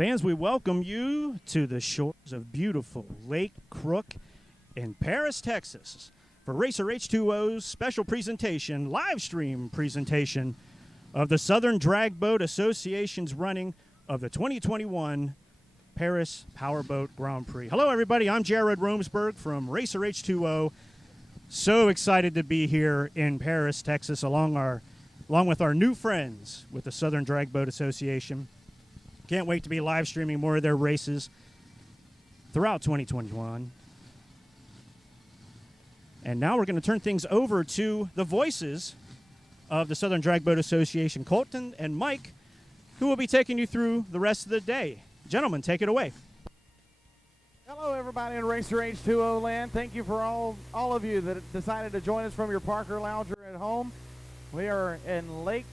Fans, we welcome you to the shores of beautiful Lake Crook in Paris, Texas for Racer H2O's special presentation, live stream presentation of the Southern Drag Boat Association's running of the 2021 Paris Powerboat Grand Prix. Hello, everybody. I'm Jared Romsberg from Racer H2O. So excited to be here in Paris, Texas, along with our new friends with the Southern Drag Boat Association. Can't wait to be live streaming more of their races throughout 2021. And now we're going to turn things over to the voices of the Southern Drag Boat Association, Colton and Mike, who will be taking you through the rest of the day. Gentlemen, take it away. Hello, everybody in Racer H2O land. Thank you for all of you that decided to join us from your Parker Lounger at home. We are in Lake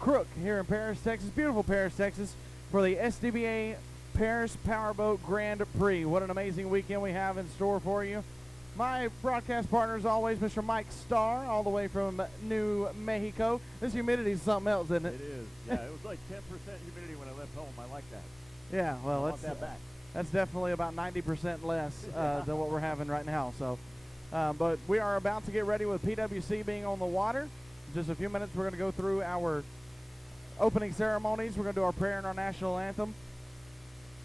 Crook here in Paris, Texas, beautiful Paris, Texas, for the SDBA Paris Powerboat Grand Prix. What an amazing weekend we have in store for you. My broadcast partner, as always, Mr. Mike Starr, all the way from New Mexico. This humidity is something else, isn't it? It is. Yeah, it was like 10% humidity when I left home. I like that. Yeah, well, I want that back. That's definitely about 90% less than what we're having right now. So, but we are about to get ready with PWC being on the water. In just a few minutes, we're going to go through our opening ceremonies. We're going to do our prayer and our national anthem,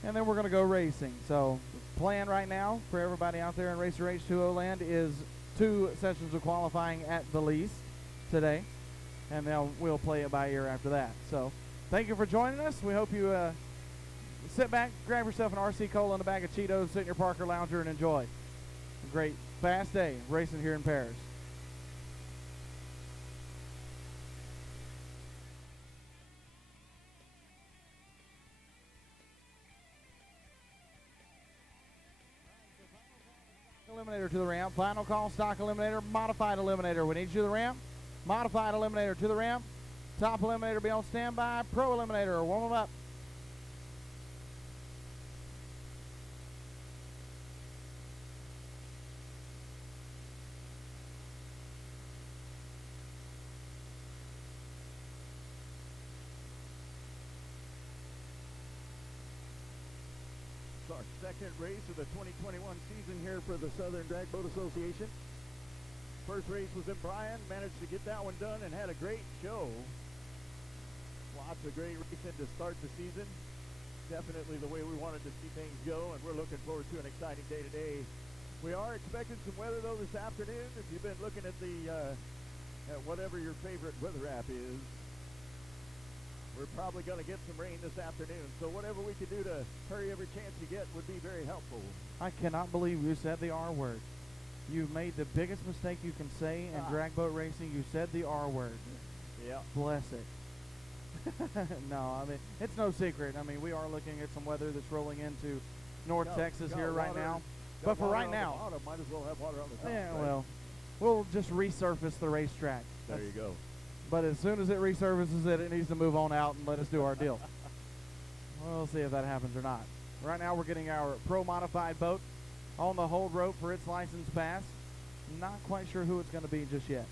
and then we're going to go racing. So the plan right now for everybody out there in Racer H2O land is 2 sessions of qualifying at the least today, and then we'll play it by ear after that. So thank you for joining us. We hope you sit back, grab yourself an RC Cola and a bag of Cheetos, sit in your Parker Lounger, and enjoy a great fast day racing here in Paris. Eliminator to the ramp. Final call, stock eliminator, modified eliminator. We need you to the ramp. Modified eliminator to the ramp. Top eliminator be on standby. Pro eliminator, warm them up. Our second race of the 2021 season here for the Southern Drag Boat Association. First race was in Bryan, managed to get that one done and had a great show. Lots of great racing to start the season. Definitely the way we wanted to see things go, and we're looking forward to an exciting day today. We are expecting some weather though this afternoon. If you've been looking at the at whatever your favorite weather app is, we're probably going to get some rain this afternoon. So whatever we can do to hurry every chance you get would be very helpful. I cannot believe you said the R word. You've made the biggest mistake you can say in drag boat racing. You said the R word. Yeah. Bless it. No, I mean, it's no secret. I mean, we are looking at some weather that's rolling into North Texas here right now. But for right now, might as well have water on the top. yeah, right? well, we'll just resurface the racetrack. There you go. But as soon as it resurfaces it needs to move on out and let us do our deal. We'll see if that happens or not. Right now we're getting our Pro modified boat on the hold rope for its license pass. Not quite sure who it's going to be just yet.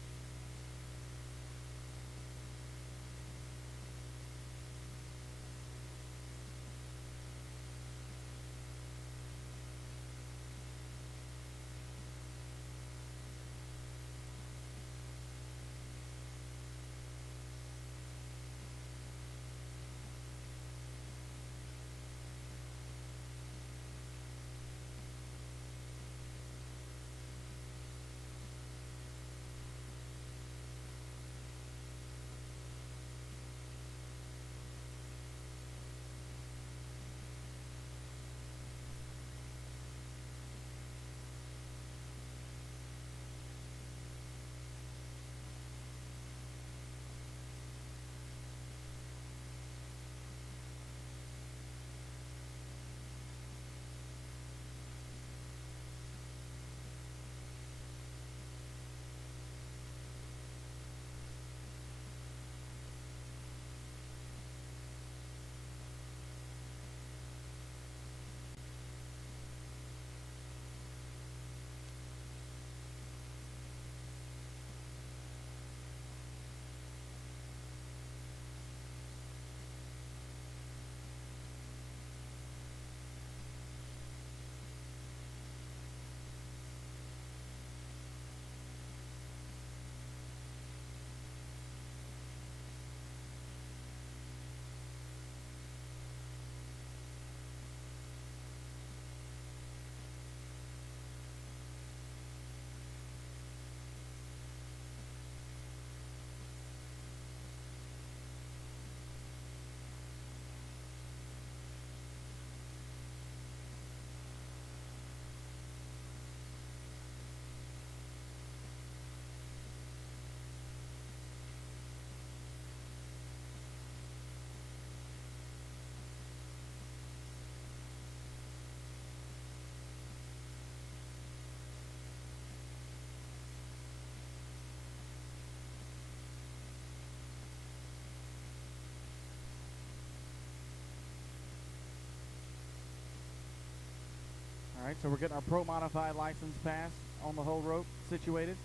right, so we're getting our Pro Modified license pass on the whole rope situated.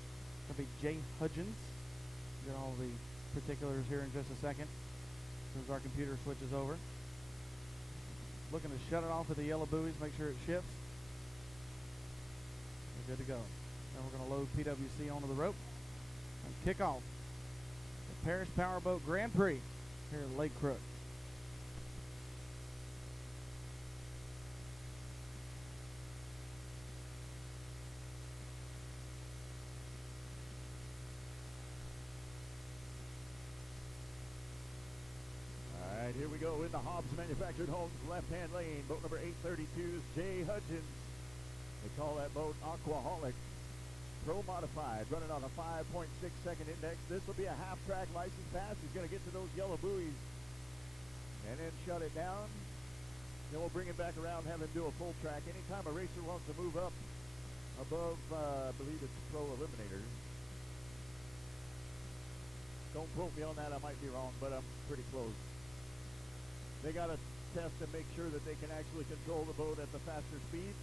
It'll be Jay Hudgens. Get all the particulars here in just a second as soon as our computer switches over. Looking to shut it off with the yellow buoys, make sure it shifts. We're good to go. Then we're going to load PWC onto the rope and kick off the Paris Powerboat Grand Prix here at Lake Crook. Here we go in the Hobbs Manufactured Homes left-hand lane. Boat number 832 is Jay Hudgens. They call that boat Aquaholic. Pro Modified, running on a 5.6-second index. This will be a half-track license pass. He's going to get to those yellow buoys and then shut it down. Then we'll bring him back around, have him do a full track. Anytime a racer wants to move up above, I believe it's Pro Eliminator. Don't quote me on that. I might be wrong, but I'm pretty close. They got to test and make sure that they can actually control the boat at the faster speed,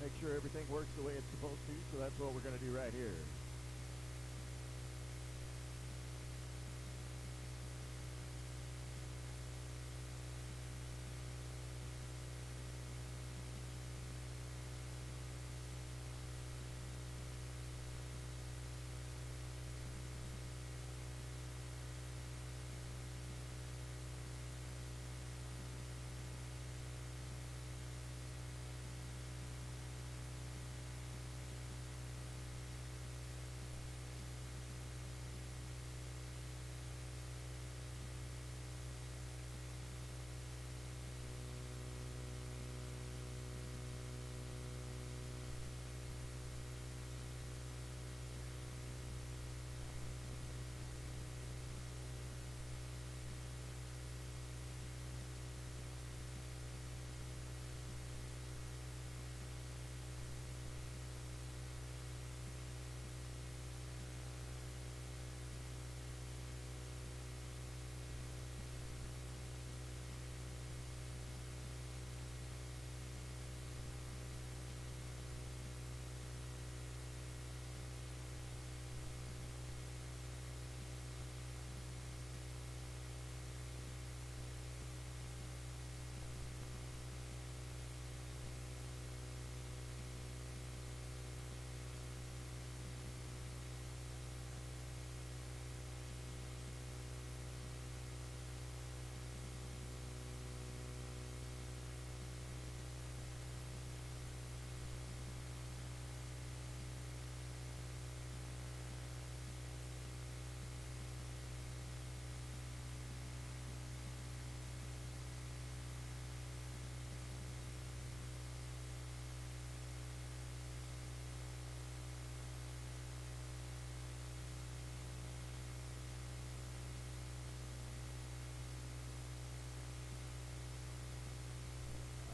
make sure everything works the way it's supposed to, so that's what we're going to do right here.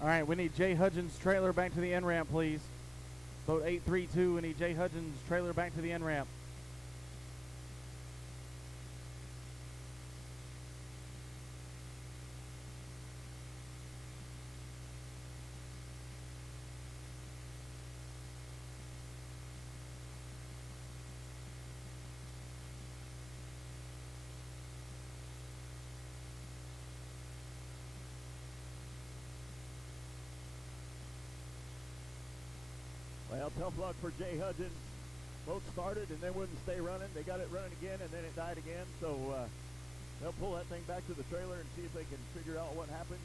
All right, we need Jay Hudgens' trailer back to the end ramp, please. Boat 832, we need Jay Hudgens' trailer back to the end ramp. Well, tough luck for Jay Hudgens. Boat started and then wouldn't stay running. They got it running again and then it died again. So they'll pull that thing back to the trailer and see if they can figure out what happened.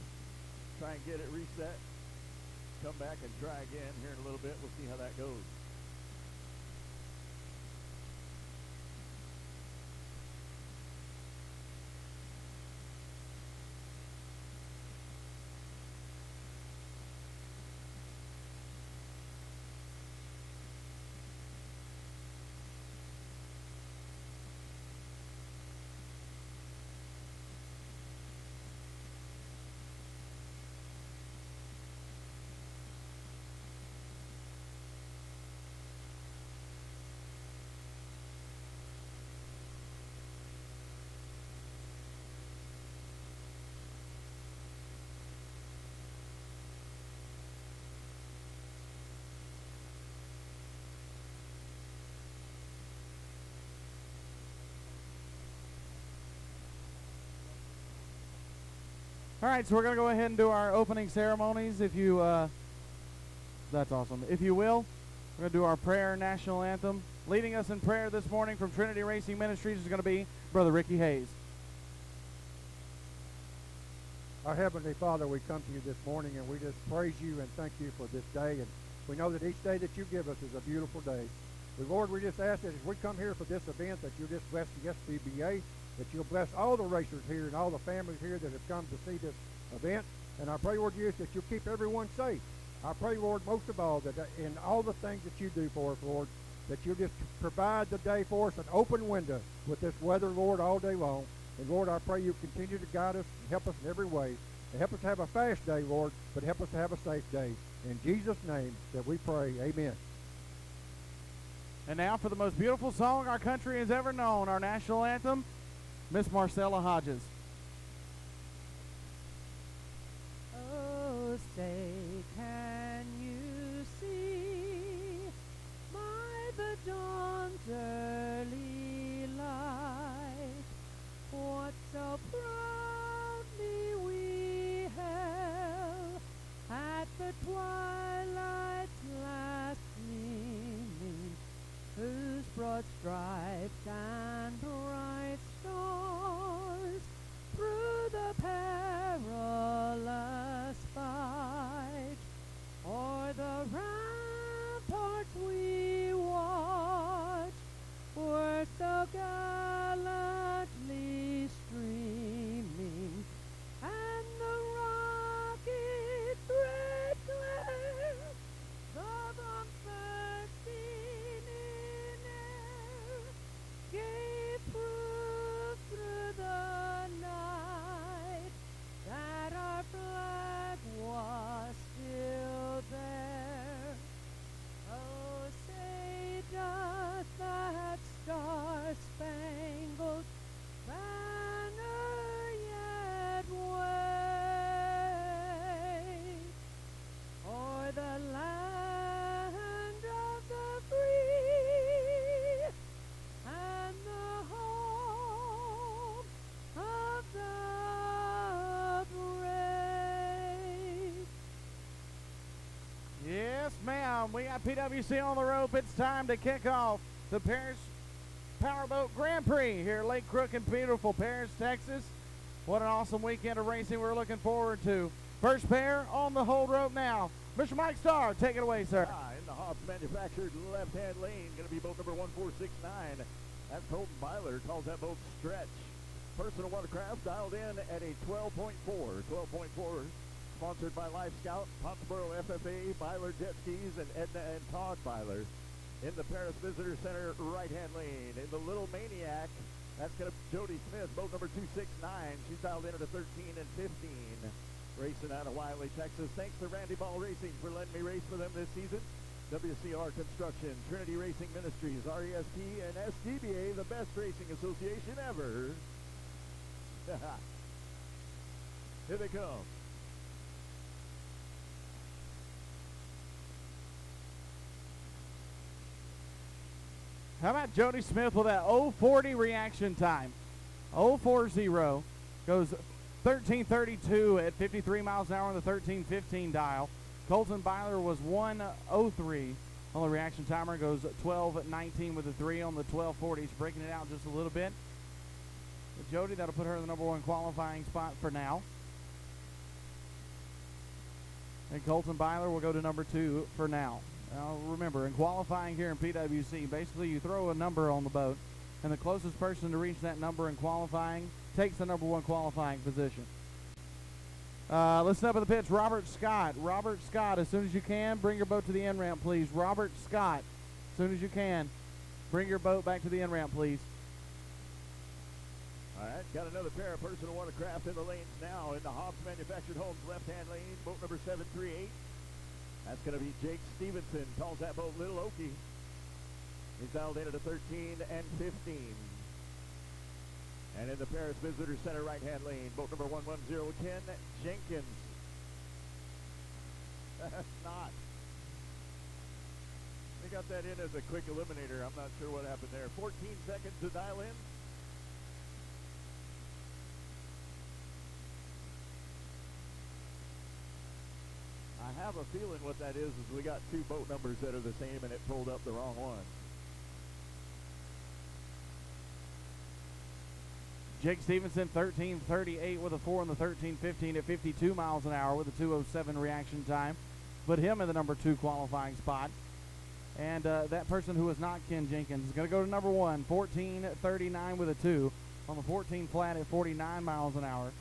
Try and get it reset. Come back and try again here in a little bit. We'll see how that goes. All right, so we're going to go ahead and do our opening ceremonies. If you, that's awesome. If you will, we're going to do our prayer national anthem. Leading us in prayer this morning from Trinity Racing Ministries is going to be Brother Ricky Hayes. Our Heavenly Father, we come to you this morning and we just praise you and thank you for this day. And we know that each day that you give us is a beautiful day. But Lord, we just ask that as we come here for this event that you'll just bless the SDBA, that you'll bless all the racers here and all the families here that have come to see this event. And I pray, Lord Jesus, that you'll keep everyone safe. I pray, Lord, most of all, that in all the things that you do for us, Lord, that you'll just provide the day for us, an open window with this weather, Lord, all day long. And Lord, I pray you continue to guide us and help us in every way. And help us to have a fast day, Lord, but help us to have a safe day. In Jesus' name that we pray, amen. And now for the most beautiful song our country has ever known, our national anthem, Miss Marcella Hodges. Oh, say, can you see the dawn's early light? What so proudly we hailed at the twilight's last gleaming, whose broad stripes and bright stars through the perilous fight o'er the ramparts we watched were so gallantly streaming, and the rocket's red glare, the bumpers seen in air, gave proof through the night that our flag was still there. Oh, say does that star-spangled banner yet wave o'er the land of the free and the home of the brave? Yes, ma'am. We got PWC on the rope. It's time to kick off the Paris Powerboat Grand Prix here at Lake Crook in beautiful Paris, Texas. What an awesome weekend of racing we're looking forward to. First pair on the hold rope now. Mr. Mike Starr, take it away, sir. In the Hobbs manufactured left-hand lane, going to be boat number 1469. That's Colton Byler, calls that boat Stretch. Personal watercraft dialed in at a 12.4. 12.4, sponsored by Life Scout, Pottsboro FFA, Byler Jet Skis, and Edna and Todd Byler. In the Paris Visitor Center right-hand lane. In the Little Maniac, that's going to be Jody Smith, boat number 269. She's dialed in at a 13 and 15. Racing out of Wiley, Texas. Thanks to Randy Ball Racing for letting me race for them this season. WCR Construction, Trinity Racing Ministries, RESP, and SDBA, the best racing association ever. Here they come. How about Jody Smith with that 040 reaction time? 040 goes 1332 at 53 miles an hour on the 1315 dial. Colton Byler was 103 on the reaction timer. Goes 1219 with a 3 on the 1240s, breaking it out just a little bit. But Jody, that'll put her in the number 1 qualifying spot for now. And Colton Byler will go to number 2 for now. Now remember, in qualifying here in PWC, basically you throw a number on the boat, and the closest person to reach that number in qualifying takes the number 1 qualifying position. Let's step at the pitch. Robert Scott. Robert Scott, as soon as you can, bring your boat to the end ramp, please. Robert Scott, as soon as you can, bring your boat back to the end ramp, please. All right, got another pair of personal watercraft in the lanes now in the Hobbs Manufactured Homes left-hand lane, boat number 738. That's going to be Jake Stevenson, calls that boat Little Okie. He's dialed in at a 13 and 15. And in the Paris Visitor Center right-hand lane, boat number 110, Ken Jenkins. That's not. They got that in as a quick eliminator. I'm not sure what happened there. 14 seconds to dial in. I have a feeling what that is we got two boat numbers that are the same and it pulled up the wrong one. Jake Stevenson, 13:38 with a 4 in the 13:15 at 52 miles an hour with a 2:07 reaction time. Put him in the number 2 qualifying spot. And that person who was not Ken Jenkins is going to go to number 1, 14:39 with a 2 on the 14 flat at 49 miles an hour.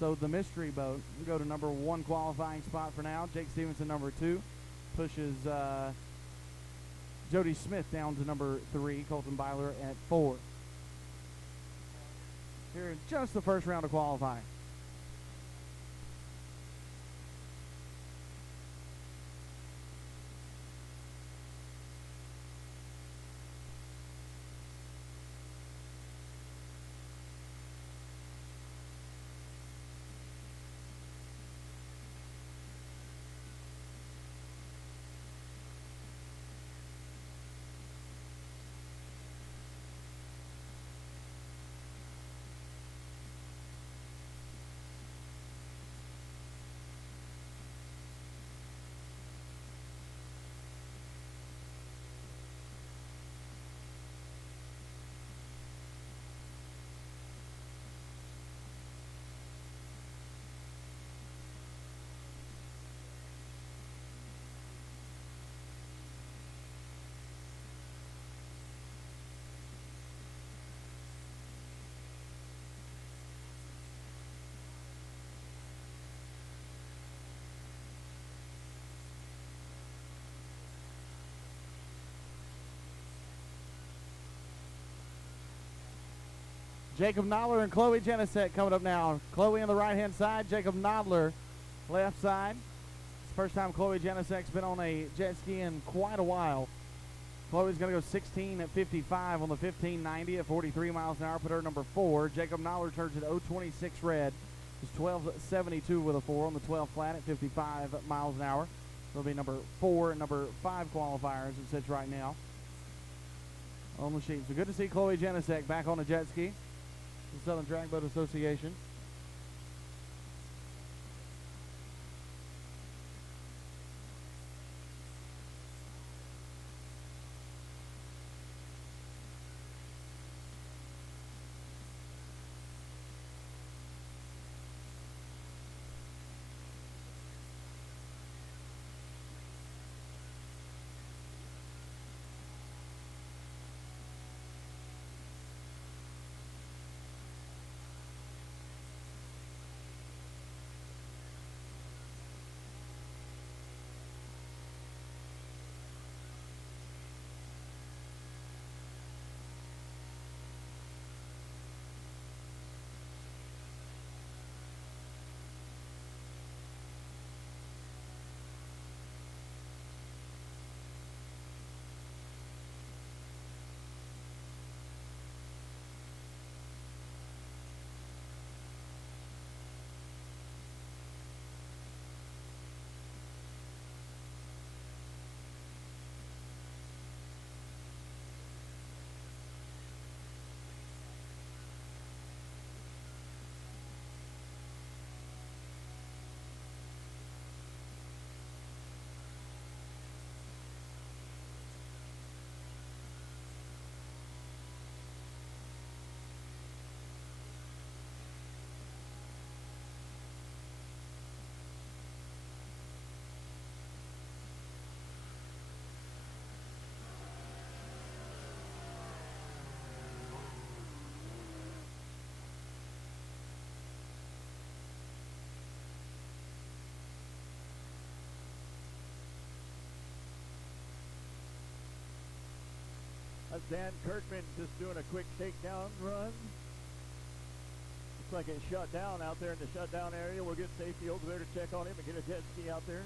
So the mystery boat will go to number 1 qualifying spot for now. Jake Stevenson, number 2, pushes Jody Smith down to number 3, Colton Byler at 4. Here in just the first round of qualifying. Jacob Nodler and Chloe Genesek coming up now. Chloe on the right-hand side, Jacob Nodler left side. It's the first time Chloe Genesek's been on a jet ski in quite a while. Chloe's going to go 16 at 55 on the 1590 at 43 miles an hour. Put her number 4. Jacob Nodler turns at 026 red. It's 12.72 with a 4 on the 12 flat at 55 miles an hour. It'll be number 4 and number 5 qualifiers it sits right now on the sheet. So good to see Chloe Genesek back on a jet ski. The Southern Drag Boat Association. That's Dan Kirkman just doing a quick takedown run. Looks like it shut down out there in the shutdown area. We'll get safety over there to check on him and get a jet ski out there.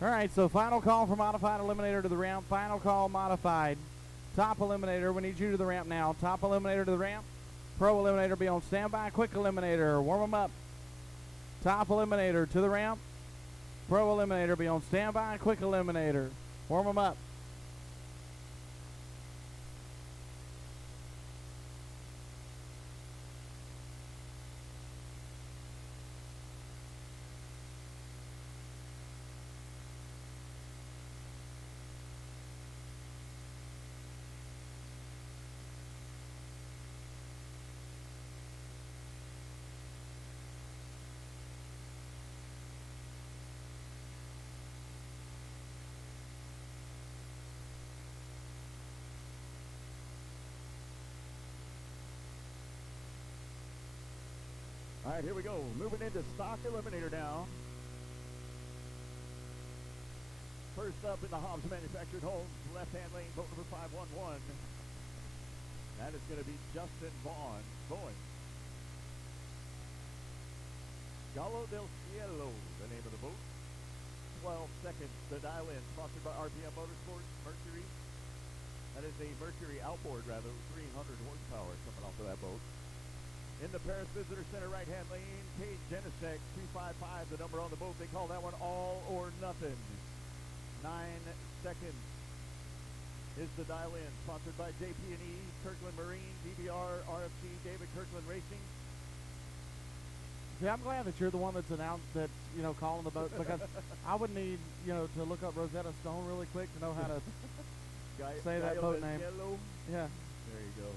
All right, so final call for modified eliminator to the ramp. Final call modified. Top eliminator, we need you to the ramp now. Top eliminator to the ramp. Pro eliminator be on standby. Quick eliminator, warm them up. Top eliminator to the ramp. Pro eliminator be on standby. Quick eliminator, warm them up. All right, here we go. Moving into stock eliminator now. First up in the Hobbs manufactured homes, left-hand lane, boat number 511. That is going to be Justin Vaughn going. Gallo del Cielo, the name of the boat. 12 seconds to dial in, sponsored by RPM Motorsports, Mercury. That is a Mercury outboard, rather, 300 horsepower coming off of that boat. In the Paris Visitor Center right-hand lane, Cade Genesek, 255, the number on the boat. They call that one all or nothing. 9 seconds is the dial-in, sponsored by JP&E, Kirkland Marine, DBR, RFC, David Kirkland Racing. See, I'm glad that you're the one that's announced that, calling the boat, because I would need, to look up Rosetta Stone really quick to know how to say that boat name. Yellow. Yeah. There you go.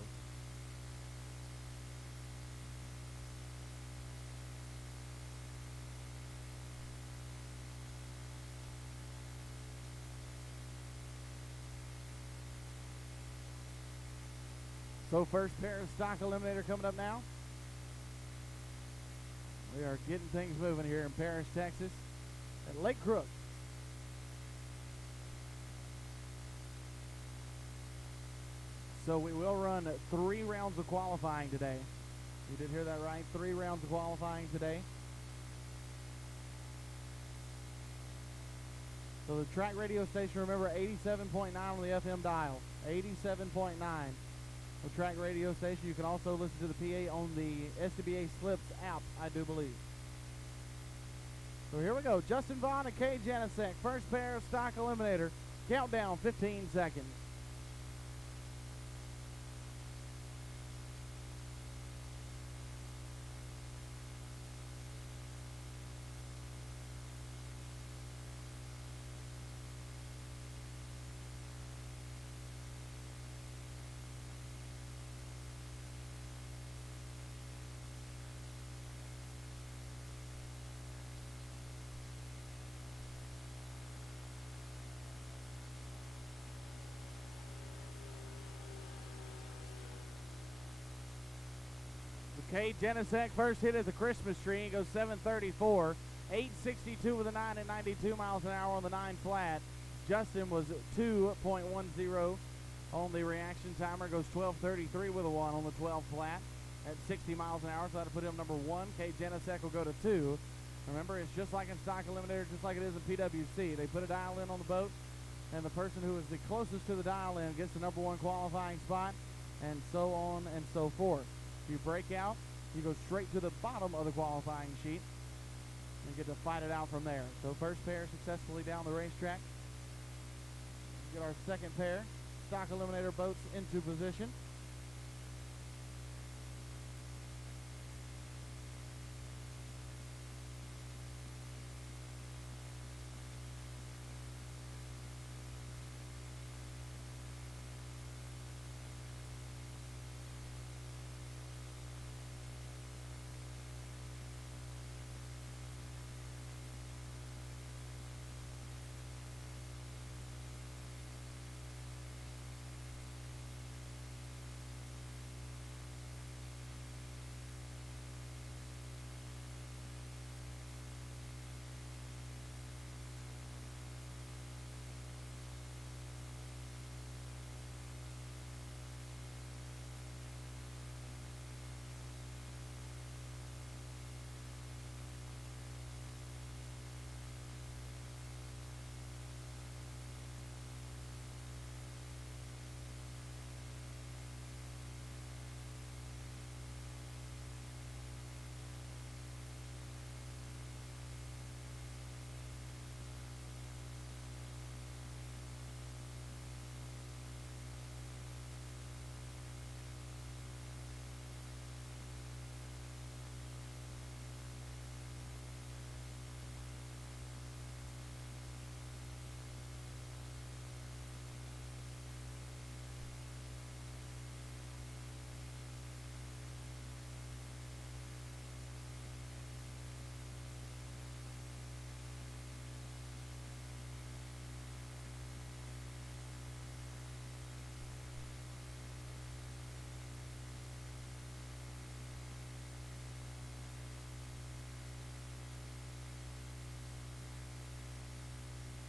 So first pair of stock eliminator coming up now. We are getting things moving here in Paris, Texas at Lake Crook. So we will run 3 rounds of qualifying today. You did hear that right, 3 rounds of qualifying today. So the track radio station, remember, 87.9 on the FM dial, 87.9. The track radio station. You can also listen to the PA on the SDBA Slips app, I do believe. So here we go. Justin Vaughn and Cade Janisek. First pair of stock eliminator. Countdown, 15 seconds. Cade Janisek first hit at the Christmas tree. He goes 734. 862 with a 9 and 92 miles an hour on the 9 flat. Justin was 2.10 on the reaction timer. Goes 1233 with a 1 on the 12 flat at 60 miles an hour. So that'll put him number 1. Cade Janisek will go to 2. Remember, it's just like in stock eliminator, just like it is in PWC. They put a dial in on the boat, and the person who is the closest to the dial in gets the number 1 qualifying spot, and so on and so forth. If you break out, you go straight to the bottom of the qualifying sheet and get to fight it out from there. So first pair successfully down the racetrack. Get our second pair, stock eliminator boats, into position.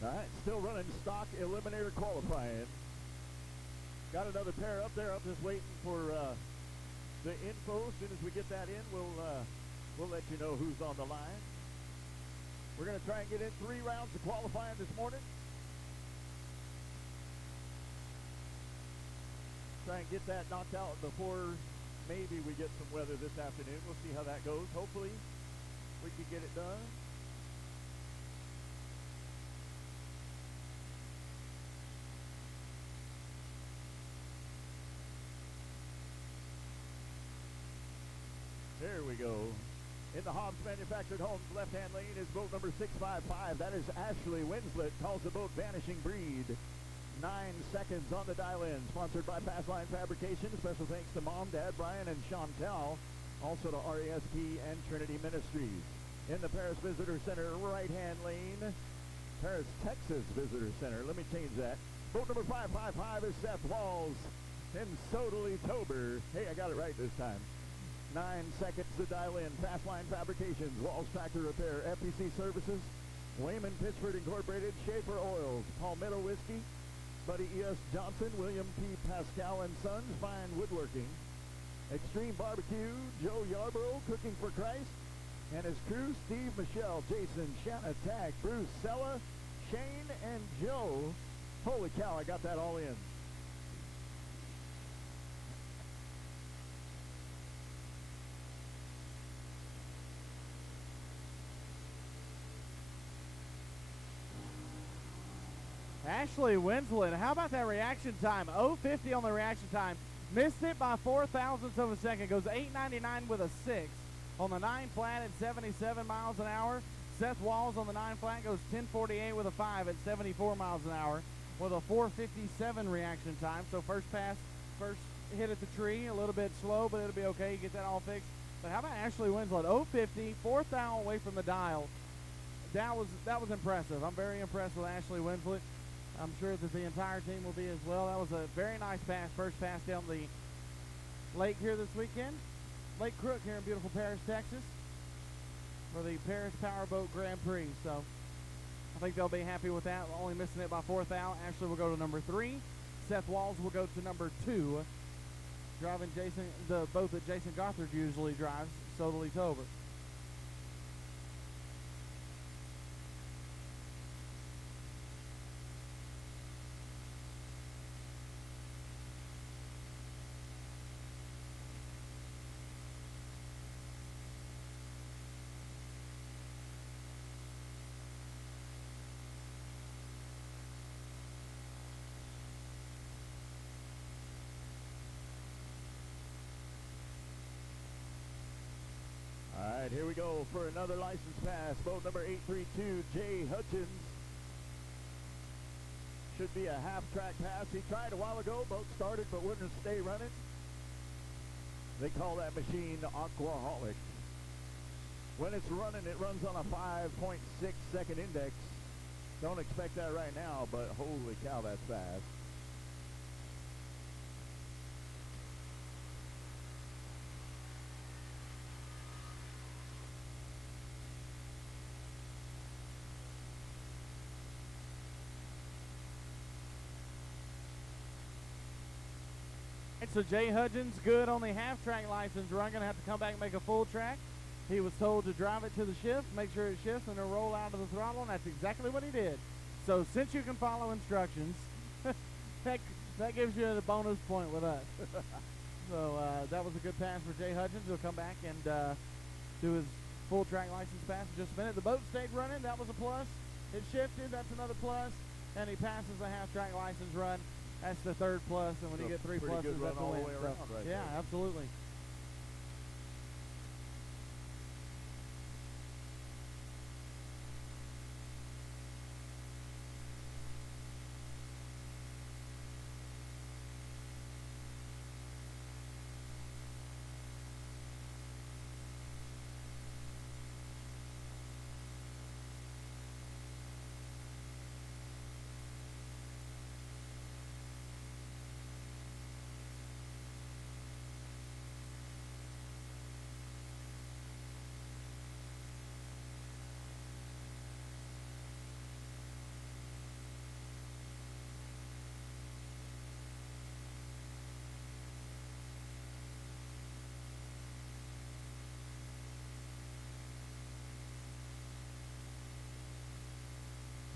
All right, still running stock Eliminator qualifying. Got another pair up there. I'm just waiting for the info. As soon as we get that in, we'll let you know who's on the line. We're going to try and get in 3 rounds of qualifying this morning. Try and get that knocked out before maybe we get some weather this afternoon. We'll see how that goes. Hopefully we can get it done. There we go. In the Hobbs Manufactured Homes left-hand lane is boat number 655. That is Ashley Winslet. Calls the boat Vanishing Breed. 9 seconds on the dial-in. Sponsored by Fastline Fabrication. Special thanks to Mom, Dad, Brian, and Chantel. Also to RESP and Trinity Ministries. In the Paris Visitor Center right-hand lane, Paris, Texas Visitor Center. Let me change that. Boat number 555 is Seth Walls in Sodali Tober. Hey, I got it right this time. 9 seconds to dial in. Fastline Fabrications, Walls Tractor Repair, FPC Services, Wayman Pittsford Incorporated, Schaefer Oils, Palmetto Whiskey, Buddy E.S. Johnson, William P. Pascal and Sons, Fine Woodworking, Extreme Barbecue, Joe Yarborough, Cooking for Christ, and his crew, Steve, Michelle, Jason, Shanna, Tag, Bruce, Sella, Shane, and Joe. Holy cow, I got that all in. Ashley Winslet, how about that reaction time? 0.50 on the reaction time. Missed it by 0.04 of a second. Goes 8.99 with a 6 on the 9 flat at 77 miles an hour. Seth Walls on the 9 flat goes 10.48 with a 5 at 74 miles an hour with a 4.57 reaction time. So first pass, first hit at the tree, a little bit slow, but it'll be okay. You get that all fixed. But how about Ashley Winslet? 0.50, 4th thou away from the dial. That was impressive. I'm very impressed with Ashley Winslet. I'm sure that the entire team will be as well. That was a very nice pass, first pass down the lake here this weekend. Lake Crook here in beautiful Paris, Texas for the Paris Powerboat Grand Prix. So I think they'll be happy with that. Only missing it by 4th out. Ashley will go to number 3. Seth Walls will go to number 2. Driving the boat that Jason Gothard usually drives, Sodali Tober. All right, here we go for another license pass. Boat number 832, Jay Hutchins. Should be a half-track pass. He tried a while ago. Boat started but wouldn't stay running. They call that machine Aquaholic. When it's running, it runs on a 5.6 second index. Don't expect that right now, but holy cow, that's fast. So Jay Hudgens, good on the half-track license run. Going to have to come back and make a full track. He was told to drive it to the shift, make sure it shifts, and then roll out of the throttle, and that's exactly what he did. So since you can follow instructions, that gives you a bonus point with us. So that was a good pass for Jay Hudgens. He'll come back and do his full track license pass in just a minute. The boat stayed running. That was a plus. It shifted. That's another plus. And he passes the half-track license run. That's the 3rd plus, and when you get 3 pluses, that's a win. So, right yeah, there. absolutely.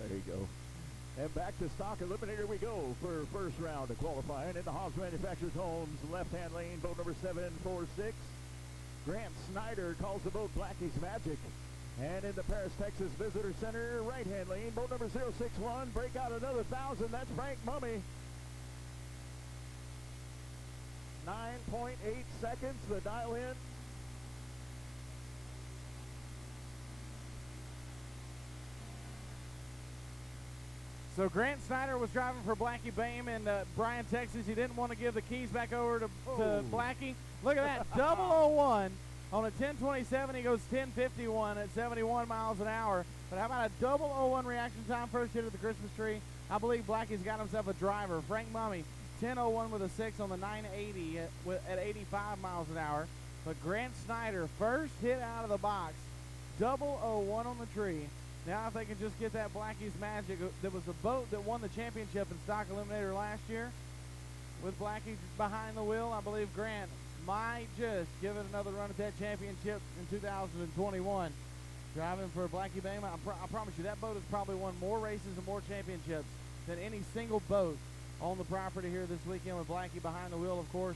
There you go. And back to stock eliminator we go for first round of qualifying in the Hobbs Manufactured Homes left-hand lane, boat number 746. Grant Snyder calls the boat Blackie's Magic. And in the Paris, Texas Visitor Center right-hand lane, boat number 061, break out another 1,000. That's Frank Mummy. 9.8 seconds, the dial in. So Grant Snyder was driving for Blackie Bame in Bryan, Texas. He didn't want to give the keys back over to Blackie. Look at that, 001 on a 1027. He goes 1051 at 71 miles an hour. But how about a 001 reaction time first hit of the Christmas tree? I believe Blackie's got himself a driver. Frank Mummy, 1001 with a 6 on the 980 at 85 miles an hour. But Grant Snyder, first hit out of the box, 001 on the tree. Now if they can just get that Blackie's Magic, there was a boat that won the championship in Stock Eliminator last year with Blackie behind the wheel. I believe Grant might just give it another run at that championship in 2021. Driving for Blackie Bame, I promise you that boat has probably won more races and more championships than any single boat on the property here this weekend with Blackie behind the wheel, of course.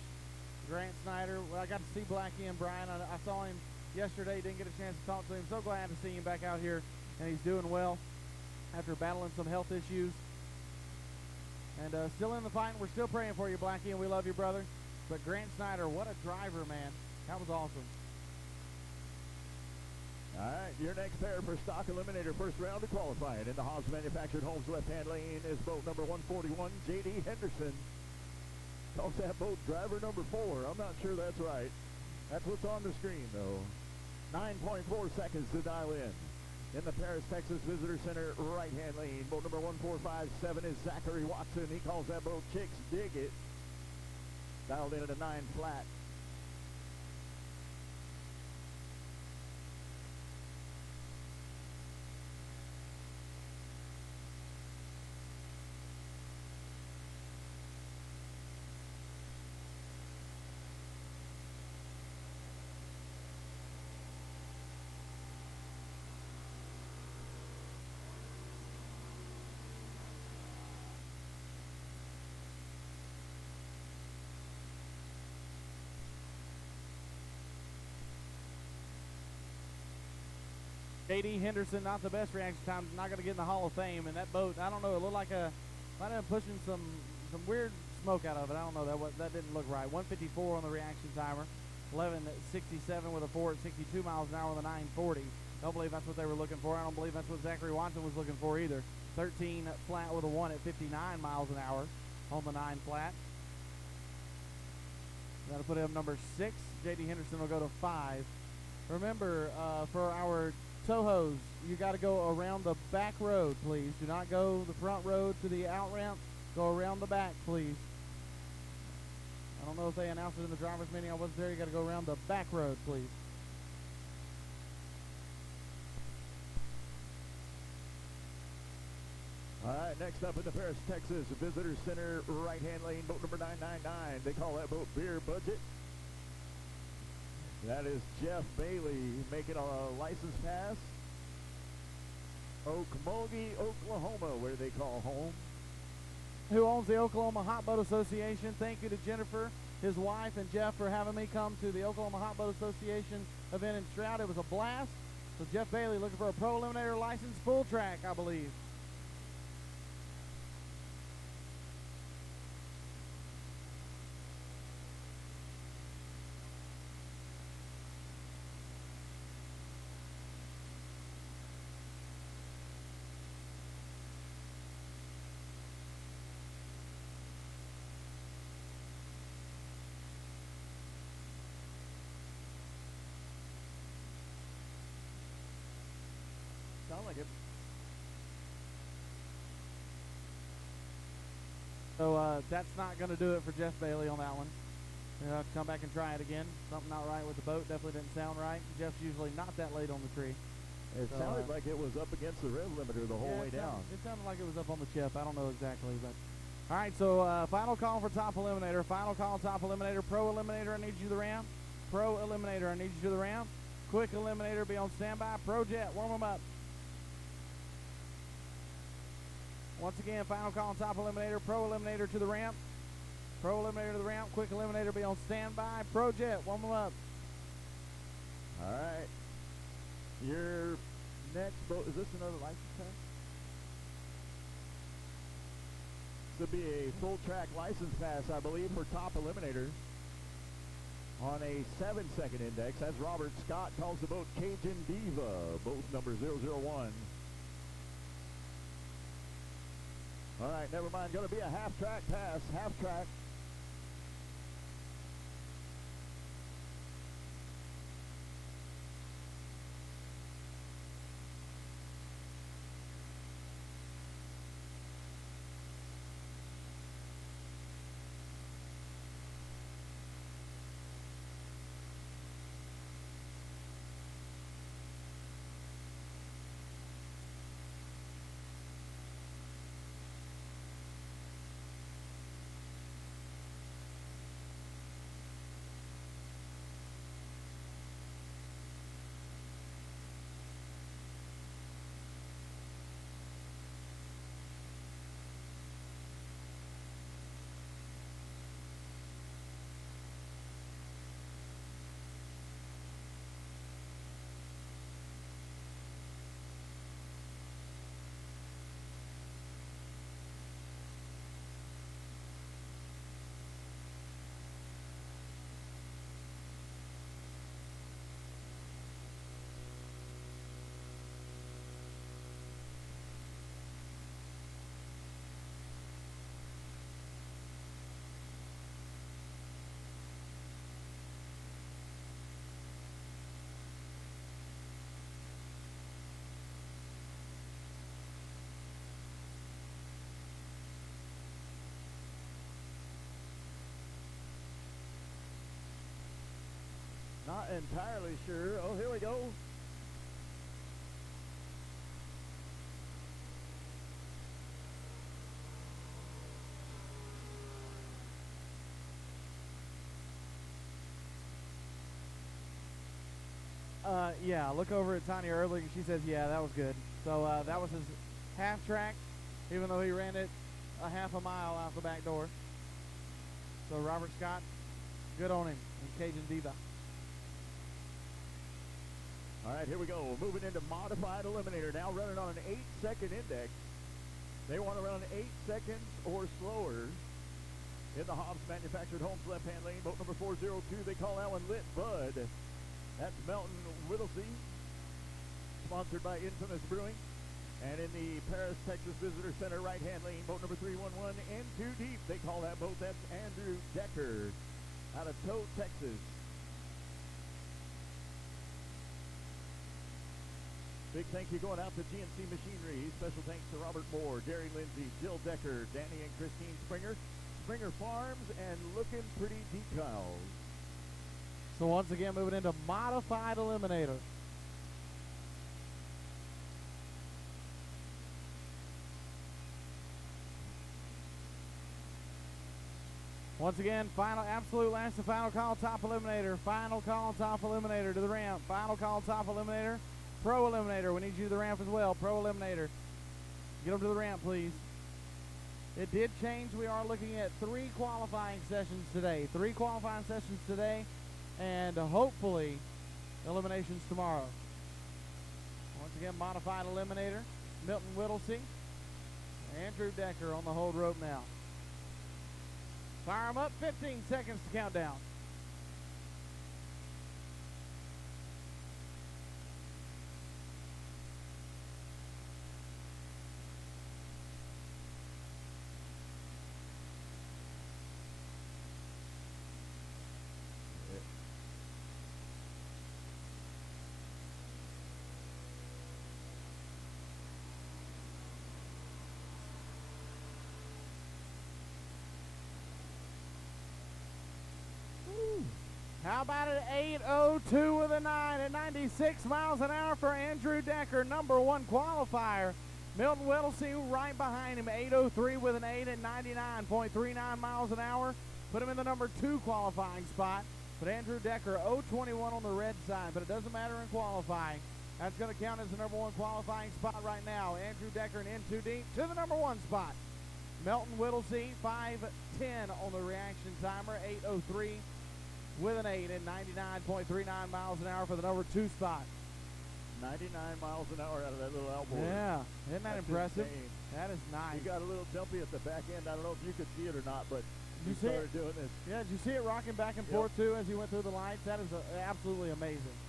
Grant Snyder, well, I got to see Blackie and Brian. I saw him yesterday, didn't get a chance to talk to him. So glad to see him back out here, and he's doing well after battling some health issues. And still in the fight. We're still praying for you, Blackie, and we love you, brother. But Grant Snyder, what a driver, man. That was awesome. All right, your next pair for Stock Eliminator first round of qualifying in the Hobbs Manufactured Homes left-hand lane is boat number 141, J.D. Henderson. Calls that boat driver number 4. I'm not sure that's right. That's what's on the screen, though. 9.4 seconds to dial in. In the Paris, Texas Visitor Center right-hand lane, boat number 1457 is Zachary Watson. He calls that boat Chicks Dig It. Dialed in at a 9 flat. J.D. Henderson, not the best reaction time, not going to get in the Hall of Fame. And that boat, I don't know, it looked like might have been pushing some weird smoke out of it. I don't know, that didn't look right. 154 on the reaction timer, 11.67 with a 4 at 62 miles an hour on the 940. Don't believe that's what they were looking for. I don't believe that's what Zachary Watson was looking for either. 13 flat with a 1 at 59 miles an hour on the 9 flat. That'll put him number 6. J.D. Henderson will go to 5. Remember, for our Tohos, you got to go around the back road, please. Do not go the front road to the out ramp. Go around the back, please. I don't know if they announced it in the driver's menu. I wasn't there. You got to go around the back road, please. All right, next up in the Paris, Texas Visitor Center right-hand lane, boat number 999. They call that boat Beer Budget. That is Jeff Bailey making a license pass. Okmulgee, Oklahoma, where they call home. Who owns the Oklahoma Hot Boat Association. Thank you to Jennifer, his wife, and Jeff for having me come to the Oklahoma Hot Boat Association event in Stroud. It was a blast. So Jeff Bailey looking for a Pro Eliminator license, full track, I believe. Sound like it. So that's not going to do it for Jeff Bailey on that one. He'll have to come back and try it again. Something not right with the boat. Definitely didn't sound right. Jeff's usually not that late on the tree. It sounded like it was up against the rev limiter the whole way down. It sounded like it was up on the chip. I don't know exactly, but all right. So final call for top eliminator. Final call top eliminator. Pro eliminator, I need you to the ramp. Pro eliminator, I need you to the ramp. Quick eliminator, be on standby. Pro jet, warm them up. Once again, final call on top eliminator. Pro eliminator to the ramp. Pro eliminator to the ramp. Quick eliminator be on standby. Pro jet, warm them up. All right. Your next boat, is this another license tag? This would be a full track license pass, I believe, for top eliminator. On a 7-second index, as Robert Scott calls the boat Cajun Diva, boat number 001. All right, never mind. Going to be a half track pass, half track. Not entirely sure. Oh, here we go. Yeah, look over at Tanya earlier. She says, yeah, that was good. So that was his half track, even though he ran it a half a mile out the back door. So Robert Scott, good on him in Cajun Diva. All right, here we go. Moving into modified eliminator. Now running on an 8-second index. They want to run 8 seconds or slower. In the Hobbs manufactured Holmes left-hand lane, boat number 402. They call that one Lit Bud. That's Melton Whittlesey, sponsored by Infamous Brewing. And in the Paris, Texas Visitor Center right-hand lane, boat number 311 and Too Deep. They call that boat. That's Andrew Decker out of Tote, Texas. Big thank you going out to GNC Machinery. Special thanks to Robert Moore, Gary Lindsay, Jill Decker, Danny and Christine Springer, Springer Farms, and Looking Pretty Decals. So once again, moving into modified eliminator. Once again, final, absolute last and final call, top eliminator. Final call, top eliminator to the ramp. Final call, top eliminator. Pro eliminator, we need you to the ramp as well. Pro eliminator, get them to the ramp, please. It did change. We are looking at 3 qualifying sessions today. 3 qualifying sessions today, and hopefully eliminations tomorrow. Once again, modified eliminator. Milton Whittlesey, Andrew Decker on the hold rope now. Fire them up, 15 seconds to count down. How about an 8:02 with a 9 at 96 miles an hour for Andrew Decker, number 1 qualifier. Milton Whittlesey right behind him, 8:03 with an 8 at 99.39 miles an hour. Put him in the number 2 qualifying spot. But Andrew Decker, 0:21 on the red side, but it doesn't matter in qualifying. That's going to count as the number 1 qualifying spot right now. Andrew Decker and in too deep to the number 1 spot. Melton Whittlesey, 5:10 on the reaction timer, 8:03 with an 8 and 99.39 miles an hour for the number 2 spot. 99 miles an hour out of that little outboard. Yeah, isn't that That's impressive? insane. That is nice. He got a little jumpy at the back end. I don't know if you could see it or not, but You he see started doing this. Yeah, did you see it rocking back and Yep. forth too as he went through the lights? That is absolutely amazing.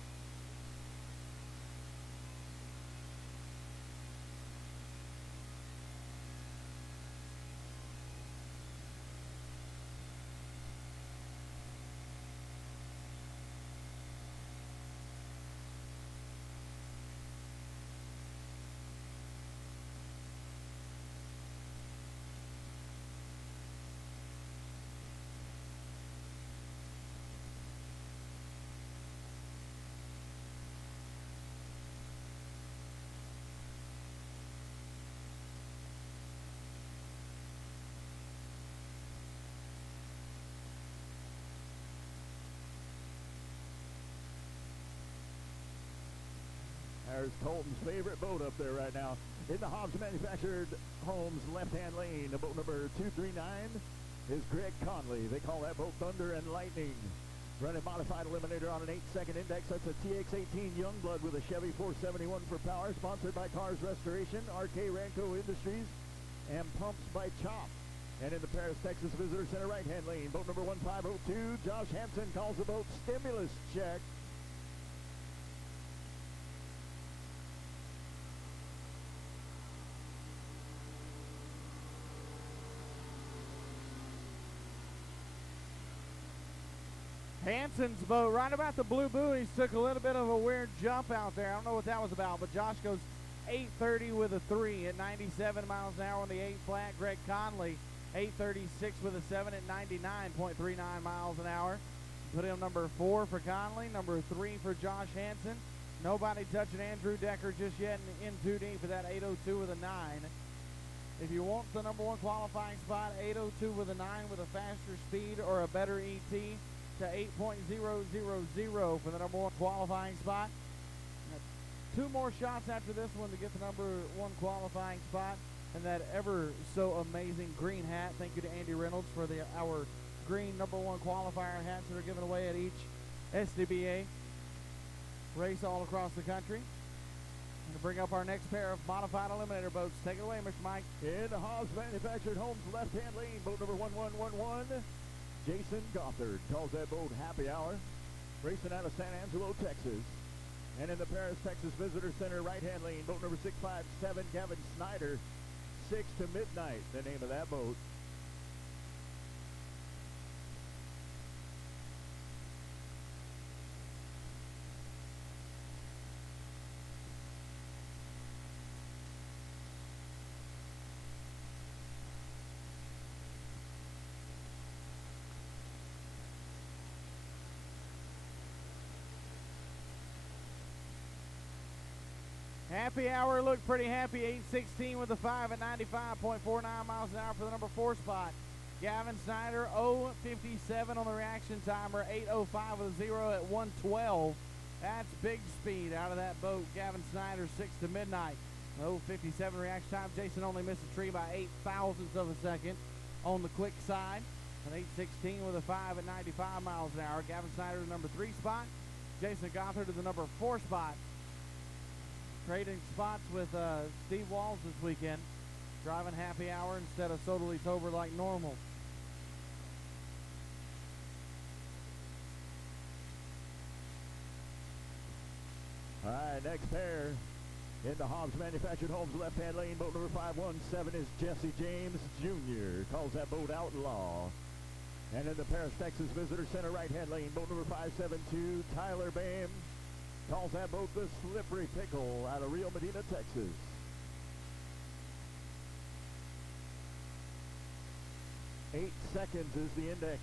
There's Colton's favorite boat up there right now. In the Hobbs Manufactured Homes left-hand lane, the boat number 239 is Greg Conley. They call that boat Thunder and Lightning. Running modified Eliminator on an 8-second index. That's a TX18 Youngblood with a Chevy 471 for power. Sponsored by Cars Restoration, RK Ranco Industries, and Pumps by Chop. And in the Paris, Texas Visitor Center right-hand lane, boat number 1502, Josh Hansen calls the boat Stimulus Check. Hansen's boat right about the blue buoys took a little bit of a weird jump out there. I don't know what that was about, but Josh goes 8:30 with a 3 at 97 miles an hour on the 8 flat. Greg Conley 8:36 with a 7 at 99.39 miles an hour. Put in number 4 for Conley, number 3 for Josh Hansen. Nobody touching Andrew Decker just yet in too deep for that 8:02 with a 9. If you want the number 1 qualifying spot, 8:02 with a 9 with a faster speed or a better ET, to 8.000 for the number 1 qualifying spot. 2 more shots after this one to get the number 1 qualifying spot. And that ever so amazing green hat. Thank you to Andy Reynolds for our green number 1 qualifier hats that are given away at each SDBA race all across the country. And to bring up our next pair of modified Eliminator boats. Take it away, Mr. Mike. In the Hobbs Manufactured Homes left-hand lane, boat number 1111. Jason Gothard calls that boat Happy Hour, racing out of San Angelo, Texas. And in the Paris, Texas Visitor Center right-hand lane, boat number 657, Gavin Snyder, 6 to Midnight, the name of that boat. Happy Hour looked pretty happy. 8:16 with a 5 at 95.49 miles an hour for the number 4 spot. Gavin Snyder 0:57 on the reaction timer. 8:05 with a 0 at 1:12. That's big speed out of that boat. Gavin Snyder 6 to Midnight. 0:57 reaction time. Jason only missed a tree by 8 thousandths of a second on the quick side. An 8:16 with a 5 at 95 miles an hour. Gavin Snyder to the number 3 spot. Jason Gothard to the number 4 spot. Trading spots with Steve Walls this weekend. Driving Happy Hour instead of Totally Tober like normal. All right, next pair. In the Hobbs Manufactured Homes left-hand lane, boat number 517 is Jesse James Jr. Calls that boat Outlaw. And in the Paris, Texas Visitor Center right-hand lane, boat number 572, Tyler Bam. Calls that boat the Slippery Pickle out of Rio Medina, Texas. Eight seconds is the index.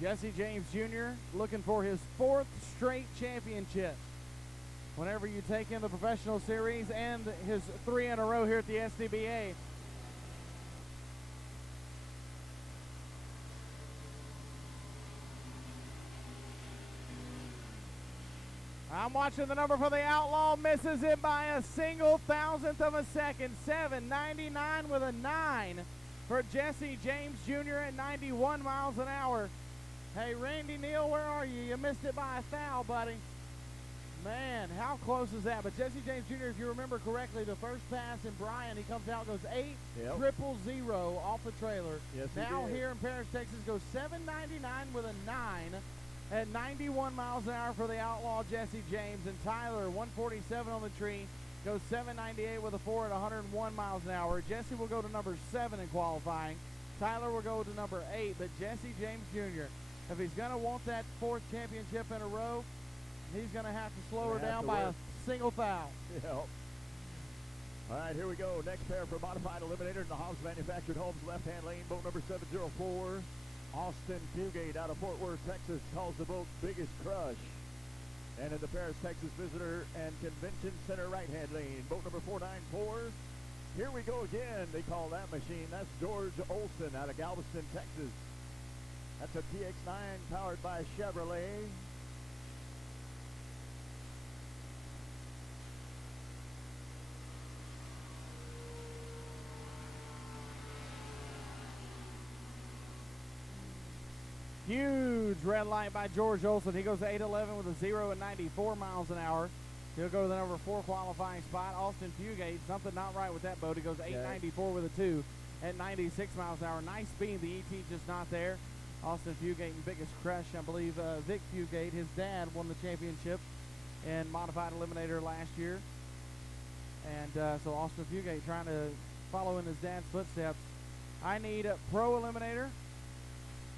Jesse James Jr. looking for his 4th straight championship. Whenever you take in the professional series and his 3 in a row here at the SDBA. I'm watching the number for the Outlaw. Misses it by a single thousandth of a second. 7.99 with a 9 for Jesse James Jr. at 91 miles an hour. Hey, Randy Neal, where are you? You missed it by a foul, buddy. Man, how close is that? But Jesse James Jr., if you remember correctly, the first pass in Bryan, he comes out, goes 8,000 off the trailer. Yes, now here in Paris, Texas, goes 7.99 with a 9 at 91 miles an hour for the Outlaw Jesse James. And Tyler, 147 on the tree, goes 7.98 with a 4 at 101 miles an hour. Jesse will go to number 7 in qualifying. Tyler will go to number 8, but Jesse James Jr., if he's going to want that 4th championship in a row, he's going to have to slow her down by a single foul. Yep. All right, here we go. Next pair for Modified Eliminator in the Hobbs Manufactured Homes left-hand lane. Boat number 704, Austin Fugate out of Fort Worth, Texas, calls the boat Biggest Crush. And in the Paris, Texas Visitor and Convention Center right-hand lane, boat number 494. Here we go again. They call that machine. That's George Olson out of Galveston, Texas. That's a TX9 powered by Chevrolet. Huge red light by George Olson. He goes 8.11 with a 0 at 94 miles an hour. He'll go to the number 4 qualifying spot. Austin Fugate, something not right with that boat. He goes 8.94 with a 2 at 96 miles an hour. Nice speed. The ET just not there. Austin Fugate and Biggest Crush, I believe Vic Fugate, his dad, won the championship in Modified Eliminator last year. And so Austin Fugate trying to follow in his dad's footsteps. I need a Pro Eliminator.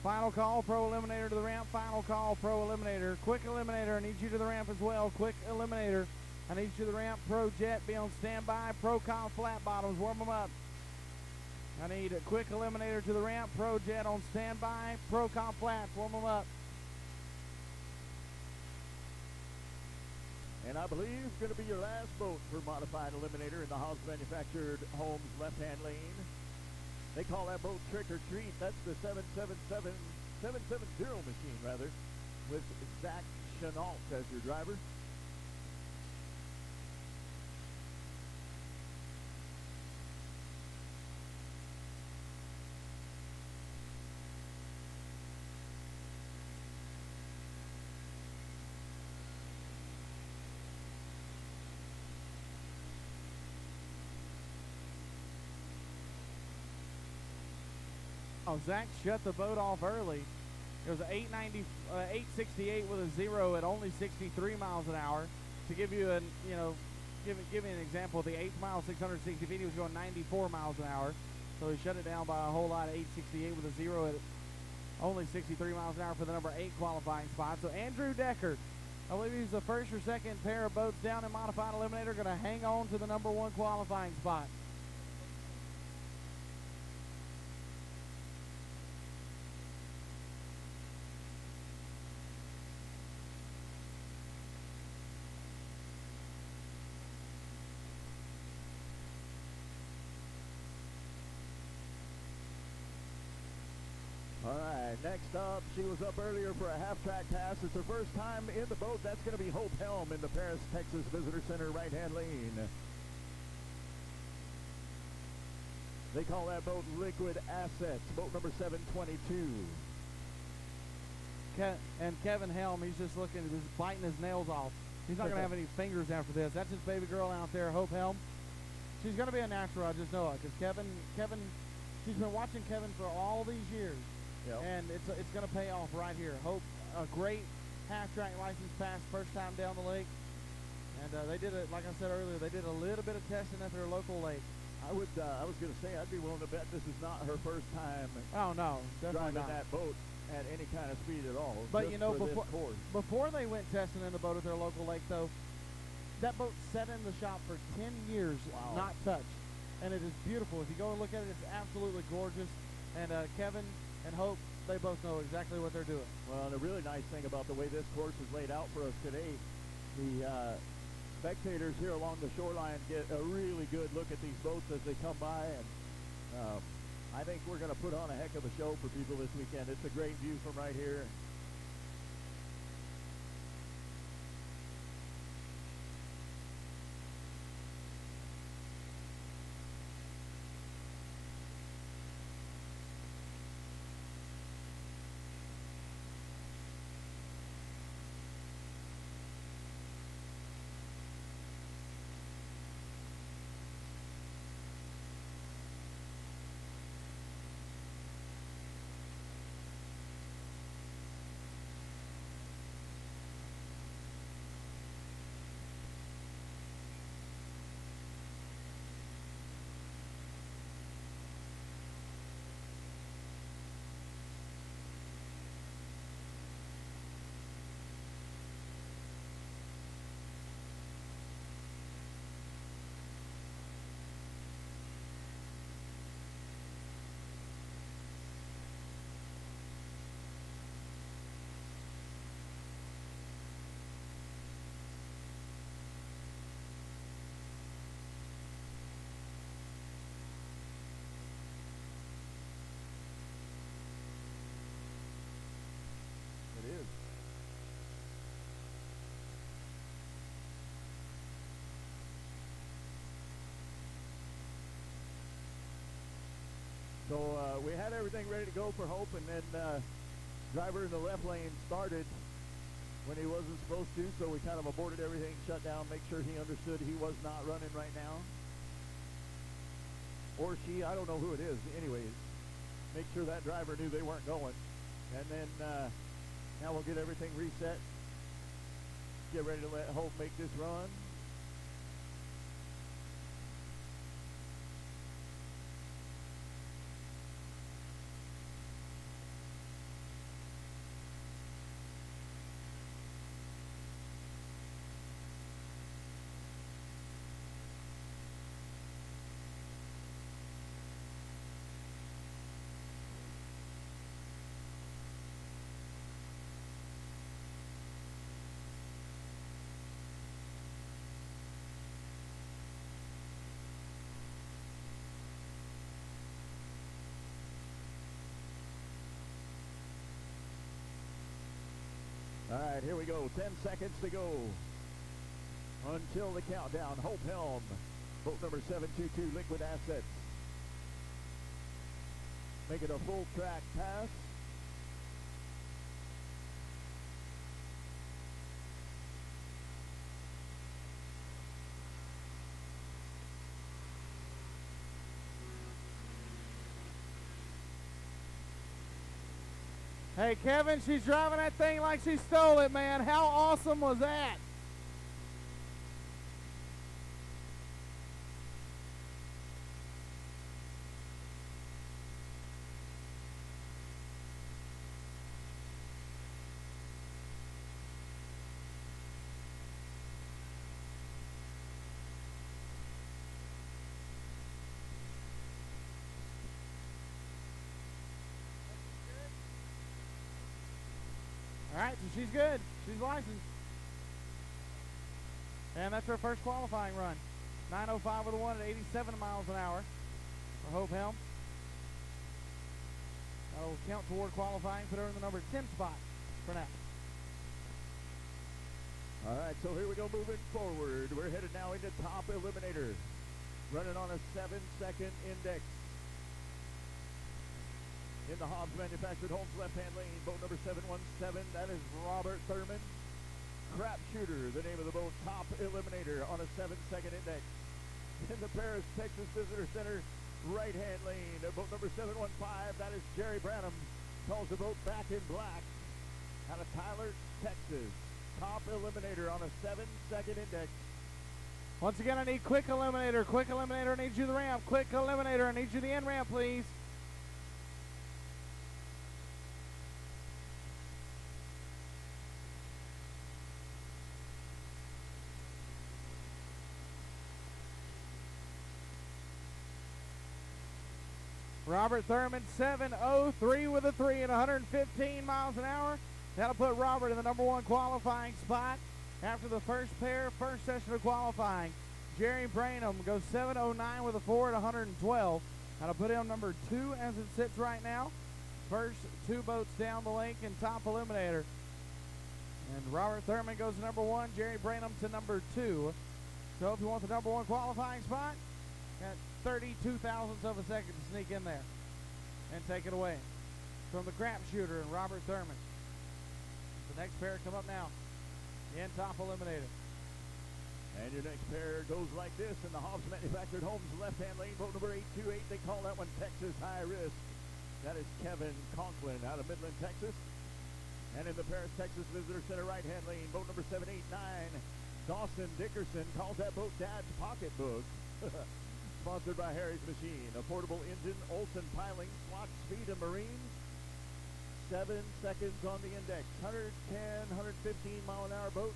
Final call, Pro Eliminator to the ramp. Final call, Pro Eliminator. Quick Eliminator, I need you to the ramp as well. Quick Eliminator, I need you to the ramp. Pro Jet, be on standby. Pro Comp Flatbottoms, warm them up. I need a Quick Eliminator to the ramp. Pro Jet on standby. Pro Comp Flats, warm them up. And I believe it's going to be your last boat for Modified Eliminator in the Hobbs Manufactured Homes left-hand lane. They call that boat Trick or Treat. That's the 770 machine, rather, with Zach Chenault as your driver. Oh, Zach shut the boat off early. It was 868 with a 0 at only 63 miles an hour. To give you an, give me an example, the 8th mile, 660 feet, he was going 94 miles an hour. So he shut it down by a whole lot, 868 with a 0 at only 63 miles an hour for the number 8 qualifying spot. So Andrew Deckard, I believe he's the first or second pair of boats down in Modified Eliminator, going to hang on to the number 1 qualifying spot. All right, next up, she was up earlier for a half-track pass. It's her first time in the boat. That's going to be Hope Helm in the Paris, Texas Visitor Center right-hand lane. They call that boat Liquid Assets, boat number 722. And Kevin Helm, he's just looking, he's biting his nails off. He's not going to have any fingers after this. That's his baby girl out there, Hope Helm. She's going to be a natural, I just know it, because Kevin, she's been watching Kevin for all these years. Yep. And it's going to pay off right here. Hope, a great half-track license pass, first time down the lake. And they did it, like I said earlier, they did a little bit of testing at their local lake. I was going to say, I'd be willing to bet this is not her first time Oh, no, definitely driving not. that boat at any kind of speed at all. But, just before they went testing in the boat at their local lake, though, that boat sat in the shop for 10 years, not touched. And it is beautiful. If you go and look at it, it's absolutely gorgeous. And Kevin and Hope, they both know exactly what they're doing. Well, and a really nice thing about the way this course is laid out for us today, the spectators here along the shoreline get a really good look at these boats as they come by, and I think we're going to put on a heck of a show for people this weekend. It's a great view from right here. So we had everything ready to go for Hope, and then driver in the left lane started when he wasn't supposed to, so we kind of aborted everything, shut down, make sure he understood he was not running right now. Or she, I don't know who it is. Anyways, make sure that driver knew they weren't going. And then now we'll get everything reset. Get ready to let Hope make this run. All right, here we go. 10 seconds to go until the countdown. Hope Helm, boat number 722, Liquid Assets. Making a full track pass. Hey, Kevin, she's driving that thing like she stole it, man. How awesome was that? All right, so she's good. She's licensed. And that's her first qualifying run. 9:05 with a 1 at 87 miles an hour for Hope Helm. That'll count toward qualifying, put her in the number 10 spot for now. All right, so here we go moving forward. We're headed now into top Eliminator. Running on a 7-second index. In the Hobbs Manufactured Homes left-hand lane, boat number 717, that is Robert Thurman. Crap Shooter, the name of the boat, top Eliminator on a 7-second index. In the Paris, Texas Visitor Center, right-hand lane, boat number 715, that is Jerry Branham. Calls the boat Back in Black out of Tyler, Texas. Top Eliminator on a 7-second index. Once again, I need quick Eliminator. Quick Eliminator, I need you the ramp. Quick Eliminator, I need you the end ramp, please. Robert Thurman, 7:03 with a 3 at 115 miles an hour. That'll put Robert in the number 1 qualifying spot after the first session of qualifying. Jerry Branham goes 7:09 with a 4 at 112. That'll put him number 2 as it sits right now. First 2 boats down the lake in top Eliminator. And Robert Thurman goes to number 1, Jerry Branham to number 2. So if you want the number 1 qualifying spot, got 32 thousandths of a second to sneak in there and take it away from the Crap Shooter and Robert Thurman. The next pair come up now in top Eliminator. And your next pair goes like this in the Hobbs Manufactured Homes left-hand lane, boat number 828. They call that one Texas High Risk. That is Kevin Conklin out of Midland, Texas. And in the Paris, Texas Visitor Center right-hand lane, boat number 789. Dawson Dickerson calls that boat Dad's Pocketbook. Sponsored by Harry's Machine. A portable engine, Olson Piling, Swatch Speed and Marine. 7 seconds on the index. 110, 115 mile an hour boat.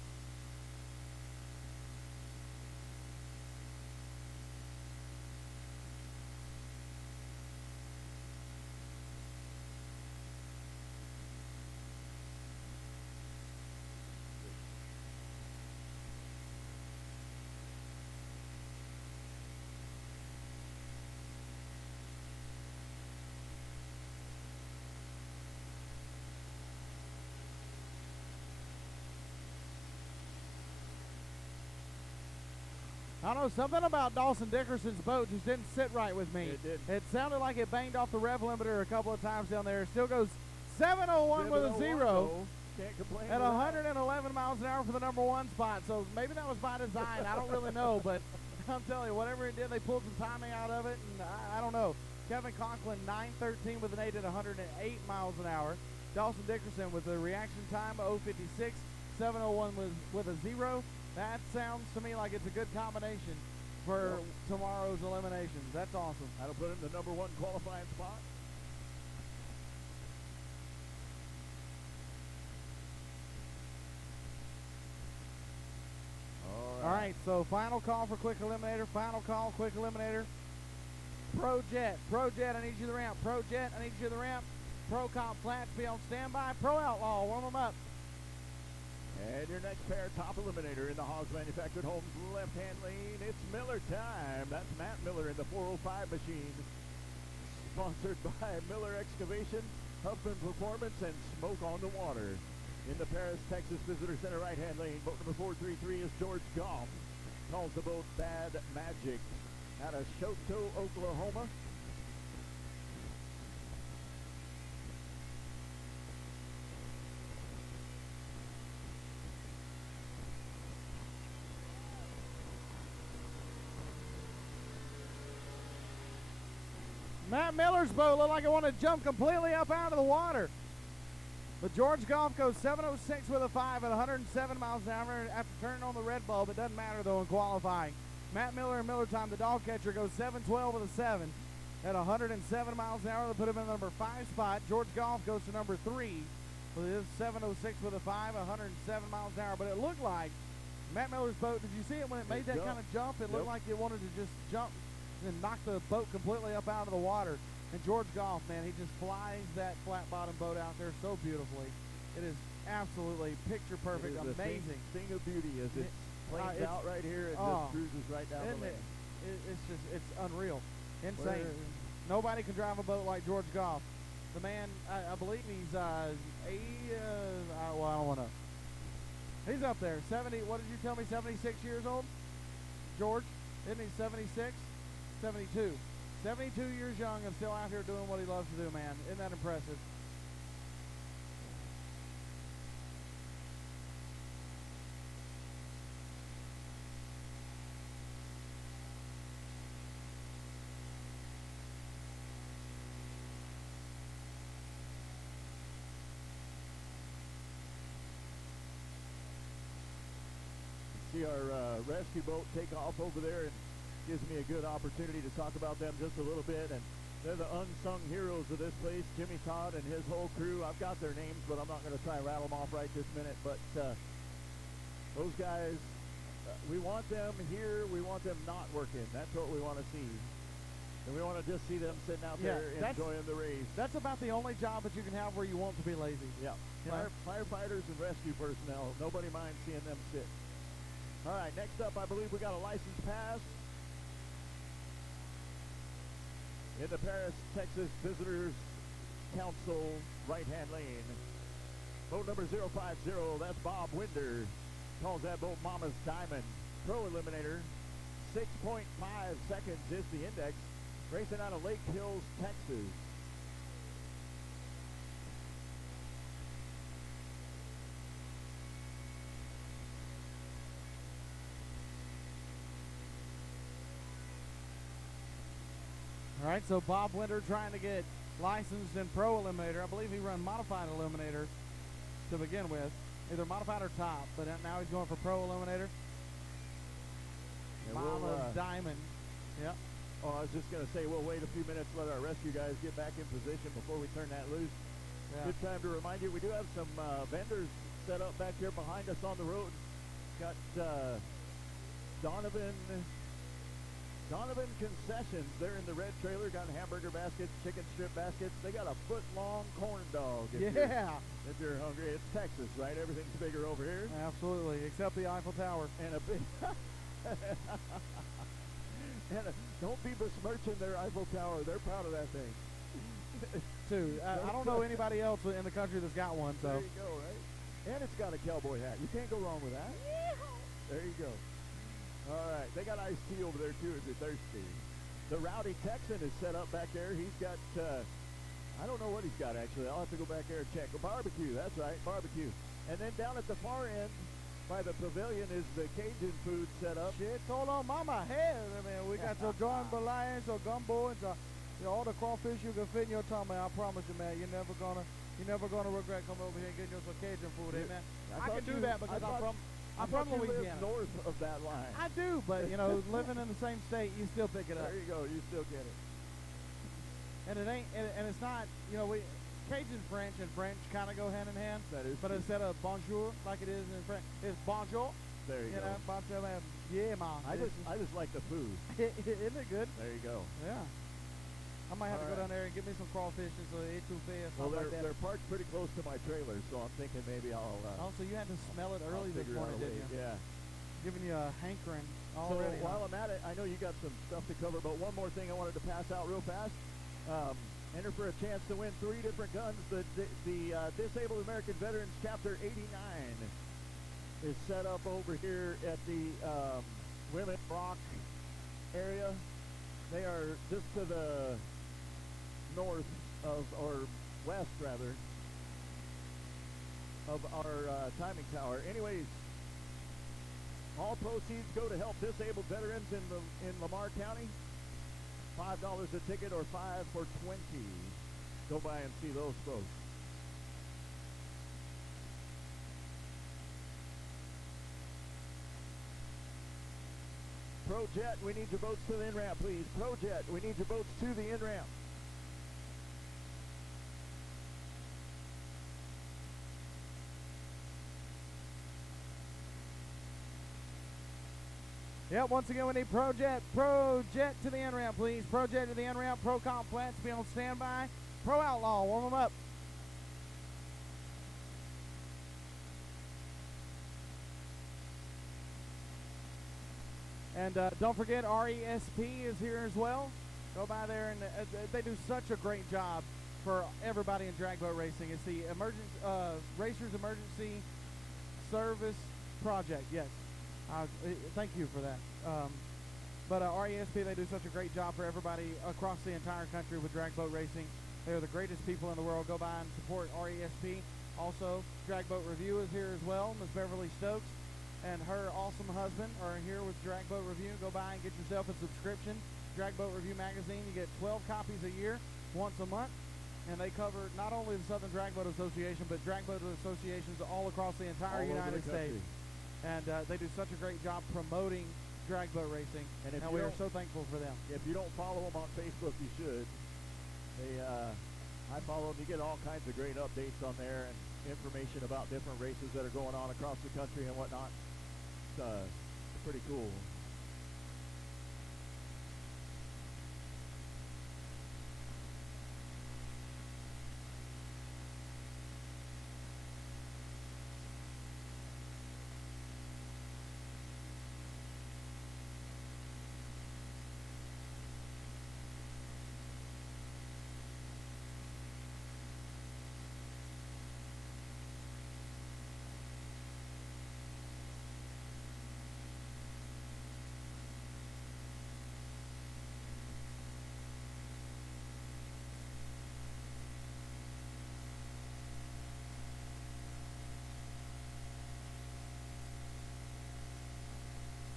I don't know, something about Dawson Dickerson's boat just didn't sit right with me. It did. It sounded like it banged off the rev limiter a couple of times down there. It still goes 701 with a 0 though. Can't complain. at with that. 111 miles an hour for the number 1 spot. So maybe that was by design. I don't really know, but I'm telling you, whatever it did, they pulled some timing out of it, and I don't know. Kevin Conklin, 913 with an 8 at 108 miles an hour. Dawson Dickerson with a reaction time of 056, 701 with a 0. That sounds to me like it's a good combination for tomorrow's eliminations. That's awesome. That'll put him in the number 1 qualifying spot. All right, so final call for quick eliminator. Final call, quick eliminator. Pro Jet, I need you to the ramp. Pro Jet, I need you to the ramp. Pro Comp Flats, be on standby. Pro Outlaw, warm them up. And your next pair, top eliminator in the Hogs Manufactured Homes left-hand lane. It's Miller time. That's Matt Miller in the 405 machine. Sponsored by Miller Excavation, Huffman Performance, and Smoke on the Water. In the Paris, Texas Visitor Center right-hand lane, boat number 433 is George Goff. Calls the boat Bad Magic out of Choteau, Oklahoma. Matt Miller's boat looked like it wanted to jump completely up out of the water. But George Goff goes 706 with a 5 at 107 miles an hour after turning on the red bulb. It doesn't matter, though, in qualifying. Matt Miller in Miller time, the dog catcher, goes 712 with a 7 at 107 miles an hour. They put him in the number 5 spot. George Goff goes to number 3 with his 706 with a 5 at 107 miles an hour. But it looked like Matt Miller's boat, did you see it when it made that kind of jump? It looked like it wanted to just jump and knock the boat completely up out of the water. And George Goff, man, he just flies that flat bottom boat out there so beautifully. It is absolutely picture perfect, amazing. Thing of beauty as it planes out right here and just cruises right down the lane. It's unreal, insane. Nobody can drive a boat like George Goff. The man, I believe he's well, I don't want to. He's up there, 70. What did you tell me? 76 years old, George? Isn't he 76? 72. 72 years young and still out here doing what he loves to do, man. Isn't that impressive? See our rescue boat take off over there, and gives me a good opportunity to talk about them just a little bit. And they're the unsung heroes of this place, Jimmy Todd and his whole crew. I've got their names, but I'm not going to try and rattle them off right this minute. But those guys, we want them here. We want them not working. That's what we want to see. And we want to just see them sitting out there enjoying the race. That's about the only job that you can have where you want to be lazy. Yeah. Firefighters and rescue personnel, nobody minds seeing them sit. All right, next up, I believe we got a license pass. In the Paris, Texas Visitors Council right-hand lane. Boat number 050, that's Bob Winder. Calls that boat Mama's Diamond. Pro Eliminator, 6.5 seconds is the index. Racing out of Lake Hills, Texas. All right, so Bob Winder trying to get licensed in Pro Eliminator. I believe he run Modified Eliminator to begin with, either Modified or Top, but now he's going for Pro Eliminator. And Mama's Diamond. Yep. Oh, I was just going to say, we'll wait a few minutes, let our rescue guys get back in position before we turn that loose. Yeah. Good time to remind you, we do have some vendors set up back here behind us on the road. Got Donovan Concessions. They're in the red trailer. Got hamburger baskets, chicken strip baskets. They got a foot-long corn dog. If you're hungry. It's Texas, right? Everything's bigger over here. Absolutely, except the Eiffel Tower. And a big... don't be besmirching their Eiffel Tower. They're proud of that thing. Too. I don't know anybody else in the country that's got one. So there you go, right? And it's got a cowboy hat. You can't go wrong with that. There you go. All right, they got iced tea over there too if you're thirsty. The Rowdy Texan is set up back there. He's got, I don't know what he's got actually. I'll have to go back there and check. A barbecue, that's right, barbecue. And then down at the far end by the pavilion is the Cajun food set up. Shit, hold on, mama. Hey, man, we got your jambalaya, your gumbo, and all the crawfish you can fit in your tummy. I promise you, man, you're never gonna regret coming over here and getting you some Cajun food, eh, man? I can do that because I'm from you Louisiana. live north of that line. I do, but you know, living in the same state, you still pick it up. There you go. You still get it. And it ain't, and it's not, you know, Cajun French and French kind of go hand in hand. That is but true. instead of bonjour like it is in French, it's bonjour. There you go. know, bonjour, man. Yeah, man. I just like the food. Isn't it good? There you go. Yeah. I might have All to go right. down there and get me some crawfish and some etouffee or Well, something like that. they're parked pretty close to my trailer, so I'm thinking maybe I'll. Oh, so you had to smell it early this figure out morning, a way. didn't you? Yeah. Giving you a hankering So already. while I'm at it, I know you got some stuff to cover, but one more thing I wanted to pass out real fast. Enter for a chance to win 3 different guns. The Disabled American Veterans Chapter 89 is set up over here at the Women Rock area. They are just to the north of, or west rather, of our timing tower. Anyways, all proceeds go to help disabled veterans in Lamar County. $5 a ticket or 5 for 20. Go by and see those folks. ProJet, we need your boats to the in-ramp, please. ProJet, we need your boats to the in-ramp. Yep, once again, we need ProJet to the in-ramp, please. ProJet to the in-ramp. Pro Comp Flats, be on standby. Pro Outlaw, warm them up. And don't forget, RESP is here as well. Go by there, and they do such a great job for everybody in drag boat racing. It's the Racers Emergency Service Project, yes. Thank you for that. But RESP, they do such a great job for everybody across the entire country with drag boat racing. They're the greatest people in the world. Go by and support RESP. Also, Drag Boat Review is here as well. Ms. Beverly Stokes and her awesome husband are here with Drag Boat Review. Go by and get yourself a subscription. Drag Boat Review magazine. You get 12 copies a year, once a month. And they cover not only the Southern Drag Boat Association, but drag boat associations all across the entire United States. And they do such a great job promoting drag boat racing, and we are so thankful for them. If you don't follow them on Facebook, you should. I follow them. You get all kinds of great updates on there and information about different races that are going on across the country and whatnot. It's pretty cool.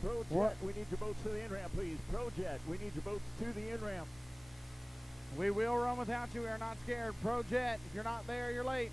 ProJet, we need your boats to the in-ramp, please. ProJet, we need your boats to the in-ramp. We will run without you. We are not scared. ProJet, if you're not there, you're late.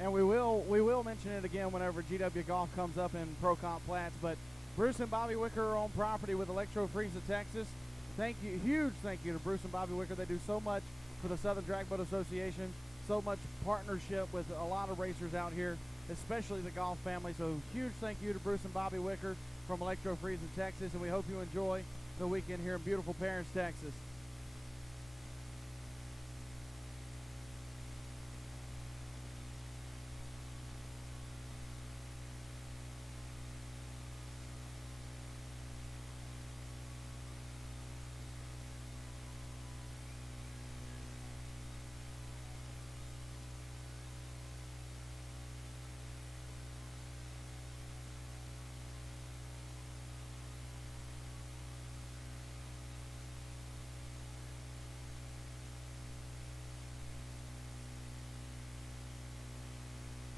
And we will mention it again whenever GW Golf comes up in Pro Comp Flats. But Bruce and Bobby Wicker are on property with Electro Freeza, Texas. Thank you, huge thank you to Bruce and Bobby Wicker. They do so much for the Southern Drag Boat Association, so much partnership with a lot of racers out here, especially the golf family. So huge thank you to Bruce and Bobby Wicker from Electro Freeza, Texas, and we hope you enjoy the weekend here in beautiful Paris, Texas.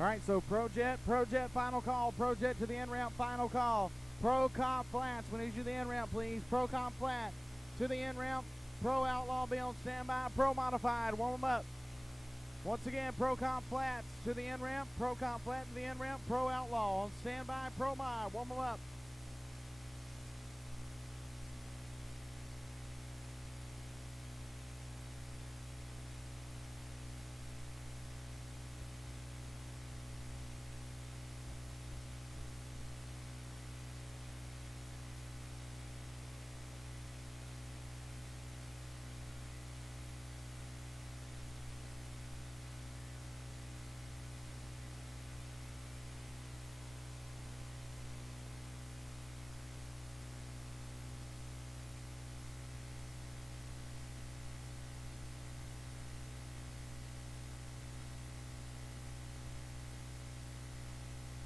All right, so Projet final call. Projet to the end ramp, final call. Pro Comp Flats, we need you to the end ramp, please. Pro Comp Flat to the end ramp. Pro Outlaw be on standby. Pro Modified, warm them up. Once again, Pro Comp Flats to the end ramp. Pro Comp Flat to the end ramp. Pro Outlaw on standby. Pro Mod, warm them up.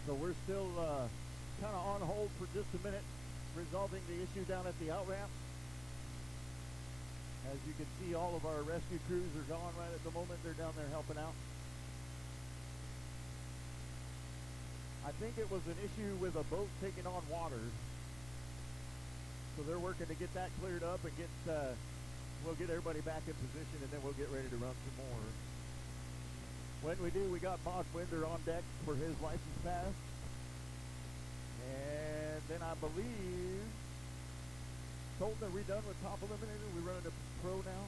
So we're still kind of on hold for just a minute, resolving the issue down at the out ramp. As you can see, all of our rescue crews are gone right at the moment. They're down there helping out. I think it was an issue with a boat taking on water. So they're working to get that cleared up and we'll get everybody back in position, and then we'll get ready to run some more. When we do, we got Bob Winder on deck for his license pass. And then I believe, Colton, are we done with Top Eliminator? We running to Pro now?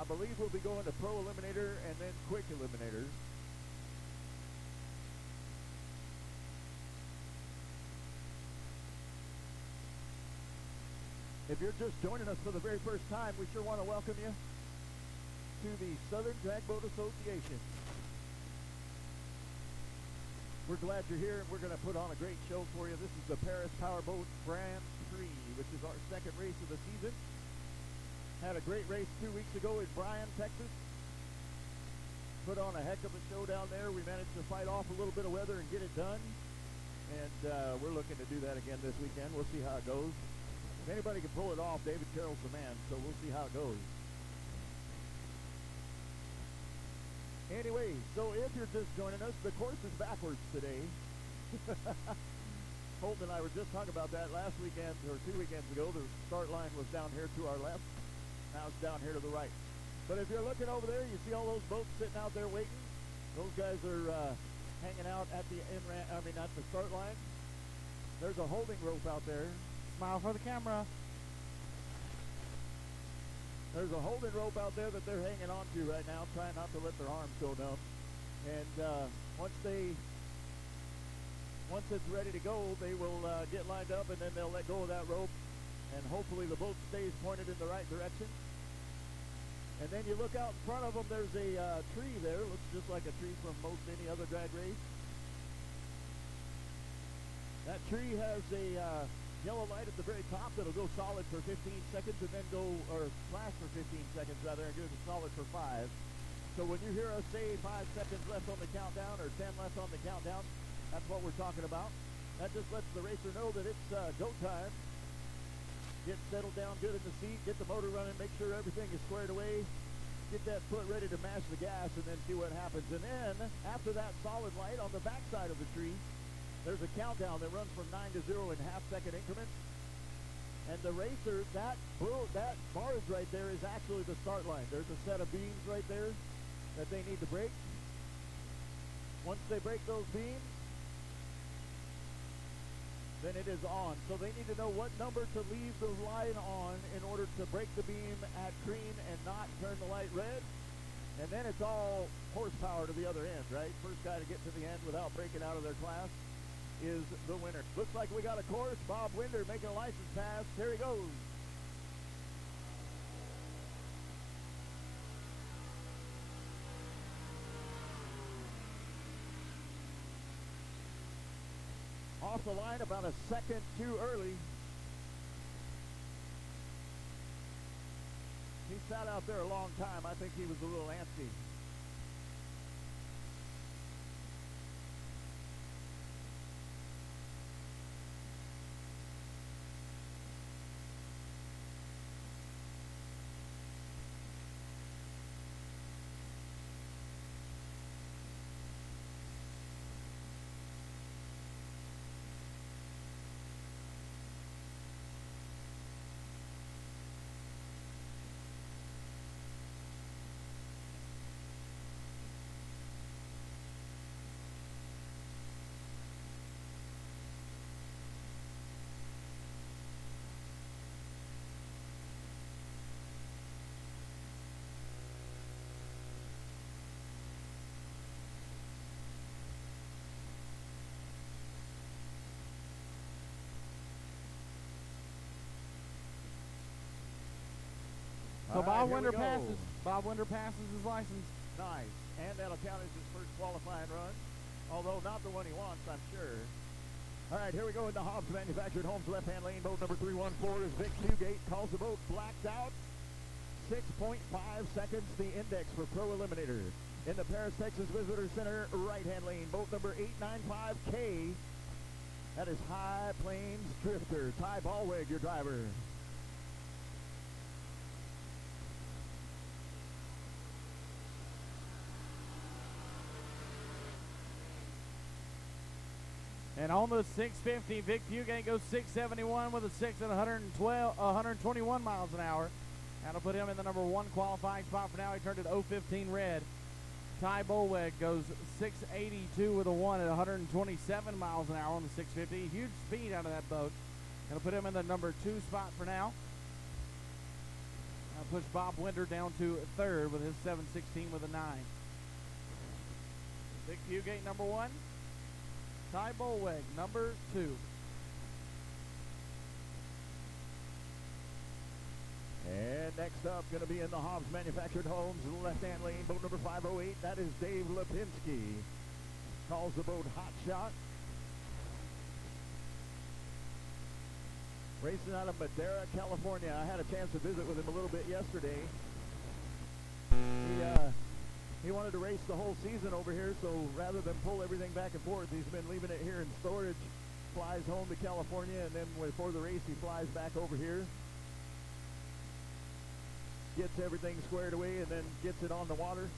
I believe we'll be going to Pro Eliminator and then Quick Eliminator. If you're just joining us for the very first time, we sure want to welcome you to the Southern Drag Boat Association. We're glad you're here, and we're going to put on a great show for you. This is the Paris Powerboat Grand Prix, which is our second race of the season. Had a great race 2 weeks ago in Bryan, Texas. Put on a heck of a show down there. We managed to fight off a little bit of weather and get it done. And we're looking to do that again this weekend. We'll see how it goes. If anybody can pull it off, David Carroll's the man, so we'll see how it goes. Anyway, so if you're just joining us, the course is backwards today. Colton and I were just talking about that last weekend, or 2 weekends ago. The start line was down here to our left. Now it's down here to the right. But if you're looking over there, you see all those boats sitting out there waiting. Those guys are hanging out at the at the start line. There's a holding rope out there. Smile for the camera. There's a holding rope out there that they're hanging on to right now, trying not to let their arms go numb. And once it's ready to go, they will get lined up, and then they'll let go of that rope, and hopefully the boat stays pointed in the right direction. And then you look out in front of them, there's a tree there. Looks just like a tree from most any other drag race. That tree has a yellow light at the very top that'll go solid for 15 seconds and then flash for 15 seconds rather, and go to solid for 5. So when you hear us say 5 seconds left on the countdown or 10 left on the countdown, that's what we're talking about. That just lets the racer know that it's go time. Get settled down good in the seat, get the motor running, make sure everything is squared away, get that foot ready to mash the gas, and then see what happens. And then, after that solid light on the backside of the tree, there's a countdown that runs from 9 to 0 in half-second increments. And the racer, that barge right there is actually the start line. There's a set of beams right there that they need to break. Once they break those beams, then it is on. So they need to know what number to leave the line on in order to break the beam at green and not turn the light red. And then it's all horsepower to the other end, right? First guy to get to the end without breaking out of their class is the winner. Looks like we got a course. Bob Winder making a license pass. Here he goes. Off the line about a second too early. He sat out there a long time. I think he was a little antsy. So All right, Bob here we Winder go. passes. Bob Winder passes his license. Nice. And that'll count as his first qualifying run. Although not the one he wants, I'm sure. All right, here we go in the Hobbs Manufactured Homes left-hand lane. Boat number 314 is Vic Fugate. Calls the boat blacked out. 6.5 seconds, the index for Pro Eliminator. In the Paris, Texas Visitor Center right-hand lane. Boat number 895K. That is High Plains Drifter. Ty Ballweg, your driver. And on the 650, Vic Fugate goes 671 with a 6 at 121 miles an hour. That'll put him in the number 1 qualifying spot for now. He turned it 015 red. Ty Bowleg goes 682 with a 1 at 127 miles an hour on the 650. Huge speed out of that boat. That'll put him in the number 2 spot for now. That'll push Bob Winder down to 3rd with his 716 with a 9. Vic Fugate number 1. Ty Bowleg, number 2. And next up, going to be in the Hobbs Manufactured Homes left-hand lane, boat number 508. That is Dave Lipinski. Calls the boat Hot Shot. Racing out of Madera, California. I had a chance to visit with him a little bit yesterday. He wanted to race the whole season over here, so rather than pull everything back and forth, he's been leaving it here in storage, flies home to California, and then before the race, he flies back over here, gets everything squared away, and then gets it on the water.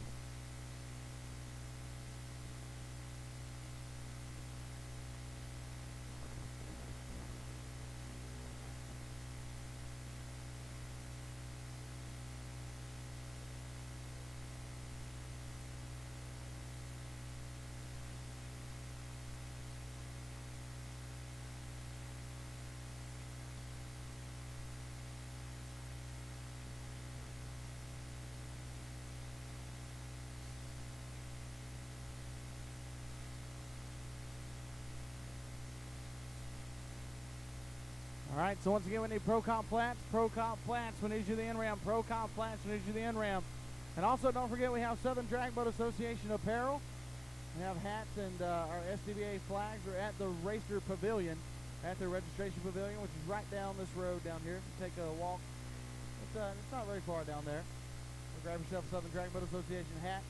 All right, so once again, we need Pro Comp Flats. Pro Comp Flats, we need you the in-ram. Pro Comp Flats, we need you the in-ram. And also, don't forget, we have Southern Drag Boat Association apparel. We have hats and our SDBA flags are at the Racer Pavilion, at the registration pavilion, which is right down this road down here. Take a walk. It's not very far down there. So grab yourself a Southern Drag Boat Association hat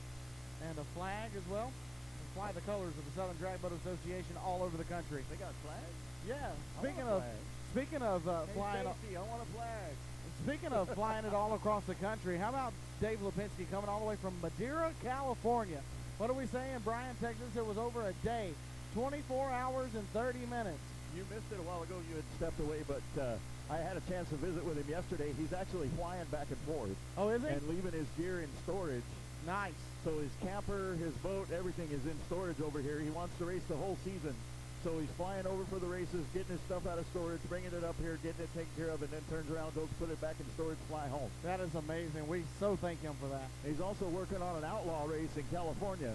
and a flag as well. And fly the colors of the Southern Drag Boat Association all over the country. They got flags? Yeah. Speaking of Flying, Stacy, I want a flag. speaking of flying it all across the country, how about Dave Lipinski coming all the way from Madera, California? What are we saying, Bryan, Texas? It was over a day, 24 hours and 30 minutes. You missed it a while ago. You had stepped away, but I had a chance to visit with him yesterday. He's actually flying back and forth Oh, is he? and leaving his gear in storage. Nice. So his camper, his boat, everything is in storage over here. He wants to race the whole season. So he's flying over for the races, getting his stuff out of storage, bringing it up here, getting it taken care of, and then turns around, goes put it back in storage, fly home. That is amazing. We so thank him for that. He's also working on an outlaw race in California.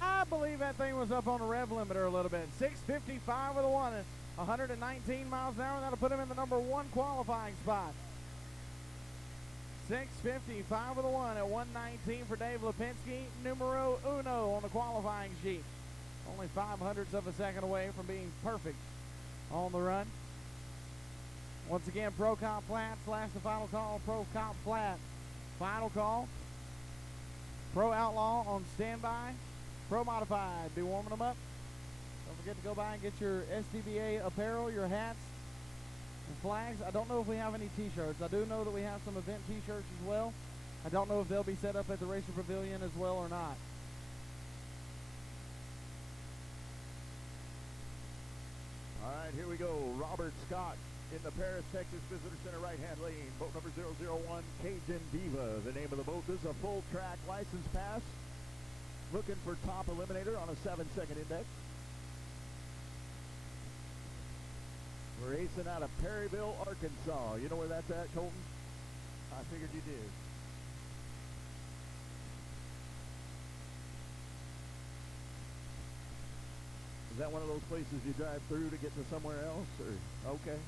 I believe that thing was up on the rev limiter a little bit. 655 with a 1 at 119 miles an hour. That'll put him in the number 1 qualifying spot. 655 with a 1 at 119 for Dave Lipinski. Numero uno on the qualifying sheet. Only 0.05 of a second away from being perfect on the run. Once again, Pro Comp Flat / the final call. Pro Comp Flat. Final call. Pro Outlaw on standby. Pro Modified, be warming them up. Don't forget to go by and get your SDBA apparel, your hats, and flags. I don't know if we have any t-shirts. I do know that we have some event t-shirts as well. I don't know if they'll be set up at the Racer Pavilion as well or not. All right, here we go. Robert Scott in the Paris, Texas Visitor Center right-hand lane. Boat number 001, Cajun Diva, the name of the boat. This is a full track license pass. Looking for top eliminator on a 7-second index. We're racing out of Perryville, Arkansas. You know where that's at, Colton? I figured you did. Is that one of those places you drive through to get to somewhere else? Or okay.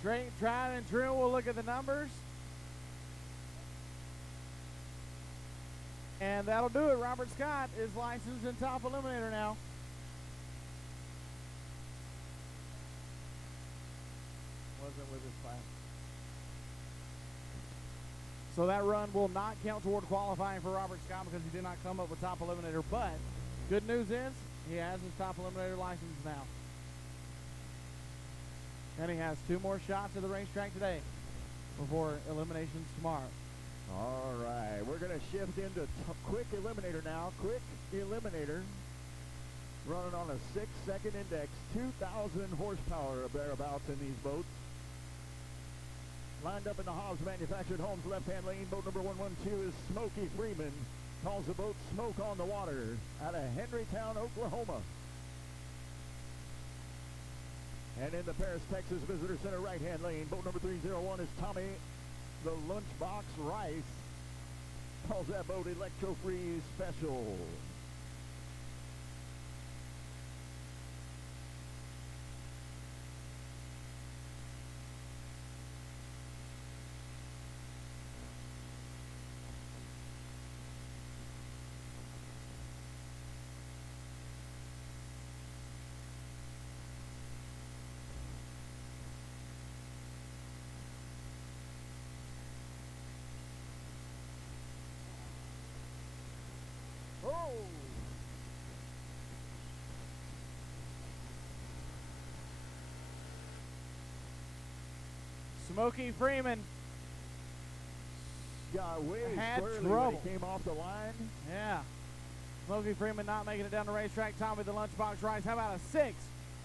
Straight, tried, and true. We'll look at the numbers. And that'll do it. Robert Scott is licensed in top eliminator now. Wasn't with his class. So that run will not count toward qualifying for Robert Scott because he did not come up with top eliminator. But good news is he has his top eliminator license now. And he has 2 more shots at the racetrack today before eliminations tomorrow. All right, we're going to shift into quick eliminator now. Quick eliminator running on a 6-second index, 2,000 horsepower or thereabouts in these boats. Lined up in the Hobbs Manufactured Homes left-hand lane, boat number 112 is Smokey Freeman. Calls the boat Smoke on the Water out of Henrytown, Oklahoma. And in the Paris, Texas Visitor Center right-hand lane, boat number 301 is Tommy the Lunchbox Rice. Calls that boat Electro Free Special. Oh! Smokey Freeman Got way had squirrely trouble. when he came off the line. Yeah. Smokey Freeman not making it down the racetrack. Tommy the Lunchbox Rice. How about a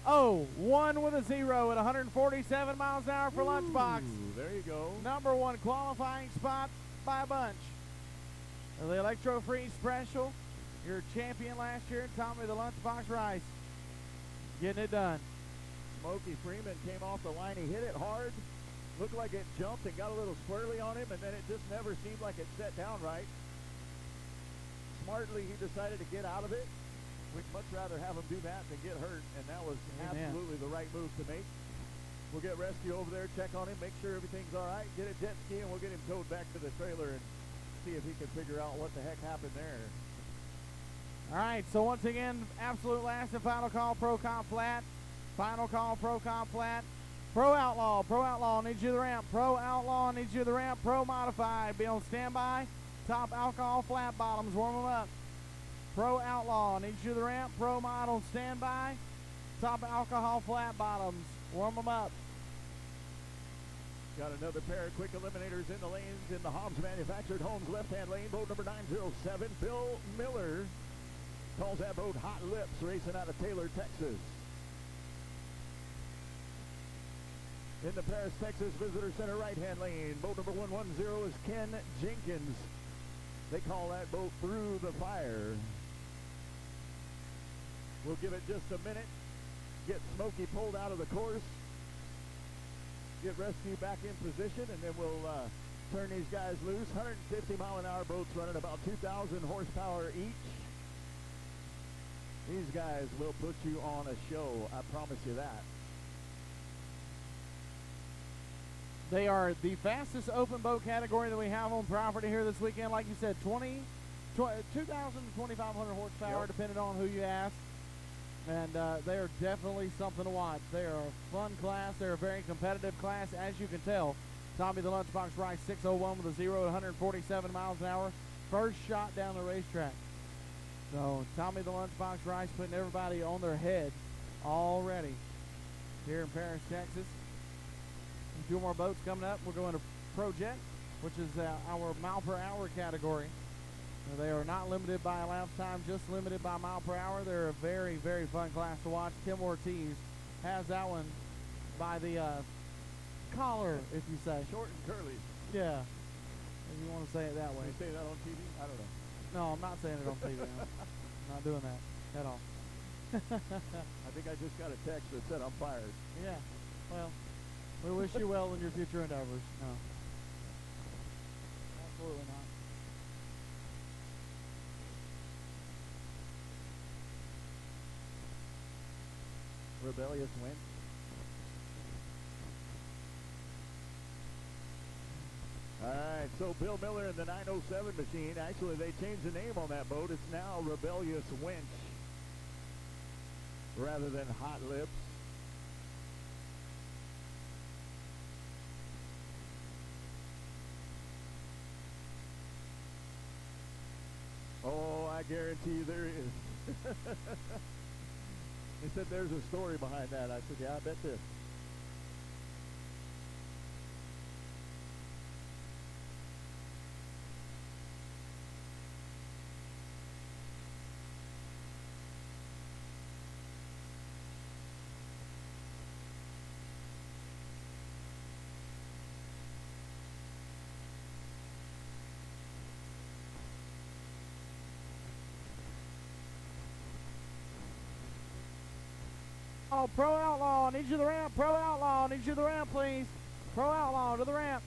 6-0-1 with a 0 at 147 miles an hour for Lunchbox. Ooh, there you go. Number 1 qualifying spot by a bunch. The Electro Free Special. Your champion last year, Tommy the Lunchbox Rice. Getting it done. Smokey Freeman came off the line. He hit it hard. Looked like it jumped and got a little squirrely on him, and then it just never seemed like it set down right. Smartly, he decided to get out of it. We'd much rather have him do that than get hurt, and that was absolutely the right move to make. We'll get rescue over there, check on him, make sure everything's all right, get a jet ski, and we'll get him towed back to the trailer and see if he can figure out what the heck happened there. All right, so once again, absolute last and final call, Pro Comp Flat. Final call, Pro Comp Flat. Pro Outlaw needs you the ramp. Pro Outlaw needs you the ramp. Pro Modified, be on standby. Top alcohol flat bottoms, warm them up. Pro Outlaw needs you the ramp. Pro Mod on standby. Top alcohol flat bottoms, Warm them up. Got another pair of quick eliminators in the lanes in the Hobbs Manufactured Homes left-hand lane. Boat number 907, Bill Miller, calls that boat Hot Lips, racing out of Taylor, Texas. In the Paris, Texas Visitor Center right-hand lane, boat number 110 is Ken Jenkins. They call that boat Through the Fire. We'll give it just a minute. Get Smokey pulled out of the course. Get Rescue back in position, and then we'll turn these guys loose. 150-mile-an-hour boats running about 2,000 horsepower each. These guys will put you on a show, I promise you that. They are the fastest open boat category that we have on property here this weekend. Like you said, 2,000 to 2,500 horsepower, depending on who you ask. And they are definitely something to watch. They are a fun class. They're a very competitive class, as you can tell. Tommy the Lunchbox Rice, 601 with a 0 to 147 miles an hour. First shot down the racetrack. So Tommy the Lunchbox Rice putting everybody on their head already here in Paris, Texas. A few more boats coming up. We're going to Project, which is our mile per hour category. They are not limited by elapsed time, just limited by mile per hour. They're a very, very fun class to watch. Tim Ortiz has that one by the collar, if you say. Short and curly. Yeah, if you want to say it that way. Can you say that on TV? I don't know. No, I'm not saying it on TV. I'm not doing that at all. I think I just got a text that said I'm fired. Yeah, well, we wish you well in your future endeavors. No, absolutely not. Rebellious Winch. All right, so Bill Miller in the 907 machine. Actually, they changed the name on that boat. It's now Rebellious Winch rather than Hot Lips. Oh, I guarantee you there is. They said there's a story behind that. I said, yeah, I bet there. Oh, Pro Outlaw, I need you to the ramp. Pro Outlaw, I need you to the ramp, please. Pro Outlaw, to the ramp.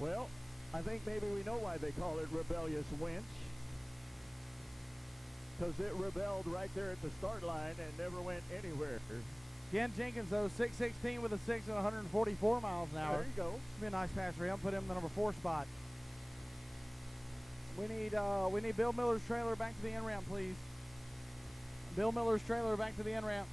Well, I think maybe we know why they call it Rebellious Winch. Because it rebelled right there at the start line and never went anywhere. Ken Jenkins, though, 616 with a 6 at 144 miles an hour. There you go. Be a nice pass for him. Put him in the number 4 spot. We need Bill Miller's trailer back to the end ramp, please. Bill Miller's trailer back to the end ramp.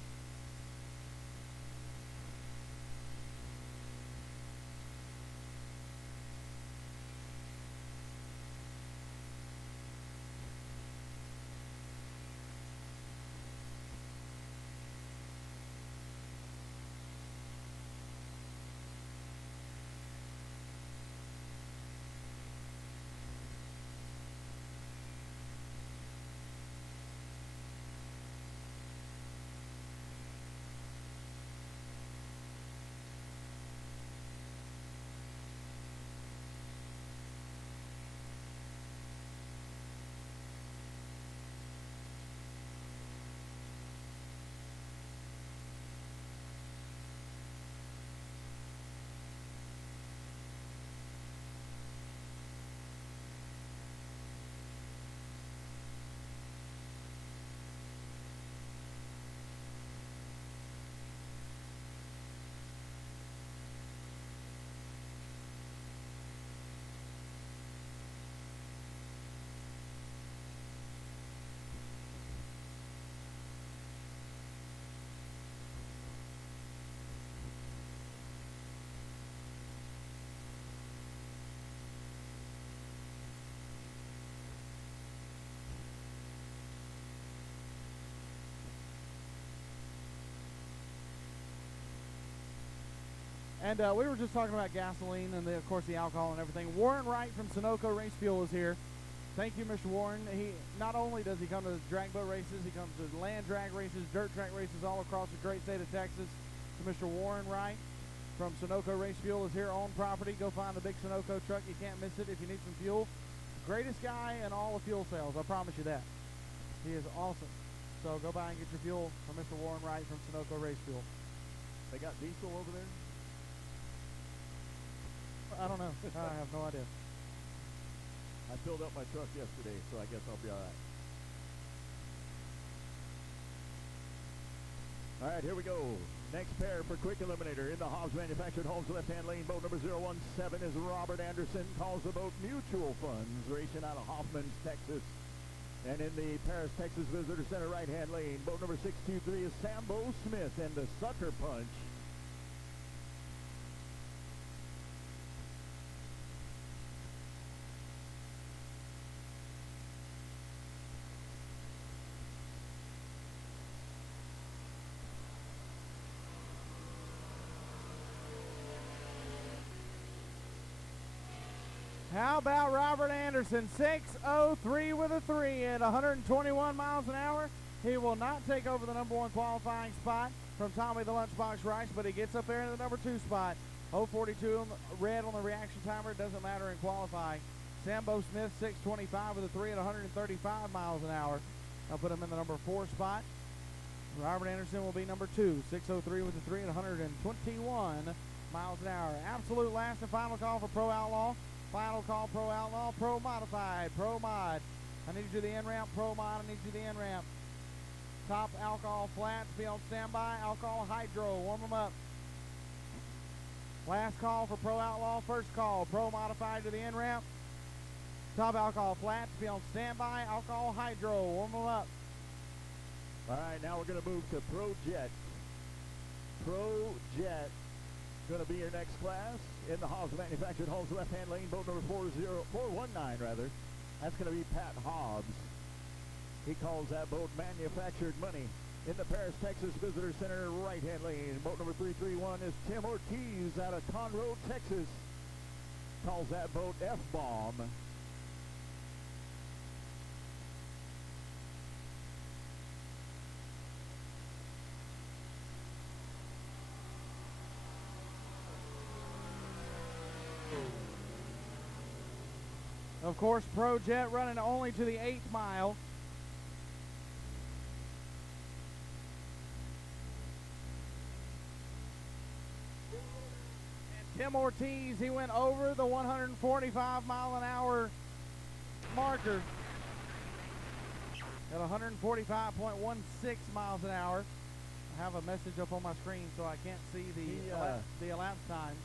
And we were just talking about gasoline and, of course, the alcohol and everything. Warren Wright from Sunoco Race Fuel is here. Thank you, Mr. Warren. He not only does he come to the drag boat races, he comes to land drag races, dirt track races all across the great state of Texas. So Mr. Warren Wright from Sunoco Race Fuel is here on property. Go find the big Sunoco truck. You can't miss it if you need some fuel. Greatest guy in all of fuel sales. I promise you that. He is awesome. So go by and get your fuel from Mr. Warren Wright from Sunoco Race Fuel. They got diesel over there? I don't know. I have no idea. I filled up my truck yesterday, so I guess I'll be all right. All right, here we go. Next pair for Quick Eliminator. In the Hobbs Manufactured Homes left-hand lane, boat number 017 is Robert Anderson. Calls the boat Mutual Funds, racing out of Hoffman's, Texas. And in the Paris, Texas Visitor Center right-hand lane, boat number 623 is Sambo Smith and the Sucker Punch. How about Robert Anderson? 6:03 with a 3 at 121 miles an hour. He will not take over the number 1 qualifying spot from Tommy the Lunchbox Rice, but he gets up there in the number 2 spot. 0:42 red on the reaction timer. It doesn't matter in qualifying. Sambo Smith, 6:25 with a 3 at 135 miles an hour. I'll put him in the number 4 spot. Robert Anderson will be number 2. 6:03 with a 3 at 121 miles an hour. Absolute last and final call for Pro Outlaw. Final call, Pro Outlaw, Pro Modified, Pro Mod. I need you to the in-ramp, Pro Mod, I need you to the in-ramp. Top alcohol flats, be on standby. Alcohol hydro, warm them up. Last call for Pro Outlaw, first call, Pro Modified to the in-ramp. Top alcohol flats, be on standby. Alcohol hydro, warm them up. All right, now we're going to move to Pro Jet. Pro Jet going to be your next class. In the Hobbs Manufactured Homes left-hand lane, boat number 419 rather. That's going to be Pat Hobbs. He calls that boat Manufactured Money. In the Paris, Texas Visitor Center right-hand lane, boat number 331 is Tim Ortiz out of Conroe, Texas. Calls that boat F-Bomb. Of course, Pro Jet running only to the 8th mile. And Tim Ortiz, he went over the 145 mile an hour marker at 145.16 miles an hour. I have a message up on my screen so I can't see the elapsed times.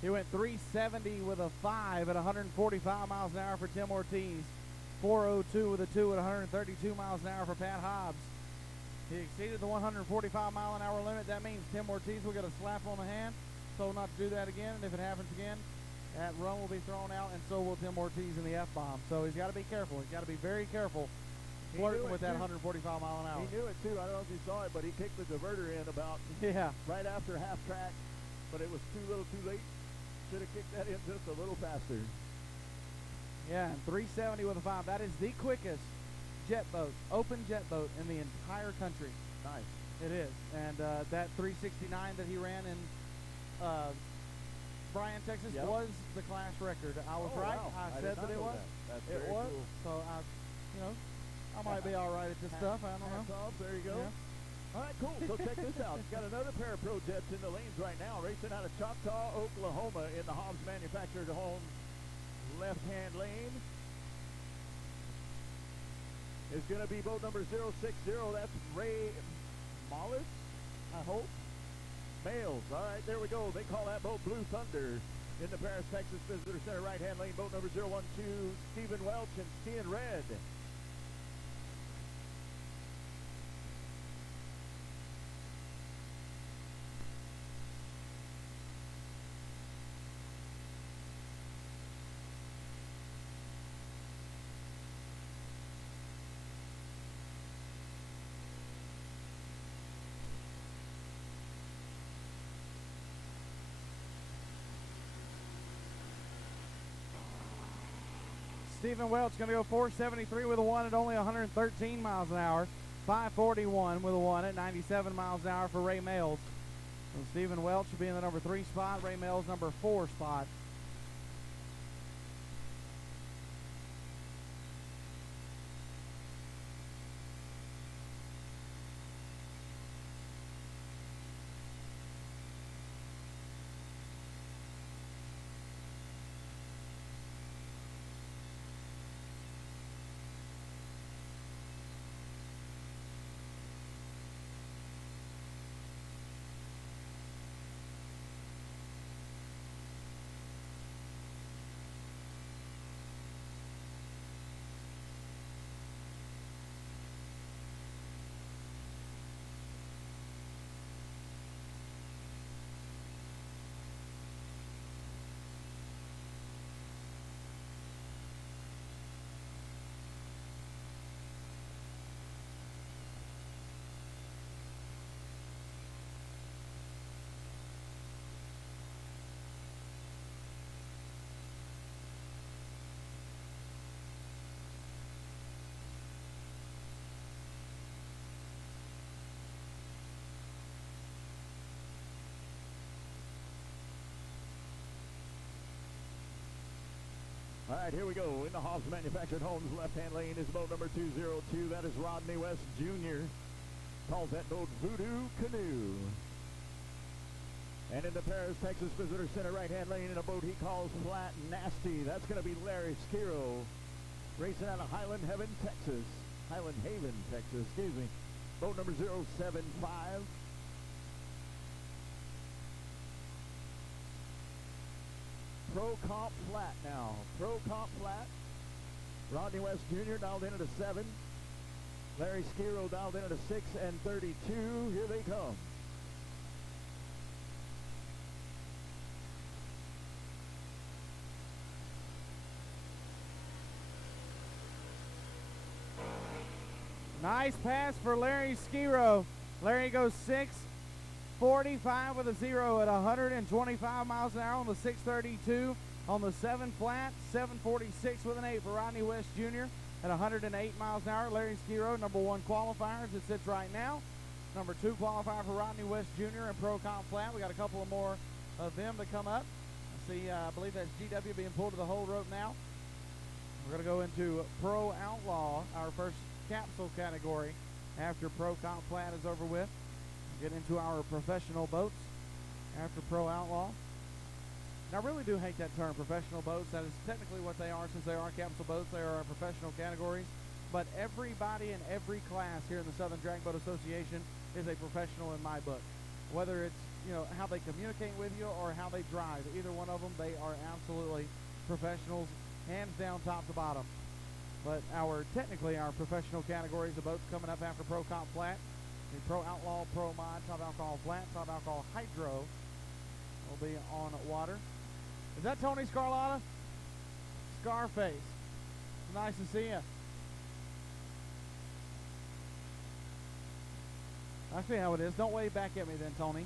He went 370 with a 5 at 145 miles an hour for Tim Ortiz. 402 with a 2 at 132 miles an hour for Pat Hobbs. He exceeded the 145 mile an hour limit. That means Tim Ortiz will get a slap on the hand. So not to do that again. And if it happens again, that run will be thrown out, and so will Tim Ortiz in the F-bomb. So he's got to be careful. He's got to be very careful flirting with that 145 mile an hour. He knew it too. I don't know if you saw it, but he kicked the diverter in about right after half track, but it was too late. Should have kicked that in just a little faster. Yeah, and 370 with a 5. That is the quickest jet boat, open jet boat in the entire country. Nice. It is. And that 369 that he ran in Bryan, Texas was the class record. I was right. Wow. I said that it was. That's it very was. cool. So I might be all right at this stuff. I don't know. Hats off. There you go. Yeah. All right, cool. So check this out. Got another pair of Pro Jets in the lanes right now, racing out of Choctaw, Oklahoma, in the Hobbs Manufactured Homes left-hand lane. Is going to be boat number 060. That's Ray Mollis, I hope. Males. All right, there we go. They call that boat Blue Thunder. In the Paris, Texas Visitor Center right-hand lane, boat number 012, Stephen Welch and Stian Red. Stephen Welch going to go 473 with a 1 at only 113 miles an hour. 541 with a 1 at 97 miles an hour for Ray Males. So Stephen Welch will be in the number 3 spot. Ray Males number 4 spot. All right, here we go. In the Hobbs Manufactured Homes left-hand lane is boat number 202. That is Rodney West Jr. Calls that boat Voodoo Canoe. And in the Paris, Texas Visitor Center right-hand lane in a boat he calls Flat Nasty. That's going to be Larry Skiro. Racing out of Highland Haven, Texas. Excuse me. Boat number 075. Pro Comp Flat now. Pro Comp Flat. Rodney West Jr. dialed in at a 7. Larry Skiro dialed in at a 6 and 32. Here they come. Nice pass for Larry Skiro. Larry goes 6:45 with a 0 at 125 miles an hour on the 632. On the 7 flat, 7:46 with an 8 for Rodney West Jr. at 108 miles an hour. Larry Skiro, number 1 qualifier as it sits right now. Number 2 qualifier for Rodney West Jr. and Pro Comp Flat. We got a couple of more of them to come up. I believe that's GW being pulled to the whole rope now. We're going to go into Pro Outlaw, our first capsule category after Pro Comp Flat is over with. Get into our professional boats after Pro Outlaw. And I really do hate that term, professional boats. That is technically what they are, since they are capsule boats. They are our professional categories. But everybody in every class here in the Southern Drag Boat Association is a professional in my book. Whether it's how they communicate with you or how they drive, either one of them, they are absolutely professionals, hands down, top to bottom. But technically our professional categories of boats coming up after Pro Comp Flat: the Pro Outlaw, Pro Mod, Top Alcohol Flat, Top Alcohol Hydro will be on water. Is that Tony Scarlotta? Scarface. Nice to see you. I see how it is. Don't wave back at me then, Tony.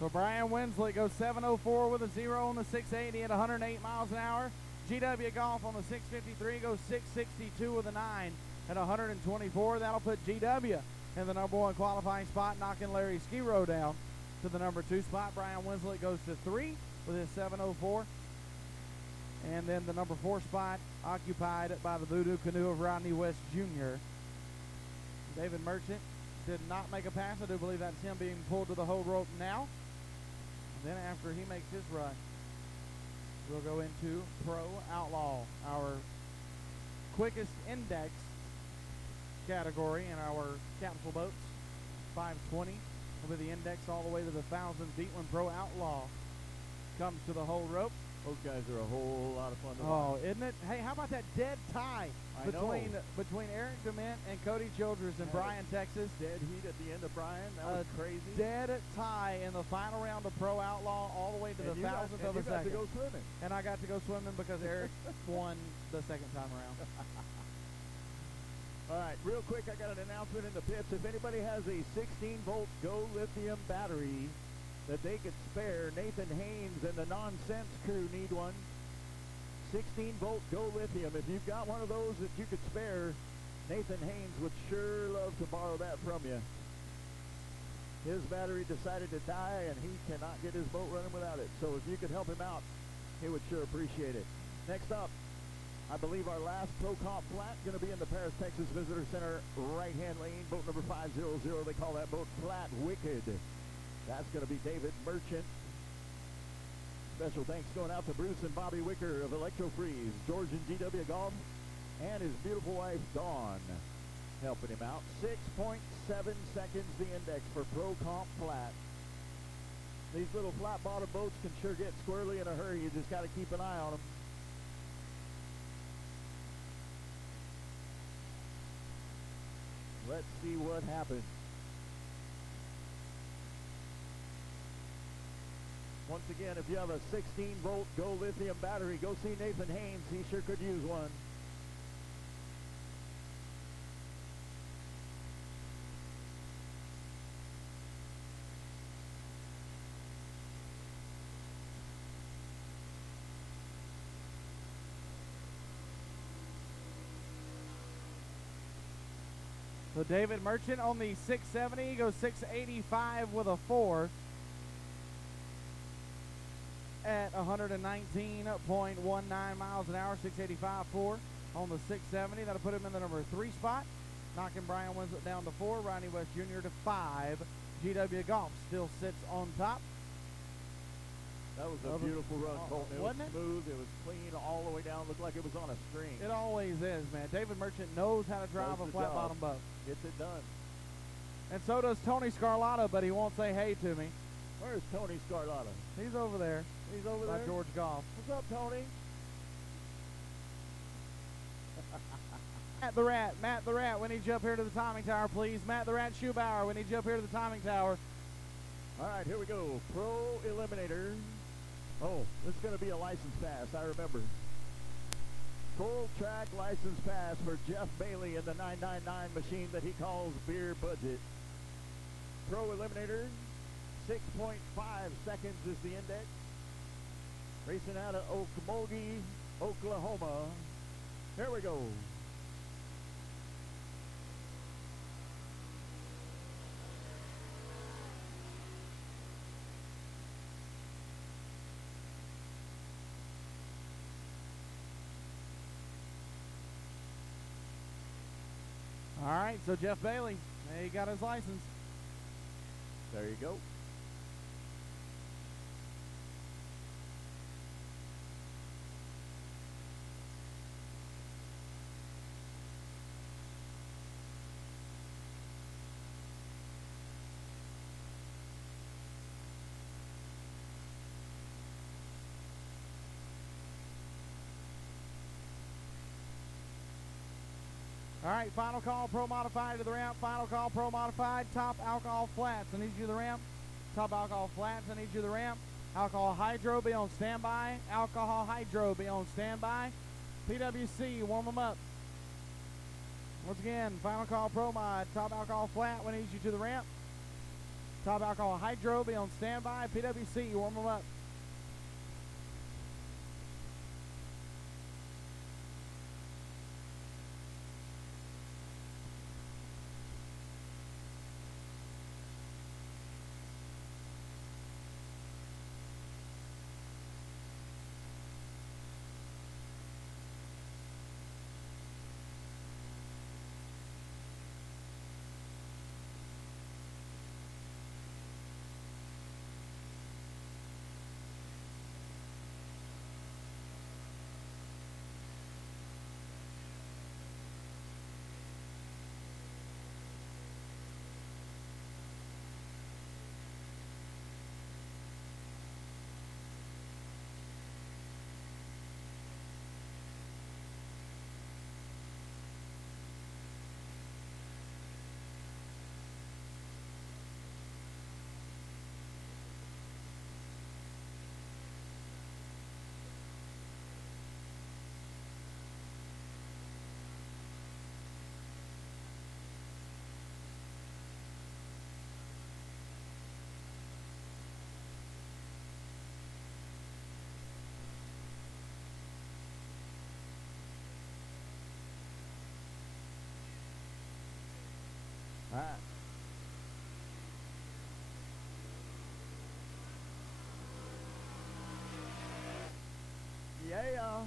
So Brian Winsley goes 7:04 with a 0 on the 680 at 108 miles an hour. GW Golf on the 653 goes 662 with a 9 at 124. That'll put GW in the number 1 qualifying spot, knocking Larry Skiro down to the number 2 spot. Brian Winsley goes to 3 with his 7:04. And then the number 4 spot occupied by the Voodoo Canoe of Rodney West Jr. David Merchant did not make a pass. I do believe that's him being pulled to the whole rope now. Then after he makes his run, we'll go into Pro Outlaw, our quickest index category in our capsule boats. 520 will be the index all the way to the 1,000 feet when Pro Outlaw comes to the whole rope. Those guys are a whole lot of fun to Oh, watch. isn't it? Hey, how about that dead tie I know. between Eric DeMint and Cody Childress in And Bryan, Texas? Dead heat at the end of Bryan. That was crazy. Dead tie in the final round of Pro Outlaw, all the way to And the you got- thousandth and of a you got to second. go swimming. And I got to go swimming because Eric won the second time around. All right, real quick, I got an announcement in the pits. If anybody has a 16-volt Go lithium battery that they could spare, Nathan Haynes and the Nonsense crew need one. 16-volt Go lithium. If you've got one of those that you could spare, Nathan Haynes would sure love to borrow that from you. His battery decided to die, and he cannot get his boat running without it. So if you could help him out, he would sure appreciate it. Next up, I believe our last Pro Comp Flat going to be in the Paris, Texas Visitor Center right-hand lane, boat number 500. They call that boat Flat Wicked. That's going to be David Merchant. Special thanks going out to Bruce and Bobby Wicker of Electro Freeze, George and GW Golf, and his beautiful wife, Dawn, helping him out. 6.7 seconds the index for Pro Comp Flat. These little flat bottom boats can sure get squirrely in a hurry. You just got to keep an eye on them. Let's see what happens. Once again, if you have a 16-volt Go lithium battery, go see Nathan Haynes. He sure could use one. So David Merchant on the 670 goes 685 with a 4 at 119.19 miles an hour, 685 4 on the 670. That'll put him in the number 3 spot. Knocking Brian Winslet down to 4, Ronnie West Jr. to 5. GW Golf still sits on top. That was a beautiful run, Colton. It was Wasn't it? smooth. It was clean all the way down. Looked like it was on a string. It always is, man. David Merchant knows how to drive Does a the flat job. bottom boat. Gets it done. And so does Tony Scarlatta, but he won't say hey to me. Where's Tony Scarlatta? He's over there He's over by there. George Golf. What's up, Tony? Matt the Rat, we need you up here to the timing tower, please. Matt the Rat Schubauer, we need you up here to the timing tower. All right, here we go. Pro Eliminator. Oh, this is going to be a license pass, I remember. Full track license pass for Jeff Bailey in the 999 machine that he calls Beer Budget. Pro Eliminator, 6.5 seconds is the index. Racing out of Okmulgee, Oklahoma. Here we go. All right, so Jeff Bailey, he got his license. There you go. All right, final call, Pro Modified to the ramp. Final call, Pro Modified, top alcohol flats. I need you to the ramp. Top alcohol flats, I need you to the ramp. Alcohol hydro, be on standby. Alcohol hydro, be on standby. PWC, warm them up. Once again, final call, Pro Mod. Top alcohol flat, we need you to the ramp. Top alcohol hydro, be on standby. PWC, warm them up. All right. Yeah.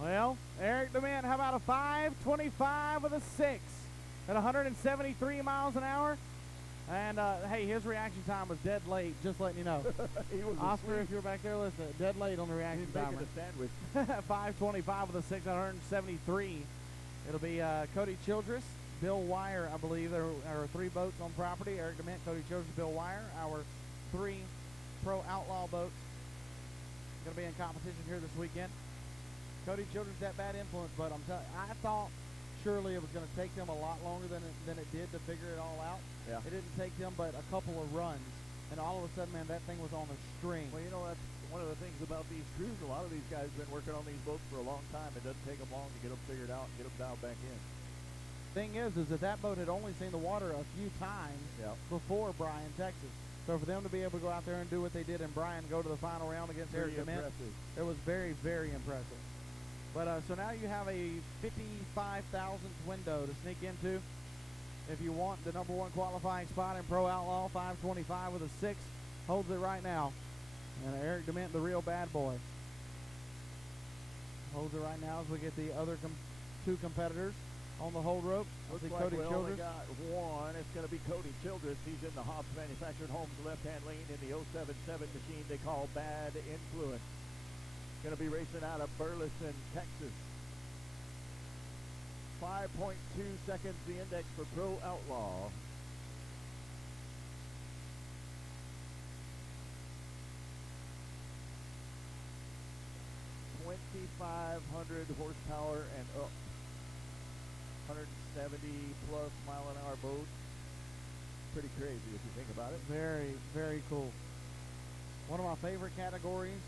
Well, Eric DeMint, how about a 5:25 with a 6 at 173 miles an hour? And, hey, his reaction time was dead late, just letting you know. He was Oscar, asleep. if you're back there listening, dead late on the He's reaction making timer. a sandwich. 5:25 with a 6 at 173. It'll be Cody Childress, Bill Wire, I believe. There are 3 boats on property. Eric DeMint, Cody Childress, Bill Wire, our 3 pro outlaw boats. Going to be in competition here this weekend. Cody Childress, that bad influence, but I thought surely it was going to take them a lot longer than it did to figure it all out. Yeah. It didn't take them but a couple of runs, and all of a sudden, man, that thing was on a string. Well, you know, that's one of the things about these crews. A lot of these guys have been working on these boats for a long time. It doesn't take them long to get them figured out and get them dialed back in. Thing is that boat had only seen the water a few times before Bryan, Texas. So for them to be able to go out there and do what they did in Bryan, go to the final round against Eric DeMint, it was very, very impressive. But so now you have a 55,000th window to sneak into. If you want the number 1 qualifying spot in Pro Outlaw, 5:25 with a 6, holds it right now. And Eric DeMint, the real bad boy, holds it right now as we get the other 2 competitors on the hold rope. Looks See like Cody we only Childress. got one. It's going to be Cody Childress. He's in the Hobbs Manufactured Homes left-hand lane in the 077 machine they call Bad Influence. Going to be racing out of Burleson, Texas. 5.2 seconds the index for Pro Outlaw. $2,500 horsepower and up. 170 plus mile an hour boat. Pretty crazy if you think about it. Very, very cool. One of my favorite categories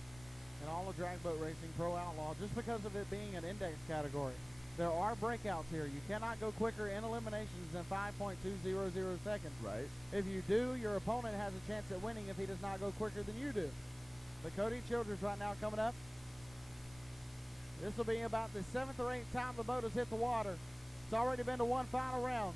in all of drag boat racing, Pro Outlaw, just because of it being an index category. There are breakouts here. You cannot go quicker in eliminations than 5.200 seconds. Right. If you do, your opponent has a chance at winning if he does not go quicker than you do. But Cody Childress right now coming up. This will be about the 7th or 8th time the boat has hit the water. It's already been to 1 final round.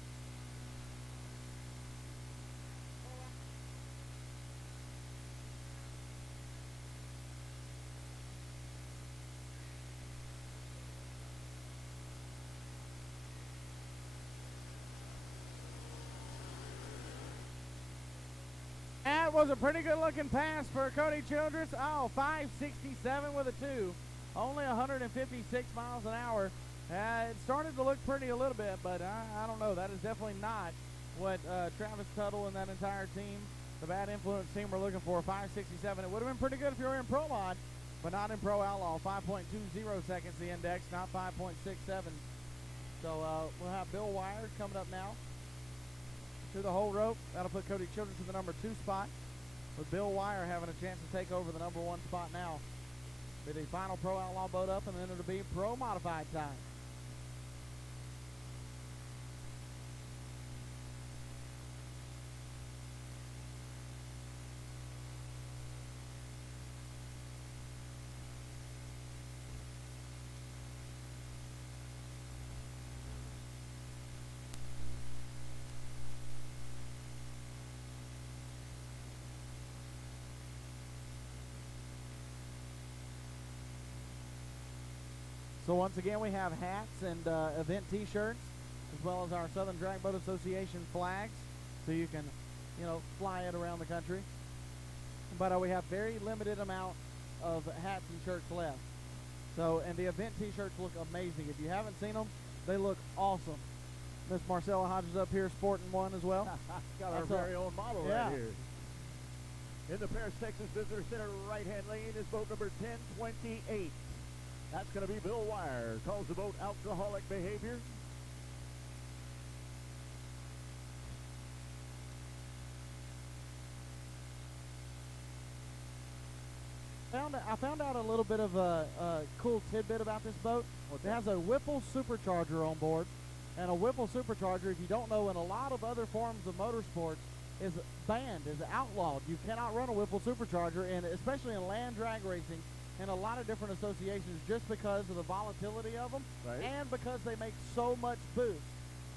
That was a pretty good looking pass for Cody Childress. Oh, 567 with a 2. Only 156 miles an hour. It started to look pretty a little bit, but I don't know. That is definitely not what Travis Tuttle and that entire team, the Bad Influence team, were looking for. 567. It would have been pretty good if you were in Pro Mod, but not in Pro Outlaw. 5.20 seconds the index, not 5.67. So we'll have Bill Wire coming up now to the whole rope. That'll put Cody Childress in the number 2 spot, with Bill Wire having a chance to take over the number 1 spot now. Be the final Pro Outlaw boat up, and then it'll be Pro Modified time. So once again, we have hats and event T-shirts, as well as our Southern Drag Boat Association flags, so you can, fly it around the country. But we have very limited amount of hats and shirts left. So, and the event T-shirts look amazing. If you haven't seen them, they look awesome. Miss Marcella Hodges up here sporting one as well. Got our very own model right here. In the Paris, Texas Visitor Center right-hand lane is boat number 1028. That's going to be Bill Wire. Calls the boat alcoholic behavior. I found out a little bit of a cool tidbit about this boat. It has a Whipple supercharger on board. And a Whipple supercharger, if you don't know, in a lot of other forms of motorsports, is banned, is outlawed. You cannot run a Whipple supercharger, and especially in land drag racing, and a lot of different associations, just because of the volatility of them, and because they make so much boost.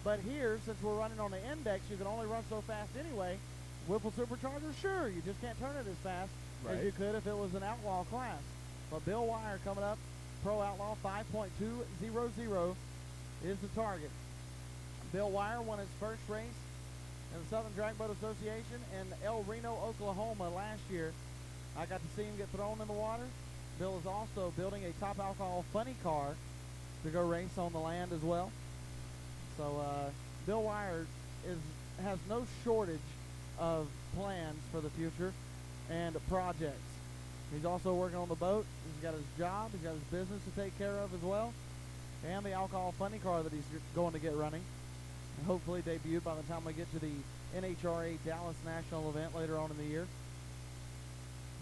But here, since we're running on the index, you can only run so fast anyway. Whipple Supercharger, sure, you just can't turn it as fast as you could if it was an Outlaw class. But Bill Wire coming up, Pro Outlaw 5.200 is the target. Bill Wire won his first race in the Southern Drag Boat Association in El Reno, Oklahoma last year. I got to see him get thrown in the water. Bill is also building a top alcohol funny car to go race on the land as well. So Bill Wire has no shortage of plans for the future and projects. He's also working on the boat. He's got his job. He's got his business to take care of as well. And the alcohol funny car that he's going to get running. And hopefully debuted by the time we get to the NHRA Dallas National event later on in the year.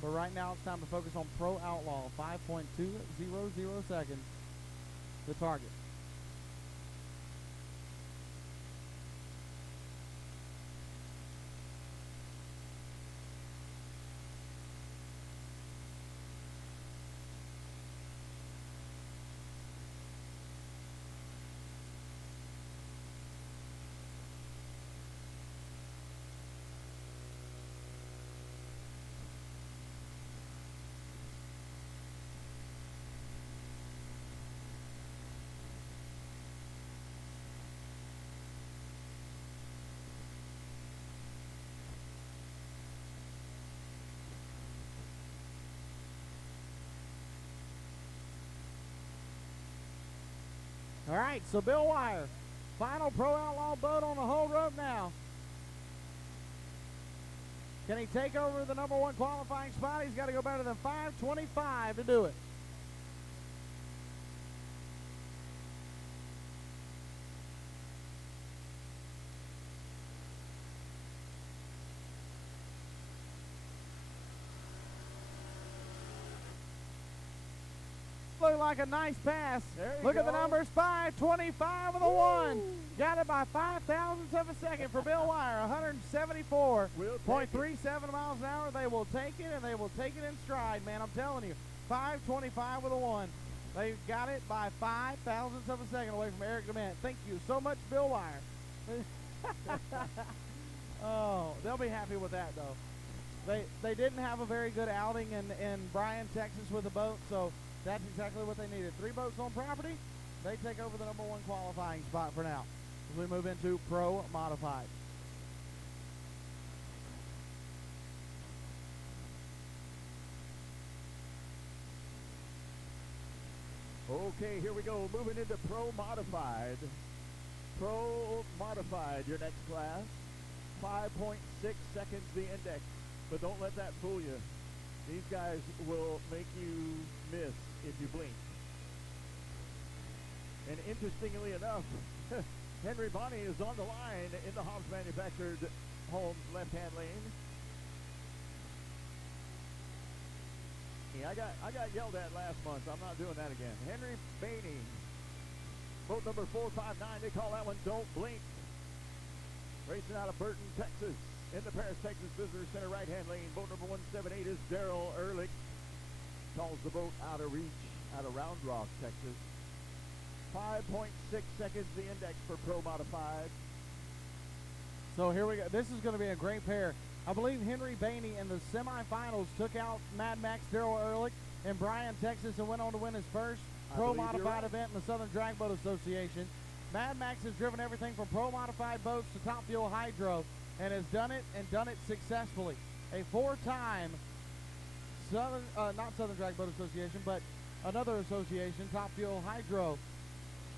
But right now it's time to focus on Pro Outlaw. 5.200 seconds, the target. All right, so Bill Wire, final Pro Outlaw boat on the whole rope now. Can he take over the number one qualifying spot? He's got to go better than 5:25 to do it. Look like a nice pass. Look at the numbers, 5:25 with a 1. Got it by 0.005 of a second for Bill Wire, 174.37 miles an hour. They will take it, and they will take it in stride, man. I'm telling you, 5:25 with a 1. They got it by 0.005 of a second away from Eric DeMint. Thank you so much, Bill Wire. Oh, they'll be happy with that, though. They didn't have a very good outing in Bryan, Texas with the boat, so that's exactly what they needed. 3 boats on property. They take over the number one qualifying spot for now as we move into Pro Modified. Okay, here we go. Moving into Pro Modified. Pro Modified, your next class. 5.6 seconds the index. But don't let that fool you. These guys will make you miss if you blink. And interestingly enough, Henry Bonney is on the line in the Hobbs Manufactured Homes left-hand lane. I got yelled at last month. I'm not doing that again. Henry Baney, boat number 459. They call that one Don't Blink. Racing out of Burton, Texas. In the Paris, Texas Visitor Center right-hand lane, boat number 178 is Daryl Ehrlich. Calls the boat out of reach, out of Round Rock, Texas. 5.6 seconds the index for Pro Modified. So here we go. This is going to be a great pair. I believe Henry Baney in the semifinals took out Mad Max Daryl Ehrlich in Bryan, Texas, and went on to win his first Pro Modified event in the Southern Drag Boat Association. Mad Max has driven everything from Pro Modified boats to Top Fuel Hydro, and has done it successfully. A 4-time not Southern Drag Boat Association, but another association, Top Fuel Hydro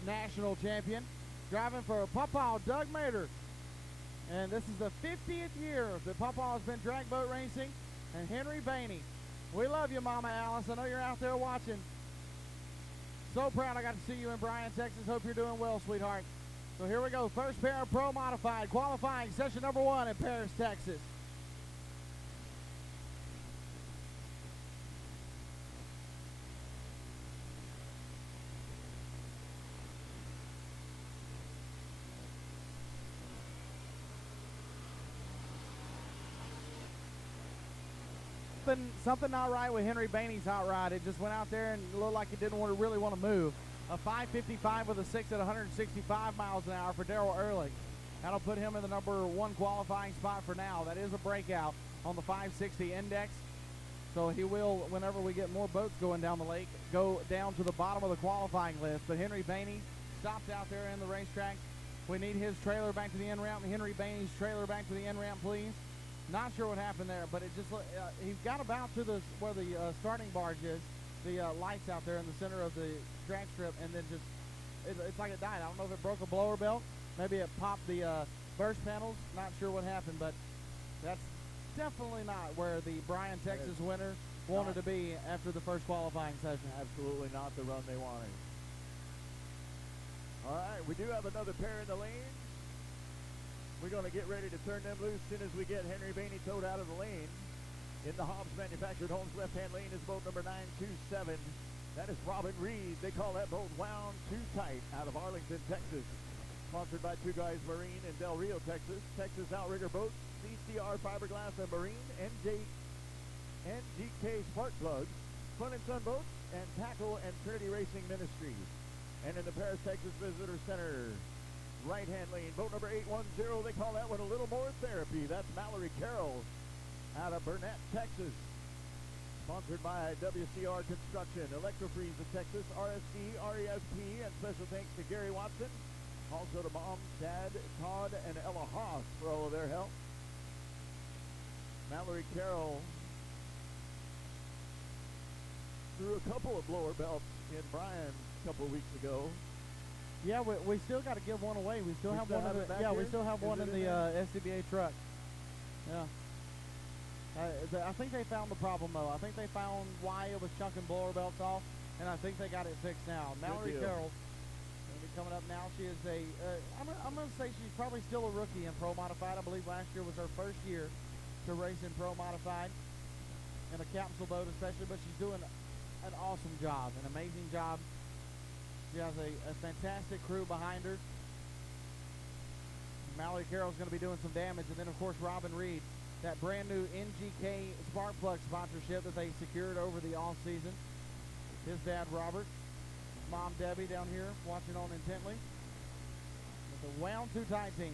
national champion, driving for Papa Doug Mader. And this is the 50th year that Papa has been drag boat racing. And Henry Baney, we love you, Mama Alice. I know you're out there watching. So proud I got to see you in Bryan, Texas. Hope you're doing well, sweetheart. So here we go. First pair of Pro Modified, qualifying session number 1 in Paris, Texas. Something not right with Henry Baney's hot rod. It just went out there and it looked like it didn't really want to move. A 5:55 with a 6 at 165 miles an hour for Daryl Ehrlich. That'll put him in the number 1 qualifying spot for now. That is a breakout on the 560 index. So he will, whenever we get more boats going down the lake, go down to the bottom of the qualifying list. But Henry Bainey stopped out there in the racetrack. We need his trailer back to the end ramp. Henry Bainey's trailer back to the end ramp, please. Not sure what happened there, but it just he got about to the where the starting barge is, the lights out there in the center of the drag strip, and then just it's like it died. I don't know if it broke a blower belt. Maybe it popped the burst panels. Not sure what happened, but that's definitely not where the Bryan, Texas winner wanted to be after the first qualifying session. Absolutely not the run they wanted. All right, we do have another pair in the lane. We're going to get ready to turn them loose as soon as we get Henry Bainey towed out of the lane. In the Hobbs Manufactured Homes left-hand lane is boat number 927. That is Robin Reed. They call that boat Wound Too Tight out of Arlington, Texas. Sponsored by Two Guys Marine in Del Rio, Texas. Texas Outrigger Boats, CCR Fiberglass and Marine, NGK Spark Plugs, Fun and Sun Boats, and Tackle and Trinity Racing Ministries. And in the Paris, Texas Visitor Center, right-hand lane, boat number 810, they call that one a little more therapy. That's Mallory Carroll out of Burnett, Texas. Sponsored by WCR Construction, Electrofreeze of Texas, RSC, RESP, and special thanks to Gary Watson. Also to Mom, Dad, Todd, and Ella Haas for all of their help. Mallory Carroll threw a couple of blower belts in Bryan a couple of weeks ago. Yeah, we still got to give one away. We still have one in the here? we still have one in the SDBA truck. Yeah. I think they found the problem though. I think they found why it was chunking blower belts off, and I think they got it fixed now. Mallory Carroll coming up now. She is I'm going to say she's probably still a rookie in Pro Modified. I believe last year was her first year to race in Pro Modified, in a capsule boat especially, but she's doing an awesome job, an amazing job. She has a fantastic crew behind her. Mallory Carroll's going to be doing some damage, and then of course Robin Reed, that brand new NGK spark plug sponsorship that they secured over the off season. His dad Robert, Mom Debbie down here watching on intently. With the Wound Too Tight team.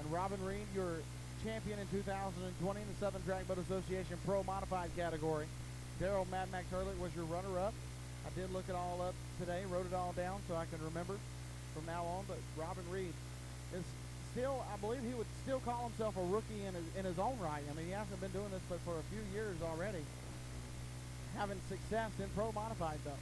And Robin Reed, your champion in 2020 in the Southern Drag Boat Association Pro Modified category. Daryl Mad Max Ehrlich was your runner-up. I did look it all up today, wrote it all down so I can remember from now on. But Robin Reed is still, I believe he would still call himself a rookie in his own right. I mean, he hasn't been doing this but for a few years already. Having success in Pro Modified though.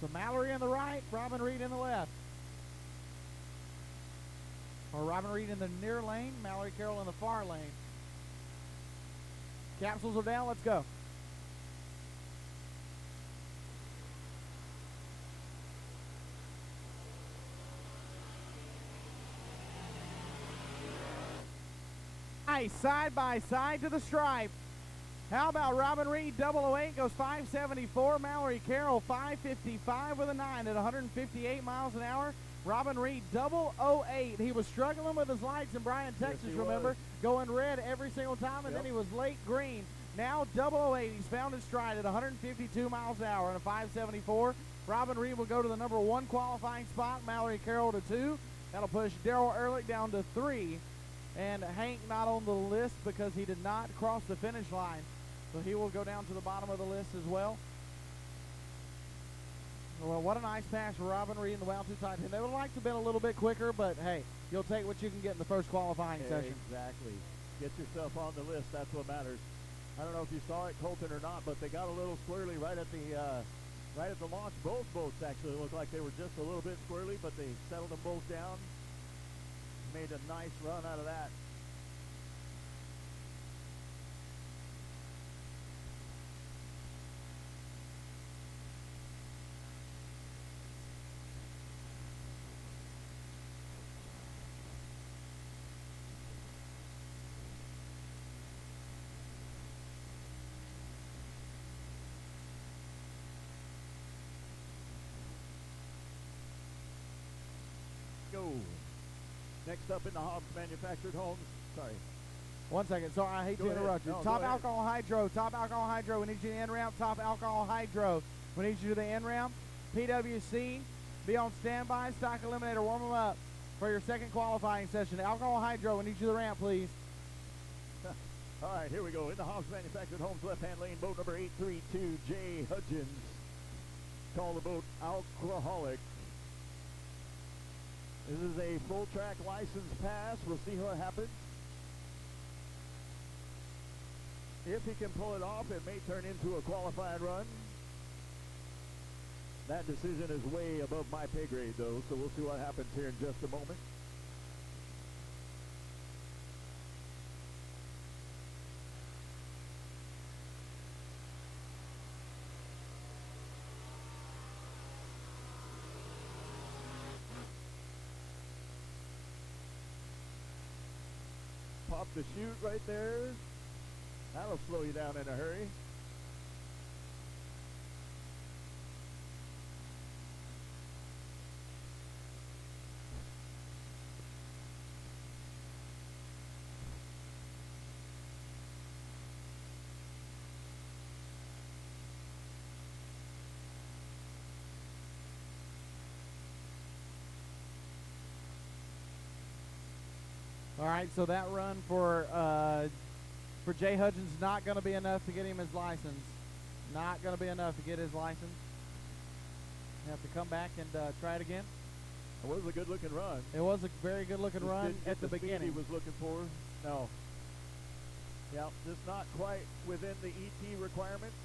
So Mallory in the right, Robin Reed in the left. Or Robin Reed in the near lane, Mallory Carroll in the far lane. Capsules are down, let's go. Nice, side by side to the stripe. How about Robin Reed, 008 goes 574. Mallory Carroll, 555 with a 9 at 158 miles an hour. Robin Reed, 008. He was struggling with his lights in Bryan, Texas, remember? Going red every single time, and then he was late green. Now 008. He's found his stride at 152 miles an hour and a 574. Robin Reed will go to the number 1 qualifying spot. Mallory Carroll to 2. That'll push Daryl Ehrlich down to 3. And Hank not on the list because he did not cross the finish line. So he will go down to the bottom of the list as well. Well, what a nice pass for Robin Reed in the Wound Too Tight. And they would like to have been a little bit quicker, but hey, you'll take what you can get in the first qualifying session. Exactly. Get yourself on the list. That's what matters. I don't know if you saw it, Colton, or not, but they got a little squirrely right at the launch. Both boats actually looked like they were just a little bit squirrely, but they settled them both down. made a nice run out of that. Go. Next up in the Hobbs Manufactured Homes. Sorry. 1 second. Sorry, I hate Go to ahead. interrupt you. No, Top go ahead. alcohol hydro. Top alcohol hydro. We need you to end ramp. Top alcohol hydro. We need you to the end ramp. PWC, be on standby. Stock Eliminator, warm them up for your second qualifying session. Alcohol hydro. We need you to the ramp, please. All right, here we go. In the Hobbs Manufactured Homes left-hand lane, boat number 832, Jay Hudgens. Call the boat Alcoholic. This is a full track license pass. We'll see what happens. If he can pull it off, it may turn into a qualifying run. That decision is way above my pay grade, though, so we'll see what happens here in just a moment. Pop the chute right there. That'll slow you down in a hurry. All right, so that run for Jay Hudgens is not going to be enough to get him his license. Not going to be enough to get his license. You have to come back and try it again. It was a good-looking run. It was a very good-looking Just run didn't get at the speed beginning. he was looking for. No. Yeah, just not quite within the ET requirements.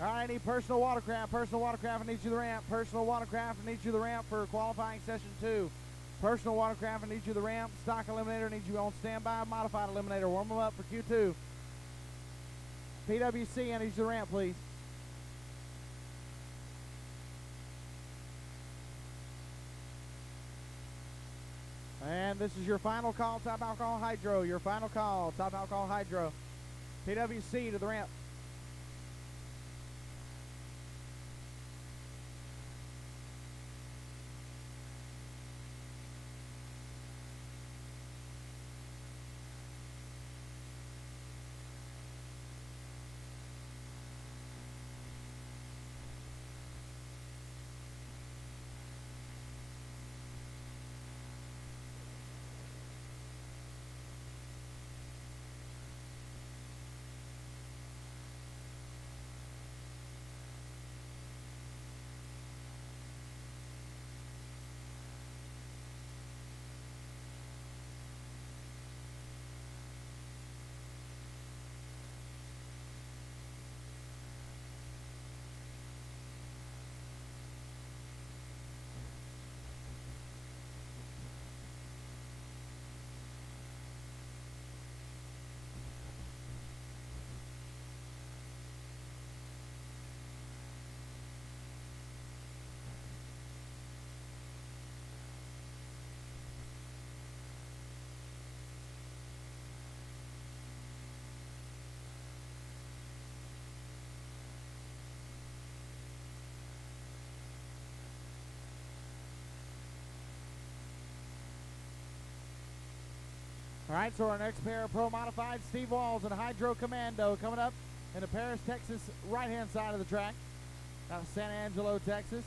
All right, I need personal watercraft. Personal watercraft, I need you to the ramp. Personal watercraft, I need you to the ramp for qualifying session 2. Personal watercraft, I need you to the ramp. Stock Eliminator, I need you on standby. Modified Eliminator, warm them up for Q2. PWC, I need you to the ramp, please. And this is your final call, top alcohol hydro. Your final call, top alcohol hydro. PWC to the ramp. All right, so our next pair of Pro Modified, Steve Walls and Hydro Commando coming up in the Paris, Texas right-hand side of the track out of San Angelo, Texas.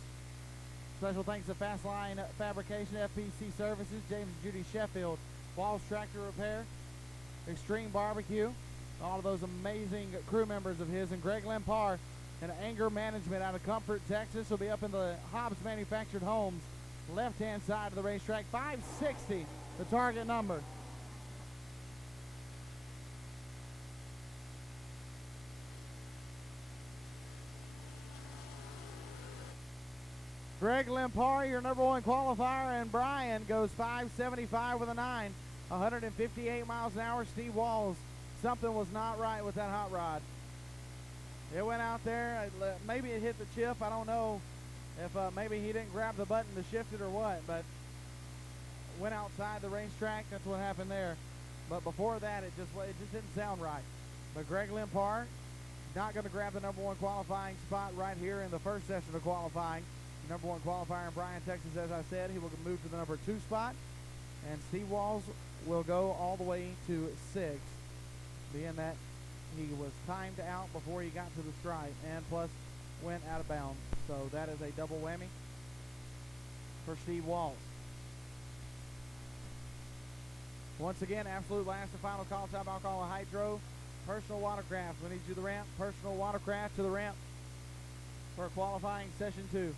Special thanks to Fastline Fabrication, FPC Services, James and Judy Sheffield, Walls Tractor Repair, Extreme Barbecue, all of those amazing crew members of his, and Greg Limpar and Anger Management out of Comfort, Texas will be up in the Hobbs Manufactured Homes, left-hand side of the racetrack. 560, the target number. Greg Limpar, your number one qualifier, and Brian goes 575 with a 9, 158 miles an hour. Steve Walls, something was not right with that hot rod. It went out there, maybe it hit the chip. I don't know if maybe he didn't grab the button to shift it or what, but went outside the racetrack. That's what happened there. But before that, it just didn't sound right. But Greg Limpar, not going to grab the number one qualifying spot right here in the first session of qualifying. Number one qualifier in Bryan, Texas, as I said, he will move to the number 2 spot. And Steve Walls will go all the way to 6, being that he was timed out before he got to the stripe and plus went out of bounds. So that is a double whammy for Steve Walls. Once again, absolute last and final call time. I'll call a hydro. Personal watercraft. We need you to the ramp. Personal watercraft to the ramp for qualifying session 2.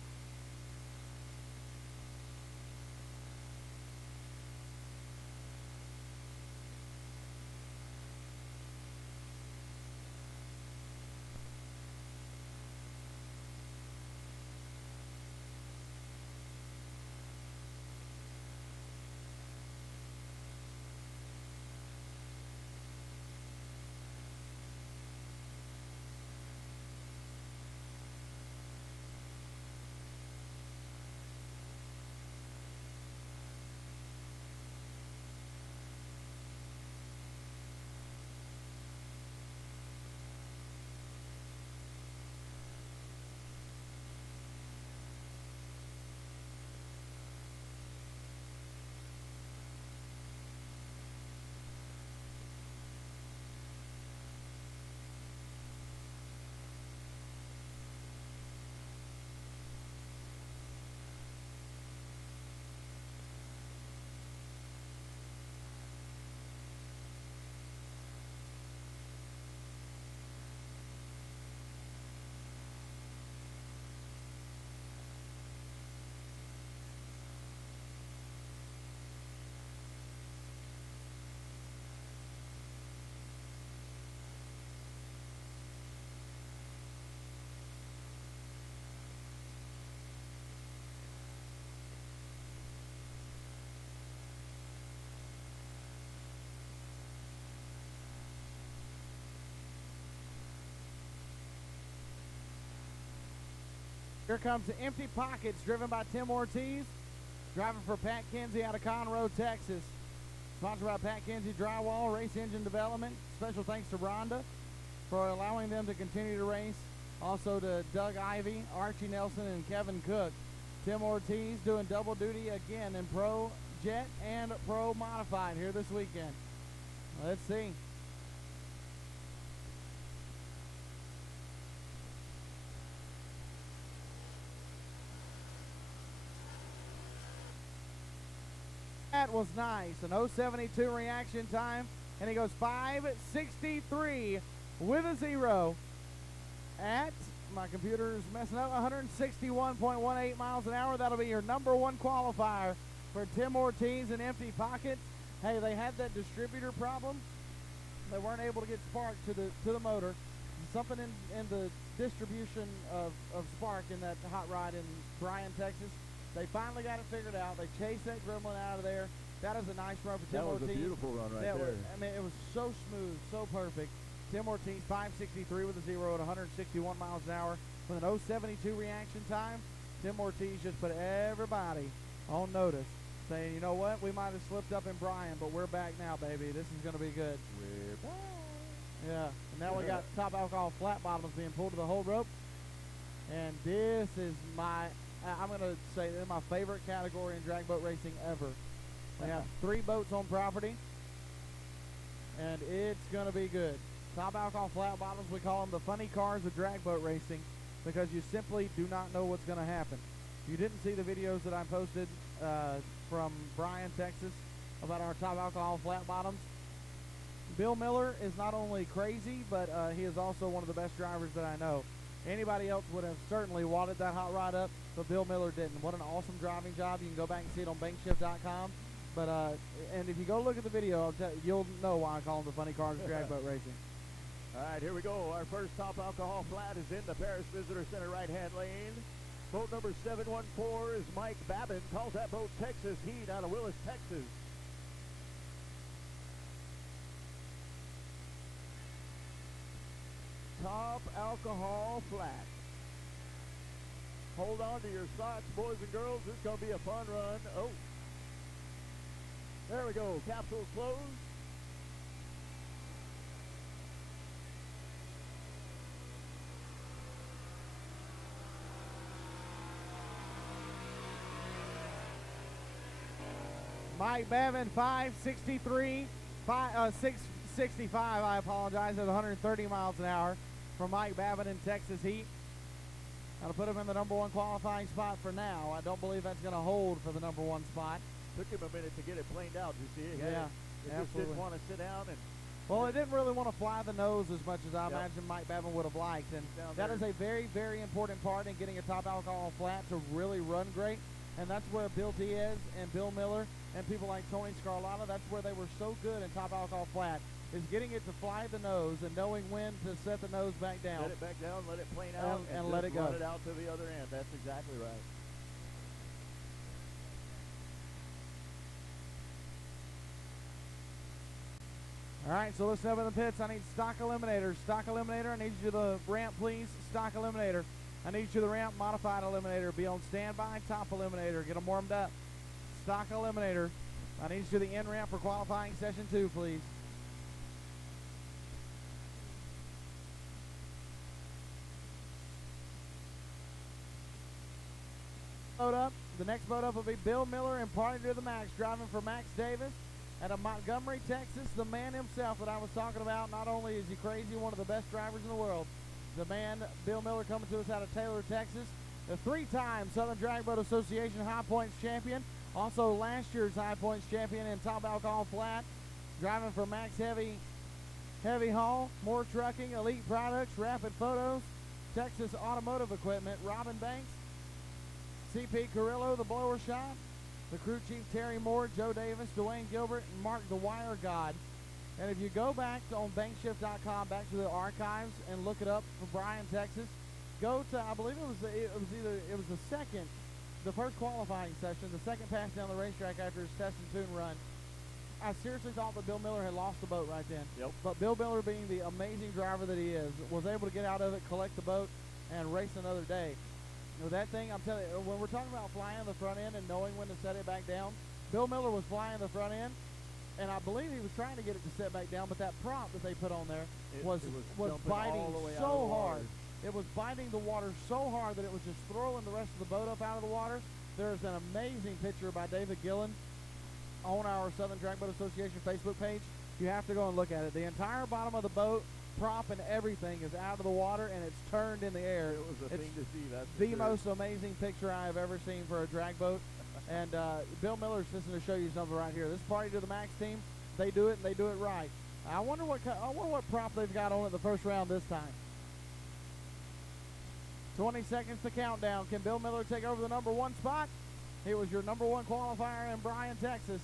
Here comes the Empty Pockets, driven by Tim Ortiz, driving for Pat Kinsey out of Conroe, Texas. Sponsored by Pat Kinsey Drywall, Race Engine Development. Special thanks to Rhonda for allowing them to continue to race. Also to Doug Ivey, Archie Nelson, and Kevin Cook. Tim Ortiz doing double duty again in Pro Jet and Pro Modified here this weekend. Let's see. That was nice. An 072 reaction time, and he goes 563 with a 0 at, my computer's messing up, 161.18 miles an hour. That'll be your number one qualifier for Tim Ortiz and Empty Pocket. Hey, they had that distributor problem. They weren't able to get spark to the motor. Something in the distribution of spark in that hot rod in Bryan, Texas. They finally got it figured out. They chased that gremlin out of there. That is a nice run for Tim Ortiz. That was a beautiful run right there. I mean, it was so smooth, so perfect. Tim Ortiz, 563 with a 0 at 161 miles an hour with an 072 reaction time. Tim Ortiz just put everybody on notice, saying, you know what, we might have slipped up in Bryan, but we're back now, baby. This is going to be good. We're back. Yeah, and now we got top alcohol flat bottoms being pulled to the whole rope. And this is I'm going to say this is my favorite category in drag boat racing ever. We have 3 boats on property. and it's going to be good. Top alcohol flat bottoms, we call them the funny cars of drag boat racing because you simply do not know what's going to happen. You didn't see the videos that I posted from Bryan, Texas about our top alcohol flat bottoms. Bill Miller is not only crazy, but he is also one of the best drivers that I know. Anybody else would have certainly wadded that hot rod up, but Bill Miller didn't. What an awesome driving job. You can go back and see it on bankshift.com. But and if you go look at the video, you'll know why I call them the funny cars of drag boat racing. All right, here we go. Our first top alcohol flat is in the Paris Visitor Center right-hand lane. Boat number 714 is Mike Babin. Calls that boat Texas Heat out of Willis, Texas. Top alcohol flat. Hold on to your socks, boys and girls. This is going to be a fun run. Oh. There we go. Capsule's closed. Mike Babin, 563, 665, I apologize, at 130 miles an hour from Mike Babin in Texas Heat. That'll put him in the number one qualifying spot for now. I don't believe that's going to hold for the number one spot. Took him a minute to get it planed out, you see. Yeah, It absolutely. just didn't want to sit down and... Well, it didn't really want to fly the nose as much as I Yep. imagine Mike Babin would have liked. And Down that there. is a very, very important part in getting a top alcohol flat to really run great. And that's where Bill Diaz and Bill Miller and people like Tony Scarlata, that's where they were so good in top alcohol flat, is getting it to fly the nose and knowing when to set the nose back down. Let it back down, let it plane out, And let just it go. run it out to the other end. That's exactly right. All right, so listen up in the pits. I need stock eliminator. Stock eliminator, I need you to the ramp, please. Stock eliminator. I need you to the ramp. Modified eliminator. Be on standby. Top eliminator. Get them warmed up. Stock eliminator. I need you to the end ramp for qualifying session 2, please. Boat up. The next boat up will be Bill Miller and Party to the Max, driving for Max Davis out of Montgomery, Texas. The man himself that I was talking about. Not only is he crazy, one of the best drivers in the world. The man, Bill Miller, coming to us out of Taylor, Texas. The 3-time Southern Drag Boat Association High Points champion. Also last year's High Points champion in top alcohol flat. Driving for Max Heavy Haul, More Trucking, Elite Products, Rapid Photos, Texas Automotive Equipment, Robin Banks, CP Carrillo, the Blower Shop, the crew chief Terry Moore, Joe Davis, Dwayne Gilbert, and Mark the Wire God. And if you go back on bankshift.com, back to the archives, and look it up for Bryan, Texas, go to, I believe it was the first qualifying session, the second pass down the racetrack after his test and tune run. I seriously thought that Bill Miller had lost the boat right then. Yep. But Bill Miller, being the amazing driver that he is, was able to get out of it, collect the boat, and race another day. You know, that thing, I'm telling you, when we're talking about flying the front end and knowing when to set it back down, Bill Miller was flying the front end, and I believe he was trying to get it to set back down, but that prop that they put on there was jumping biting all the way out so of the water. hard. It was biting the water so hard that it was just throwing the rest of the boat up out of the water. There's an amazing picture by David Gillen on our Southern Drag Boat Association Facebook page. You have to go and look at it. The entire bottom of the boat, prop and everything is out of the water, and it's turned in the air. It was a It's thing to see. That's the for sure. most amazing picture I have ever seen for a drag boat. And Bill Miller's just going to show you something right here. This Party to the Max team, they do it, and they do it right. I wonder what prop they've got on it the first round this time. 20 seconds to countdown. Can Bill Miller take over the number one spot? He was your number one qualifier in Bryan, Texas.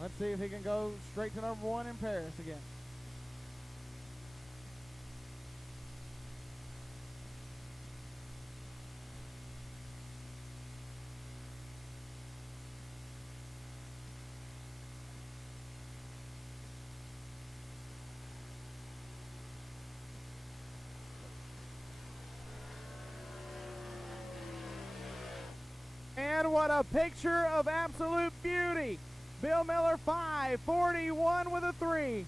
Let's see if he can go straight to number one in Paris again. And what a picture of absolute beauty. Bill Miller, 5:41 with a 3.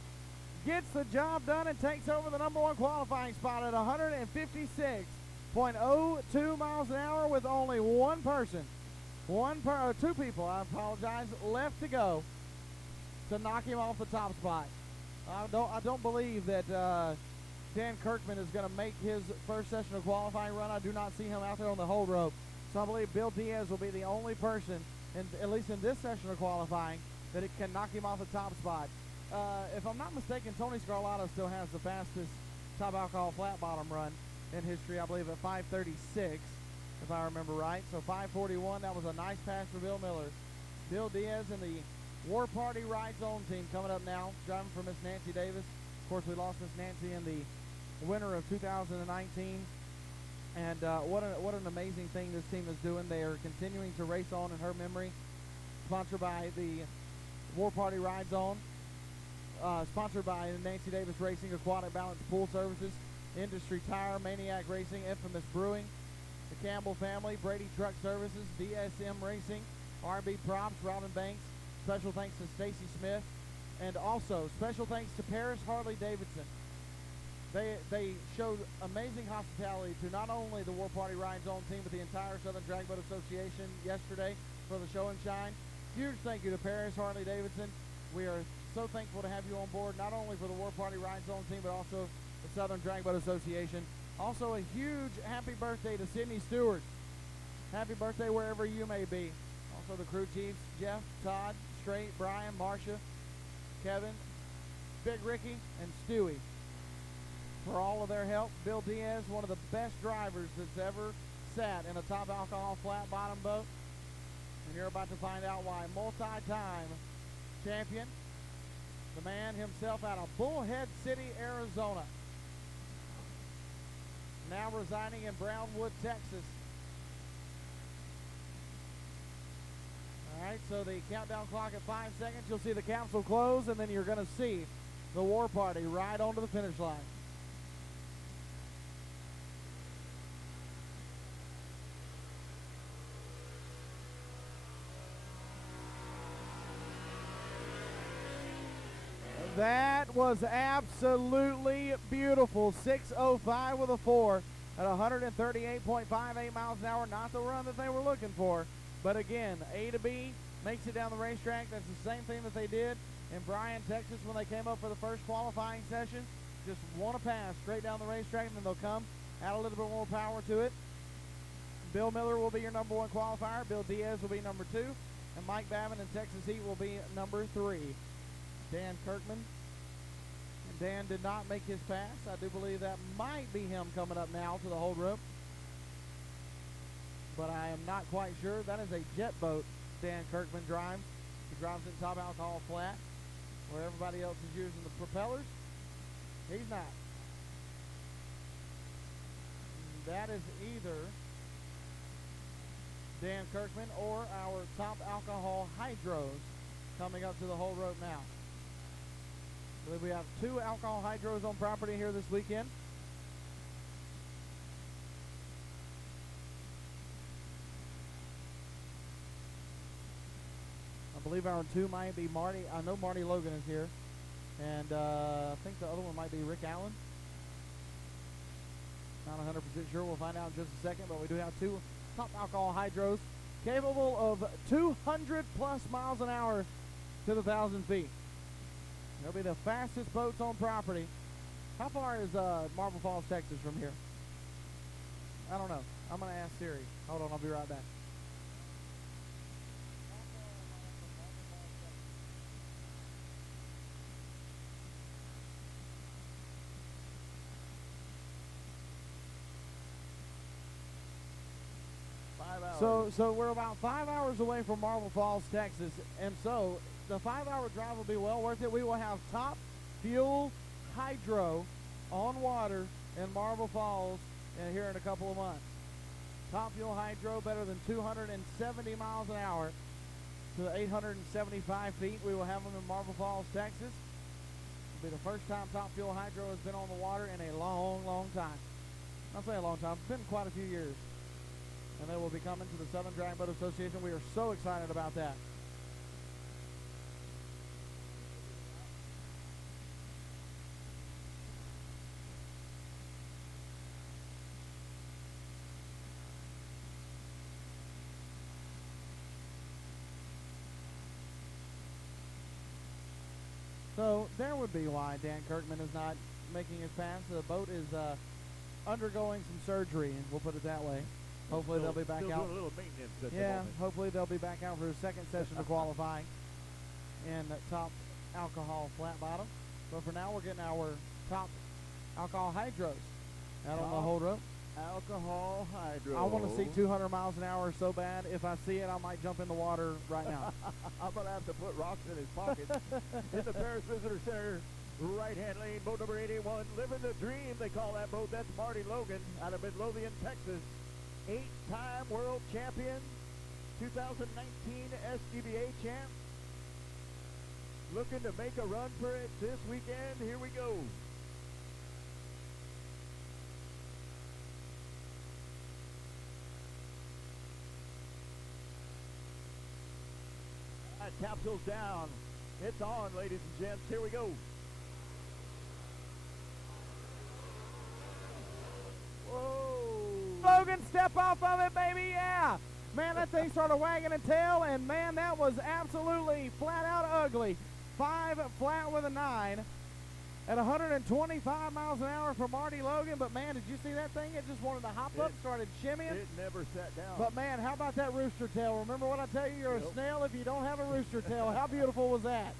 Gets the job done and takes over the number one qualifying spot at 156.02 miles an hour with only two people, I apologize, left to go to knock him off the top spot. I don't believe that Dan Kirkman is going to make his first session of qualifying run. I do not see him out there on the hold rope. So I believe Bill Diaz will be the only person, at least in this session of qualifying, that it can knock him off the top spot. If I'm not mistaken, Tony Scarlato still has the fastest top alcohol flat bottom run in history, I believe at 5:36, if I remember right. So 5:41, that was a nice pass for Bill Miller. Bill Diaz and the War Party Ride Zone team coming up now, driving for Miss Nancy Davis. Of course, we lost Miss Nancy in the winter of 2019. And what an amazing thing this team is doing. They are continuing to race on in her memory. Sponsored by the War Party Ride Zone. Sponsored by Nancy Davis Racing, Aquatic Balance Pool Services, Industry Tire, Maniac Racing, Infamous Brewing, the Campbell Family, Brady Truck Services, DSM Racing, RB Props, Robin Banks. Special thanks to Stacy Smith. And also special thanks to Paris Harley Davidson. They showed amazing hospitality to not only the War Party Ride Zone team, but the entire Southern Drag Boat Association yesterday for the show and shine. Huge thank you to Paris Harley Davidson. We are so thankful to have you on board, not only for the War Party Ride Zone team, but also the Southern Drag Boat Association. Also a huge happy birthday to Sydney Stewart. Happy birthday wherever you may be. Also the crew chiefs, Jeff, Todd, Straight, Brian, Marcia, Kevin, Big Ricky, and Stewie, for all of their help. Bill Diaz, one of the best drivers that's ever sat in a top alcohol flat bottom boat. And you're about to find out why. Multi-time champion, the man himself out of Bullhead City, Arizona. Now residing in Brownwood, Texas. All right, so the countdown clock at 5 seconds. You'll see the caps will close, and then you're going to see the War Party ride onto the finish line. That was absolutely beautiful. 6:05 with a 4 at 138.58 miles an hour. Not the run that they were looking for. But again, A to B makes it down the racetrack. That's the same thing that they did in Bryan, Texas when they came up for the first qualifying session. Just want to pass straight down the racetrack, and then they'll come, add a little bit more power to it. Bill Miller will be your number 1 qualifier. Bill Diaz will be number 2. And Mike Babin and Texas Heat will be number 3. Dan Kirkman. And Dan did not make his pass. I do believe that might be him coming up now to the hold rope. But I am not quite sure. That is a jet boat Dan Kirkman drives. He drives it top alcohol flat, where everybody else is using the propellers. He's not. That is either Dan Kirkman or our top alcohol hydros coming up to the hold rope now. I believe we have 2 alcohol hydros on property here this weekend. I believe our 2 might be Marty. I know Marty Logan is here. And I think the other one might be Rick Allen. Not 100% sure. We'll find out in just a second. But we do have 2 top alcohol hydros capable of 200 plus miles an hour to the 1,000 feet. They'll be the fastest boats on property. How far is Marble Falls, Texas from here? I don't know. I'm going to ask Siri. Hold on, I'll be right back. So we're about 5 hours away from Marble Falls, Texas, and so the 5-hour drive will be well worth it. We will have top fuel hydro on water in Marble Falls here in a couple of months. Top fuel hydro better than 270 miles an hour to the 875 feet. We will have them in Marble Falls, Texas. It'll be the first time top fuel hydro has been on the water in a long, long time. I'll say a long time. It's been quite a few years. And they will be coming to the Southern Drag Boat Association. We are so excited about that. So there would be why Dan Kirkman is not making his pass. The boat is undergoing some surgery, and we'll put it that way. Hopefully they'll be back still out. doing a little maintenance at the Yeah, moment. hopefully they'll be back out for a second session of qualifying in top alcohol flat bottom. But for now, we're getting our top alcohol hydros out on the Top whole rope. Alcohol hydro. I want to see 200 miles an hour so bad. If I see it, I might jump in the water right now. I'm going to have to put rocks in his pocket. In the Paris Visitor Center, right-hand lane, boat number 81, Living the Dream, they call that boat. That's Marty Logan out of Midlothian, Texas. 8-time world champion, 2019 SDBA champ. Looking to make a run for it this weekend. Here we go. That capsule's down. It's on, ladies and gents. Here we go. Whoa. Logan, step off of it, baby, yeah. Man, that thing started wagging a tail, and man, that was absolutely flat out ugly. 5 flat with a 9 at 125 miles an hour for Marty Logan. But man, did you see that thing? It just wanted to hop up, started shimmying. It never sat down. But man, how about that rooster tail? Remember what I tell you? You're Yep. a snail if you don't have a rooster tail. How beautiful was that?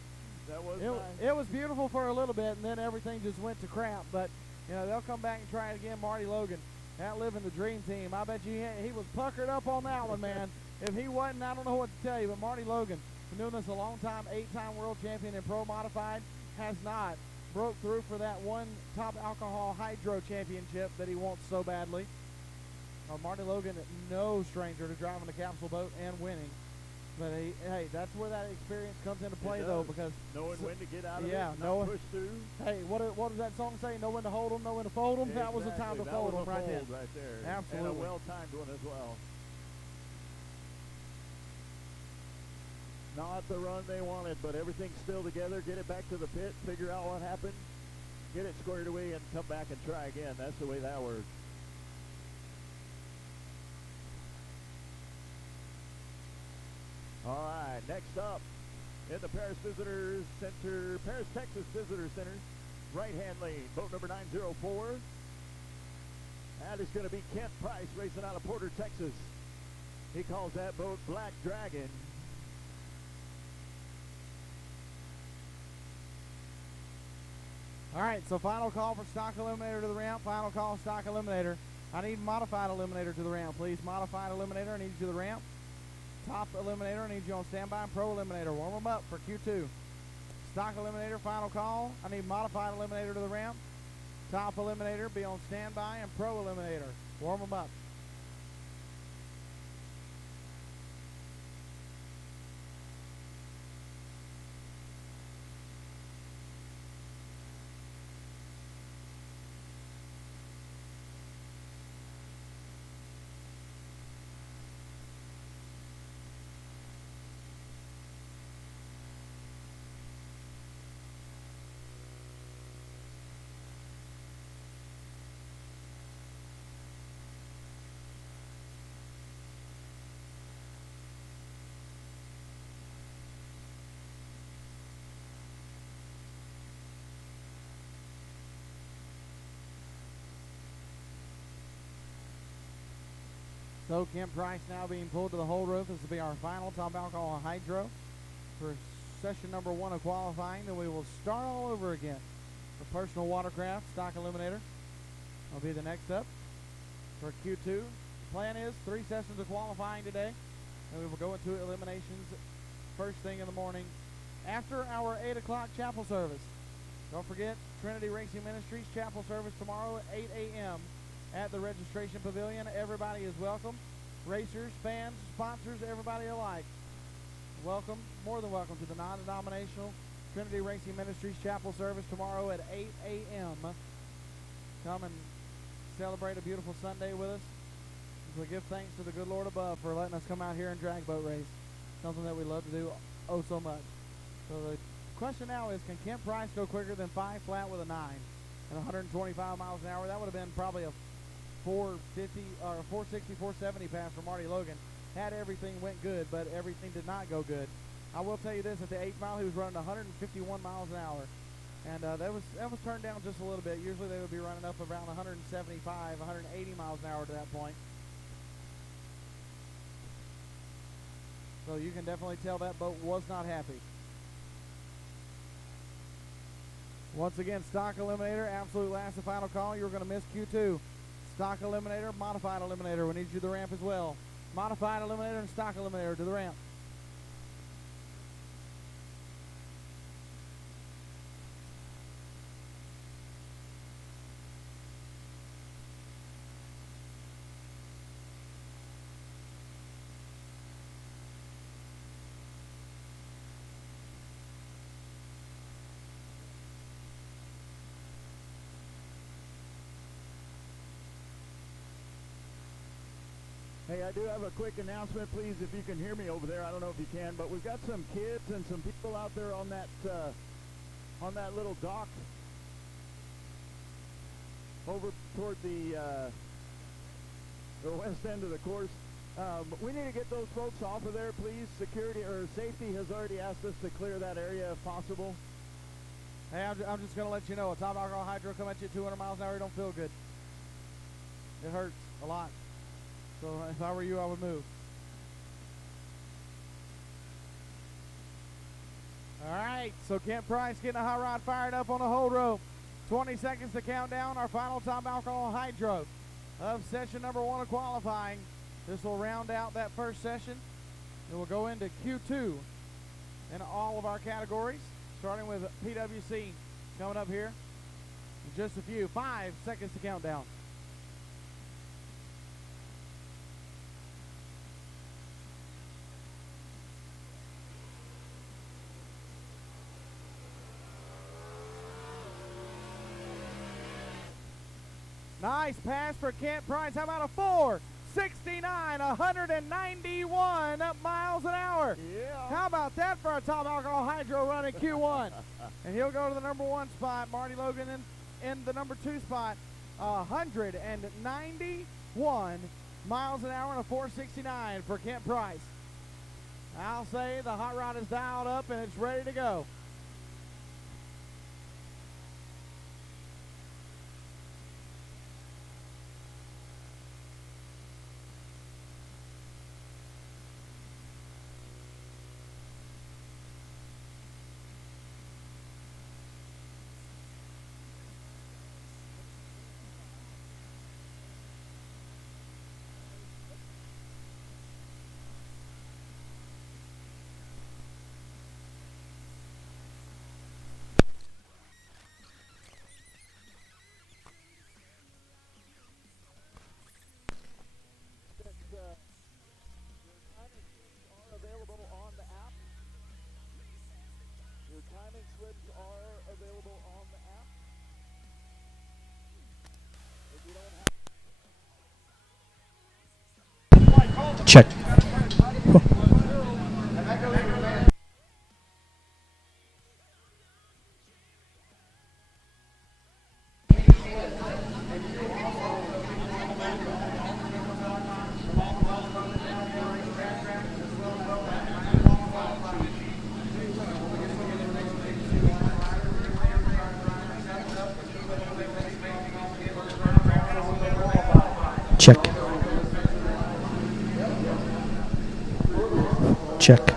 That was It, nice. it was beautiful for a little bit, and then everything just went to crap. But you know, they'll come back and try it again. Marty Logan, that living the dream team. I bet you he was puckered up on that one, man. If he wasn't, I don't know what to tell you. But Marty Logan, been doing this a long time, 8-time world champion in pro modified, has not broke through for that one top alcohol hydro championship that he wants so badly. Marty Logan, no stranger to driving a capsule boat and winning. But hey, that's where that experience comes into play, though, because knowing when to get out of yeah, it, knowing- not push through. hey, what does that song say? Know when to hold them, know when to fold them. That was the time to Exactly. fold them That was a right then. fold right there. Absolutely. And a well-timed one as well. Not the run they wanted, but everything's still together. Get it back to the pit, figure out what happened, get it squared away, and come back and try again. That's the way that works. All right, next up in the Paris Visitors Center, Paris, Texas Visitor Center, right-hand lane, boat number 904. That is going to be Kent Price racing out of Porter, Texas. He calls that boat Black Dragon. All right, so final call for stock eliminator to the ramp. Final call, stock eliminator. I need modified eliminator to the ramp, please. Modified eliminator, I need you to the ramp. Top eliminator, I need you on standby. And pro eliminator, warm them up for Q2. Stock eliminator, final call. I need modified eliminator to the ramp. Top eliminator, be on standby. And pro eliminator, warm them up. So Kent Price now being pulled to the whole roof. This will be our final top alcohol hydro for session number 1 of qualifying. Then we will start all over again. The personal watercraft stock eliminator will be the next up for Q2. The plan is 3 sessions of qualifying today, and we will go into eliminations first thing in the morning after our 8 o'clock chapel service. Don't forget, Trinity Racing Ministries chapel service tomorrow at 8 a.m. at the registration pavilion. Everybody is welcome. Racers, fans, sponsors, everybody alike. Welcome, more than welcome to the non-denominational Trinity Racing Ministries chapel service tomorrow at 8 a.m. Come and celebrate a beautiful Sunday with us. We give thanks to the good Lord above for letting us come out here and drag boat race. Something that we love to do oh so much. So the question now is, can Kent Price go quicker than 5 flat with a 9 at 125 miles an hour? That would have been probably a 450 or 460, 470 pass for Marty Logan. Had everything went good, but everything did not go good I will tell you this: at the 8th mile, he was running 151 miles an hour, and that was turned down just a little bit. Usually they would be running up around 175, 180 miles an hour to that point. So you can definitely tell that boat was not happy. Once again, stock eliminator, absolute last and final call. You're going to miss Q2. Stock eliminator, modified eliminator. We need you to the ramp as well. Modified eliminator and stock eliminator to the ramp. Hey, I do have a quick announcement, please, if you can hear me over there. I don't know if you can, but we've got some kids and some people out there on that little dock over toward the west end of the course. We need to get those folks off of there, please. Security or safety has already asked us to clear that area if possible. Hey, I'm just going to let you know, a top alcohol hydro come at you at 200 miles an hour, you don't feel good. It hurts a lot. So if I were you, I would move. All right, so Kent Price getting a hot rod fired up on the hold rope. 20 seconds to count down our final top alcohol hydro of session number 1 of qualifying. This will round out that first session. And we'll go into Q2 in all of our categories, starting with PWC coming up here in just a few. 5 seconds to count down. Nice pass for Kent Price. How about a 469, 191 miles an hour? Yeah. How about that for a top alcohol hydro run in Q1? And he'll go to the number 1 spot. Marty Logan in the number 2 spot. 191 miles an hour and a 469 for Kent Price. I'll say the hot rod is dialed up and it's ready to go. Timing slips are available on the app. If you don't have Check. Check. Check.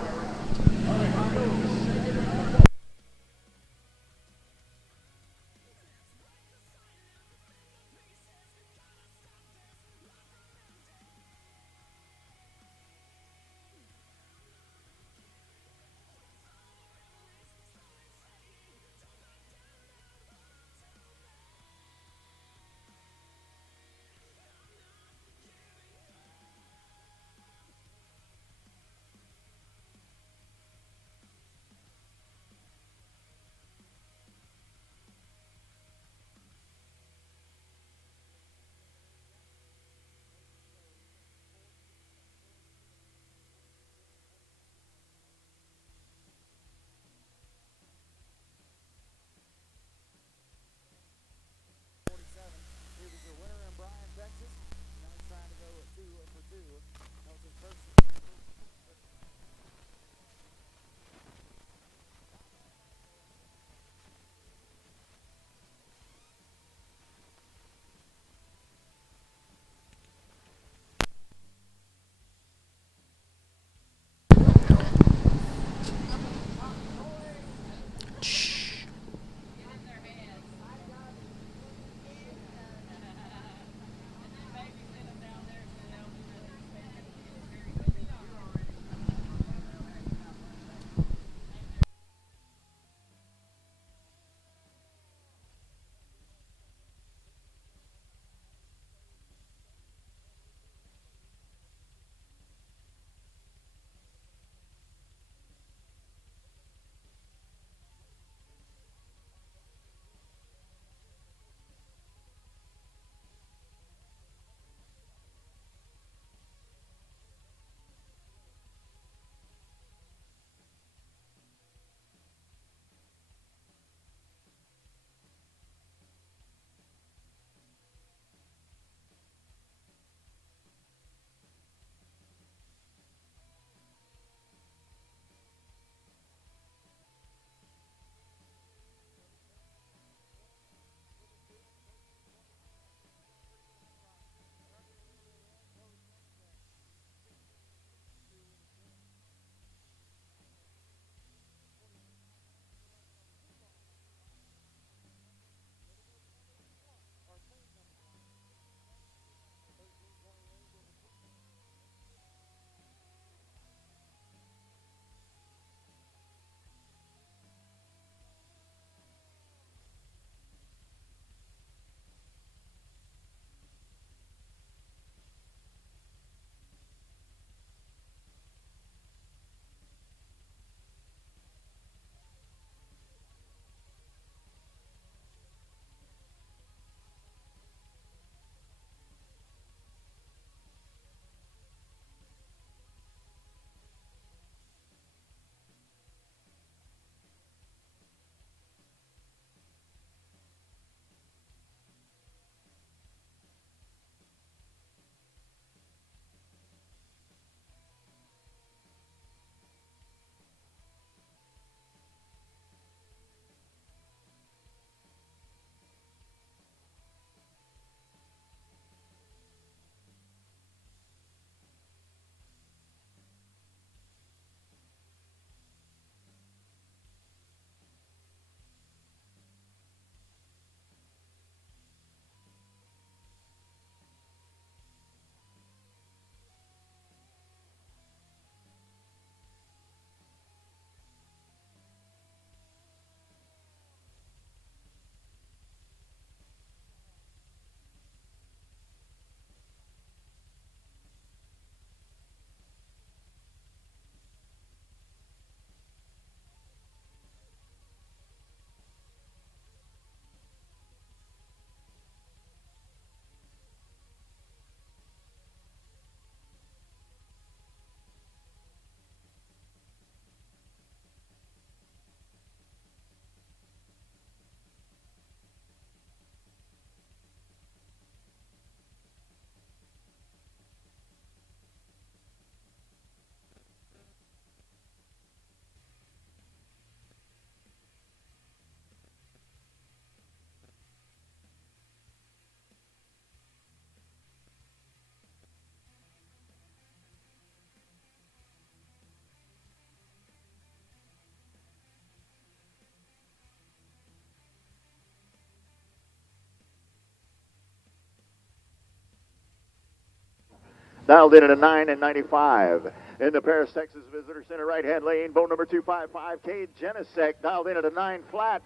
dialed in at a 9 and 95. In the Paris, Texas Visitor Center right-hand lane, boat number 255, Cade Genesek, dialed in at a 9 flat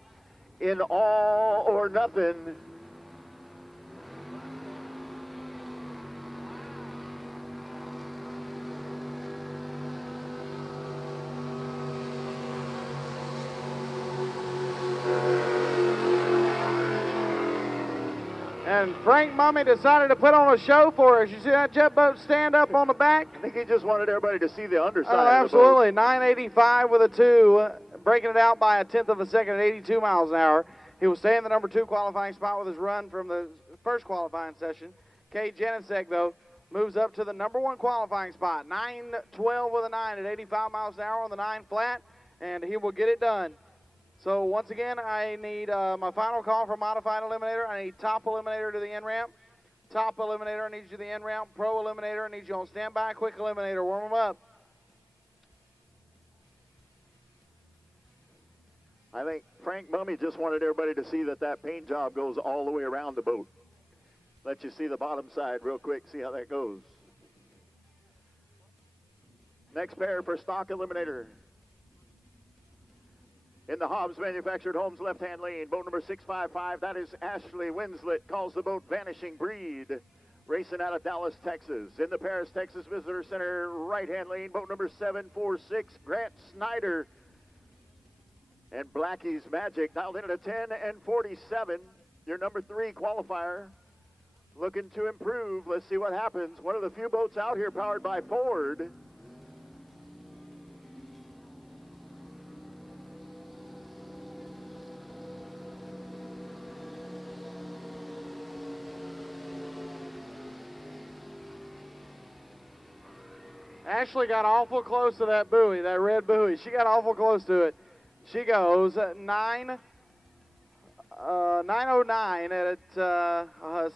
in all or nothing. And Frank Mummy decided to put on a show for us. You see that jet boat stand up on the back? I think he just wanted everybody to see the underside Oh, of the absolutely. 985 with a 2, breaking it out by a tenth of a second at 82 miles an hour. He will stay in the number 2 qualifying spot with his run from the first qualifying session. Cade Genesek, though, moves up to the number 1 qualifying spot. 912 with a 9 at 85 miles an hour on the 9 flat, and he will get it done. So once again, I need my final call for modified eliminator. I need top eliminator to the end ramp. Top eliminator, I need you to the end ramp. Pro eliminator, I need you on standby. Quick eliminator, warm them up. I think Frank Mummy just wanted everybody to see that that paint job goes all the way around the boat. Let you see the bottom side real quick, see how that goes. Next pair for stock eliminator. In the Hobbs Manufactured Homes left-hand lane, boat number 655, that is Ashley Winslet, calls the boat Vanishing Breed, racing out of Dallas, Texas. In the Paris, Texas Visitor Center right-hand lane, boat number 746, Grant Snyder, and Blackie's Magic, dialed in at a 10 and 47, your number 3 qualifier, looking to improve. Let's see what happens. One of the few boats out here powered by Ford. Ashley got awful close to that buoy, that red buoy. She got awful close to it. She goes 909 at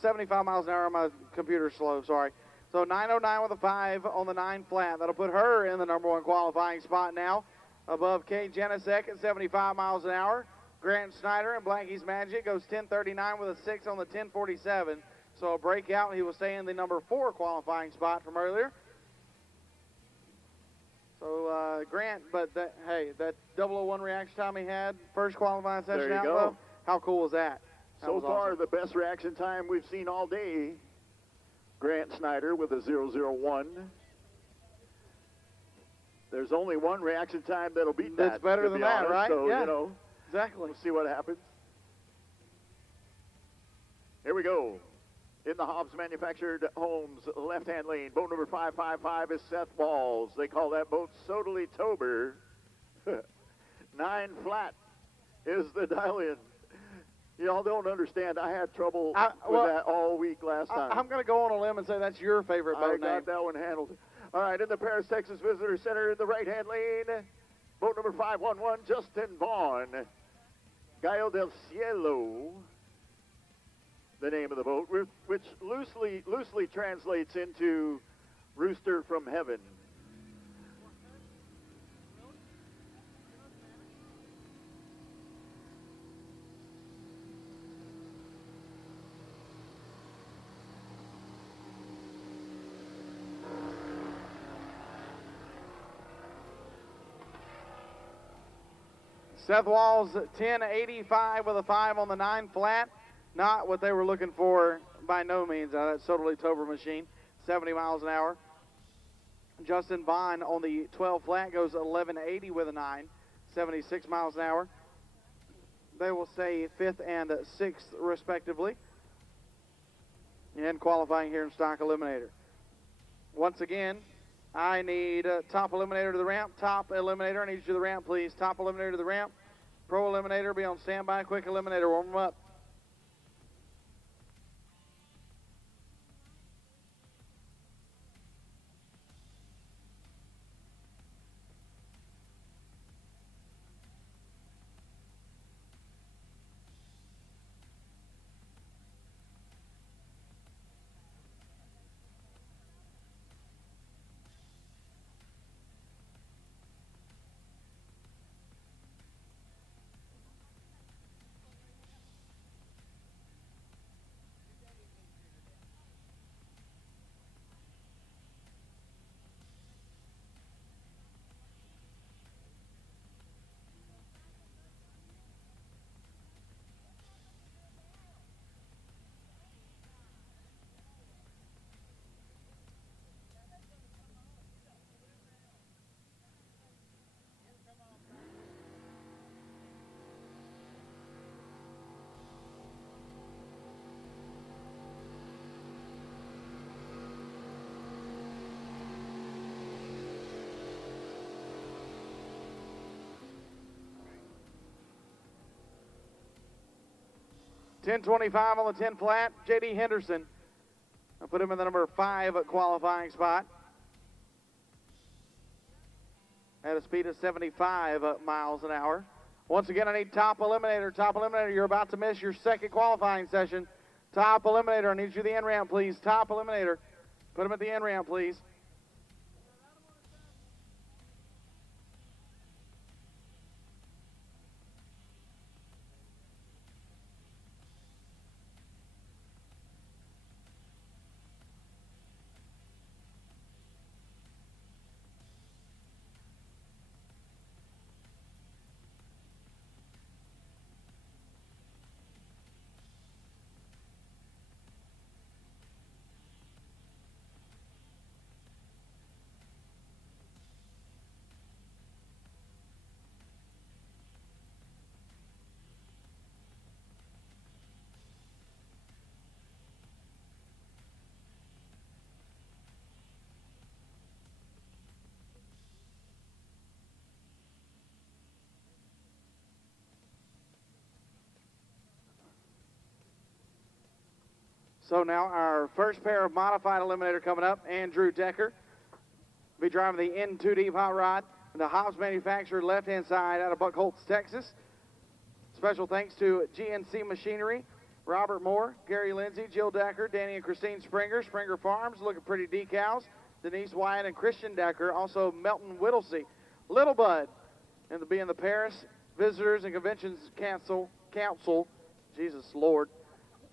75 miles an hour. My computer's slow, sorry. So 909 with a 5 on the 9 flat. That'll put her in the number 1 qualifying spot now, above Cade Genesek at 75 miles an hour. Grant Snyder and Blankie's Magic goes 1039 with a 6 on the 1047. So a breakout, he will stay in the number 4 qualifying spot from earlier. So Grant, but hey, that 001 reaction time he had, first qualifying session There you outlaw, go. how cool was that? So far, the best reaction time we've seen all day. Grant Snyder with a 001. There's only one reaction time that'll beat that. That's better to than be that, honest. right? So, Yeah, you know, exactly. we'll see what happens. Here we go. In the Hobbs Manufactured Homes left-hand lane, boat number 555 is Seth Walls. They call that boat Sodally Tober. 9 flat is the dial-in. Y'all don't understand. I had trouble with that all week last time. I'm going to go on a limb and say that's your favorite boat I name. got that one handled. All right, in the Paris, Texas Visitor Center in the right-hand lane, boat number 511, Justin Vaughn. Gallo del Cielo, the name of the boat, which loosely translates into Rooster from Heaven. Seth Walls 1085 with a 5 on the 9 flat. Not what they were looking for by no means out of that Sodally Tober machine. 70 miles an hour. Justin Vaughn on the 12 flat goes 1180 with a 9. 76 miles an hour. They will stay 5th and 6th respectively. And qualifying here in stock eliminator. Once again, I need top eliminator to the ramp. Top eliminator, I need you to the ramp, please. Top eliminator to the ramp. Pro eliminator, be on standby. Quick eliminator, warm them up. 10:25 on the 10 flat. J.D. Henderson. I'll put him in the number 5 qualifying spot. At a speed of 75 miles an hour. Once again, I need top eliminator. Top eliminator, you're about to miss your second qualifying session. Top eliminator, I need you the end ramp, please. Top eliminator. Put him at the end ramp, please. So now our first pair of modified eliminator coming up, Andrew Decker. Be driving the N2 Deep Hot Rod, the Hobbs manufactured left-hand side out of Buckholz, Texas. Special thanks to GNC Machinery, Robert Moore, Gary Lindsay, Jill Decker, Danny and Christine Springer, Springer Farms, looking pretty decals, Denise Wyatt and Christian Decker, also Melton Whittlesey, Little Bud, and being the Paris Visitors and Conventions Council, Jesus Lord,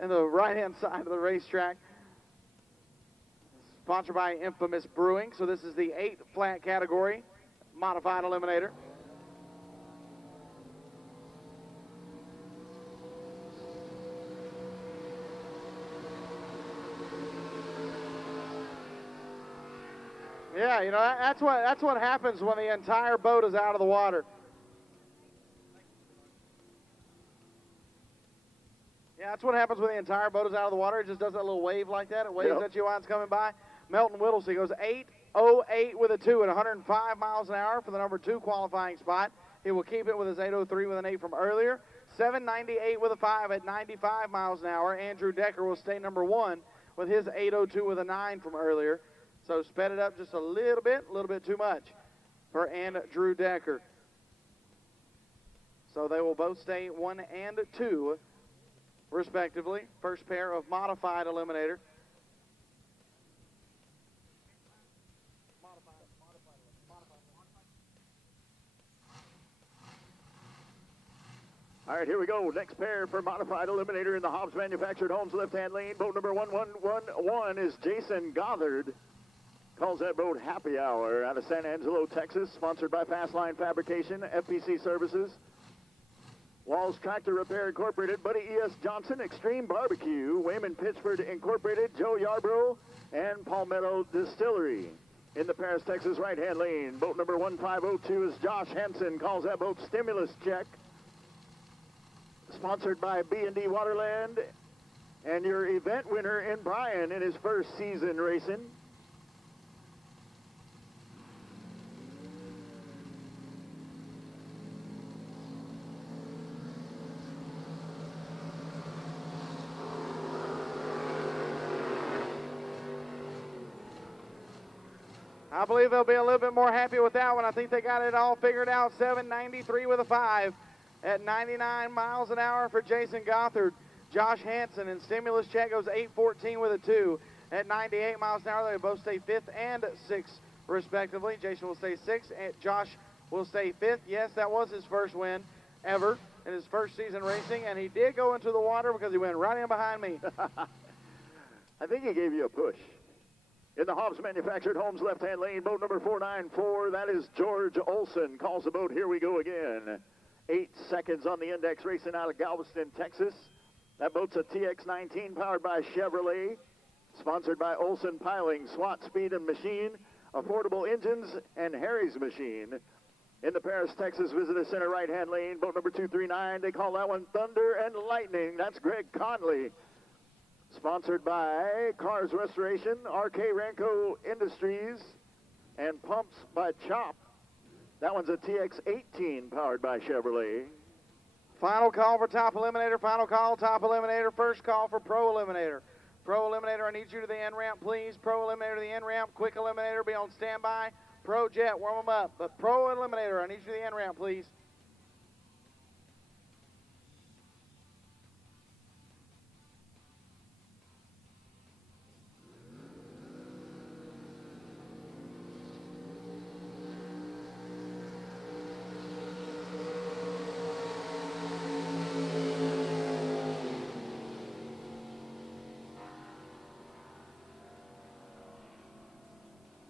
and the right-hand side of the racetrack. Sponsored by Infamous Brewing. So this is the 8 flat category, modified eliminator. Yeah, you know, that's what happens when the entire boat is out of the water. Yeah, that's what happens when the entire boat is out of the water. It just does that little wave like that. It waves at you while it's coming by. Melton Whittlesey goes 8:08 with a 2 at 105 miles an hour for the number 2 qualifying spot. He will keep it with his 8:03 with an 8 from earlier. 7:98 with a 5 at 95 miles an hour. Andrew Decker will stay number 1 with his 8:02 with a 9 from earlier. So sped it up just a little bit too much for Andrew Decker. So they will both stay 1 and 2 respectively. First pair of modified eliminator. All right, here we go. Next pair for modified eliminator in the Hobbs manufactured homes left-hand lane. Boat number 1111 is Jason Gothard. Calls that boat Happy Hour out of San Angelo, Texas. Sponsored by Fastline Fabrication, FPC Services, Walls Tractor Repair Incorporated, Buddy E.S. Johnson, Extreme Barbecue, Wayman Pittsford Incorporated, Joe Yarbrough, and Palmetto Distillery. In the Paris, Texas right-hand lane, boat number 1502 is Josh Henson. Calls that boat Stimulus Check. Sponsored by B&D Waterland, and your event winner in Brian in his first season racing. I believe they'll be a little bit more happy with that one. I think they got it all figured out. 7:93 with a 5 at 99 miles an hour for Jason Gothard. Josh Hansen and Stimulus Check goes 8:14 with a 2 at 98 miles an hour. They both stay 5th and 6th respectively. Jason will stay 6th and Josh will stay 5th. Yes, that was his first win ever in his first season racing, and he did go into the water because he went right in behind me. I think he gave you a push. In the Hobbs manufactured homes left-hand lane, boat number 494, that is George Olson. Calls the boat, here we go again. 8 seconds on the index, racing out of Galveston, Texas. That boat's a TX-19 powered by Chevrolet, sponsored by Olson Piling, SWAT Speed and Machine, Affordable Engines, and Harry's Machine. In the Paris, Texas Visitor Center right-hand lane, boat number 239, they call that one Thunder and Lightning. That's Greg Conley. Sponsored by Cars Restoration, RK Ranco Industries, and Pumps by Chop. That one's a TX-18 powered by Chevrolet. Final call for top eliminator, final call, top eliminator, first call for pro eliminator. Pro eliminator, I need you to the end ramp, please. Pro eliminator to the end ramp, quick eliminator, be on standby. Pro jet, warm them up. But pro eliminator, I need you to the end ramp, please.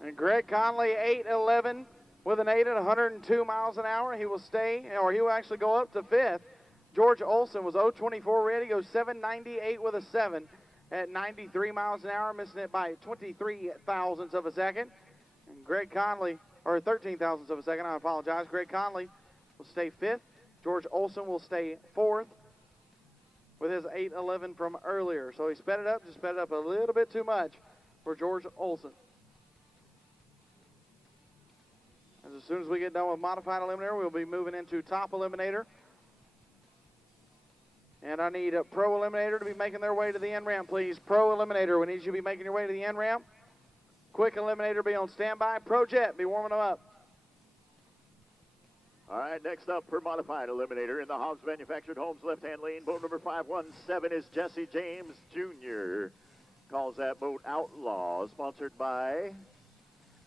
And Greg Conley, 8:11 with an 8 at 102 miles an hour. He will stay, or he will actually go up to 5th. George Olson was 0:24 ready, goes 7:98 with a 7 at 93 miles an hour, missing it by 23 thousandths of a second. And Greg Conley, or 13 thousandths of a second, I apologize. Greg Conley will stay 5th. George Olson will stay 4th with his 8:11 from earlier. So he sped it up, just sped it up a little bit too much for George Olson. As soon as we get done with modified eliminator, we'll be moving into top eliminator. And I need a pro eliminator to be making their way to the end ramp, please. Pro eliminator, we need you to be making your way to the end ramp. Quick eliminator, be on standby. Pro jet, be warming them up. All right, next up for modified eliminator in the Hobbs Manufactured Homes left-hand lane, boat number 517 is Jesse James Jr. Calls that boat Outlaw, sponsored by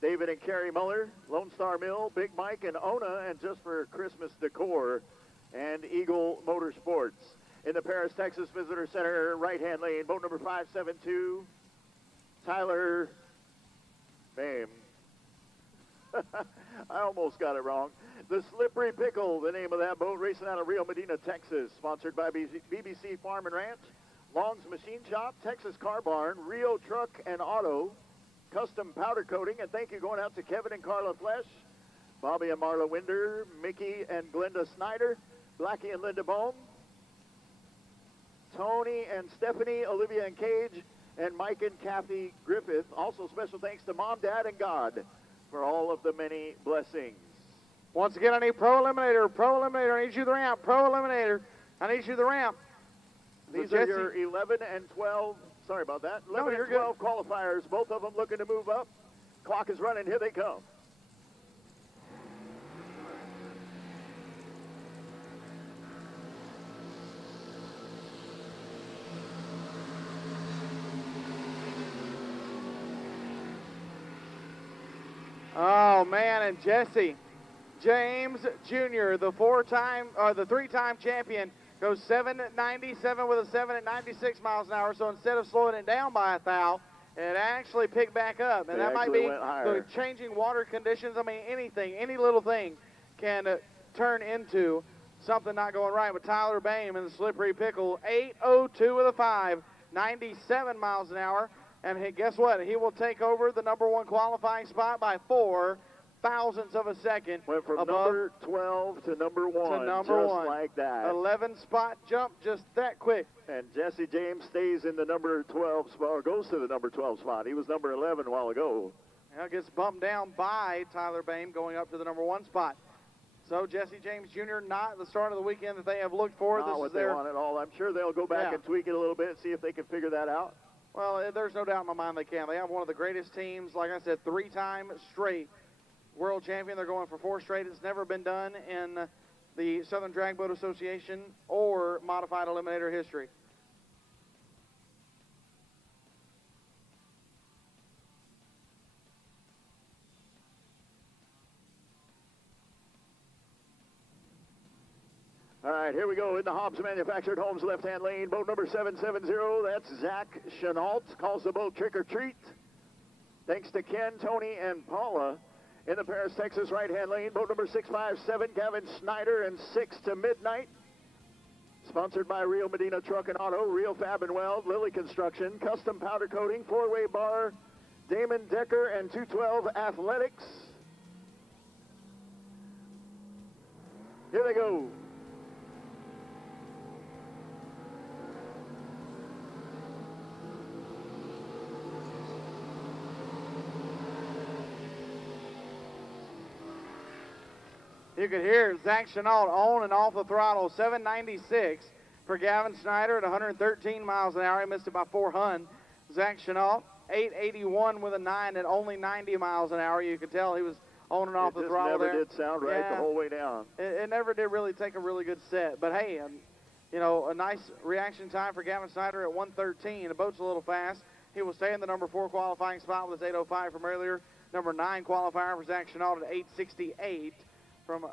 David and Carrie Muller, Lone Star Mill, Big Mike and Ona, and just for Christmas decor, and Eagle Motorsports. In the Paris, Texas Visitor Center, right-hand lane, boat number 572, Tyler Bame. I almost got it wrong. The Slippery Pickle, the name of that boat, racing out of Rio Medina, Texas, sponsored by BBC Farm and Ranch, Long's Machine Shop, Texas Car Barn, Rio Truck and Auto, Custom Powder Coating, and thank you going out to Kevin and Carla Flesh, Bobby and Marla Winder, Mickey and Glenda Snyder, Blackie and Linda Bohm, Tony and Stephanie, Olivia and Cage, and Mike and Kathy Griffith. Also special thanks to Mom, Dad, and God for all of the many blessings. Once again, I need pro eliminator. Pro eliminator, I need you to the ramp. Pro eliminator, I need you to the ramp. These are your 11 and 12. Sorry about that. 11 and 12 qualifiers, both of them looking to move up. Clock is running. Here they come. Oh man, and Jesse James Jr., the three-time champion, goes 7:97 with a 7 at 96 miles an hour. So instead of slowing it down by a thou, it actually picked back up. And that might be the changing water conditions. I mean, anything, any little thing can turn into something not going right. With Tyler Bame in the Slippery Pickle, 8:02 with a 5, 97 miles an hour. And guess what? He will take over the number 1 qualifying spot by 4 thousandths of a second. Went from number 12 to number 1, to number just 1. like that. 11 spot jump just that quick. And Jesse James stays in the number 12 spot, or goes to the number 12 spot. He was number 11 a while ago. Now gets bumped down by Tyler Bame going up to the number 1 spot. So Jesse James Jr. not the start of the weekend that they have looked for. Not this what is they want at all. I'm sure they'll go back and tweak it a little bit and see if they can figure that out. Well, there's no doubt in my mind they can. They have one of the greatest teams. Like I said, 3-time straight world champion. They're going for 4 straight. It's never been done in the Southern Drag Boat Association or modified eliminator history. All right, here we go in the Hobbs Manufactured Homes left-hand lane. Boat number 770, that's Zach Chenault, calls the boat Trick or Treat. Thanks to Ken, Tony, and Paula. In the Paris, Texas right-hand lane, boat number 657, Gavin Snyder, and 6 to Midnight. Sponsored by Rio Medina Truck and Auto, Rio Fab and Weld, Lily Construction, Custom Powder Coating, 4-Way Bar, Damon Decker, and 212 Athletics. Here they go. You could hear Zach Chenault on and off the throttle. 796 for Gavin Snyder at 113 miles an hour. He missed it by 400. Zach Chenault, 881 with a 9 at only 90 miles an hour. You could tell he was on and off the throttle there. It never did sound right the whole way down. It never did really take a really good set. But, hey, you know, a nice reaction time for Gavin Snyder at 113. The boat's a little fast. He will stay in the number 4 qualifying spot with his 805 from earlier. Number 9 qualifier for Zach Chenault at 868 from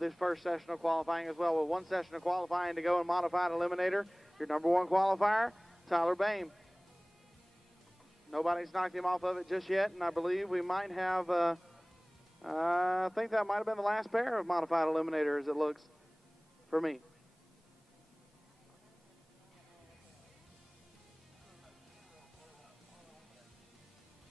this first session of qualifying as well. With one session of qualifying to go in modified eliminator, your number 1 qualifier, Tyler Bain. Nobody's knocked him off of it just yet, and I believe we might have, I think that might have been the last pair of modified eliminator as it looks for me.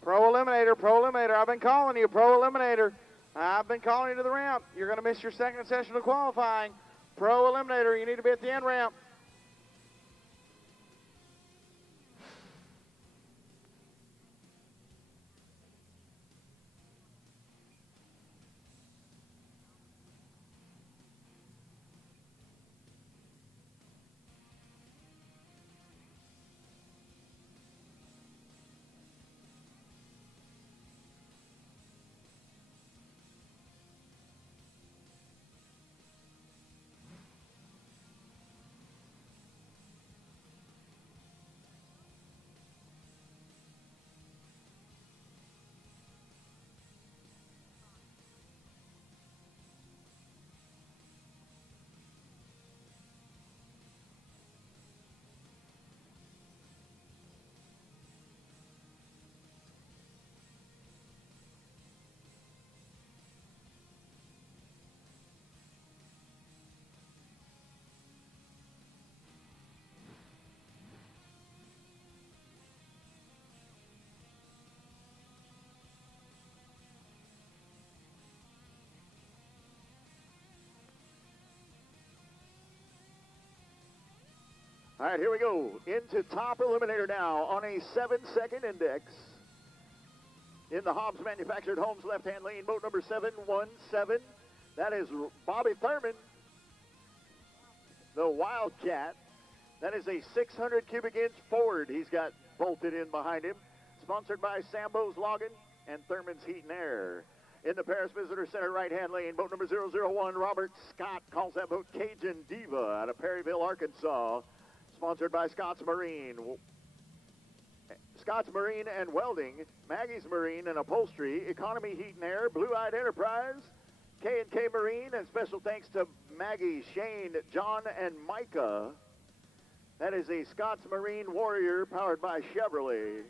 Pro Eliminator, I've been calling you, Pro Eliminator. I've been calling you to the ramp. You're going to miss your second session of qualifying. Pro Eliminator, you need to be at the end ramp. All right, here we go. Into top eliminator now on a 7-second index. In the Hobbs Manufactured Homes left-hand lane, boat number 717. That is Bobby Thurman, the Wildcat. That is a 600 cubic inch Ford he's got bolted in behind him. Sponsored by Sambo's Logging and Thurman's Heat and Air. In the Paris Visitor Center right-hand lane, boat number 001, Robert Scott calls that boat Cajun Diva out of Perryville, Arkansas. Sponsored by Scott's Marine and Welding, Maggie's Marine and Upholstery, Economy Heat and Air, Blue Eyed Enterprise, K&K Marine, and special thanks to Maggie, Shane, John, and Micah. That is a Scott's Marine Warrior powered by Chevrolet.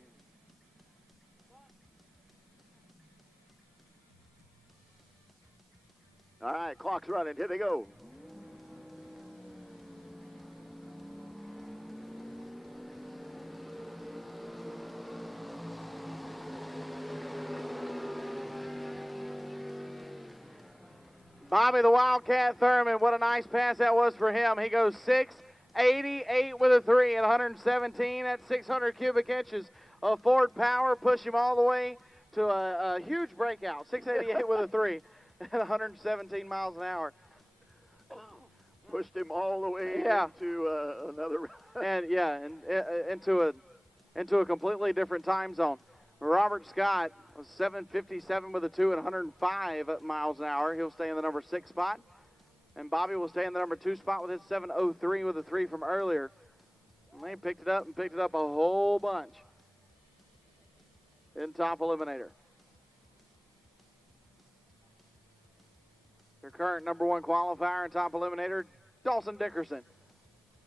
All right, clock's running. Here they go. Bobby the Wildcat Thurman, what a nice pass that was for him. He goes 688 with a 3 at 117. That's 600 cubic inches of Ford power. Push him all the way to a huge breakout. 688 with a 3 at 117 miles an hour. Pushed him all the way into another. into a completely different time zone. Robert Scott was 757 with a 2 at 105 miles an hour. He'll stay in the number 6 spot. And Bobby will stay in the number 2 spot with his 703 with a 3 from earlier. And they picked it up a whole bunch in top eliminator. Your current number 1 qualifier in top eliminator, Dawson Dickerson.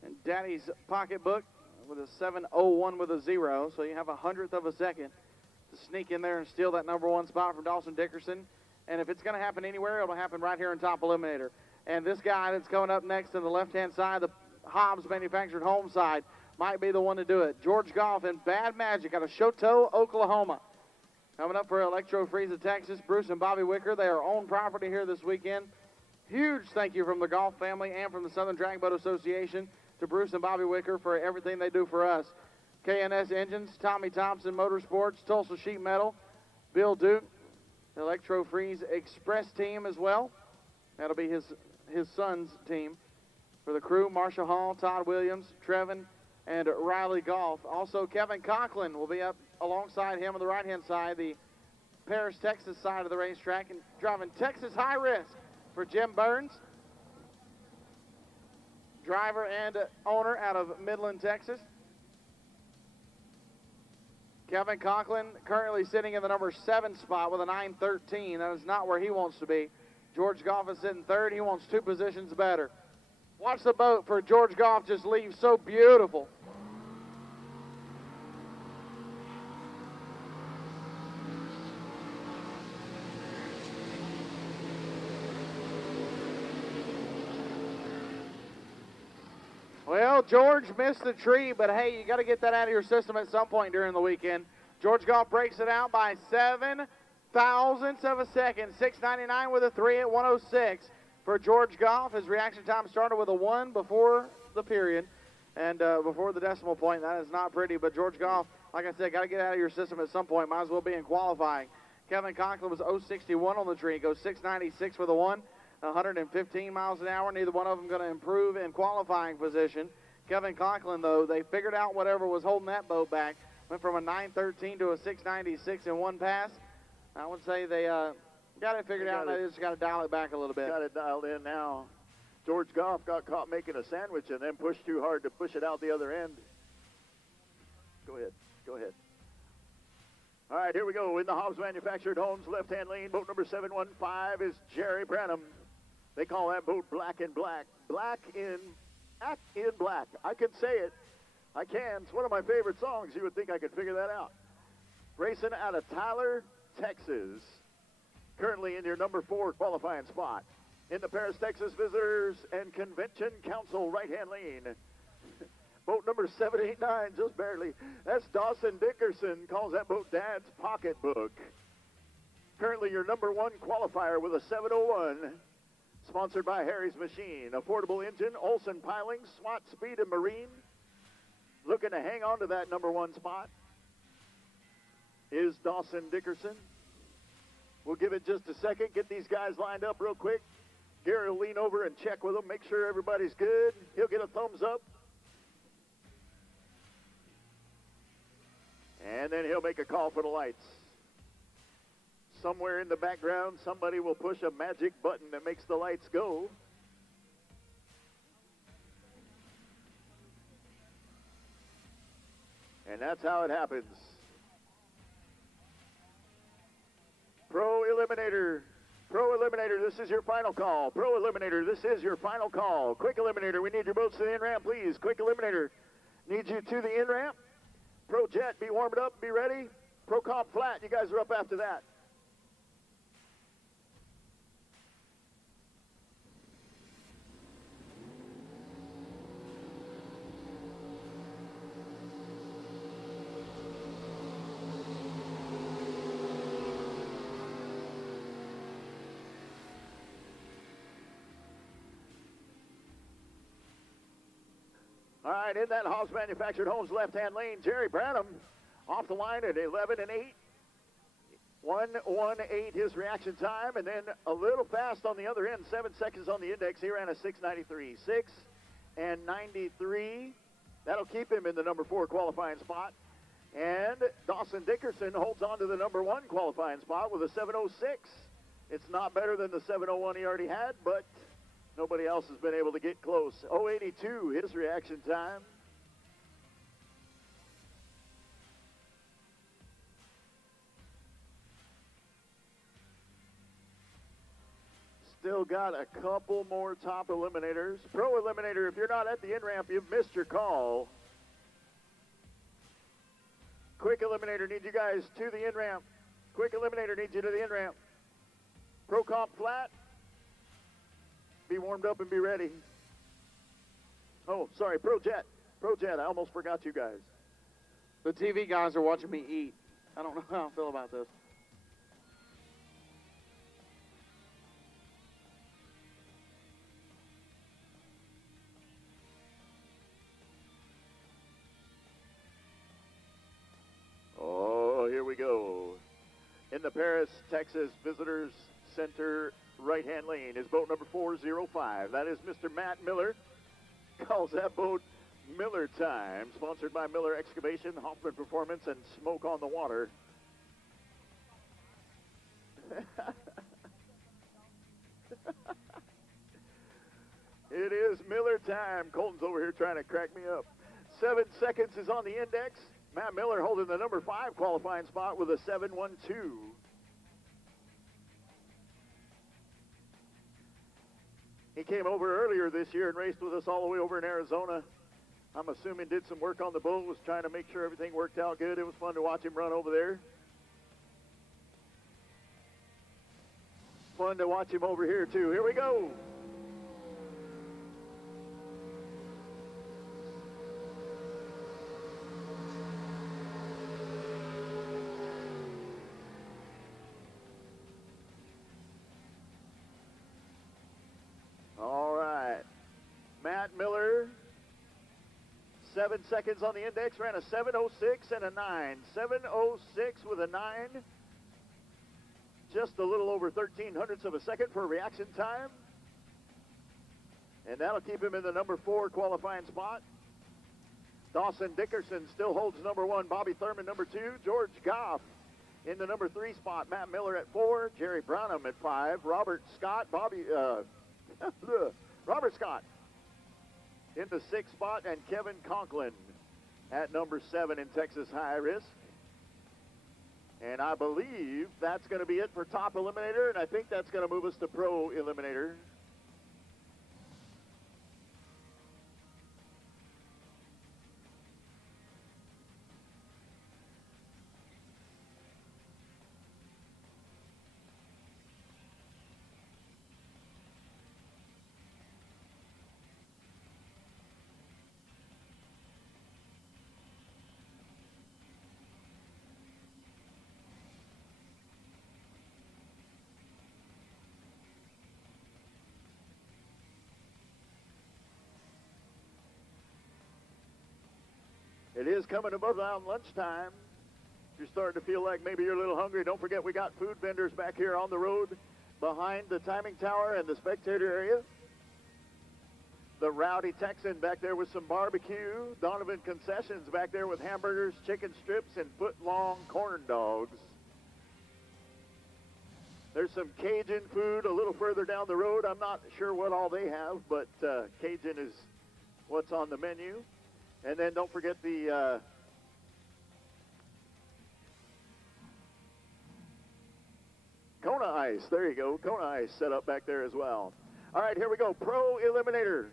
And Daddy's pocketbook with a 701 with a 0. So you have 100th of a second to sneak in there and steal that number 1 spot from Dawson Dickerson. And if it's going to happen anywhere, it'll happen right here in top eliminator. And this guy that's coming up next on the left-hand side, the Hobbs Manufactured Home side, might be the one to do it. George Goff and Bad Magic out of Choteau, Oklahoma. Coming up for Electro Freeze of Texas, Bruce and Bobby Wicker. They are on property here this weekend. Huge thank you from the Goff family and from the Southern Drag Boat Association to Bruce and Bobby Wicker for everything they do for us. K&S Engines, Tommy Thompson Motorsports, Tulsa Sheet Metal, Bill Duke, the Electro Freeze Express team as well. That'll be his son's team. For the crew, Marshall Hall, Todd Williams, Trevin, and Riley Golf. Also, Kevin Conklin will be up alongside him on the right-hand side, the Paris, Texas side of the racetrack, and driving Texas High Risk for Jim Burns, driver and owner out of Midland, Texas. Kevin Conklin currently sitting in the number 7 spot with a 913. That is not where he wants to be. George Goff is sitting 3rd. He wants 2 positions better. Watch the boat for George Goff just leave so beautiful. Well, George missed the tree, but hey, you got to get that out of your system at some point during the weekend. George Goff breaks it out by 7 thousandths of a second. 699 with a 3 at 106 for George Goff. His reaction time started with a 1 before the period and before the decimal point. That is not pretty, but George Goff, like I said, got to get out of your system at some point. Might as well be in qualifying. Kevin Conklin was 061 on the tree. Goes 696 with a 1. 115 miles an hour. Neither one of them going to improve in qualifying position. Kevin Conklin, though, they figured out whatever was holding that boat back. Went from a 913 to a 696 in one pass. I would say they got it figured out. They just got to dial it back a little bit. Got it dialed in now. George Goff got caught making a sandwich and then pushed too hard to push it out the other end. Go ahead. Go ahead. All right, here we go. In the Hobbs Manufactured Homes left-hand lane, boat number 715 is Jerry Branham. They call that boat Black in Black. Black in Black. I can say it. I can. It's one of my favorite songs. You would think I could figure that out. Racing out of Tyler, Texas. Currently in your number 4 qualifying spot. In the Paris, Texas Visitors and Convention Council right-hand lane. Boat number 789, just barely. That's Dawson Dickerson. Calls that boat Dad's Pocketbook. Currently your number 1 qualifier with a 701. Sponsored by Harry's Machine. Affordable Engine, Olson Piling, SWAT Speed and Marine. Looking to hang on to that number 1 spot is Dawson Dickerson. We'll give it just a second. Get these guys lined up real quick. Gary will lean over and check with them. Make sure everybody's good. He'll get a thumbs up. And then he'll make a call for the lights. Somewhere in the background, somebody will push a magic button that makes the lights go. And that's how it happens. Pro Eliminator, this is your final call. Pro Eliminator, this is your final call. Quick Eliminator, we need your boats to the in-ramp, please. Quick Eliminator, need you to the in-ramp. Pro Jet, be warmed up, be ready. Pro Comp Flat, you guys are up after that. All right, in that Hobbs Manufactured Homes left-hand lane, Jerry Branham off the line at 11 and 8. 1:18 his reaction time, and then a little fast on the other end, 7 seconds on the index. He ran a 6:93. 6:93. That'll keep him in the number 4 qualifying spot. And Dawson Dickerson holds on to the number 1 qualifying spot with a 7:06. It's not better than the 7:01 he already had, but nobody else has been able to get close. 0:82 his reaction time. Still got a couple more top eliminators. Pro Eliminator, if you're not at the in-ramp, you've missed your call. Quick Eliminator, need you guys to the in-ramp. Quick Eliminator needs you to the in-ramp. Pro Comp Flat, be warmed up and be ready. Oh, sorry, Pro Jet, I almost forgot you guys. The TV guys are watching me eat. I don't know how I feel about this. Oh, here we go. In the Paris, Texas Visitors center right-hand lane is boat number 405. That is Mr. Matt Miller. Calls that boat Miller Time. Sponsored by Miller Excavation, Hoffman Performance, and Smoke on the Water. It is Miller Time. Colton's over here trying to crack me up. 7 seconds is on the index. Matt Miller holding the number 5 qualifying spot with a 7-1-2. He came over earlier this year and raced with us all the way over in Arizona. I'm assuming did some work on the boat, was trying to make sure everything worked out good. It was fun to watch him run over there. Fun to watch him over here too. Here we go. All right. Matt Miller, 7 seconds on the index, ran a 7:06 and a 9. 7:06 with a 9. Just a little over 0.13 of a second for reaction time. And that'll keep him in the number 4 qualifying spot. Dawson Dickerson still holds number 1. Bobby Thurman number 2. George Goff in the number 3 spot. Matt Miller at 4. Jerry Brownham at 5. Robert Scott in the 6th spot, and Kevin Conklin at number 7 in Texas High Risk. And I believe that's going to be it for Top Eliminator, and I think that's going to move us to Pro Eliminator. It is coming above around lunchtime. If you're starting to feel like maybe you're a little hungry, don't forget we got food vendors back here on the road behind the timing tower and the spectator area. The Rowdy Texan back there with some barbecue. Donovan Concessions back there with hamburgers, chicken strips, and foot-long corn dogs. There's some Cajun food a little further down the road. I'm not sure what all they have, but Cajun is what's on the menu. And then don't forget the Kona Ice. There you go. Kona Ice set up back there as well. All right, here we go. Pro Eliminator.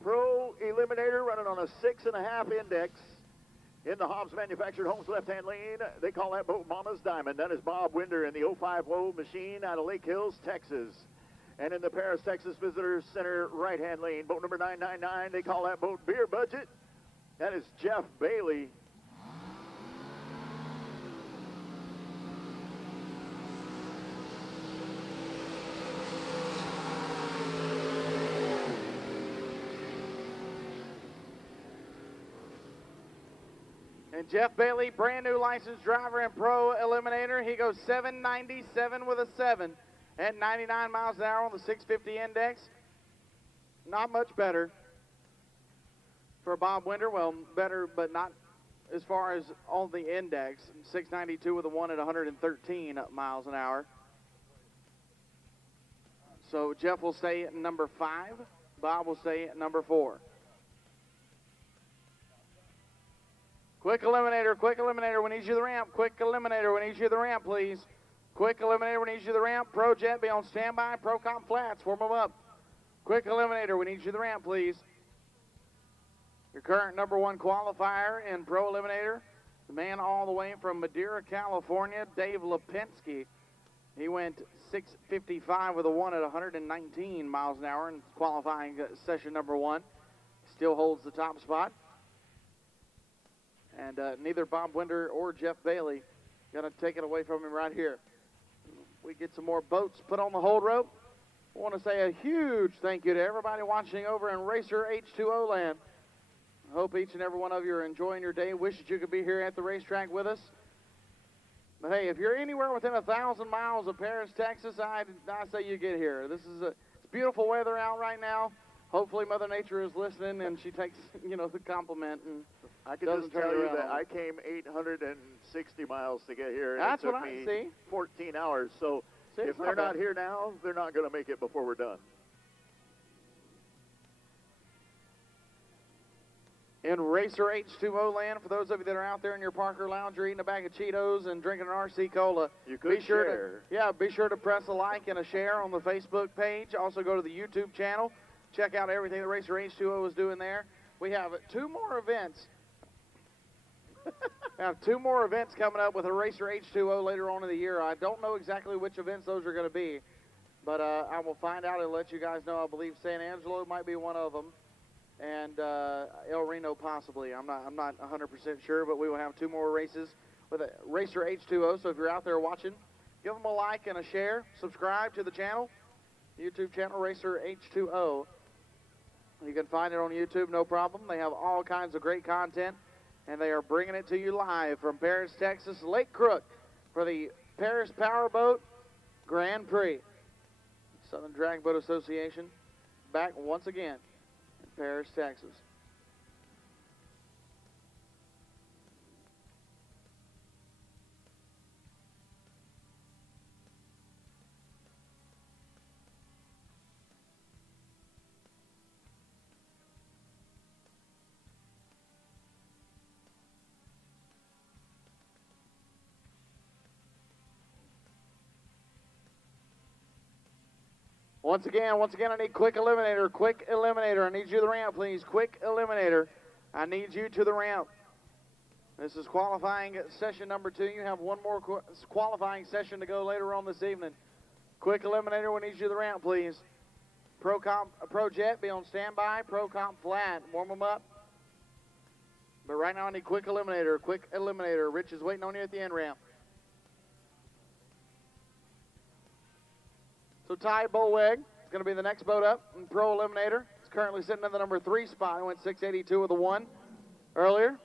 Pro Eliminator running on a 6.5 index in the Hobbs Manufactured Homes left-hand lane. They call that boat Mama's Diamond. That is Bob Winder in the 050 machine out of Lake Hills, Texas. And in the Paris, Texas Visitor Center right-hand lane, boat number 999, they call that boat Beer Budget. That is Jeff Bailey. And Jeff Bailey, brand new licensed driver and Pro Eliminator. He goes 797 with a 7 at 99 miles an hour on the 650 index. Not much better for Bob Winder. Well, better, but not as far as on the index. 692 with a 1 at 113 miles an hour. So Jeff will stay at number 5. Bob will stay at number 4. Quick Eliminator, we need you the ramp. Quick Eliminator, we need you the ramp, please. Quick Eliminator, we need you the ramp. Pro Jet, be on standby. Pro Comp Flats, warm them up. Quick Eliminator, we need you the ramp, please. Your current number 1 qualifier in Pro Eliminator, the man all the way from Madeira, California, Dave Lipinski. He went 6:55 with a 1 at 119 miles an hour in qualifying session number 1. Still holds the top spot. And neither Bob Winder or Jeff Bailey going to take it away from him right here. We get some more boats put on the hold rope. I want to say a huge thank you to everybody watching over in Racer H2O land. I hope each and every one of you are enjoying your day. Wish that you could be here at the racetrack with us. But hey, if you're anywhere within 1,000 miles of Paris, Texas, I say you get here. This is it's beautiful weather out right now. Hopefully Mother Nature is listening and she takes, the compliment. And I can just tell you that I came 860 miles to get here. And that's it took what I me see. 14 hours. So if they're not here now, they're not going to make it before we're done. In Racer H2O land, for those of you that are out there in your Parker Lounge or eating a bag of Cheetos and drinking an RC Cola, you could share. Be sure to press a like and a share on the Facebook page. Also go to the YouTube channel. Check out everything that Racer H2O is doing there. We have 2 more events. We have 2 more events coming up with a Racer H2O later on in the year. I don't know exactly which events those are going to be, but I will find out and let you guys know. I believe San Angelo might be one of them, and El Reno possibly. I'm not 100% sure, but we will have 2 more races with a Racer H2O. So if you're out there watching, give them a like and a share. Subscribe to the channel, YouTube channel Racer H2O. You can find it on YouTube, no problem. They have all kinds of great content, and they are bringing it to you live from Paris, Texas, Lake Crook for the Paris Powerboat Grand Prix. Southern Drag Boat Association back once again in Paris, Texas. Once again, I need quick eliminator. I need you to the ramp, please. Quick eliminator. I need you to the ramp. This is qualifying session number 2. You have one more qualifying session to go later on this evening. Quick eliminator, we need you to the ramp, please. Pro Jet, be on standby. Pro Comp Flat, warm them up. But right now I need quick eliminator. Rich is waiting on you at the end ramp. So Ty Bolweg is going to be the next boat up in Pro Eliminator. He's currently sitting in the number 3 spot. He went 682 with a 1 earlier.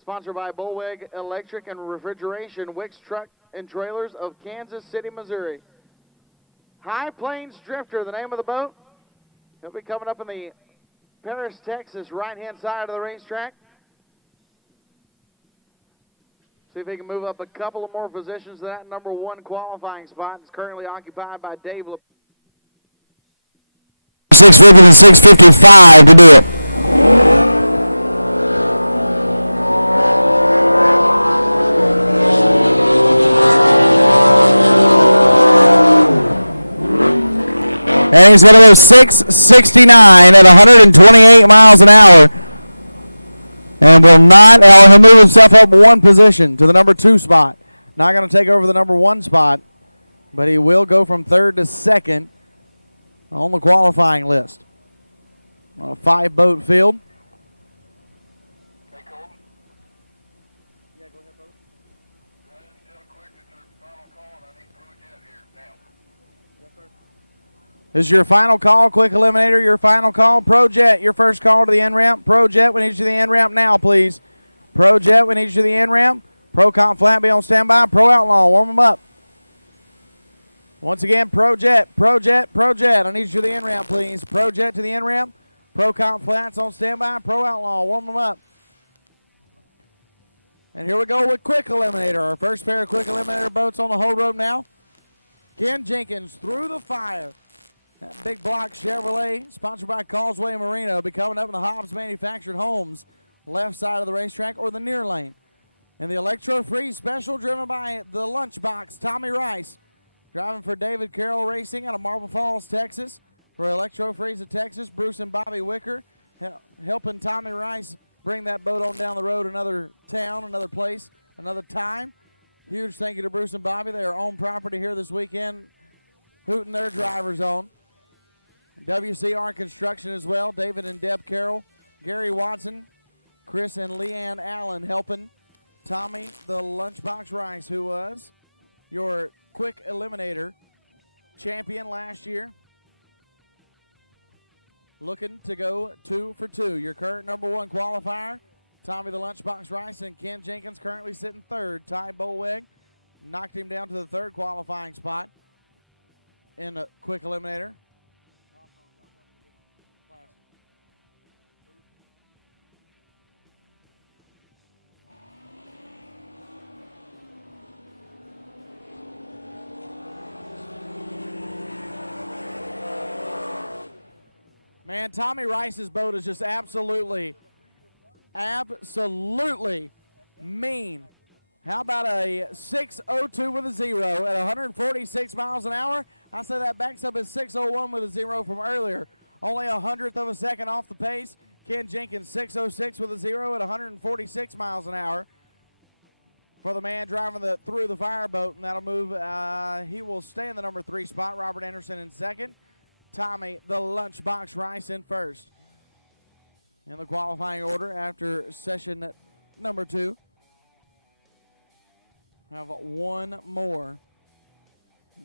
Sponsored by Bolweg Electric and Refrigeration, Wicks Truck and Trailers of Kansas City, Missouri. High Plains Drifter, the name of the boat. He'll be coming up in the Paris, Texas, right-hand side of the racetrack. See if he can move up a couple of more positions to that number 1 qualifying spot. It's currently occupied by Dave. 650 and 655 to do it. And he's going to go 669 at 128 miles an hour. And will not, he'll move himself up 1 position to the number 2 spot. Not going to take over the number 1 spot, but he will go from 3rd to 2nd on the qualifying list. On a 5-boat field. Hey, Colton. Yeah, go ahead, brother. Tell quick that there's a final call, and I need Pro Jet here now. Yes, sir. This is your final call, quick eliminator, your final call. Pro Jet, your first call to the end ramp. Pro Jet, we need you to the end ramp now, please. Pro Jet, we need you to the end ramp. Pro Comp Flat, be on standby. Pro Outlaw, warm them up. Once again, Pro Jet, Pro Jet, Pro Jet. I need you to the end ramp, please. Pro Jet to the end ramp. Pro Comp Flats on standby. Pro Outlaw, warm them up. And here we go with quick eliminator. Our first pair of quick eliminator boats on the whole road now. Ken Jenkins through the fire. That big block Chevrolet, sponsored by Causeway Marina, will be coming up in the Hobbs Manufactured Homes, left side of the racetrack or the near lane. And the Electro Free Special, driven by the Lunchbox, Tommy Rice. Driving for David Carroll Racing out of Marble Falls, Texas. For Electro Freeze of Texas, Bruce and Bobby Wicker helping Tommy Rice bring that boat on down the road, another town, another place, another time. Huge thank you to Bruce and Bobby. They are on property here this weekend, hooting their drivers on. WCR Construction as well, David and Deb Carroll, Gary Watson, Chris and Leanne Allen helping Tommy the Lunchbox Rice, who was your quick eliminator champion last year. Looking to go 2 for 2. Your current number 1 qualifier, Tommy the Lunchbox Rice, and Ken Jenkins currently sitting 3rd. Ty Bolweg knocked him down to the third qualifying spot in a quick eliminator. Man, Tommy Rice's boat is just absolutely mean. How about a 602 with a 0 at 146 miles an hour? I say that backs up his 601 with a 0 from earlier. Only a hundredth of a second off the pace. Ken Jenkins 606 with a 0 at 146 miles an hour for the man driving through the fireboat, and that'll move. He will stay in the number 3 spot. Robert Anderson in second. Tommy the Lunchbox Rice in first. In the qualifying order after session number 2. Have one more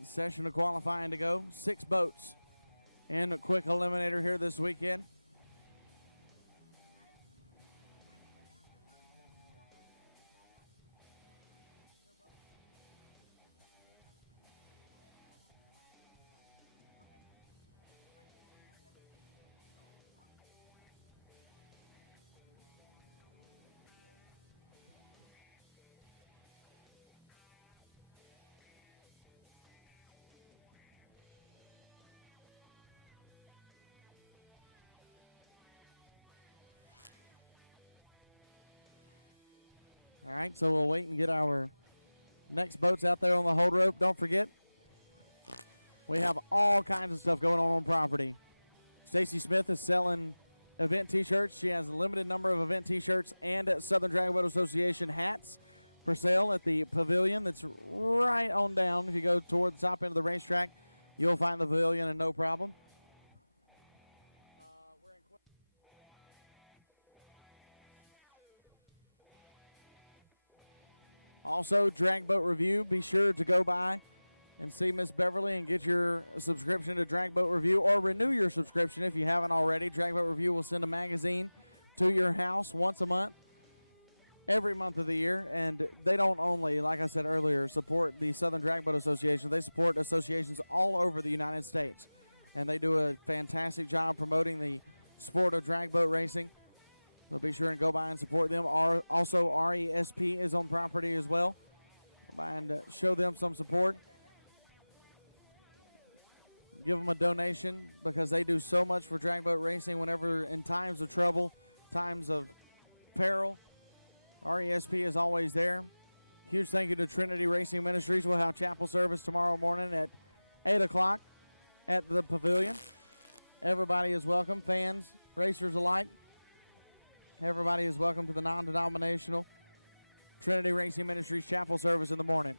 session of qualifying to go. 6 boats in a quick eliminator here this weekend. All right, so we'll wait and get our next boats out there on the hold rope. Don't forget, we have all kinds of stuff going on property. Stacy Smith is selling event T-shirts. She has a limited number of event T-shirts and Southern Drag Boat Association hats for sale at the pavilion that's right on down. If you go toward the top end of the racetrack, you'll find the pavilion and no problem. Also, Drag Boat Review, be sure to go by and see Miss Beverly and get your subscription to Drag Boat Review, or renew your subscription if you haven't already. Drag Boat Review will send a magazine to your house once a month, every month of the year, and they don't only, like I said earlier, support the Southern Drag Boat Association. They support associations all over the United States, and they do a fantastic job promoting the sport of drag boat racing. So be sure and go by and support them. Also, RESP is on property as well. Go by and show them some support. Give them a donation because they do so much for drag boat racing whenever in times of trouble, times of peril. RESP is always there. Huge thank you to Trinity Racing Ministries. We'll have chapel service tomorrow morning at 8 o'clock at the pavilion. Everybody is welcome, fans, racers alike. Everybody is welcome to the non-denominational Trinity Racing Ministries chapel service in the morning.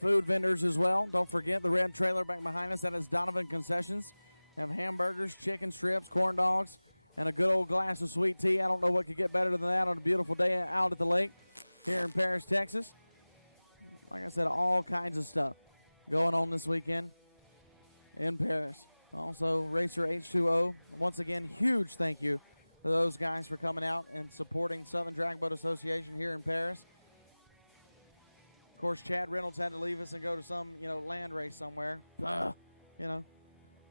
Food vendors as well. Don't forget the red trailer back behind us. That is Donovan Concessions. Have hamburgers, chicken strips, corn dogs, and a good old glass of sweet tea. I don't know what could get better than that on a beautiful day out at the lake here in Paris, Texas. Like I said, all kinds of stuff going on this weekend in Paris. Also, Racer H2O. Once again, huge thank you to those guys for coming out and supporting Southern Drag Boat Association here in Paris. Of course, Chad Reynolds had to leave us and go to some, land race somewhere.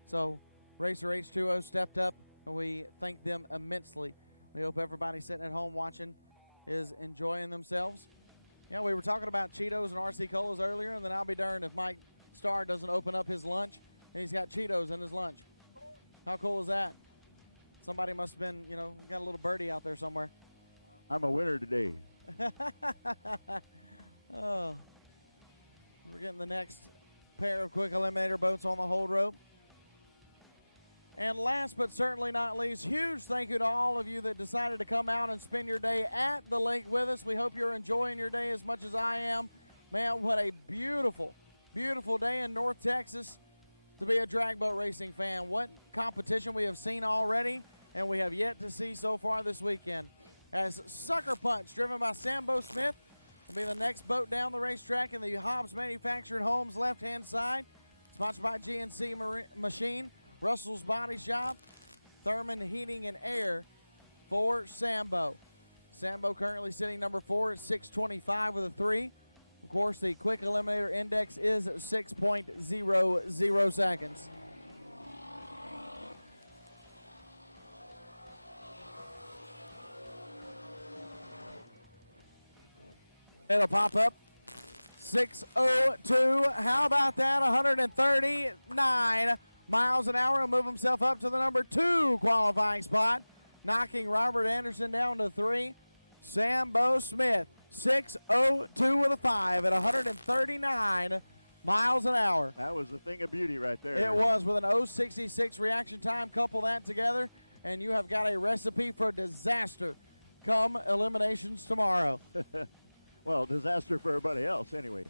So, Racer H2O stepped up, and we thank them immensely. We hope everybody sitting at home watching is enjoying themselves. Yeah, we were talking about Cheetos and RC Colas earlier, and then I'll be darned if Mike Starr doesn't open up his lunch and he's got Cheetos in his lunch. How cool is that? Somebody must have been, got a little birdie out there somewhere. I'm a winner today. Oh, we're getting the next pair of quick eliminator boats on the hold rope. And last but certainly not least, huge thank you to all of you that decided to come out and spend your day at the lake with us. We hope you're enjoying your day as much as I am. Man, what a beautiful, beautiful day in North Texas to be a drag boat racing fan. What competition we have seen already, and we have yet to see so far this weekend. As Sucker Punch, driven by Sambo Smith, will be the next boat down the racetrack in the Hobbs Manufactured Homes left-hand side. Sponsored by GNC Machine, Russell's Body Shop, Thurman Heating and Air, for Sambo. Sambo currently sitting number 4 at 6:25 with a 3. Of course, the quick eliminator index is 6.00 seconds. It'll pop up. 6:02. How about that? 139 miles an hour. He'll move himself up to the number 2 qualifying spot, knocking Robert Anderson down to 3. Sambo Smith, 6:02 with a 5 at 139 miles an hour. That was a thing of beauty right there. It was, with an 0.66 reaction time. Couple that together, and you have got a recipe for disaster come eliminations tomorrow. Well, disaster for everybody else anyway.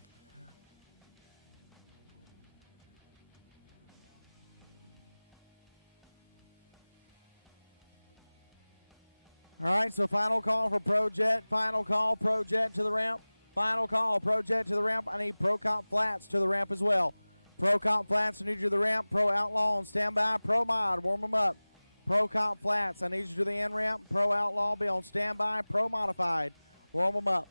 All right, so final call for Pro Jet. Final call, Pro Jet to the ramp. Final call, Pro Jet to the ramp. I need Pro Comp Flats to the ramp as well. Pro Comp Flats, I need you to the ramp. Pro Outlaw on standby. Pro Mod, warm them up. Pro Comp Flats, I need you to the end ramp. Pro Outlaw, be on standby. Pro Modified, warm them up.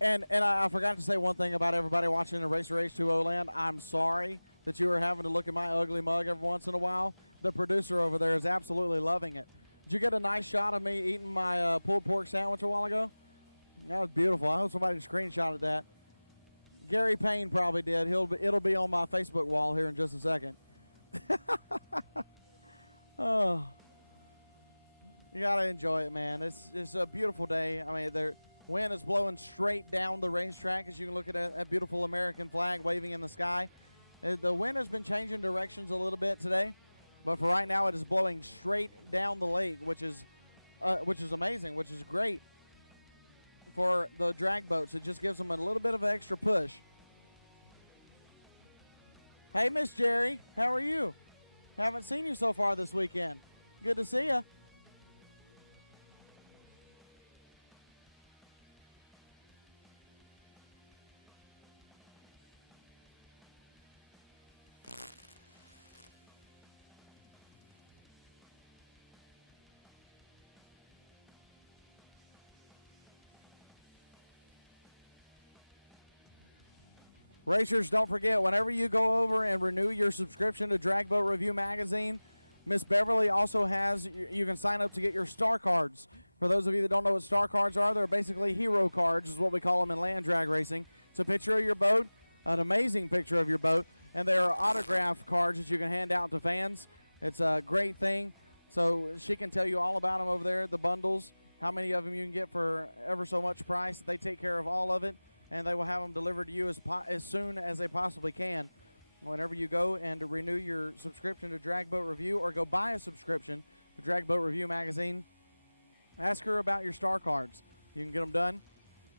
And I forgot to say one thing about everybody watching the Racer H2O land. I'm sorry that you are having to look at my ugly mug every once in a while. The producer over there is absolutely loving it. Did you get a nice shot of me eating my pulled pork sandwich a while ago? That was beautiful. I hope somebody screenshotted that. Gary Payne probably did. It'll be on my Facebook wall here in just a second. Oh, you gotta enjoy it, man. It's a beautiful day. I mean, the wind is blowing straight down the racetrack, as you can look at that beautiful American flag waving in the sky. The wind has been changing directions a little bit today, but for right now, it is blowing straight down the lake, which is amazing, which is great for the drag boats. It just gives them a little bit of an extra push. Hey, Miss Jerry, how are you? Haven't seen you so far this weekend. Good to see you. Racers, don't forget, whenever you go over and renew your subscription to Drag Boat Review Magazine, Miss Beverly also has, you can sign up to get your star cards. For those of you that don't know what star cards are, they're basically hero cards, is what we call them in land drag racing. It's a picture of your boat, an amazing picture of your boat, and there are autograph cards that you can hand out to fans. It's a great thing. So she can tell you all about them over there, the bundles, how many of them you can get for ever so much price. They take care of all of it, and they will have them delivered to you as soon as they possibly can. Whenever you go and renew your subscription to Drag Boat Review, or go buy a subscription to Drag Boat Review Magazine, ask her about your star cards. You can get them done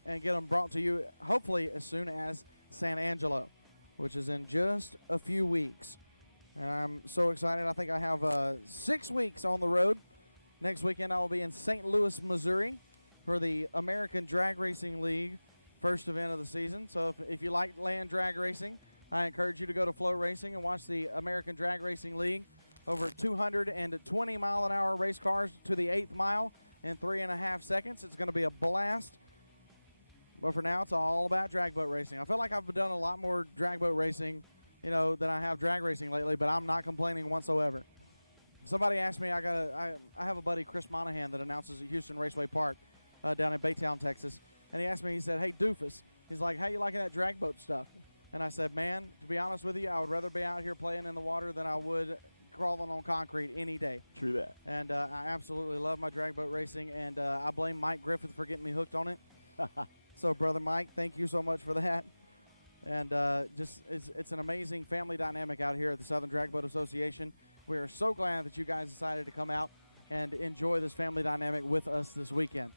and get them brought to you hopefully as soon as San Angelo, which is in just a few weeks. And I'm so excited. I think I have 6 weeks on the road. Next weekend I will be in St. Louis, Missouri for the American Drag Racing League first event of the season. So if you like land drag racing, I encourage you to go to Flow Racing and watch the American Drag Racing League. Over 220 mile an hour race cars to the 8th mile in 3.5 seconds. It's going to be a blast. But for now, it's all about drag boat racing. I feel like I've done a lot more drag boat racing, than I have drag racing lately, but I'm not complaining whatsoever. Somebody asked me, I have a buddy, Chris Monahan, that announces at Houston Raceway Park down in Baytown, Texas. And he asked me, he said, "Hey, Doofus," he's like, "how you liking that drag boat stuff?" And I said, "Man, to be honest with you, I would rather be out here playing in the water than I would crawling on concrete any day." True that. And I absolutely love my drag boat racing, and I blame Mike Griffith for getting me hooked on it. So, Brother Mike, thank you so much for that. And it's an amazing family dynamic out here at the Southern Drag Boat Association. We are so glad that you guys decided to come out and enjoy this family dynamic with us this weekend.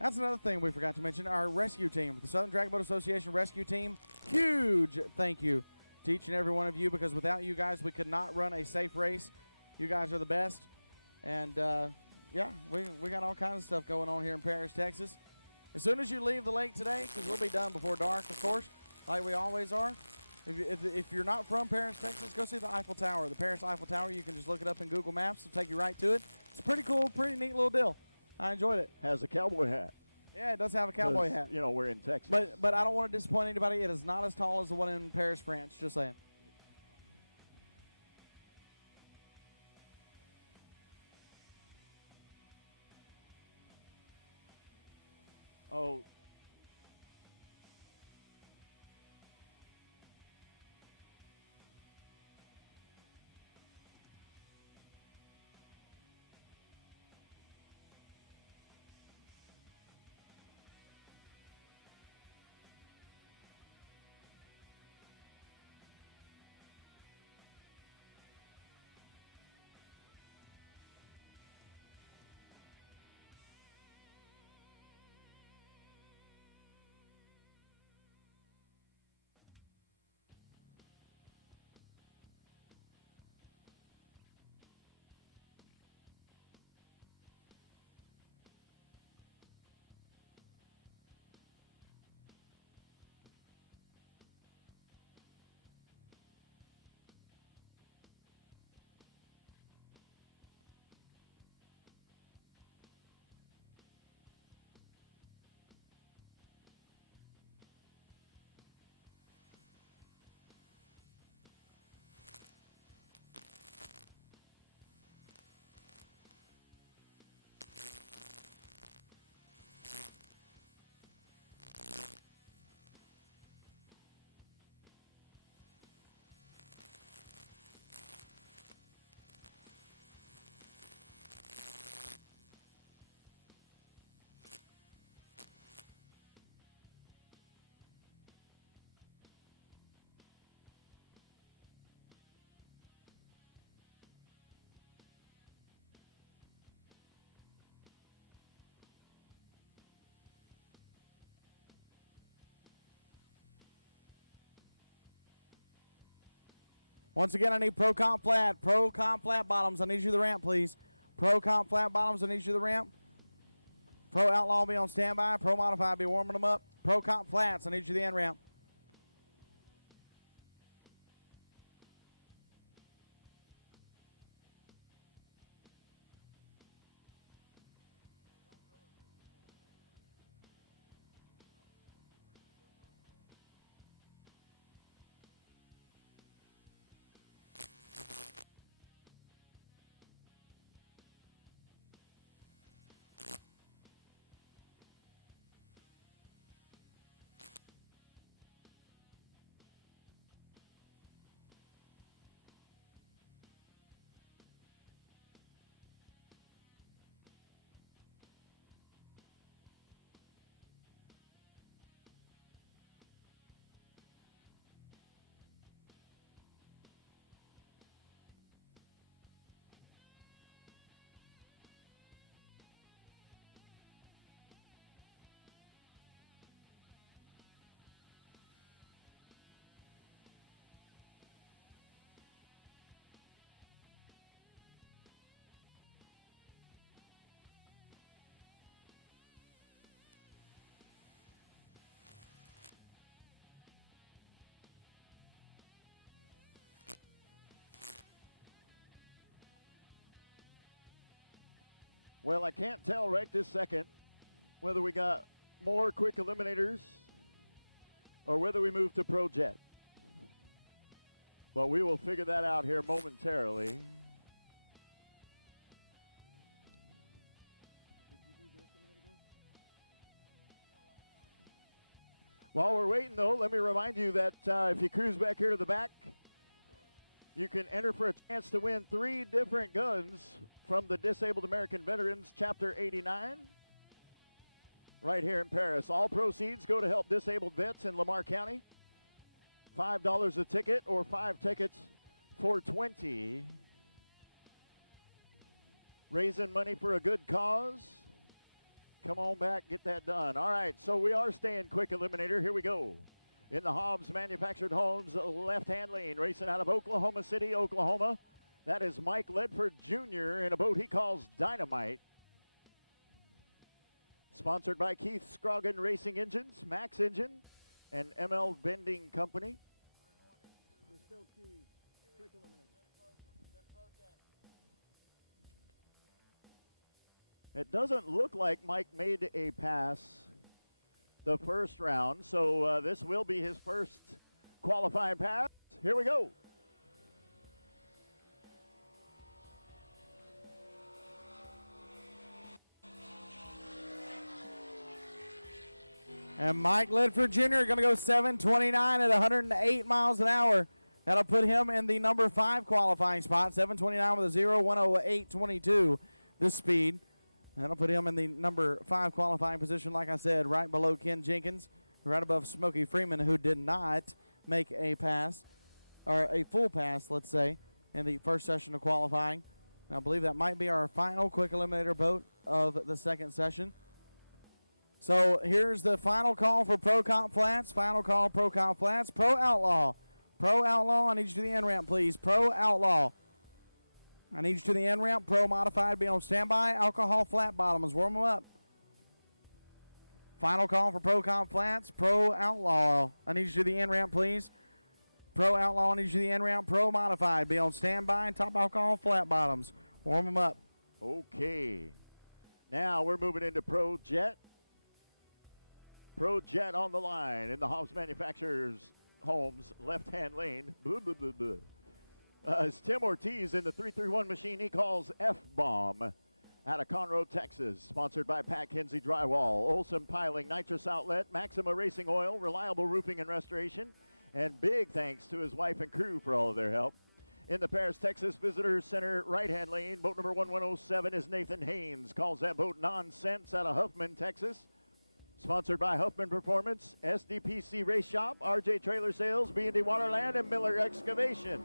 That's another thing we forgot to mention, our rescue team, the Southern Drag Boat Association rescue team. Huge thank you to each and every one of you, because without you guys, we could not run a safe race. You guys are the best. And, yeah, we got all kinds of stuff going on here in Paris, Texas. As soon as you leave the lake today, because we'll be done before dark, of course, like we always are. If you're not from Paris, Texas, go see the Eiffel Tower, the Paris Eiffel Tower. You can just look it up in Google Maps. It'll take you right to it. It's a pretty cool, pretty neat little deal. I enjoyed it. Has a cowboy hat. Yeah, it does have a cowboy hat. You know, we're in Texas. But I don't want to disappoint anybody. It is not as tall as the one in Paris, France. Just saying. Oh. Once again, I need Pro Comp Flat. Pro Comp Flat Bottoms, I need you to the ramp, please. Pro Comp Flat Bottoms, I need you to the ramp. Pro Outlaw, be on standby. Pro Modify, be warming them up. Pro Comp Flats, I need you to the end ramp. Well, I can't tell right this second whether we got more quick eliminators or whether we move to Pro Jet. But we will figure that out here momentarily. While we're waiting, though, let me remind you that if you cruise back here to the back, you can enter for a chance to win 3 different guns from the Disabled American Veterans Chapter 89 right here in Paris. All proceeds go to help disabled vets in Lamar County. $5 a ticket or 5 tickets for $20. raising money for a good cause. Come on back, get that done. All right, so we are staying quick eliminator. Here we go. In the Hobbs Manufactured Homes left-hand lane, racing out of Oklahoma City, Oklahoma. That is Mike Ledford Jr. in a boat he calls Dynamite. Sponsored by Keith Scroggin Racing Engines, Max Engine, and ML Vending Company. We're still QE. Quick eliminator. It doesn't look like Mike made a pass the first round, so this will be his first qualifying pass. Here we go. And Mike Ledford Jr. going to go 7:29 at 108 miles an hour. That'll put him in the number 5 qualifying spot. 7:29 with a 0:108.22 this speed. That'll put him in the number 5 qualifying position, like I said, right below Ken Jenkins, right above Smokey Freeman, who did not make a pass, or a full pass, let's say, in the first session of qualifying. And I believe that might be our final quick eliminator boat of the second session. So here's the final call for Pro Comp Flats. Final call, Pro Comp Flats. Pro Outlaw. Pro Outlaw, I need you to the end ramp, please. Pro Outlaw. I need you to the end ramp. Pro Modified, be on standby. Alcohol flat bottoms, warm them up. Final call for Pro Comp Flats. Pro Outlaw, I need you to the end ramp, please. Pro Outlaw, I need you to the end ramp. Pro Modified, be on standby. Top alcohol flat bottoms, warm them up. Okay. Now we're moving into Pro Jet. Pro Jet on the line in the Hobbs Manufacturers Homes left-hand lane. Blah, blah, blah, blah. It's Tim Ortiz in the 331 machine he calls F-Bomb out of Conroe, Texas. Sponsored by Pat Kinsey Drywall, Olson Piling, Nitrous Outlet, Maxima Racing Oil, Reliable Roofing and Restoration, and big thanks to his wife and crew for all of their help. In the Paris, Texas Visitor Center right-hand lane, boat number 1107 is Nathan Haynes. Calls that boat Nonsense out of Huffman, Texas. Sponsored by Huffman Performance, SDPC Race Shop, RJ Trailer Sales, B&D Waterland, and Miller Excavation.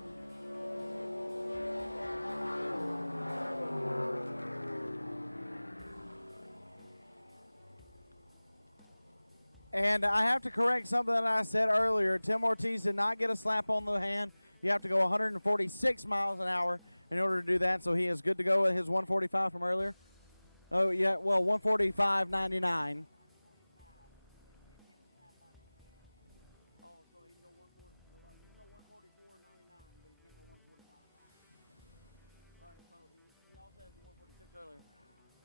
And I have to correct something that I said earlier. Tim Ortiz did not get a slap on the hand. You have to go 146 miles an hour in order to do that, so he is good to go with his 145 from earlier. Oh, yeah, well, 145.99.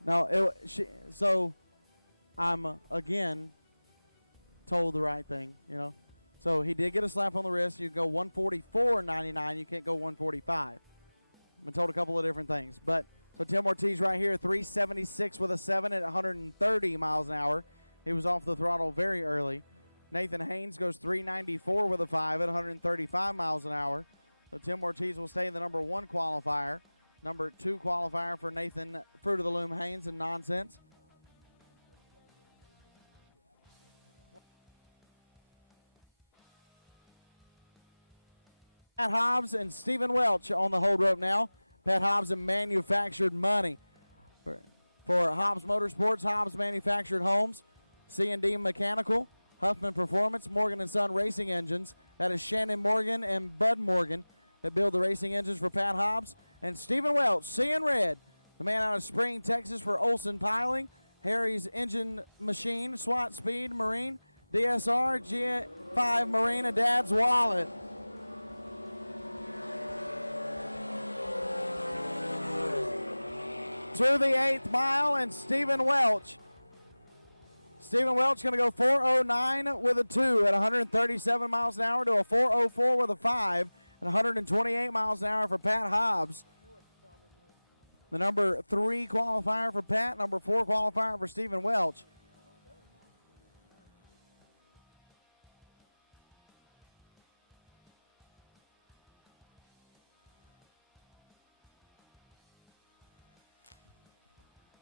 No, so I'm, again, told the right thing, you know. So he did get a slap on the wrist. You go 144.99. You can't go 145. I've been told a couple of different things. But so Tim Ortiz right here, 376 with a 7 at 130 miles an hour. He was off the throttle very early. Nathan Haynes goes 394 with a 5 at 135 miles an hour. So Tim Ortiz will stay in the number 1 qualifier. Number 2 qualifier for Nathan Fruit of the Loom Haynes and Nonsense. Pat Hobbs and Stephen Welch on the hold rope now. Pat Hobbs and Manufactured Money. For Hobbs Motorsports, Hobbs Manufactured Homes, C&D Mechanical, Huffman Performance, Morgan & Son Racing Engines. That is Shannon Morgan and Bud Morgan that build the racing engines for Pat Hobbs. And Stephen Welch, seeing red, the man out of Spring, Texas for Olson Piling, Harry's Engine Machine, SWAT Speed Marine, DSR, G5 Marine, and Dad's Wallet. To the 8th mile, and Stephen Welch. Stephen Welch going to go 4:09 with a 2 at 137 miles an hour to a 4:04 with a 5 at 128 miles an hour for Pat Hobbs. The number 3 qualifier for Pat, number 4 qualifier for Stephen Welch.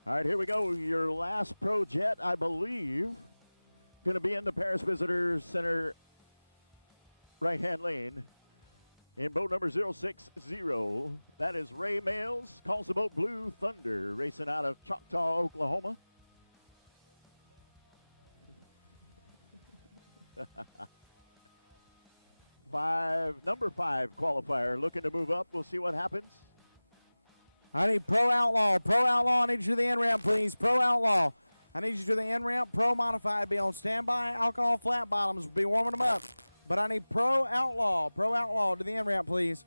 All right, here we go. Your last Pro Jet, I believe, going to be in the Paris Visitors Center right-hand lane In boat number 060, that is Ray Males, calls the boat Blue Thunder, racing out of Choctaw, Oklahoma. Number 5 qualifier looking to move up. We'll see what happens. I need Pro Outlaw. Pro Outlaw, I need you to the end ramp, please. Pro Outlaw, I need you to the end ramp. Pro Modified, be on standby. Alcohol flat bottoms, be warming them up. But I need Pro Outlaw to the end ramp, please.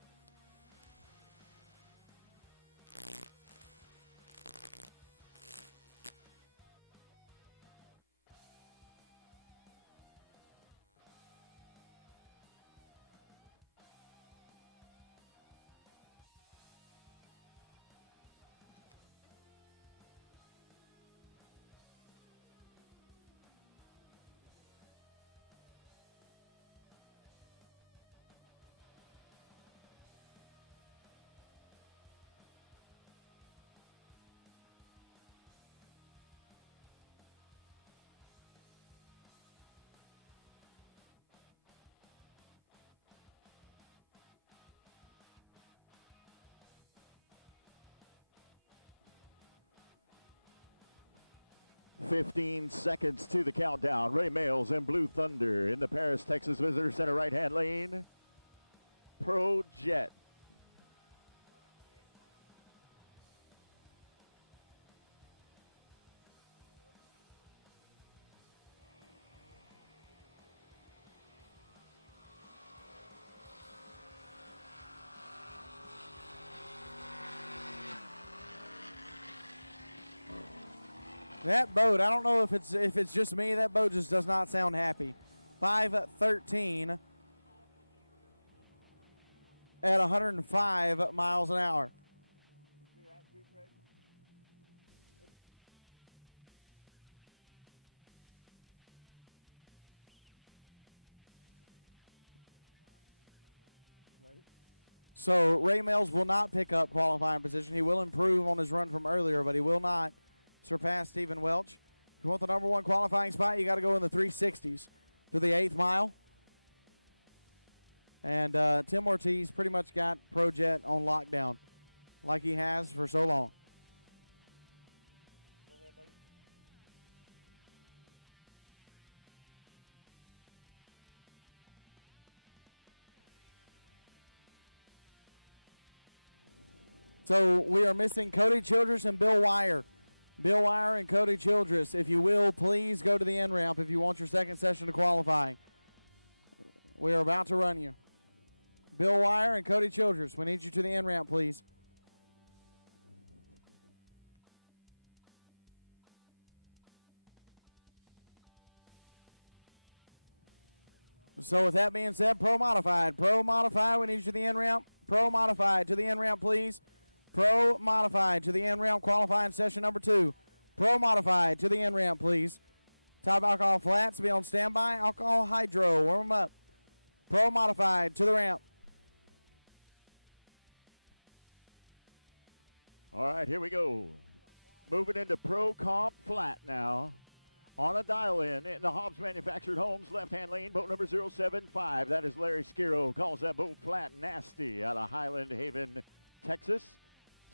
"15 seconds to the countdown. Ray Males and Blue Thunder in the Paris, Texas Visitor Center right-hand lane. Pro Jet. That boat, I don't know if it's just me, that boat just does not sound happy. 513 at 105 miles an hour. So Ray Males will not pick up qualifying position. He will improve on his run from earlier, but he will not surpass Stephen Welch. If you want the number 1 qualifying spot, you got to go in the 360s to the 8th mile. And Tim Ortiz pretty much got Pro Jet on lockdown like he has for so long. So we are missing Cody Childress and Bill Wire. Bill Wire and Cody Childress, if you will, please go to the end ramp if you want your second session to qualifying. We are about to run you. Bill Wire and Cody Childress, we need you to the end ramp, please. So with that being said, Pro Modified, we need you to the end ramp. Pro Modified to the end ramp, please. Pro Modified to the end ramp, qualifying session number 2. Pro Modified to the end ramp, please. Top alcohol flats, be on standby. Alcohol hydro, warm them up. Pro Modified to the ramp. All right, here we go. Moving into Pro Comp Flat now. On a dial-in the Hobbs Manufactured Homes left-hand lane, boat number 075. That is Larry Skiro. Calls that boat Flat Nasty out of Highland Haven, Texas.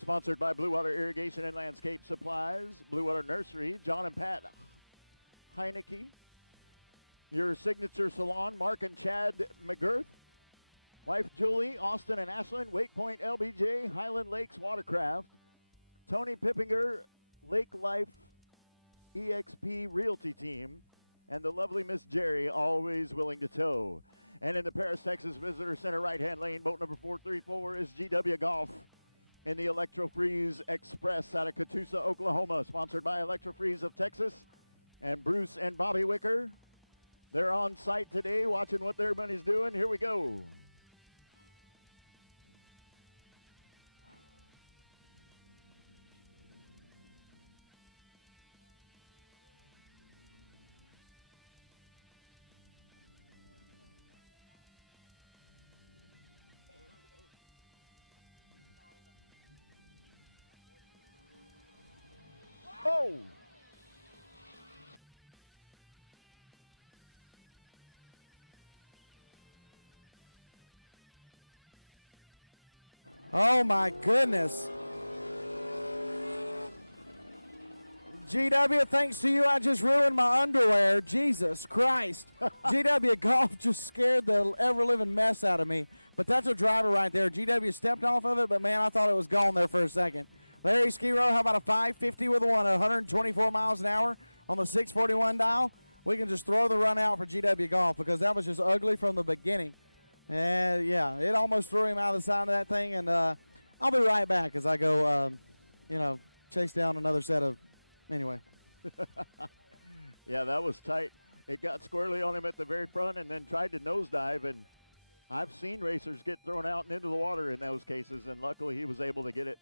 Sponsored by Blue Water Irrigation and Landscape Supplies, Blue Water Nursery, John and Pat Heineke. Your signature salon, Mark and Chad McGirth. Wife Julie, Austin and Ashland, Wake Point LBJ, Highland Lakes Watercraft. Tony Pippinger, Lake Life EXP Realty Team. And the lovely Miss Jerry, always willing to tow. And in the Paris, Texas Visitor Center right-hand lane, boat number 434 is GW Golf in the Electro Freeze Express out of Catoosa, Oklahoma, sponsored by Electro Freeze of Texas and Bruce and Bobby Wicker. They're on site today watching what their money's doing. Here we go. Oh! Oh, my goodness. GW, thanks to you, I just ruined my underwear. Jesus Christ. GW Golf just scared the ever-living mess out of me. But that's a driver right there. GW stepped off of it, but, man, I thought it was gone there for a second. Larry Skiro, how about a 550 with a 124 miles an hour on the 641 dial? We can just throw the run out for GW Golf because that was just ugly from the beginning. And, yeah, it almost threw him out of the side of that thing. And I'll be right back as I go, chase down another set of, anyway. Yeah, that was tight. It got squarely on him at the very front and then tried to nosedive. And I've seen racers get thrown out and into the water in those cases, and luckily he was able to get it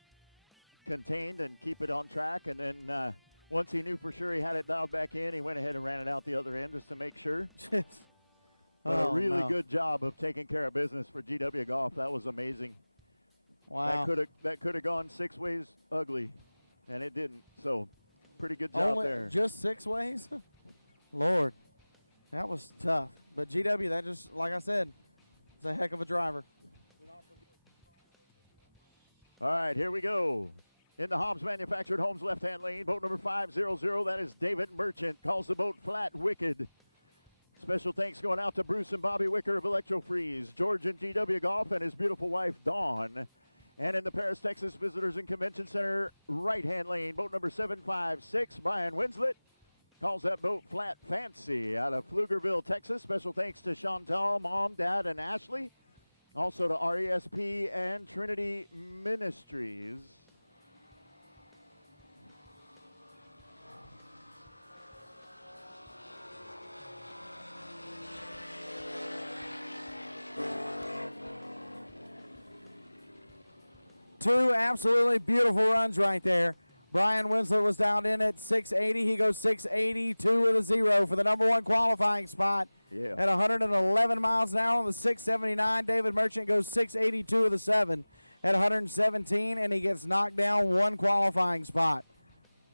contained and keep it on track. And then once he knew for sure he had it dialed back in, he went ahead and ran it out the other end just to make sure. But a really good job of taking care of business for GW Golf. That was amazing. Wow. That could have gone 6 ways ugly, and it didn't. So pretty good job there. Just 6 ways? Lord, that was tough. But GW, that just, like I said, is a heck of a driver. All right, here we go. In the Hobbs Manufactured Homes left-hand lane, boat number 500, that is David Merchant. Calls the boat Flat Wicked. Special thanks going out to Bruce and Bobby Wicker of Electro Freeze, George and GW Golf, and his beautiful wife, Dawn. And in the Paris, Texas Visitors and Convention Center right-hand lane, boat number 756, Brian Winslet. Calls that boat Flat Fancy out of Pflugerville, Texas. Special thanks to Chantal, Mom, Dad, and Ashley. Also to RESP and Trinity Ministries. Two absolutely beautiful runs right there. Brian Winslet was down in at 680. He goes 682 with a 0 for the number 1 qualifying spot at 111 miles an hour on the 679. David Merchant goes 682 with a 7 at 117, and he gets knocked down 1 qualifying spot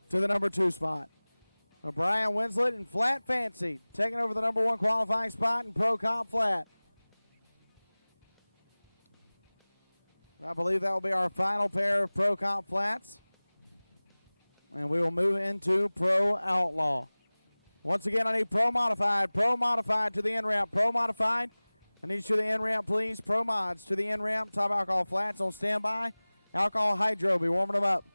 to the number 2 spot. Brian Winslet and Flat Fancy taking over the number 1 qualifying spot in Pro Comp Flat. I believe that will be our final pair of Pro Comp Flats. And we will move into Pro Outlaw. Once again, I need Pro Modified to the in-ramp, Pro Modified. I need you to the in-ramp, please. Pro Mods to the in-ramp, Top Alcohol Flats on standby. Alcohol Hydro, be warming them up.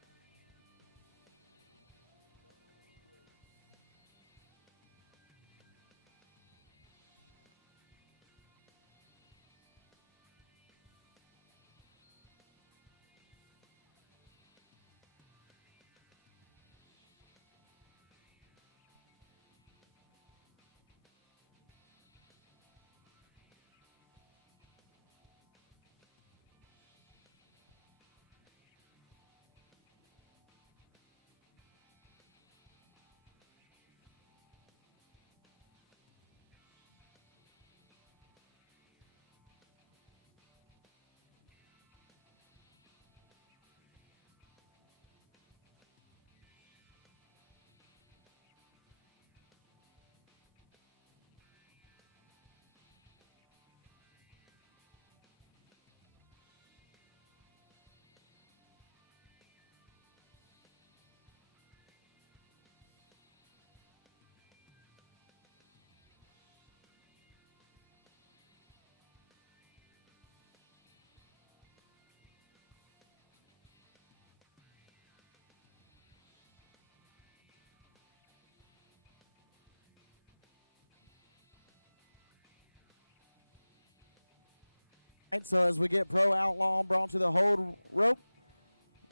Right, so as we get Pro Outlaw brought to the hold rope,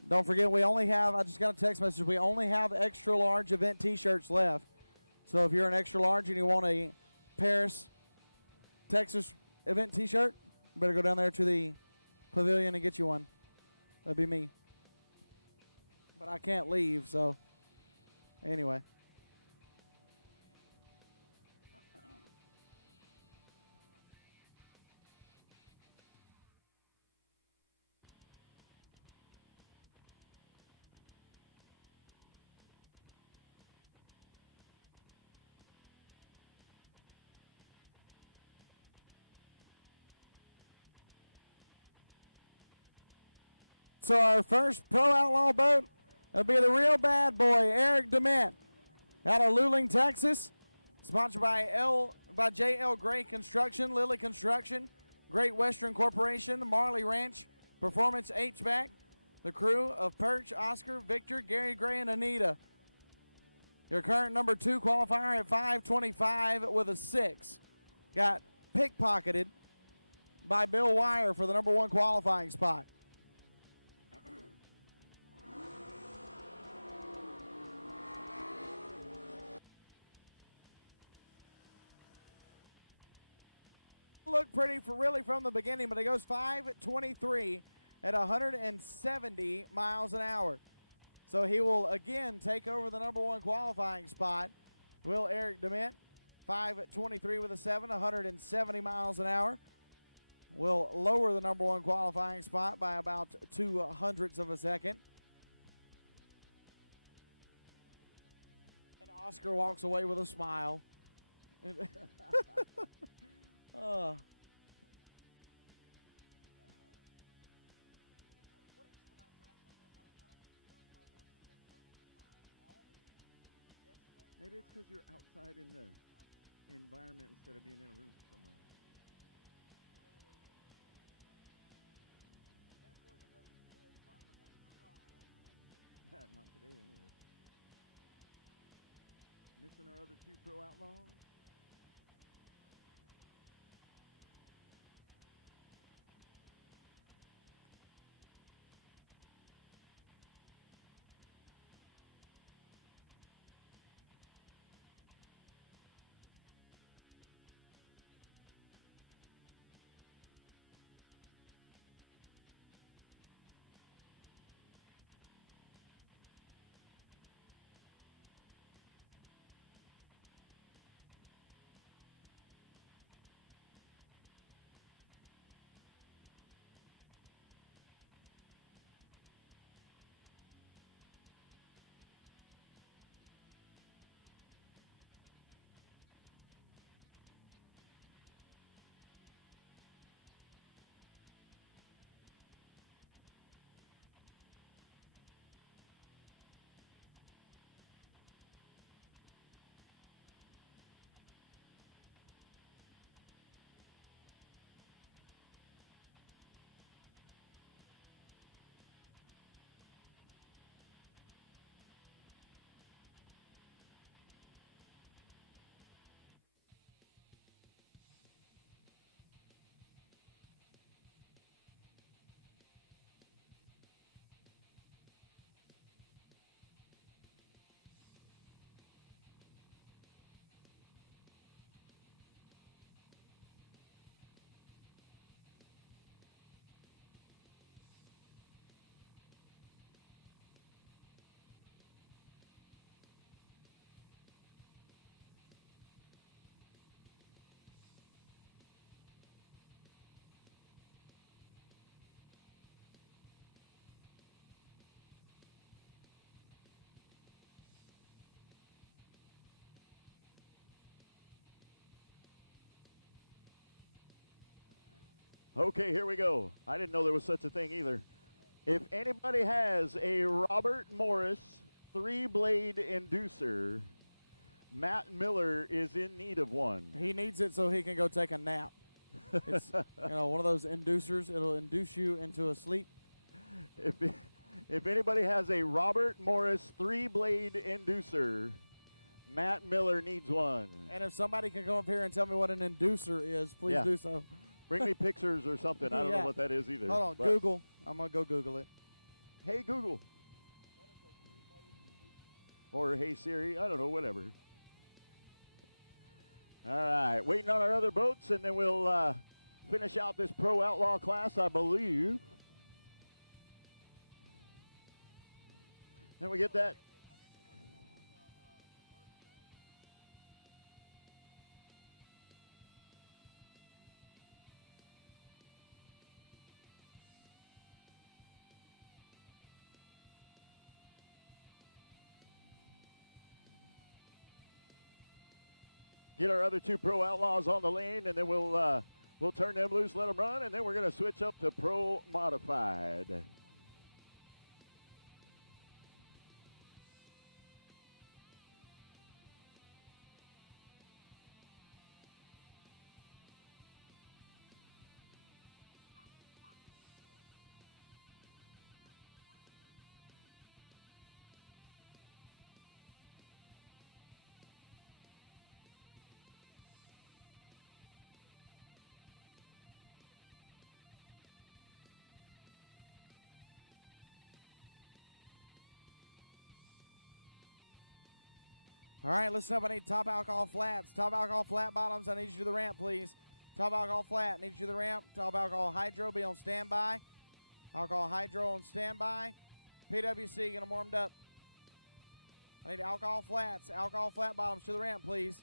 don't forget we only have, I just got a text message, we only have extra large event t-shirts left. So if you're an extra large and you want a Paris, Texas event t-shirt, you better go down there to the pavilion and get you one. That'd be me. But I can't leave, so anyway. So our first Pro Outlaw boat will be the real bad boy, Eric DeMint, out of Luling, Texas. Sponsored by J.L. Gray Construction, Lilly Construction, Great Western Corporation, the Marley Ranch, Performance HVAC, the crew of Perch, Oscar, Victor, Gary Gray, and Anita. Your current number 2 qualifier at 5:25 with a 6. Got pickpocketed by Bill Wire for the number 1 qualifying spot. Look pretty really from the beginning, but it goes 5:23 at 170 miles an hour. So he will again take over the number 1 qualifying spot. Will Eric DeMint, 5:23 with a 7, 170 miles an hour. Will lower the number 1 qualifying spot by about 0.02 of a second. And Oscar walks away with a smile. Maybe it's because you're outside in the environment instead of being in a room somewhere. Not today, anyway. Missing our other 2 Pro Outlaws. Okay, here we go. I didn't know there was such a thing either. If anybody has a Robert Morris 3-blade inducer, Matt Miller is in need of one. He needs it so he can go take a nap. It's one of those inducers. It'll induce you into a sleep. If anybody has a Robert Morris 3-blade inducer, Matt Miller needs one. And if somebody can come up here and tell me what an inducer is, please do so. Bring me pictures or something. I don't know what that is either. Hold on, Google. I'm going to go Google it. Hey, Google. Or hey, Siri. I don't know, whatever. All right, waiting on our other boats, and then we'll finish out this Pro Outlaw class, I believe. Then we get that. Get our other 2 Pro Outlaws on the lane, and then we'll turn them loose, let them run, and then we're going to switch up to Pro Modified. All right, listen up. I need top alcohol flats. Top alcohol flat bottoms. I need you to the ramp, please. Top alcohol flat. Need you to the ramp. Top alcohol hydro. Be on standby. Alcohol hydro on standby. PWC, get them warmed up. I need alcohol flats. Alcohol flat bottoms to the ramp, please.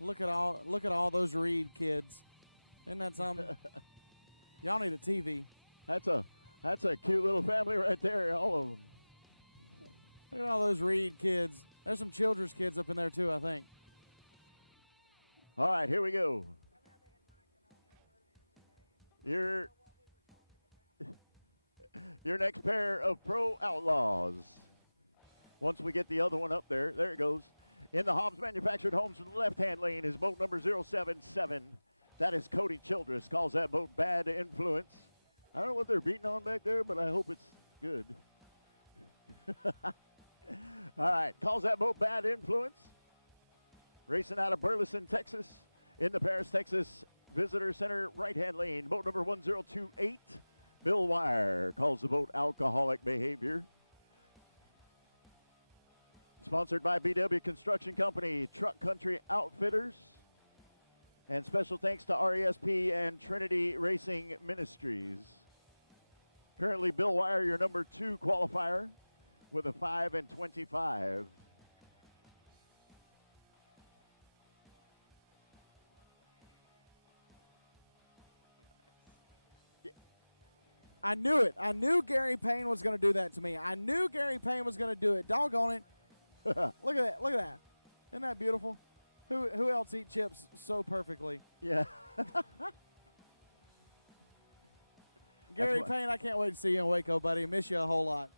Look at all those Reed kids. Isn't that something? Y'all need a TV. That's a cute little family right there, all of them. Look at all those Reed kids. There's some Childress kids up in there too, I think. All right, here we go. Your next pair of Pro Outlaws. Once we get the other one up there, there it goes. In the Hobbs Manufactured Homes from the left-hand lane is boat number 077. That is Cody Childress. Calls that boat Bad Influence. I don't know what they're beating on back there, but I hope it's good. All right, calls that boat Bad Influence. Racing out of Burleson, Texas. In the Paris, Texas Visitor Center right-hand lane, boat number 1028. Bill Wire calls the boat Alcoholic Behavior. Sponsored by BW Construction Company, Truck Country Outfitters, and special thanks to RESP and Trinity Racing Ministries. Currently, Bill Wire, your number 2 qualifier, with a 5 and 25. I knew it. I knew Gary Payne was going to do that to me. I knew Gary Payne was going to do it. Doggone it. Look at that. Look at that. Isn't that beautiful? Who else eat chips so perfectly? Yeah. Gary Payne, I can't wait to see you in Waco, buddy. Miss you a whole lot.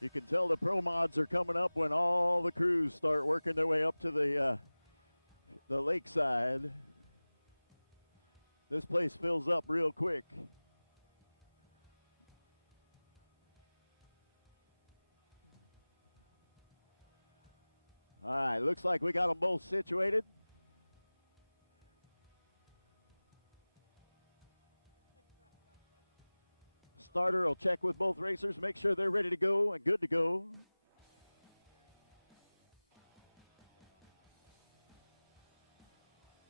You can tell the pro mods are coming up when all the crews start working their way up to the lakeside. This place fills up real quick. All right, looks like we got them both situated. Starter will check with both racers, make sure they're ready to go and good to go.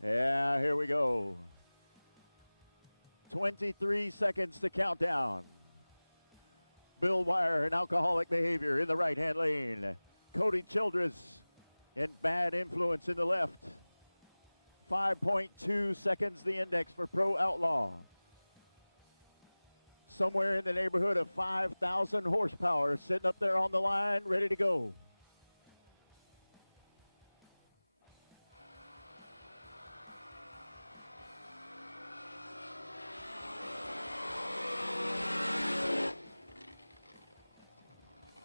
Yeah, here we go. 23 seconds to countdown. Bill Wire in alcoholic behavior in the right-hand lane. Cody Childress in bad influence in the left. 5.2 seconds the index for Pro Outlaw. Somewhere in the neighborhood of 5,000 horsepower sitting up there on the line, ready to go.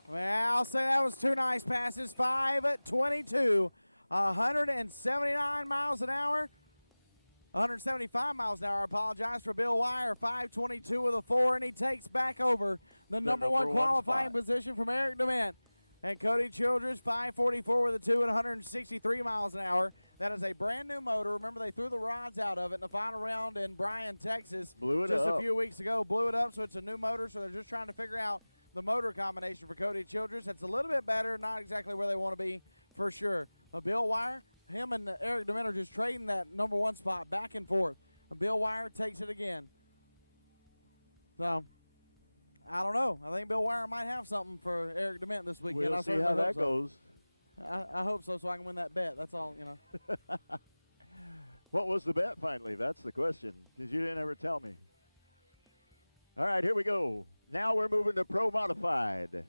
Well, I'll say that was two nice passes. 5:22, 179 miles an hour. 175 miles an hour, I apologize, for Bill Wire. 5:22 with a 4, and he takes back over the number one qualifying position from Eric DeMint. And Cody Childress, 5:44 with a 2 at 163 miles an hour. That is a brand new motor. Remember, they threw the rods out of it in the final round in Bryan, Texas. Blew it just up. A few weeks ago. Blew it up, so it's a new motor, so they're just trying to figure out the motor combination for Cody Childress. It's a little bit better, not exactly where they want to be for sure. But Bill Wire, him and Eric DeMint are just trading that number one spot back and forth. And Bill Wire takes it again. So, I don't know. I think Bill Wire might have something for Eric DeMint this weekend. We'll see how that goes. I hope so I can win that bet. That's all, you know. What was the bet finally? That's the question, because you didn't ever tell me. All right, here we go. Now we're moving to Pro Modified.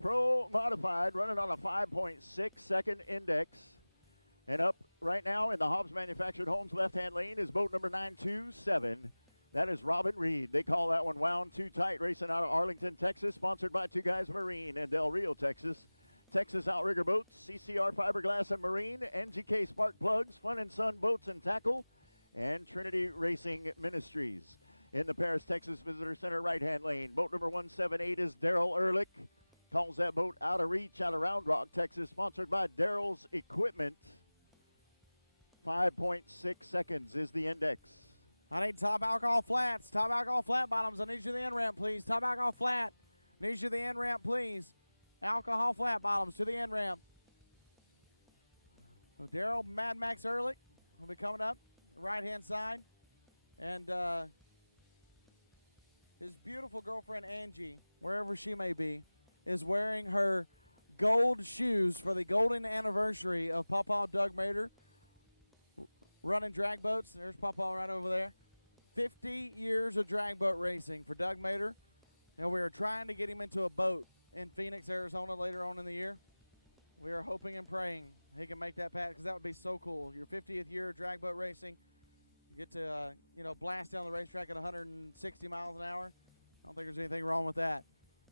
Pro Modified running on a 5.6 second index. And up right now in the Hobbs Manufactured Homes left-hand lane is boat number 927. That is Robin Reed. They call that one Wound Too Tight, racing out of Arlington, Texas, sponsored by Two Guys Marine in Del Rio, Texas. Texas Outrigger Boats, CCR Fiberglass and Marine, NGK Spark Plugs, Fun and Sun Boats and Tackle, and Trinity Racing Ministries. In the Paris, Texas Visitor Center right-hand lane, boat number 178 is Daryl Ehrlich. Calls that boat Out of Reach out of Round Rock, Texas, sponsored by Daryl's Equipment. 5.6 seconds is the index. I need top alcohol flats, top alcohol flat bottoms. I need you the end ramp, please. Top alcohol flat. Need you the end ramp, please. Alcohol flat bottoms to the end ramp. So Daryl Mad Max Ehrlich will be coming up the right-hand side. And his beautiful girlfriend, Angie, wherever she may be, is wearing her gold shoes for the golden anniversary of Pawpaw Doug Mader running drag boats. There's Pawpaw right over there. 50 years of drag boat racing for Doug Mader. And we are trying to get him into a boat in Phoenix, Arizona later on in the year. We are hoping and praying he can make that path, because that would be so cool. Your 50th year of drag boat racing. You get to, blast down the racetrack at 160 miles an hour. I don't think there's anything wrong with that.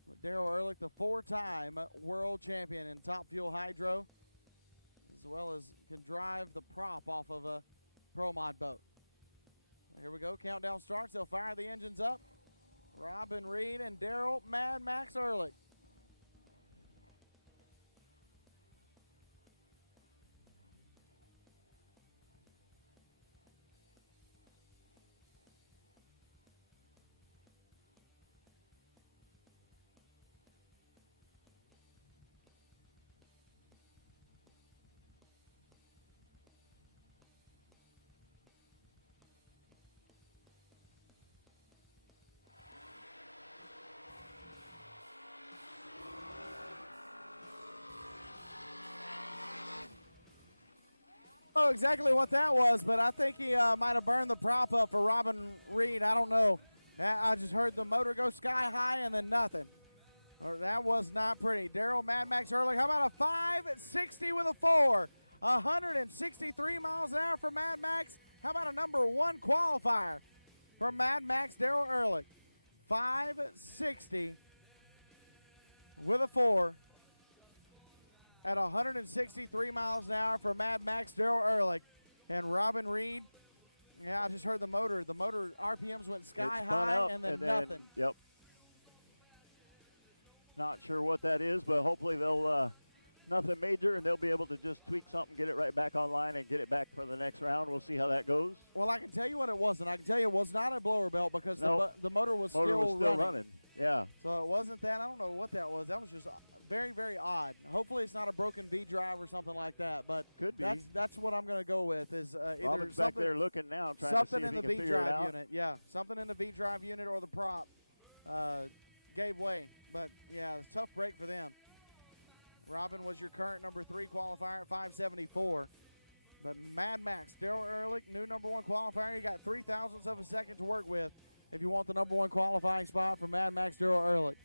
But Daryl Ehrlich, the 4-time world champion in Top Fuel Hydro, as well as can drive the prop off of a Pro Mod boat. Here we go. Countdown starts. They'll fire the engines up. Robin Reed and Daryl Mad Max Ehrlich. I don't know exactly what that was, but I think he might have burned the prop up for Robin Reed. I don't know. I just heard the motor go sky high and then nothing. That was not pretty. Daryl Mad Max Ehrlich, how about a 560 with a 4? 163 miles an hour for Mad Max. How about a number 1 qualifier for Mad Max Daryl Ehrlich? 560 with a 4. At 163 miles an hour for Mad Max Daryl Ehrlich. And Robin Reed, I just heard the motor. The motor RPMs went sky high and then nothing. Yep. Not sure what that is, but hopefully they'll Nothing major, and they'll be able to just tweak something, get it right back online, and get it back for the next round. We'll see how that goes. Well, I can tell you what it wasn't. I can tell you it was not a blower belt because Nope. the motor was Motor was still running. running. Yeah. So it wasn't that. I don't know what that was. That was just very, very odd. Hopefully it's not a broken V drive or something like that. But Could be. That's what I'm going to go with is either Robin's back there looking now, trying to see something if in he the can V figure it drive out. unit. Yeah, something in the V drive unit or the prop gave way. But yeah, it's a tough break for them. Robin was your current number 3 qualifier at 574. But Mad Max, Daryl Ehrlich, new number 1 qualifier. You got 3 thousandths of a second to work with if you want the number 1 qualifying spot for Mad Max, Daryl Ehrlich.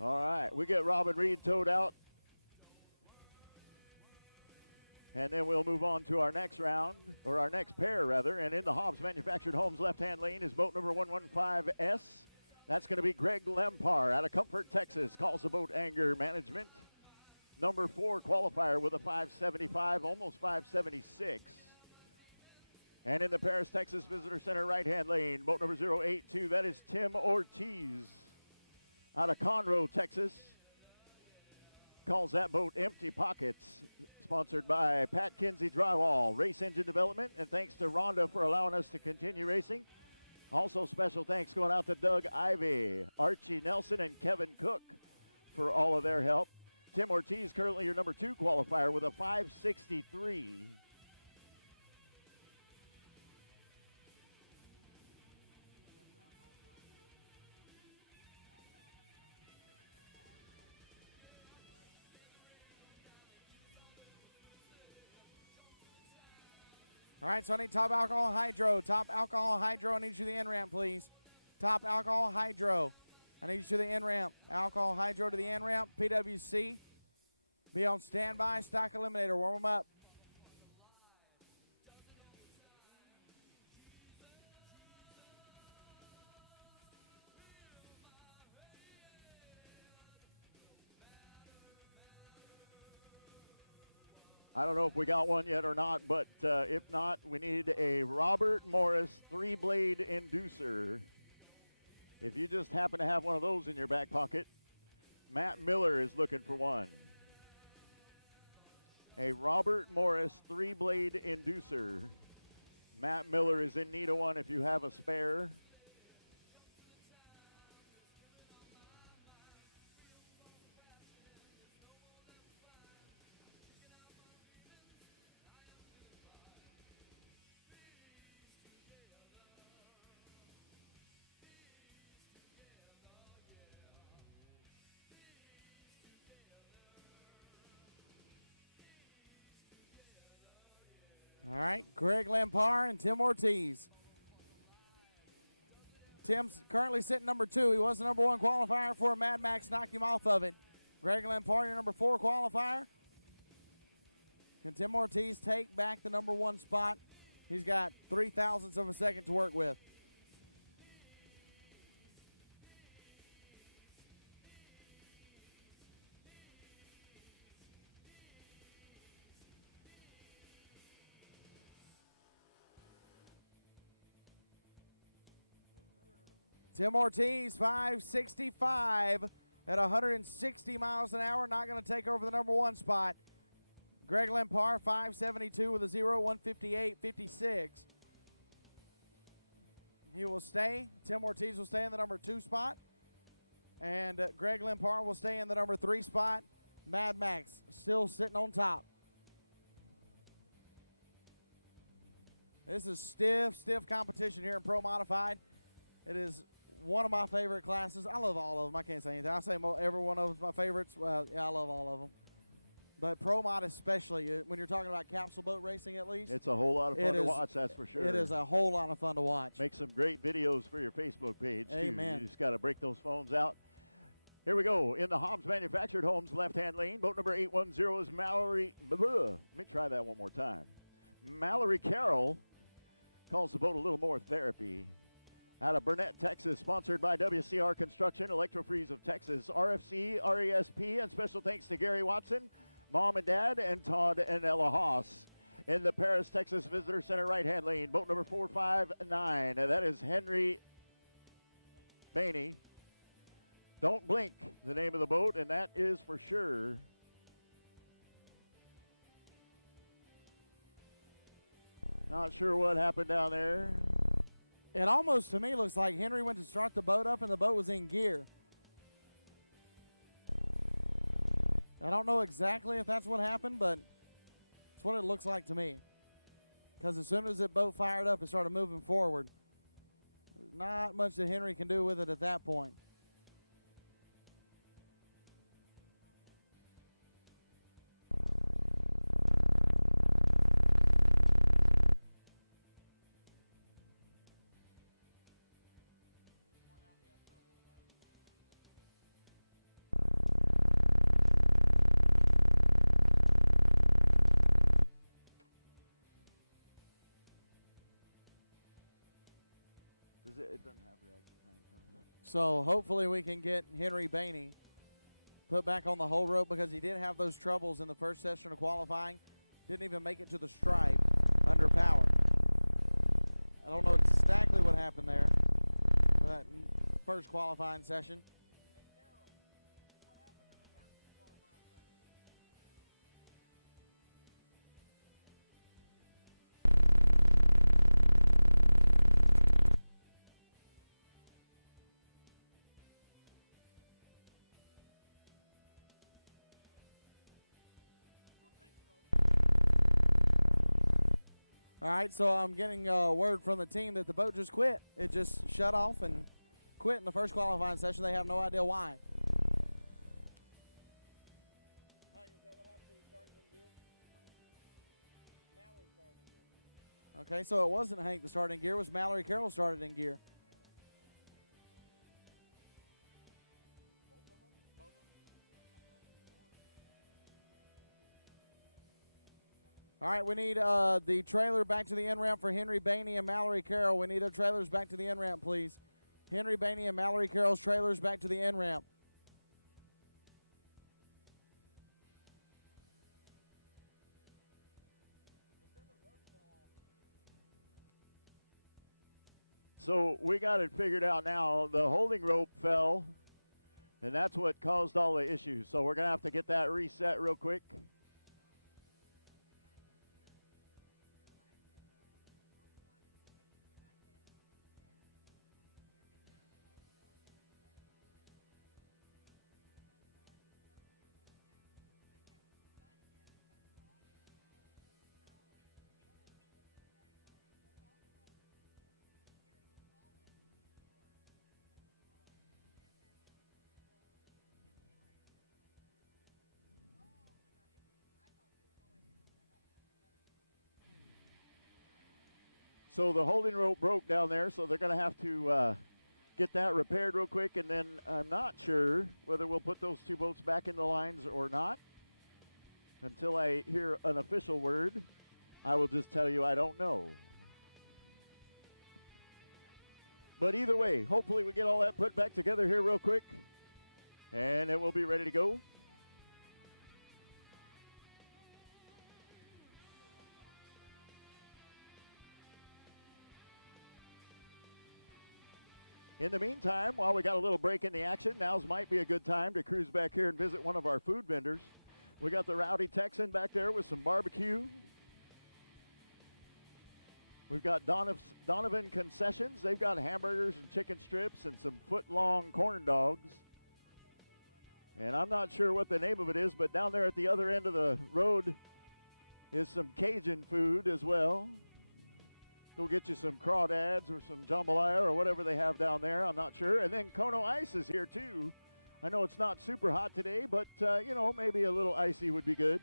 All right, we get Robin Reed towed out. And then we'll move on to our next round, or our next pair, rather. And in the Hobbs Manufactured Homes left-hand lane is boat number 115S. That's going to be Greg Lempar out of Comfort, Texas. Calls the boat Anger Management. Number 4 qualifier with a 575, almost 576. And in the Paris, Texas Visitor Center right-hand lane, boat number 082, that is Tim Ortiz out of Conroe, Texas. Calls that boat Empty Pockets, sponsored by Pat Kinsey Drywall, Race Engine Development, and thanks to Rhonda for allowing us to continue racing. Also, special thanks going out to Doug Ivey, Archie Nelson, and Kevin Cook for all of their help. Tim Ortiz, currently your number 2 qualifier with a 563. All right, so I need top alcohol hydro. Top alcohol hydro. I need you to the end ramp, please. Top alcohol hydro. I need you to the end ramp. Alcohol hydro to the end ramp. PWC. Be on standby. Stock eliminator. Warm them up. I don't know if we got one yet or not, but if not, we need a Robert Morris 3-blade inducer. If you just happen to have one of those in your back pocket, Matt Miller is looking for one. A Robert Morris 3-blade inducer. Matt Miller is in need of one if you have a spare. All right, Greg Lampard and Tim Ortiz. Tim's currently sitting number 2. He was the number 1 qualifier for Mad Max, knocked him off of it. Greg Lampard, your number 4 qualifier. Can Tim Ortiz take back the number 1 spot? He's got 3 thousandths of a second to work with. Tim Ortiz, 565 at 160 miles an hour. Not going to take over the number 1 spot. Greg Lampard, 572 with a 0, 158.56. He will stay. Tim Ortiz will stay in the number 2 spot. And Greg Lampard will stay in the number 3 spot. Mad Max still sitting on top. This is stiff competition here in Pro Modified. It is one of my favorite classes. I love all of them. I can't say anything. I say every one of them is my favorites. Well, yeah, I love all of them. But Pro Mod especially, when you're talking about capsule boat racing at least. It's a whole lot of fun to watch, that's for sure. It is a whole lot of fun to watch. Make some great videos for your Facebook page, too. Amen. You just got to break those phones out. Here we go. In the Hobbs Manufactured Homes left-hand lane, boat number 810 is Mallory. Let me try that one more time. Mallory Carroll calls the boat a little more therapy. Out of Burnett, Texas, sponsored by WCR Construction, Electrofreeze of Texas, RFC, RESP, and special thanks to Gary Watson, Mom and Dad, and Todd and Ella Haas. In the Paris, Texas Visitor Center right-hand lane, boat number 459. That is Henry Bainey. Don't Blink, the name of the boat, and that is for sure. Not sure what happened down there. It almost, to me, looks like Henry went to start the boat up and the boat was in gear. I don't know exactly if that's what happened, but it's what it looks like to me. Because as soon as the boat fired up, it started moving forward. Not much that Henry can do with it at that point. It doesn't have reaction time. So hopefully we can get Henry Bainey put back on the whole rope, because he did have those troubles in the first session of qualifying. Didn't even make it to the stripe under power. I don't know exactly what happened there for that first qualifying session. All right, so I'm getting a word from the team that the boat just quit. It just shut off and quit in the first qualifying session. They have no idea why. Okay, so it wasn't Hank that started in gear. It was Mallory Carroll started in gear. All right, we need the trailer back to the end ramp for Henry Bainey and Mallory Carroll. We need their trailers back to the end ramp, please. Henry Bainey and Mallory Carroll's trailers back to the end ramp. So we got it figured out now. The holding rope fell, and that's what caused all the issues. So we're going to have to get that reset real quick. So the holding rope broke down there, so they're going to have to get that repaired real quick, and then I'm not sure whether we'll put those two boats back in the lines or not. Until I hear an official word, I will just tell you I don't know. But either way, hopefully we get all that put back together here real quick, and it will be ready to go. In the meantime, while we got a little break in the action, now's might be a good time to cruise back here and visit one of our food vendors. We got the Rowdy Texan back there with some barbecue. We've got Donovan Concessions. They've got hamburgers and chicken strips and some foot-long corn dogs. And I'm not sure what the name of it is, but down there at the other end of the road is some Cajun food as well. Go get you some crawdads or some jambalaya or whatever they have down there. I'm not sure. And then Kono Ice is here too. I know it's not super hot today, but, you know, maybe a little icy would be good.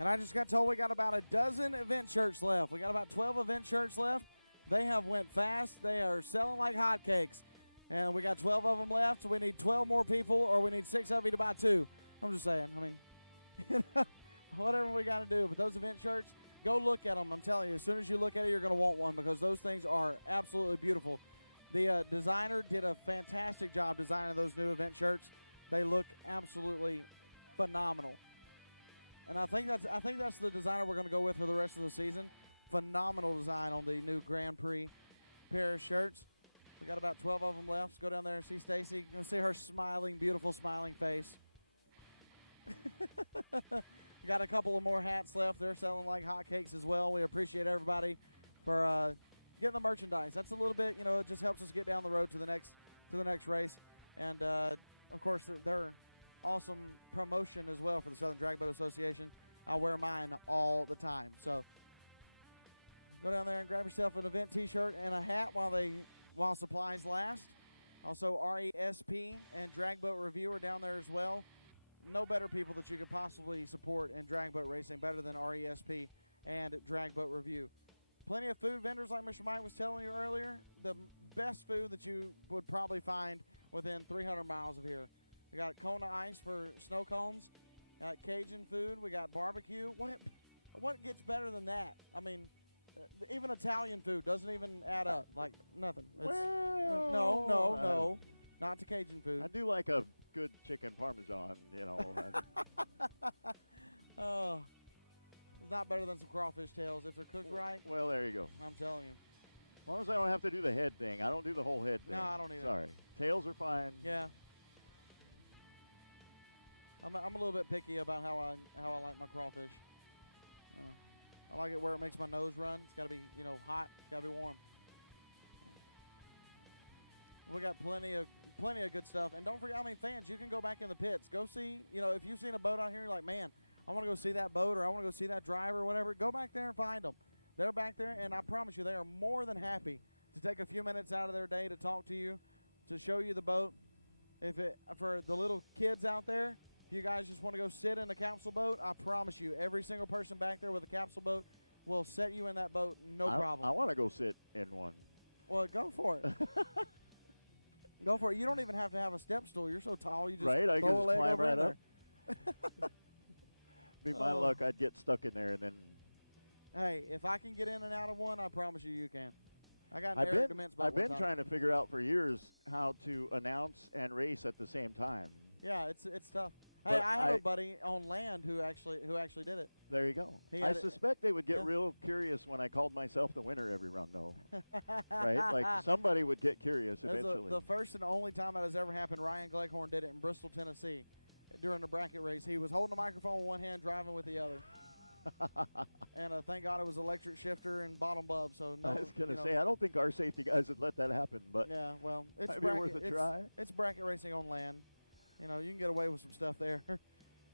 And I just got told we got about a dozen event shirts left. We got about 12 event shirts left. They have went fast. They are selling like hotcakes. And we got 12 of them left. So we need 12 more people, or we need 6 of you to buy 2. I'm just saying. I mean, whatever we got to do. But those event shirts, go look at them. I'm telling you, as soon as you look at it, you're going to want one because those things are absolutely beautiful. The designer did a fantastic job designing those new event shirts. They look absolutely phenomenal. And I think that's the designer we're going to go with for the rest of the season. Phenomenal design on the new Grand Prix pair of shirts. We got about 12 of them left. Let's go down there and see Stacy. You'll see her smiling, beautiful smiling face. We got a couple of more hats left. They're selling like hotcakes as well. We appreciate everybody for getting the merchandise. That's a little bit, it just helps us get down the road to the next race. And of course, they're awesome promotion as well for the Southern Drag Boat Association. I wear mine all the time. So go down there and grab yourself an event T-shirt and a hat while supplies last. Also, RESP and Drag Boat Review are down there as well. No better people that you could possibly support in drag boat racing, better than RESP and Drag Boat Review. Plenty of food vendors, like Mr. Mike was telling you earlier. The best food that you would probably find within 300 miles of here. We got Kona Ice for snow cones. Got Cajun food. We got barbecue. What gets better than that? I mean, even Italian food doesn't even add up. Like, nothing. No. Not to Cajun food. I do like a good chicken parmesan, Oh, it's not better than some crawfish tails if they're cooked right. Well, there you go. I'm telling you. As long as I don't have to do the head thing. I don't do the whole head thing. No, I don't either. Sorry. Tails are fine. Yeah. I'm a little bit picky about how I like my crawfish. I like it where it makes my nose run. It's got to be, hot. It's got to be warm. We got plenty of good stuff. And don't forget, fans, you can go back in the pits. Go see, if you've seen a boat out here, you're like, man, I want to go see that boat or I want to go see that driver or whatever. Go back there and find them. They're back there, and I promise you, they are more than happy to take a few minutes out of their day to talk to you, to show you the boat. For the little kids out there, if you guys just want to go sit in a capsule boat, I promise you, every single person back there with a capsule boat will set you in that boat, no problem. I want to go sit in one. Well, go for it. Go for it. You don't even have to have a step stool. You're so tall, you just right? I can throw a just leg climb over right in up. there. Be my luck, I'd get stuck in there and then. Hey, if I can get in and out of one, I promise you can. I got an Eric Dements boat I've been one time. trying to figure out for years how to announce and race at the same time. Yeah, it's tough. But Hey, I have a buddy on land who actually did it. There you go. He I had suspect they would get yeah. real curious when I called myself the winner every run, though. Right? Like somebody would get curious eventually. The first and only time that has ever happened, Ryan Gleghorn did it in Bristol, Tennessee, during the bracket race. He was holding the microphone with one hand, driving with the other. And thank God it was electric shifter and bottom bulb. So no, I was going to say, I don't think our safety guys would let that happen, but yeah, well, it's might be worth a try. It's bracket racing on land. You can get away with some stuff there.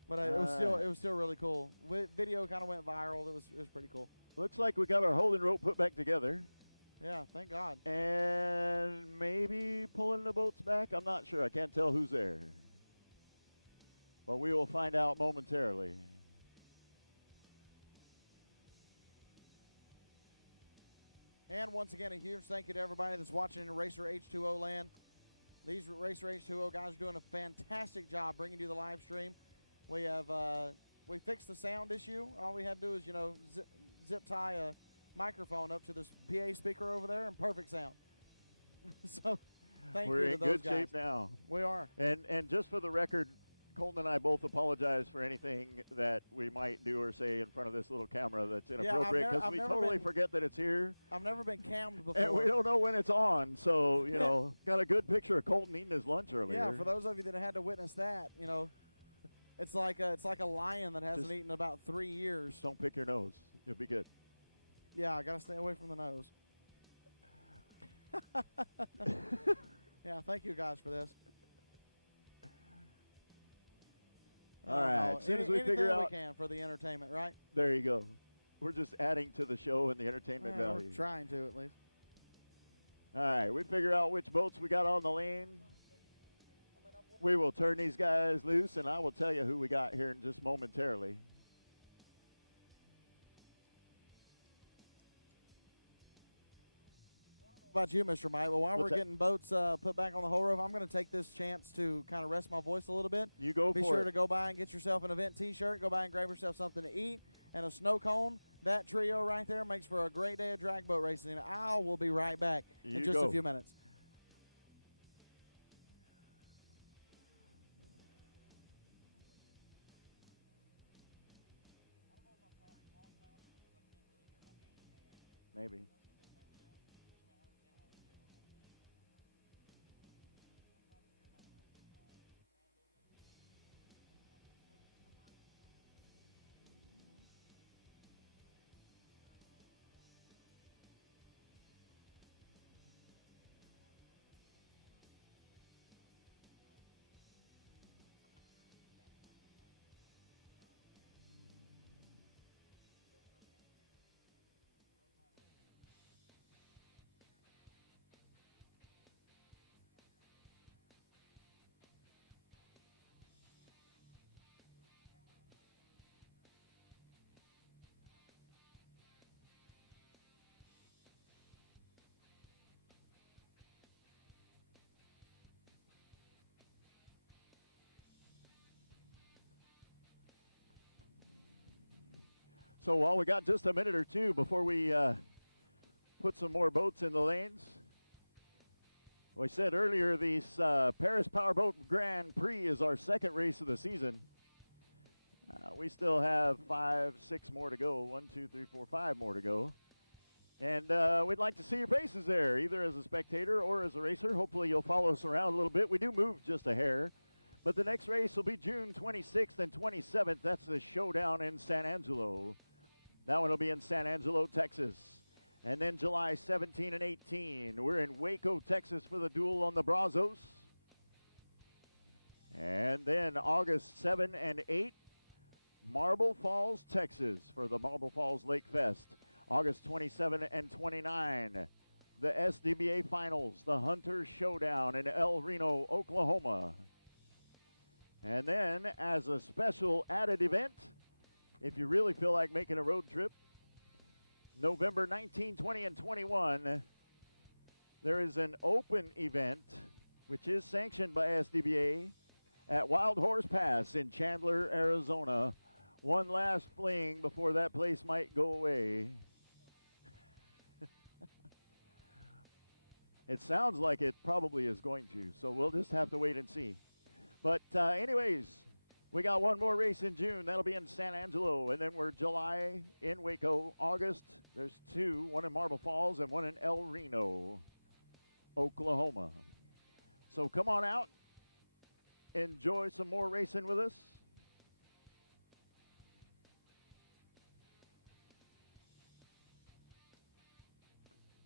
But it was still really cool. Video kind of went viral. It was pretty cool. Looks like we got our holding rope put back together. Yeah, thank God. And maybe pulling the boats back. I'm not sure. I can't tell who's there. But we will find out momentarily. And once again, a huge thank you to everybody that's watching in Racer H2O land. These Racer H2O guys are doing a fantastic job bringing you the live stream. We have we fixed the sound issue. All we had to do is zip tie a microphone up to this PA speaker over there and perfect sound. So thank We're you to in those good guys. shape now. We are. And just for the record, Colton and I both apologize for anything that we might do or say in front of this little camera that's inappropriate because we totally forget that it's here. I've never been cammed before. And we don't know when it's on. So, got a good picture of Colton eating his lunch earlier. Yeah, for those of you that had to witness that, it's like a lion that hasn't eaten in about 3 years. Just don't pick your nose. You'll be good. Yeah, I got to stay away from the nose. Yeah, thank you guys for this. All right, as soon as we figure out. we can for the entertainment, right? There you go. We're just adding to the show and the entertainment value. We're trying to, at least. All right, we figure out which boats we got on the lane. We will turn these guys loose, and I will tell you who we got here in just momentarily. about you, Mr. Mike, but while What's we're that? getting boats put back on the whole rope, I'm going to take this chance to kind of rest my voice a little bit. You go Be for sure it. to go by and get yourself an event T-shirt. Go by and grab yourself something to eat and a snow cone. That trio right there makes for a great day of drag boat racing. And I will be right back You in just go. a few minutes. Maybe. So while we got just a minute or two before we put some more boats in the lanes, we said earlier this Paris Powerboat Grand Prix is our second race of the season. We still have 5, 6 more to go. 1, 2, 3, 4, 5 more to go. And we'd like to see your faces there, either as a spectator or as a racer. Hopefully you'll follow us around a little bit. We do move just a hair. But the next race will be June 26th and 27th. That's the showdown in San Angelo. That one will be in San Angelo, Texas. And then July 17 and 18, we're in Waco, Texas for the duel on the Brazos. And then August 7 and 8, Marble Falls, Texas for the Marble Falls Lake Fest. August 27 and 29, the SDBA Finals, the Hunter Showdown in El Reno, Oklahoma. And then as a special added event, if you really feel like making a road trip, November 19, 20, and 21, there is an open event, which is sanctioned by SDBA, at Wild Horse Pass in Chandler, Arizona. One last fling before that place might go away. It sounds like it probably is going to, so we'll just have to wait and see. But anyways, we got one more race in June. That'll be in San Angelo. And then we're July in Waco. August, there's 2, one in Marble Falls and one in El Reno, Oklahoma. So come on out. Enjoy some more racing with us.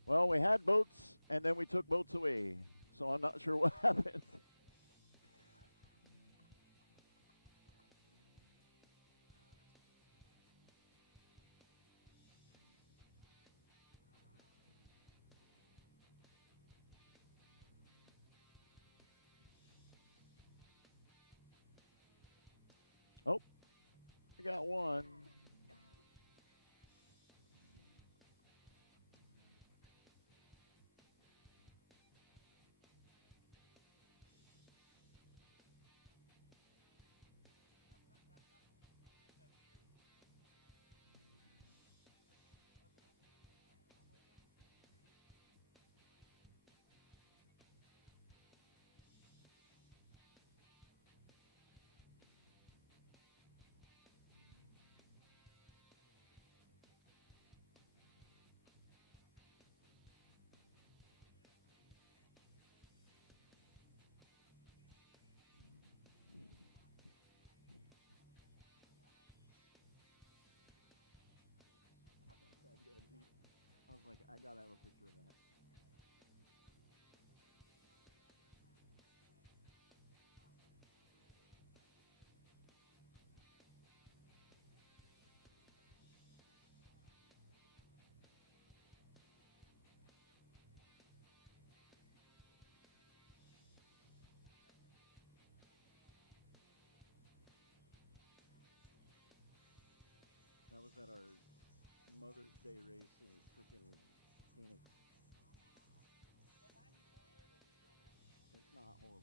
Well, we had boats, and then we took boats away. So I'm not sure what happened. Oh, we got one. I was like, I gotta have a picture of that. That was at our Mother's Day race in freaking Phoenix. not horrible.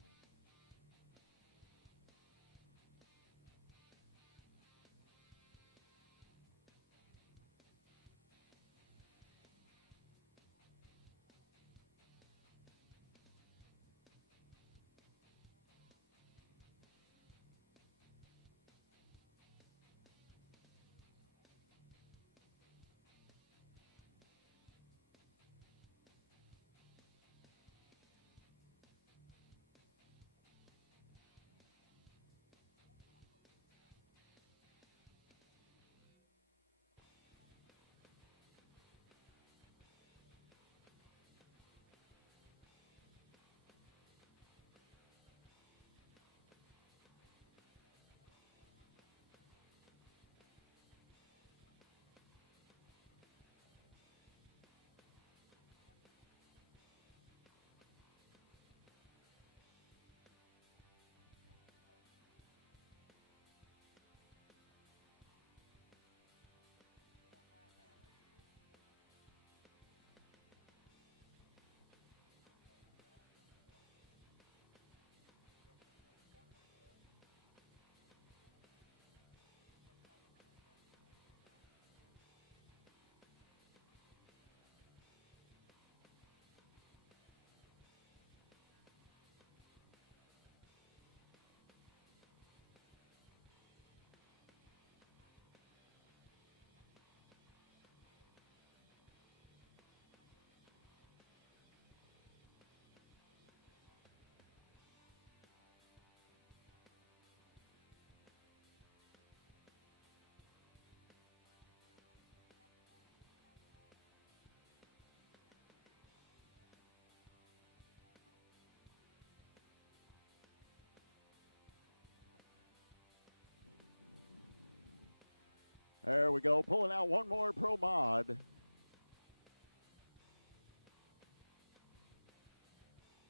There we go, pulling out one more Pro Mod.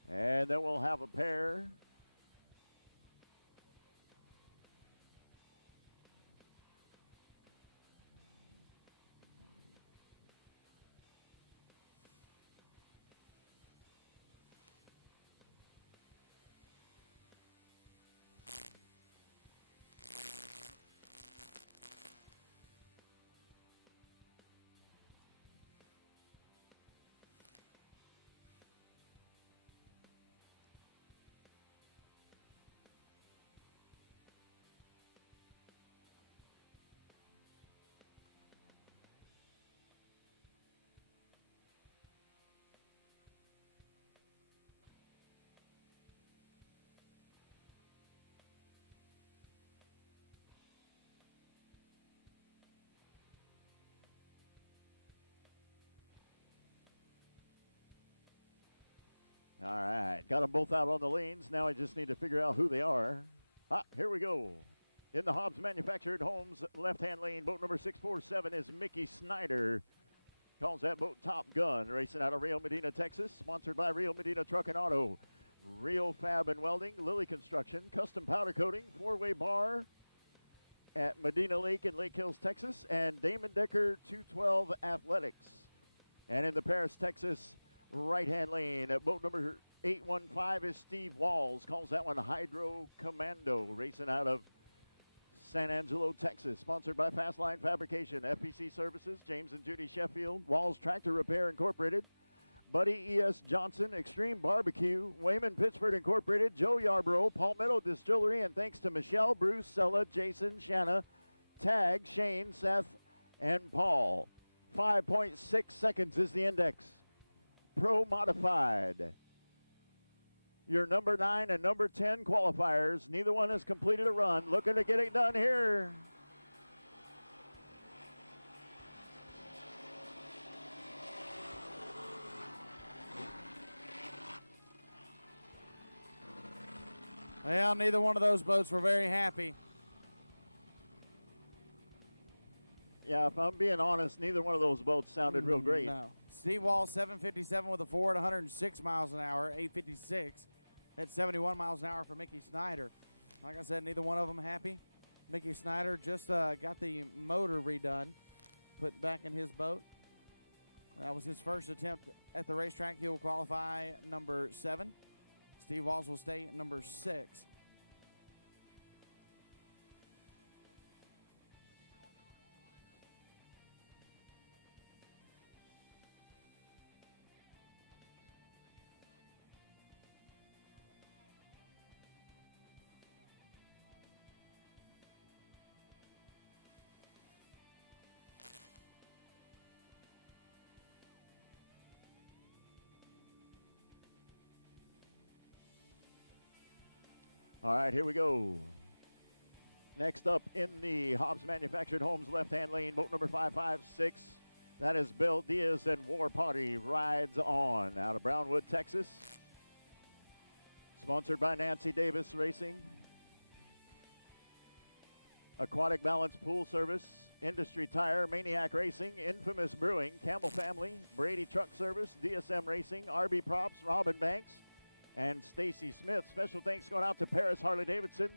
And then we'll have a pair. All right, got them both out on the lanes. Now I just need to figure out who they are. Here we go. In the Hobbs Manufactured Homes left-hand lane, boat number 647 is Mickey Snyder. Calls that boat Top Gun, racing out of Rio Medina, Texas. Sponsored by Rio Medina Truck and Auto, Rio Fab and Welding, Lilly Construction, Custom Powder Coating, Four-Way Bar at Medina Lake in Lake Hills, Texas, and Damon Decker 212 Athletics. And in the Paris, Texas right-hand lane, boat number 815 is Steve Walls. Calls that one Hydro Commando, racing out of San Angelo, Texas. Sponsored by Fastline Fabrication, FPC Services, James and Judy Sheffield, Walls Tractor Repair Incorporated, Buddy E.S. Johnson, Extreme Barbecue, Wayman Pittsford Incorporated, Joe Yarborough, Palmetto Distillery, and thanks to Michelle, Bruce, Sella, Jason, Shanna, Tag, Shane, Seth, and Paul. 5.6 seconds is the index. Pro Modified. Your number 9 and number 10 qualifiers. Neither one has completed a run. Looking to get it done here. Well, neither one of those boats were very happy. Yeah, if I'm being honest, neither one of those boats sounded real great. No. Steve Wall, 757 with a Ford, 106 miles an hour, 856. At 71 miles an hour for Mickey Snyder. Like I said, neither one of them happy. Mickey Snyder just got the motor redone, put back in his boat. That was his first attempt at the racetrack. He'll qualify number 7. Steve Walls will stay at number 6. All right, here we go. Next up in the Hobbs Manufactured Homes left-hand lane, boat number 556. That is Bill Diaz and War Party Rides On out of Brownwood, Texas. Sponsored by Nancy Davis Racing. Aquatic Balance Pool Service, Industry Tire, Maniac Racing, Infamous Brewing, Campbell Family, Brady Truck Service, DSM Racing, RB Props, Robin Banks, and Stacy Smith. Special thanks going out to Paris Harley-Davidson.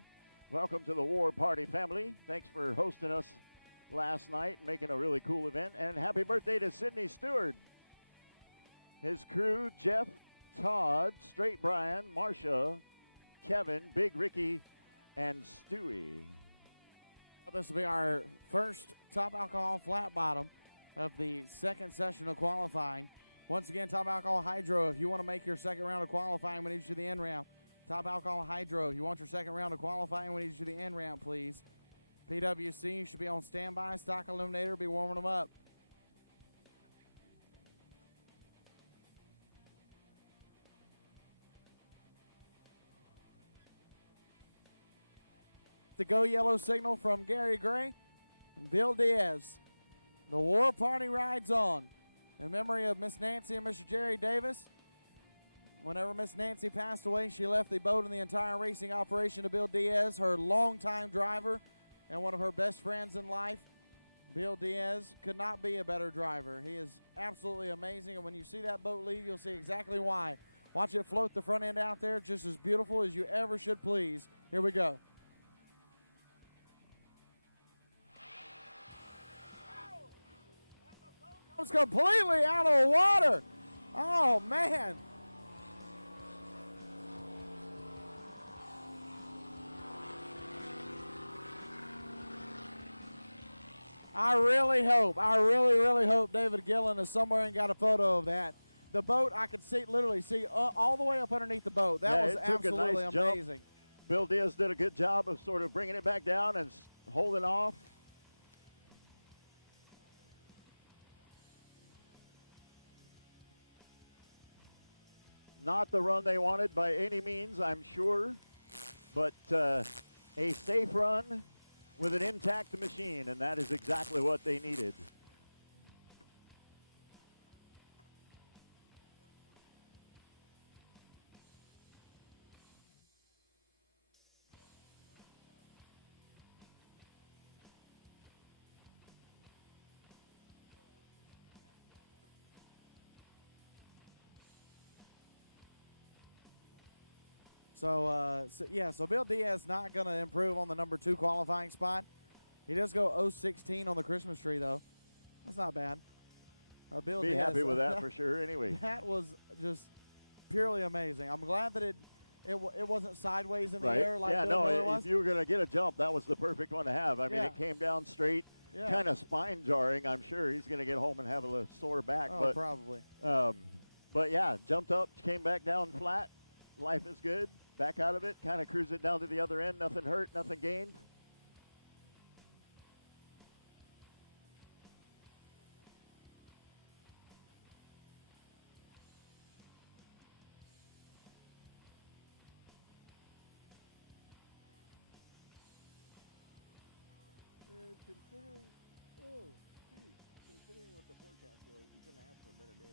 Welcome to the War Party family. Thanks for hosting us last night and making a really cool event. And happy birthday to Sydney Stewart. His crew, Jeff, Todd, Straight Brian, Marcia, Kevin, Big Ricky, and Stewie. This will be our first top alcohol flat bottom of the second session of qualifying. Once again, top alcohol hydro. If you want to make your second round of qualifying, we need you to the end ramp. Top alcohol hydro. If you want your second round of qualifying, we need you to the end ramp, please. PWC should be on standby. Stock Eliminator, be warming them up. The go yellow signal from Gary Gray and Bill Diaz. The War Party rides on. In memory of Miss Nancy and Mr. Jerry Davis. Whenever Miss Nancy passed away, she left the boat and the entire racing operation to Bill Diaz, her longtime driver and one of her best friends in life. Bill Diaz could not be a better driver. He is absolutely amazing, and when you see that boat leave, you'll see exactly why. Watch it float the front end out there, just as beautiful as you ever should please. Here we go. Comes completely out of the water. Oh, man. I really hope David Gillen is somewhere and got a photo of that. The boat, I could see, literally see all the way up underneath the boat. That was absolutely amazing. Jump. Bill Diaz did a good job of sort of bringing it back down and holding off. Not the run they wanted by any means, I'm sure, but a safe run with an intact machine, and that is exactly what they needed. So Bill Diaz not going to improve on the number 2 qualifying spot. He does go 0-16 on the Christmas tree, though. That's not bad. Bill Be Diaz, happy with that for sure anyway. That was just purely amazing. I'm glad that it wasn't sideways in the right. air like yeah, Bill no, Miller was. If you were going to get a jump, that was the perfect one to have. I mean, it came down straight, kind of spine jarring. I'm sure he's going to get home and have a sore back. Oh, probably. But yeah, jumped up, came back down flat. Life is good. Back out of it, kind of cruise it down to the other end. Nothing hurt, nothing gained. Considering what the forecast was, you couldn't ask for a better day.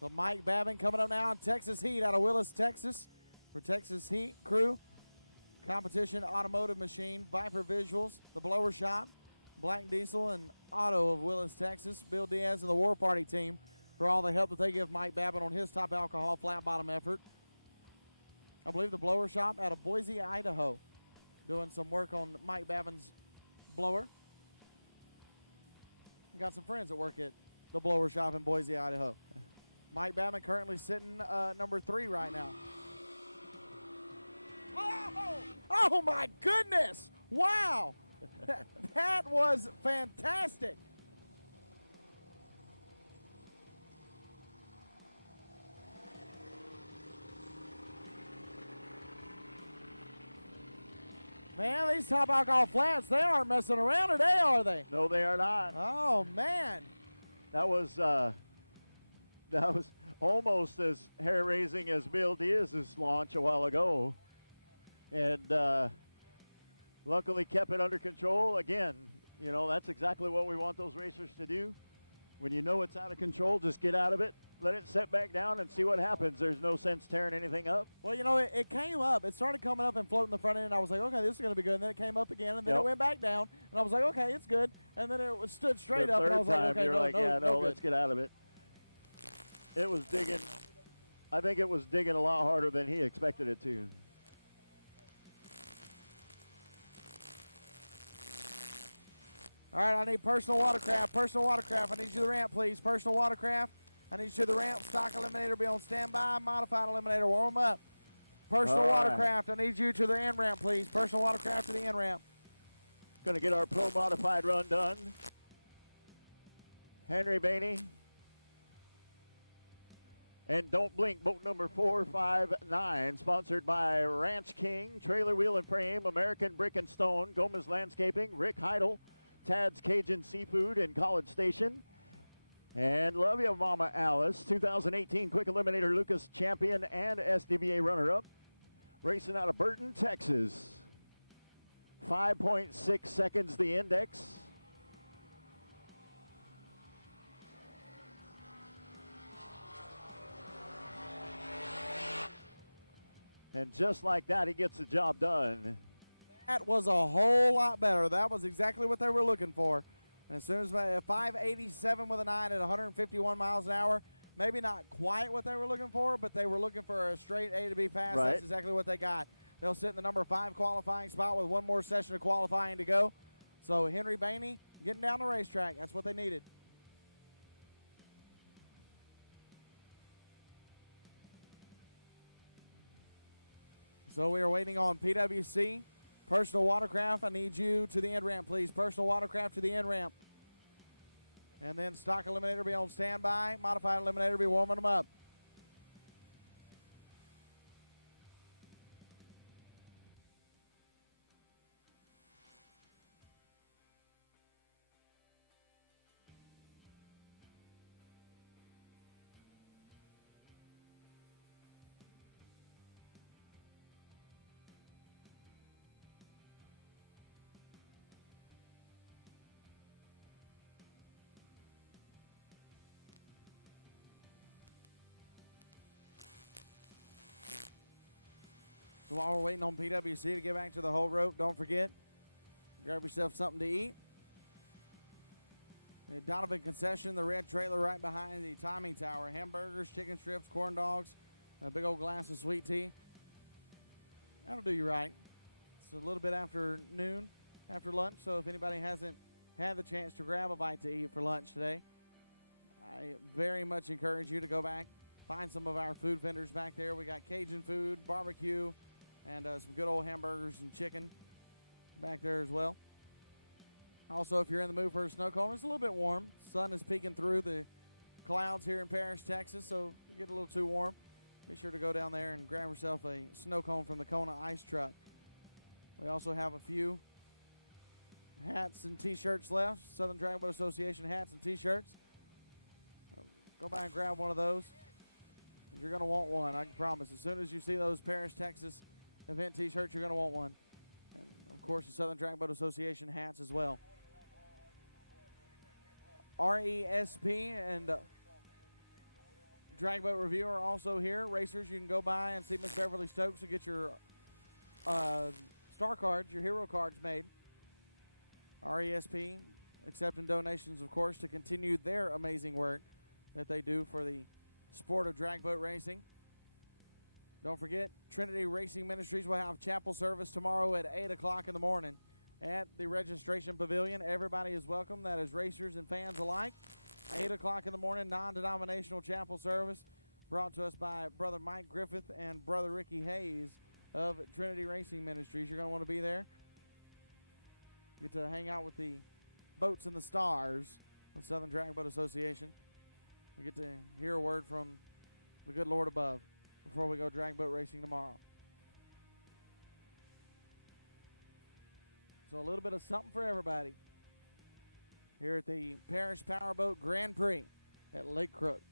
So Mike Babin coming up now in Texas Heat out of Willis, Texas for Texas Heat crew. Competition Automotive Machine, Viper Visuals, The Blower Shop, Black Diesel, and Auto of Willis, Texas. Bill Diaz and the War Party team for all the help that they give Mike Babin on his top alcohol flat bottom effort. I believe the Blower Shop out of Boise, Idaho, doing some work on Mike Babin's blower. Got some friends that work at the Blower Shop in Boise, Idaho. Mike Babin currently sitting number 3 right now. Oh my goodness! Wow! That was fantastic. Man, these top alcohol flats, they aren't messing around today, are they? No, they are not. Oh, man. That was almost as hair-raising as Bill Diaz's launch a while ago. And luckily kept it under control. Again, you know, that's exactly what we want those racers to do. When you know it's out of control, just get out of it, let it set back down and see what happens. There's no sense tearing anything up. Well, you know, it came up. It started coming up and floating the front end, and I was like, okay, this is going to be good. And then it came up again, and then it went back down, and I was like, okay, it's good. And then it stood straight up, and I was like, okay, you're like, yeah, no, let's get out of it. It was digging. I think it was digging a lot harder than he expected it to. All right, I need personal watercraft. Personal watercraft. I need you to the ramp, please. Personal watercraft. I need you to the ramp. Stock eliminator, be on standby. Modified eliminator, warm up. Personal watercraft. I need you to the end ramp, please. Personal watercraft to the end ramp. Going to get our pro modified run done. Henry Bainey. And Don't Blink, boat number 459, sponsored by Ranch King, Trailer Wheel and Frame, American Brick and Stone, Gomez Landscaping, Rick Heidel, Tad's Cajun Seafood and College Station. And love you, Mama Alice. 2018 Quick Eliminator Lucas champion and SDBA runner-up. Racing out of Burton, Texas. 5.6 seconds the index. And just like that, he gets the job done. That was a whole lot better. That was exactly what they were looking for. And as soon as 587 with a 9 at 151 miles an hour, maybe not quite what they were looking for, but they were looking for a straight A to B pass. Right. That's exactly what they got. They'll sit in the number 5 qualifying spot with one more session of qualifying to go. So Henry Bainey getting down the racetrack. That's what they needed. So we are waiting on PWC. Personal watercraft, I need you to the end ramp, please. Personal watercraft to the end ramp. And then stock eliminator be on standby. Modified eliminator be warming them up. So while we're waiting on PWC to get back to the whole rope, don't forget, grab yourself something to eat. The Donovan Concession, the red trailer right behind the timing tower. Hamburgers, chicken strips, corn dogs, a big old glass of sweet tea. That'll do you right. It's a little bit after noon, after lunch, so if anybody hasn't had the chance to grab a bite to eat for lunch today, I very much encourage you to go back, find some of our food vendors back there. We got Cajun food, barbecue, and some good old hamburgers and chicken back there as well. Also, if you're in the mood for a snow cone, it's a little bit warm. Sun is peeking through the clouds here in Paris, Texas, so you get a little too warm. Be sure to go down there and grab yourself a snow cone from the Kona Ice Truck. We also have a few hats and T-shirts left, Southern Drag Boat Association hats and T-shirts. Go by and grab one of those. You're going to want one, I can promise. As soon as you see those Paris, Texas event T-shirts, you're going to want one. And, of course, the Southern Drag Boat Association hats as well. RESP and Drag Boat Reviewer also here. Racers, you can go by and see Miss Beverly Stokes and get your star cards, your hero cards made. RESP accepting donations, of course, to continue their amazing work that they do for the sport of drag boat racing. Don't forget, Trinity Racing Ministries will have chapel service tomorrow at 8 o'clock in the morning at the registration pavilion. Everybody is welcome. That is racers and fans alike. 8 o'clock in the morning, non-denominational chapel service brought to us by Brother Mike Griffith and Brother Ricky Hayes of Trinity Racing Ministries. You're going to want to be there. Get to hang out with the boats and the stars of Southern Drag Boat Association. You get to hear a word from the good Lord above before we go drag boat racing tomorrow. So a little bit of something for everybody here at the Parish Powerboat Grand Prix at Lake Crook.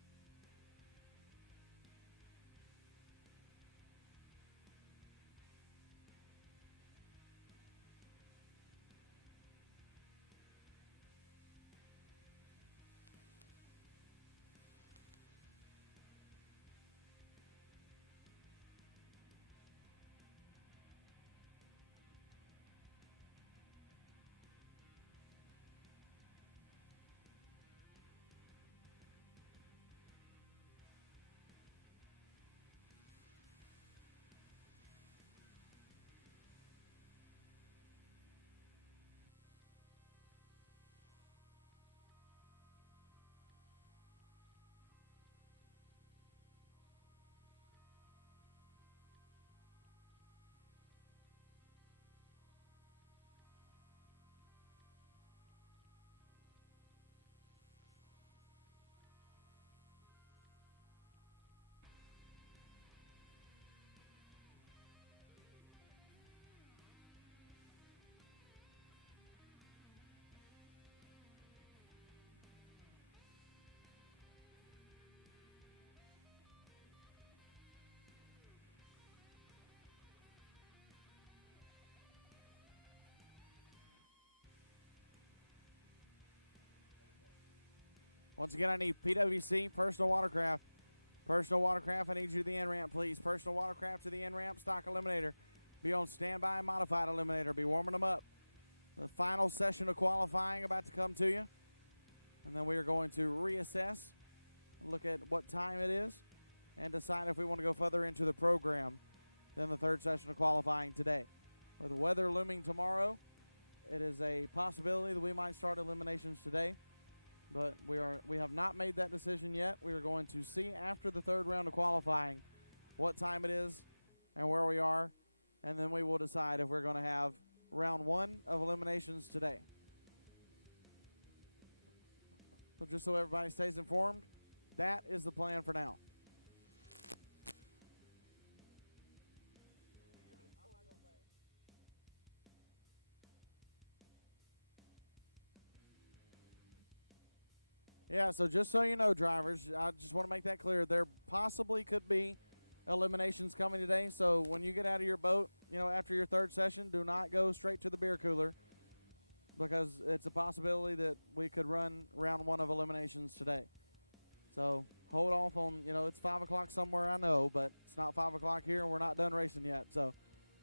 Once again, I need PWC, personal watercraft. Personal watercraft, I need you to the end-ramp, please. Personal watercraft to the end-ramp, stock eliminator. Be on standby, modified eliminator. Be warming them up. The final session of qualifying about to come to you. And then we are going to reassess, look at what time it is, and decide if we want to go further into the program than the third session of qualifying today. With the weather looming tomorrow, it is a possibility that we might start eliminations today. But we have not made that decision yet. We are going to see after the third round of qualifying what time it is and where we are, and then we will decide if we're going to have round one of eliminations today. So just so everybody stays informed, that is the plan for now. Yeah, so just so you know, drivers, I just want to make that clear. There possibly could be eliminations coming today. So when you get out of your boat, after your third session, do not go straight to the beer cooler because it's a possibility that we could run round one of eliminations today. So hold off on, it's 5 o'clock somewhere, I know, but it's not 5 o'clock here and we're not done racing yet. So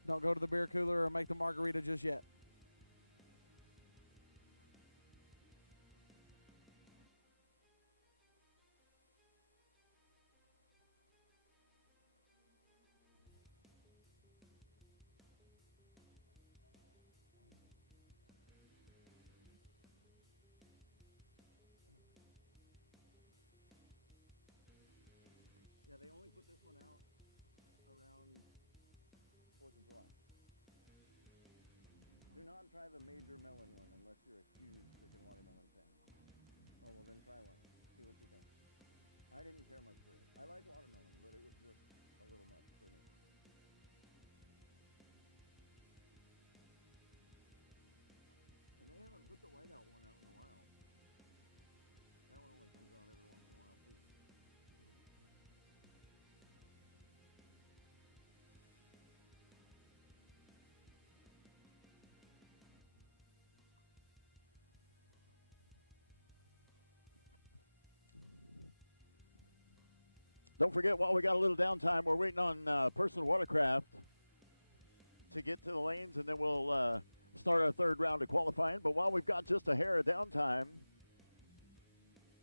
don't go to the beer cooler or make the margarita just yet. Yeah, they only put this one out around 4th of July. Do not try the major melon one unless you're a huge freaking watermelon fan. Oh, well then try one. See what you think. I didn't care much for it. I like watermelon, but it was just a little much for me. And they haven't put the whiteout one out in a while. That one only comes out every once in a while too. Don't forget, while we got a little downtime, we're waiting on personal watercraft to get to the lanes, and then we'll start our third round of qualifying. But while we've got just a hair of downtime,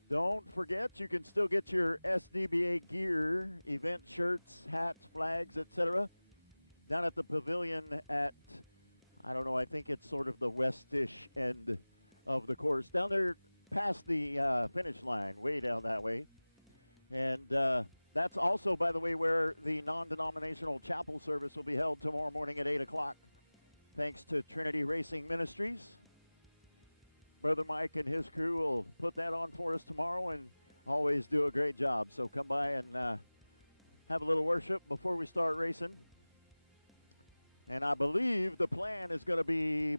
don't forget you can still get your SDBA gear, event shirts, hats, flags, etc. down at the pavilion at, I don't know, I think it's sort of the westish end of the course. Down there past the finish line, way down that way. And that's also, by the way, where the non-denominational chapel service will be held tomorrow morning at 8 o'clock. Thanks to Trinity Racing Ministries. Brother Mike and his crew will put that on for us tomorrow and always do a great job. So come by and have a little worship before we start racing. And I believe the plan is going to be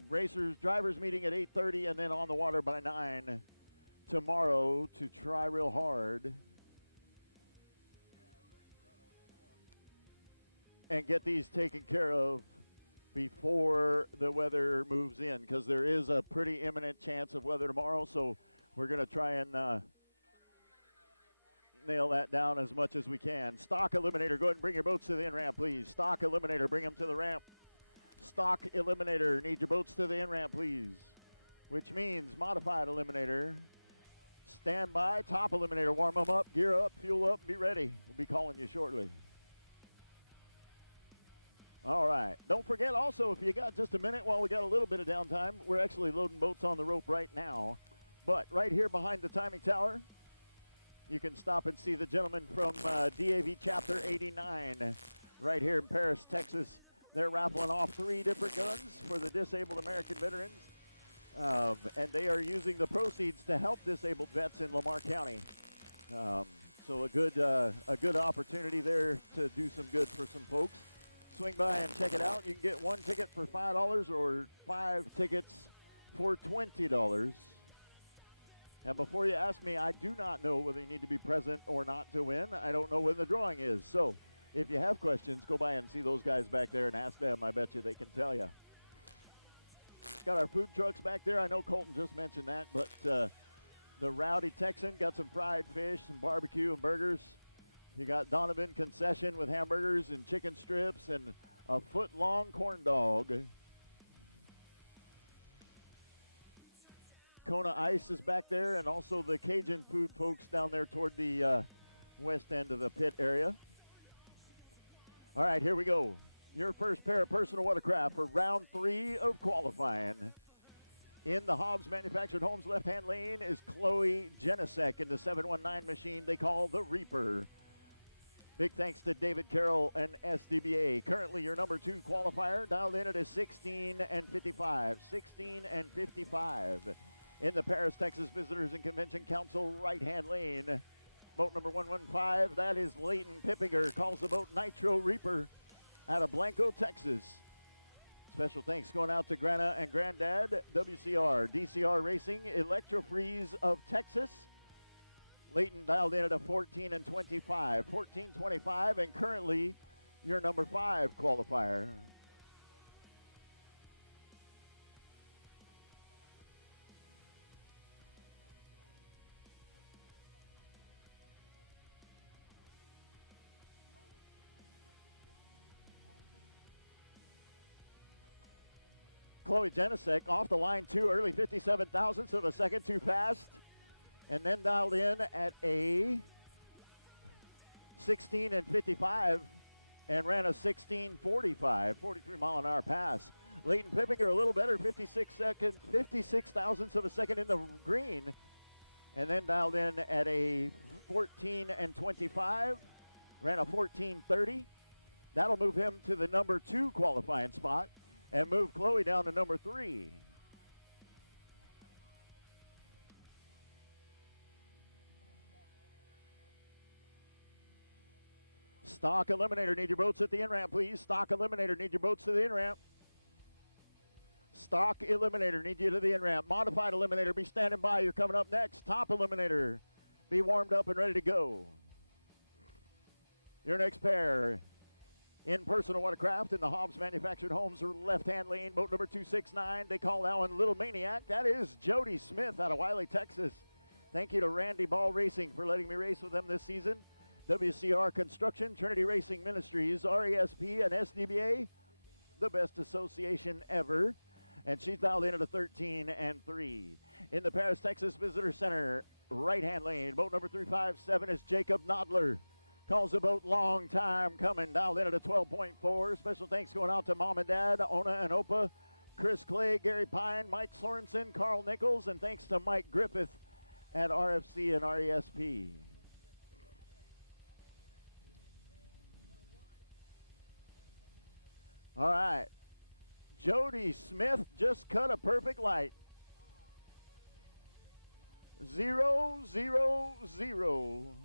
drivers meeting at 8:30 and then on the water by 9 tomorrow to try real hard and get these taken care of before the weather moves in, because there is a pretty imminent chance of weather tomorrow. So we're going to try and nail that down as much as we can. Stock Eliminator, go ahead and bring your boats to the in-ramp, please. Stock Eliminator, bring them to the ramp. Stock Eliminator, need your boats to the in-ramp, please. Which means Modified Eliminator, stand by. Top Eliminator, warm them up, gear up, fuel up, be ready. We'll be calling you shortly. All right. Don't forget also, if you got just a minute while we got a little bit of downtime, we're actually loading boats on the rope right now. But right here behind the timing tower, you can stop and see the gentleman from DAV Chapter 89 right here in Paris, Texas. They're raffling off 3 different guns for the disabled American veterans. And they are using the proceeds to help disabled vets in Lamar County. So a good opportunity there to do some good for some folks. Swing by and check it out. You can get 1 ticket for $5 or 5 tickets for $20. And before you ask me, I do not know whether you need to be present or not to win. I don't know when the drawing is. So if you have questions, go by and see those guys back there and ask them. I bet you they can tell you. Got our food trucks back there. I know Colton just mentioned that, but the Rowdy Texan got some fried fish, some barbecue and burgers. You got Donovan Concession with hamburgers and chicken strips and a foot-long corn dog. Kona Ice is back there, and also the Cajun food folks down there toward the west end of the pit area. All right, here we go. Your first pair of personal watercraft for round 3 of qualifying. In the Hobbs Manufactured Homes left-hand lane is Chloe Genesek in the 719 machine they call the Reaper. Big thanks to David Carroll and SDBA. Currently your number 2 qualifier, dialed in at a 16 and 55. 16 and 55. In the Paris, Texas Visitors and Convention Council right-hand lane, boat number 115, that is Leighton Pippinger, calls the boat Nitro Reaper out of Blanco, Texas. Special thanks going out to Grana and Granddad, WCR, DCR Racing, Electro Freeze of Texas. Leighton dialed in at a 14 and 25. 14-25, and currently your number 5 qualifier. Chloe Genesek off the line too early, 57 thousandths of a second too fast. And then dialed in at a 16 and 55 and ran a 16:45, 43 mile an hour pass. Leighton Pippinger a little better, 56 thousandths of a second in the green. And then dialed in at a 14 and 25, ran a 14:30. That'll move him to the number 2 qualifying spot and move Chloe down to number 3. Stock Eliminator, need your boats at the in-ramp, please. Stock Eliminator, need your boats to the in-ramp. Stock Eliminator, need you to the in-ramp. Modified Eliminator, be standing by. You're coming up next. Top Eliminator, be warmed up and ready to go. Your next pair in personal watercraft in the Hobbs Manufactured Homes left-hand lane, boat number 269. They call that one Little Maniac. That is Jody Smith out of Wiley, Texas. Thank you to Randy Ball Racing for letting me race with them this season. WCR Construction, Trinity Racing Ministries, RESP, and SDBA, the best association ever. And she's dialed in at a 13-3. In the Paris, Texas Visitor Center, right-hand lane, boat number 357 is Jacob Nodler. Calls the boat long time coming, dialed in at a 12.4. Special thanks going out to Mom and Dad, Ona and Opa, Chris Clay, Gary Pine, Mike Sorensen, Carl Nichols, and thanks to Mike Griffith at RFC and RESP. All right. Jody Smith just cut a perfect light. 0, 0, 0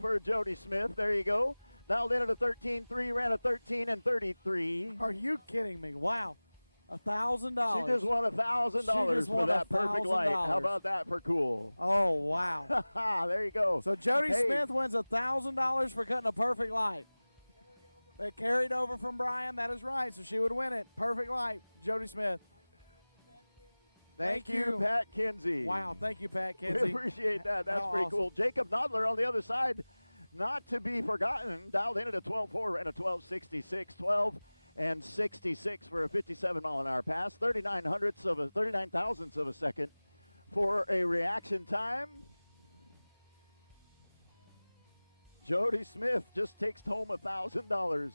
for Jody Smith. There you go. Dialed in at a 13.3, ran a 13-33. Are you kidding me? Wow. $1,000. She just won $1,000 for that perfect light. How about that for cool? Oh, wow. There you go. So Jody Smith wins $1,000 for cutting a perfect light. It carried over from Brian. That is right. So she would win it. Perfect light. Jody Smith. Thank you, Pat Kinsey. Wow. Thank you, Pat Kinsey. We appreciate that. That's How pretty awesome. cool. Jacob Nodler on the other side, not to be forgotten, dialed in at a 12.4 and a 12.66. 12 and 66 for a 57-mile-an-hour pass. 39 thousandths of a second for a reaction time. Jody Smith just takes home $1,000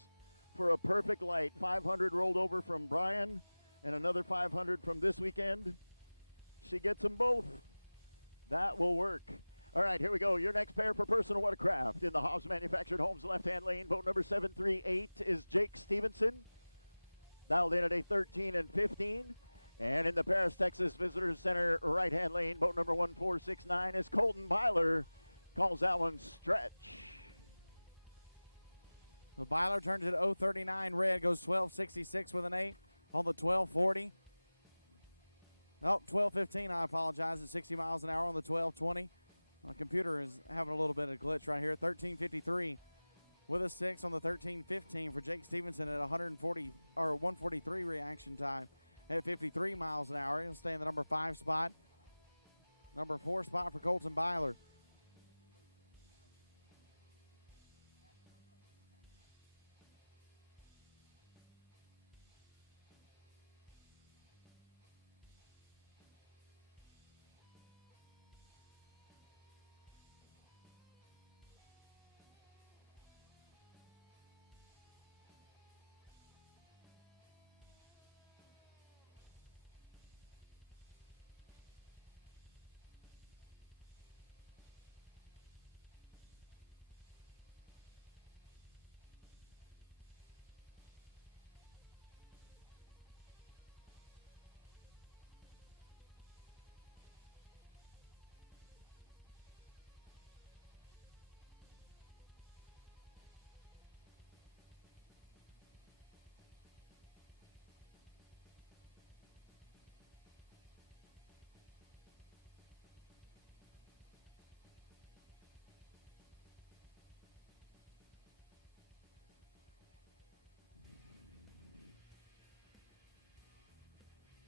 for a perfect light. 500 rolled over from Brian and another 500 from this weekend. She gets them both. That will work. All right, here we go. Your next pair for personal watercraft in the Hobbs Manufactured Homes left-hand lane. Boat number 738 is Jake Stevenson. Dialed in at a 13-15. And in the Paris, Texas Visitors Center right-hand lane, boat number 1469 is Colton Byler. Calls that one stretch. The Byler turns it 039 red, goes 1266 with an 8 on the 1240. Oh, 1215, I apologize, at 60 miles an hour on the 1220. My computer is having a little bit of glitch right here. 1353 with a 6 on the 1315 for Jake Stevenson at 143 reaction time at 53 miles an hour. He'll stay in the number 5 spot. Number 4 spot for Colton Byler.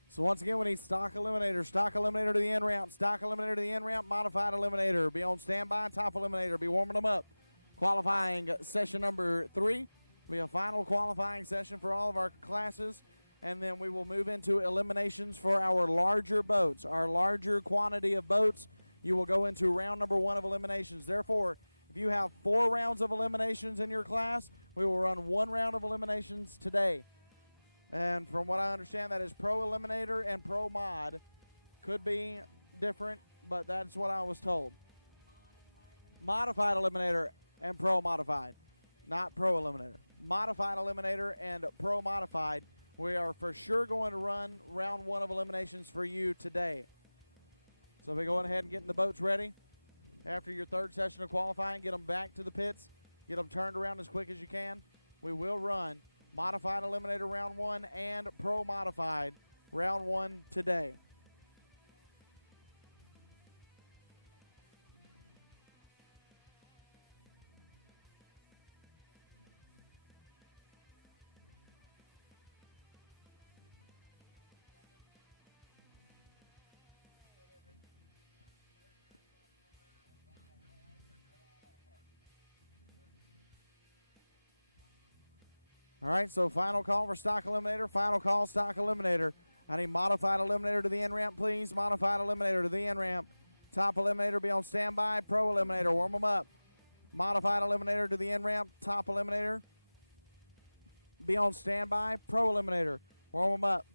So once again, we need stock eliminator to the end ramp, stock eliminator to the end ramp, modified eliminator. Be on standby, top eliminator. Be warming them up. Qualifying session number 3. Will be a final qualifying session for all of our classes, and then we will move into eliminations for our larger boats. Our larger quantity of boats, you will go into round number 1 of eliminations. Therefore, if you have 4 rounds of eliminations in your class, we will run 1 round of eliminations today. And from what I understand, that is Pro Eliminator and Pro Mod. Could be different, but that's what I was told. Modified Eliminator and Pro Modified, not Pro Eliminator. Modified Eliminator and Pro Modified. We are for sure going to run round 1 of eliminations for you today. So we're going ahead and getting the boats ready. After your 3rd session of qualifying, get them back to the pits. Get them turned around as quick as you can. We will run Modified Eliminator round 1 and Pro Modified round 1 today. All right, so final call for stock eliminator. Final call, stock eliminator. I need modified eliminator to the end ramp, please. Modified eliminator to the end ramp. Top eliminator be on standby. Pro eliminator, warm them up. Modified eliminator to the end ramp. Top eliminator be on standby. Pro eliminator, warm them up.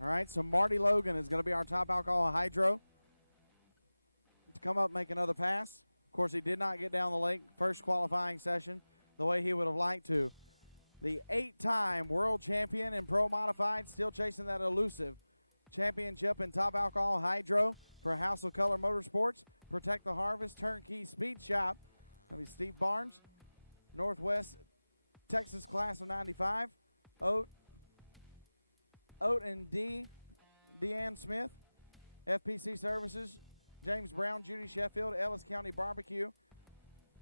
All right, so Marty Logan is going to be our top alcohol hydro to come up and make another pass. Of course, he did not get down the lake first qualifying session the way he would have liked to. The 8-time world champion in Pro Modified, still chasing that elusive championship in top alcohol hydro for House of Color Motorsports. Protect the Harvest Turnkey Speed Shop. That'll be Steve Barnes. Northwest Texas class of 95. Oat and Deanne Smith. FPC Services. James Brown, Judy Sheffield, Ellis County Barbecue.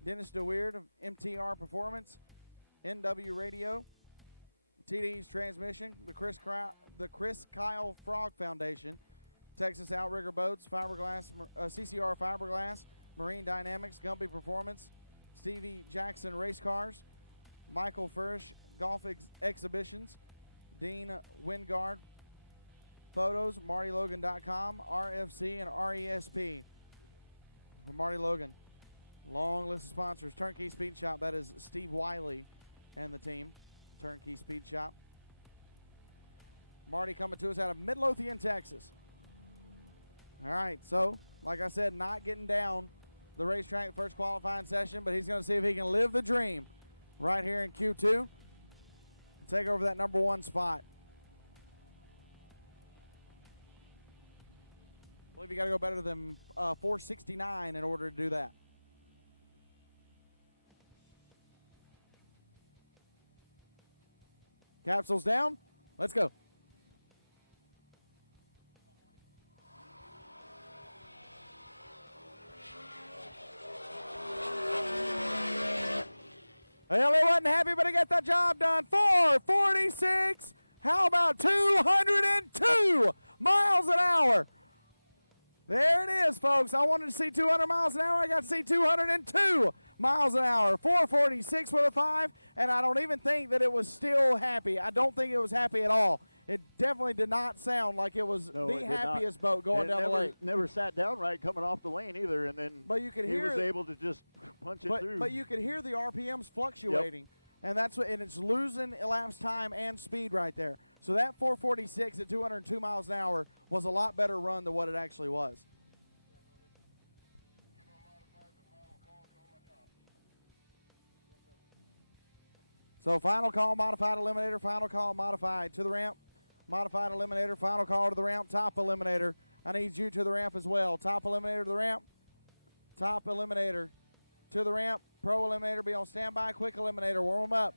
Dennis DeWeird of MTR Performance. NW Radio. TD's Transmission. The Chris Kyle Frog Foundation. Texas Outrigger Boats, Fiberglass, CCR Fiberglass, Marine Dynamics, Gumpy Performance, Stevie Jackson Race Cars, Michael Furish Golf Exhibitions, Dean Wingard Photos, MartyLogan.com, RFC, and RESP. For Marty Logan. Long list of sponsors. Turnkey Speed Shop, that is Steve Wiley and the team. Turnkey Speed Shop. Marty coming to us out of Midlothian, Texas. All right, so like I said, not getting down the racetrack first qualifying session, but he's going to see if he can live the dream right here in Q2. Take over that number 1 spot. I believe you got to go better than 469 in order to do that. Capsules down. Let's go. Well, he wasn't happy, but he got the job done. 446. How about 202 miles an hour? There it is, folks. I wanted to see 200 miles an hour. I got to see 202 miles an hour. 446 with a 5, and I don't even think that it was still happy. I don't think it was happy at all. It definitely did not sound like it was the happiest boat going down the lake. Never sat down right coming off the lane either, and then but you could he was able to just punch it through. But you could hear the RPMs fluctuating, and that's what, and it's losing elapsed time and speed right there. So that 446 at 202 miles an hour was a lot better run than what it actually was. So final call, modified eliminator, final call, modified to the ramp, modified eliminator, final call to the ramp, top eliminator. I need you to the ramp as well. Top eliminator to the ramp, top eliminator to the ramp, pro eliminator be on standby, quick eliminator, warm them up.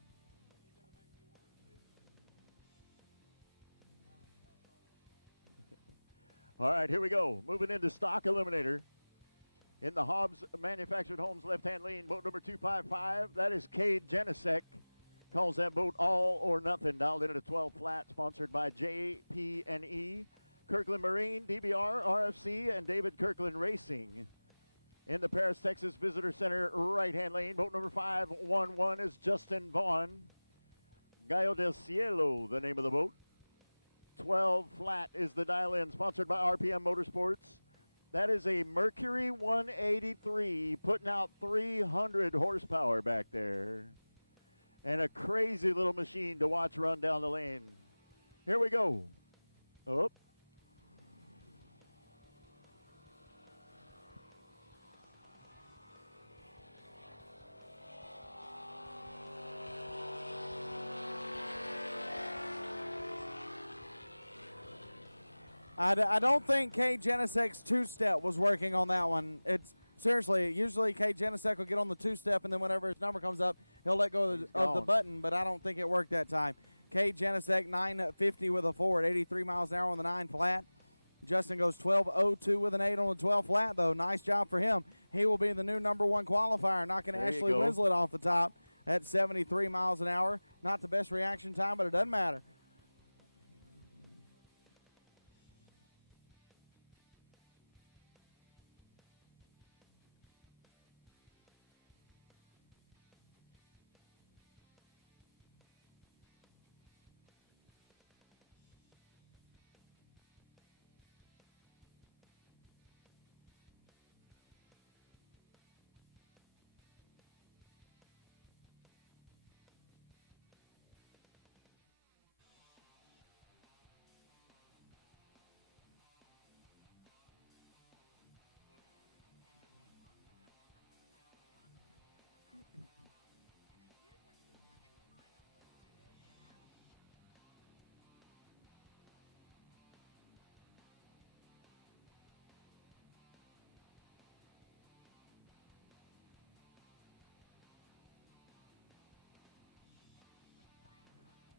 All right, here we go. Moving into stock eliminator. In the Hobbs Manufactured Homes left-hand lane, boat number 255. That is Cade Janisek. Calls that boat All or Nothing. Dialed in at a 12 flat, sponsored by JP&E, Kirkland Marine, DBR, RFC, and David Kirkland Racing. In the Paris, Texas Visitor Center right-hand lane, boat number 511 is Justin Vaughn. Gallo del Cielo, the name of the boat. 12 flat is the dial-in, sponsored by RPM Motorsports. That is a Mercury 183, putting out 300 horsepower back there. And a crazy little machine to watch run down the lane. Here we go. Oh. I don't think Cade Janisek's two-step was working on that one. It's seriously, usually Cade Janisek will get on the two-step, and then whenever his number comes up, he'll let go of the button, but I don't think it worked that time. Cade Janisek, 950 with a 4 at 83 miles an hour on the 9 flat. Justin goes 12.02 with an 8 on the 12 flat, though. Nice job for him. He will be the new number 1 qualifier, knocking Ashley Winslet off the top at 73 miles an hour. Not the best reaction time, but it doesn't matter.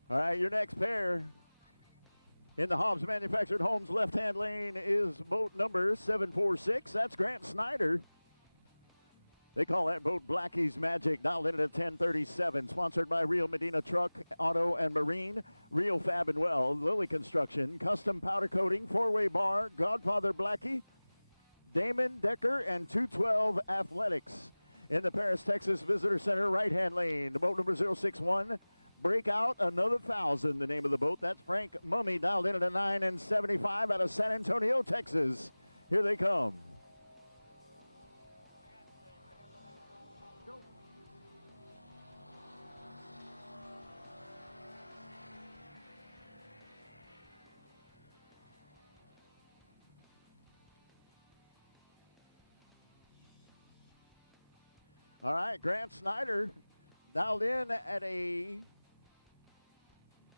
All right, your next pair in the Hobbs Manufactured Homes left-hand lane is boat number 746. That's Grant Snyder. They call that boat Blackie's Magic, dialed in at a 1037. Sponsored by Rio Medina Truck, Auto, and Marine, Rio Fab and Well, Lilly Construction, Custom Powder Coating, Four-Way Bar, Godfather Blackie, Damon Decker and 212 Athletics. In the Paris, Texas Visitor Center right-hand lane, boat number 061, Breakout, another 1,000, the name of the boat. That's Frank Mummy, dialed in at a 9.75 out of San Antonio, Texas. Here they come. All right, Grant Snyder dialed in at a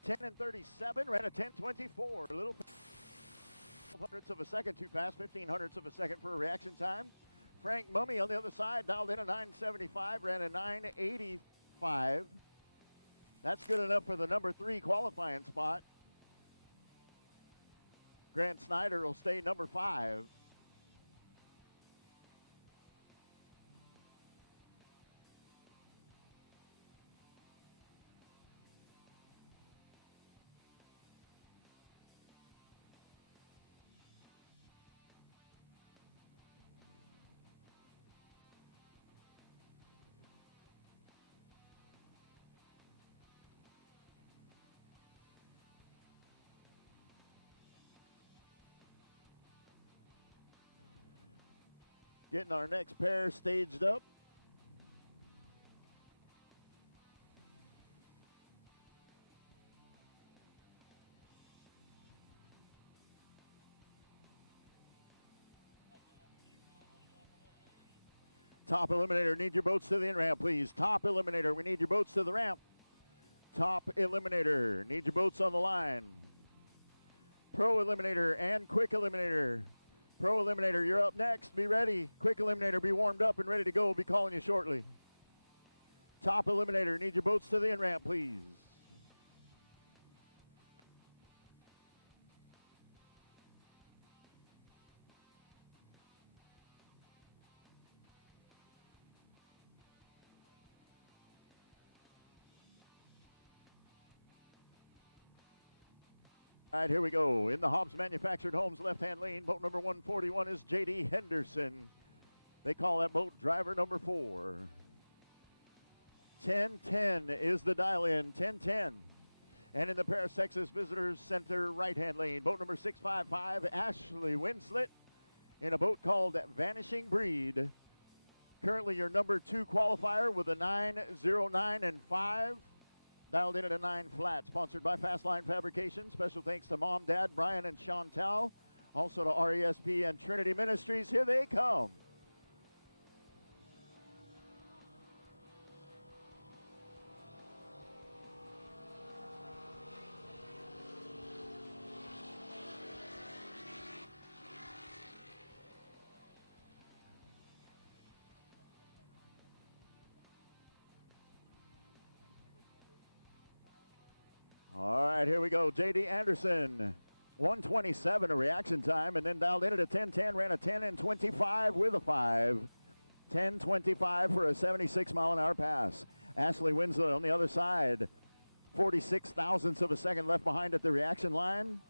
10.37, ran a 10.24. A little 12 of a second too fast, 15 of a second for a reaction time. Frank Mummy on the other side dialed in a 9.75, ran a 9.85. That's good enough for the number 3 qualifying spot. Grant Snyder will stay number 5. Getting our next pair staged up. Top Eliminator, need your boats to the in-ramp, please. Top Eliminator, we need your boats to the ramp. Top Eliminator, need your boats on the line. Pro Eliminator and Quick Eliminator. Pro Eliminator, you're up next. Be ready. Quick Eliminator, be warmed up and ready to go. We'll be calling you shortly. Top Eliminator, need your boats to the in-ramp, please. All right, here we go. In the Hobbs Manufactured Homes left-hand lane, boat number 141 is J.D. Henderson. They call that boat driver number 4. 1010 is the dial-in, 1010. And in the Paris, Texas Visitors Center right-hand lane, boat number 655, Ashley Winslet, in a boat called Vanishing Breed. Currently your number 2 qualifier with a 909 and 5. Dialed in at a 9 flat, sponsored by Fastline Fabrication. Special thanks to Mom, Dad, Brian, and Chantel. Also to RESP and Trinity Ministries. Here they come. All right, here we go. J.D. Anderson, 127 a reaction time, and then dialed in at a 10:10, ran a 10 and 25 with a 5. 10:25 for a 76 mile an hour pass. Ashley Winslow on the other side, 46 thousandths of a second left behind at the reaction line,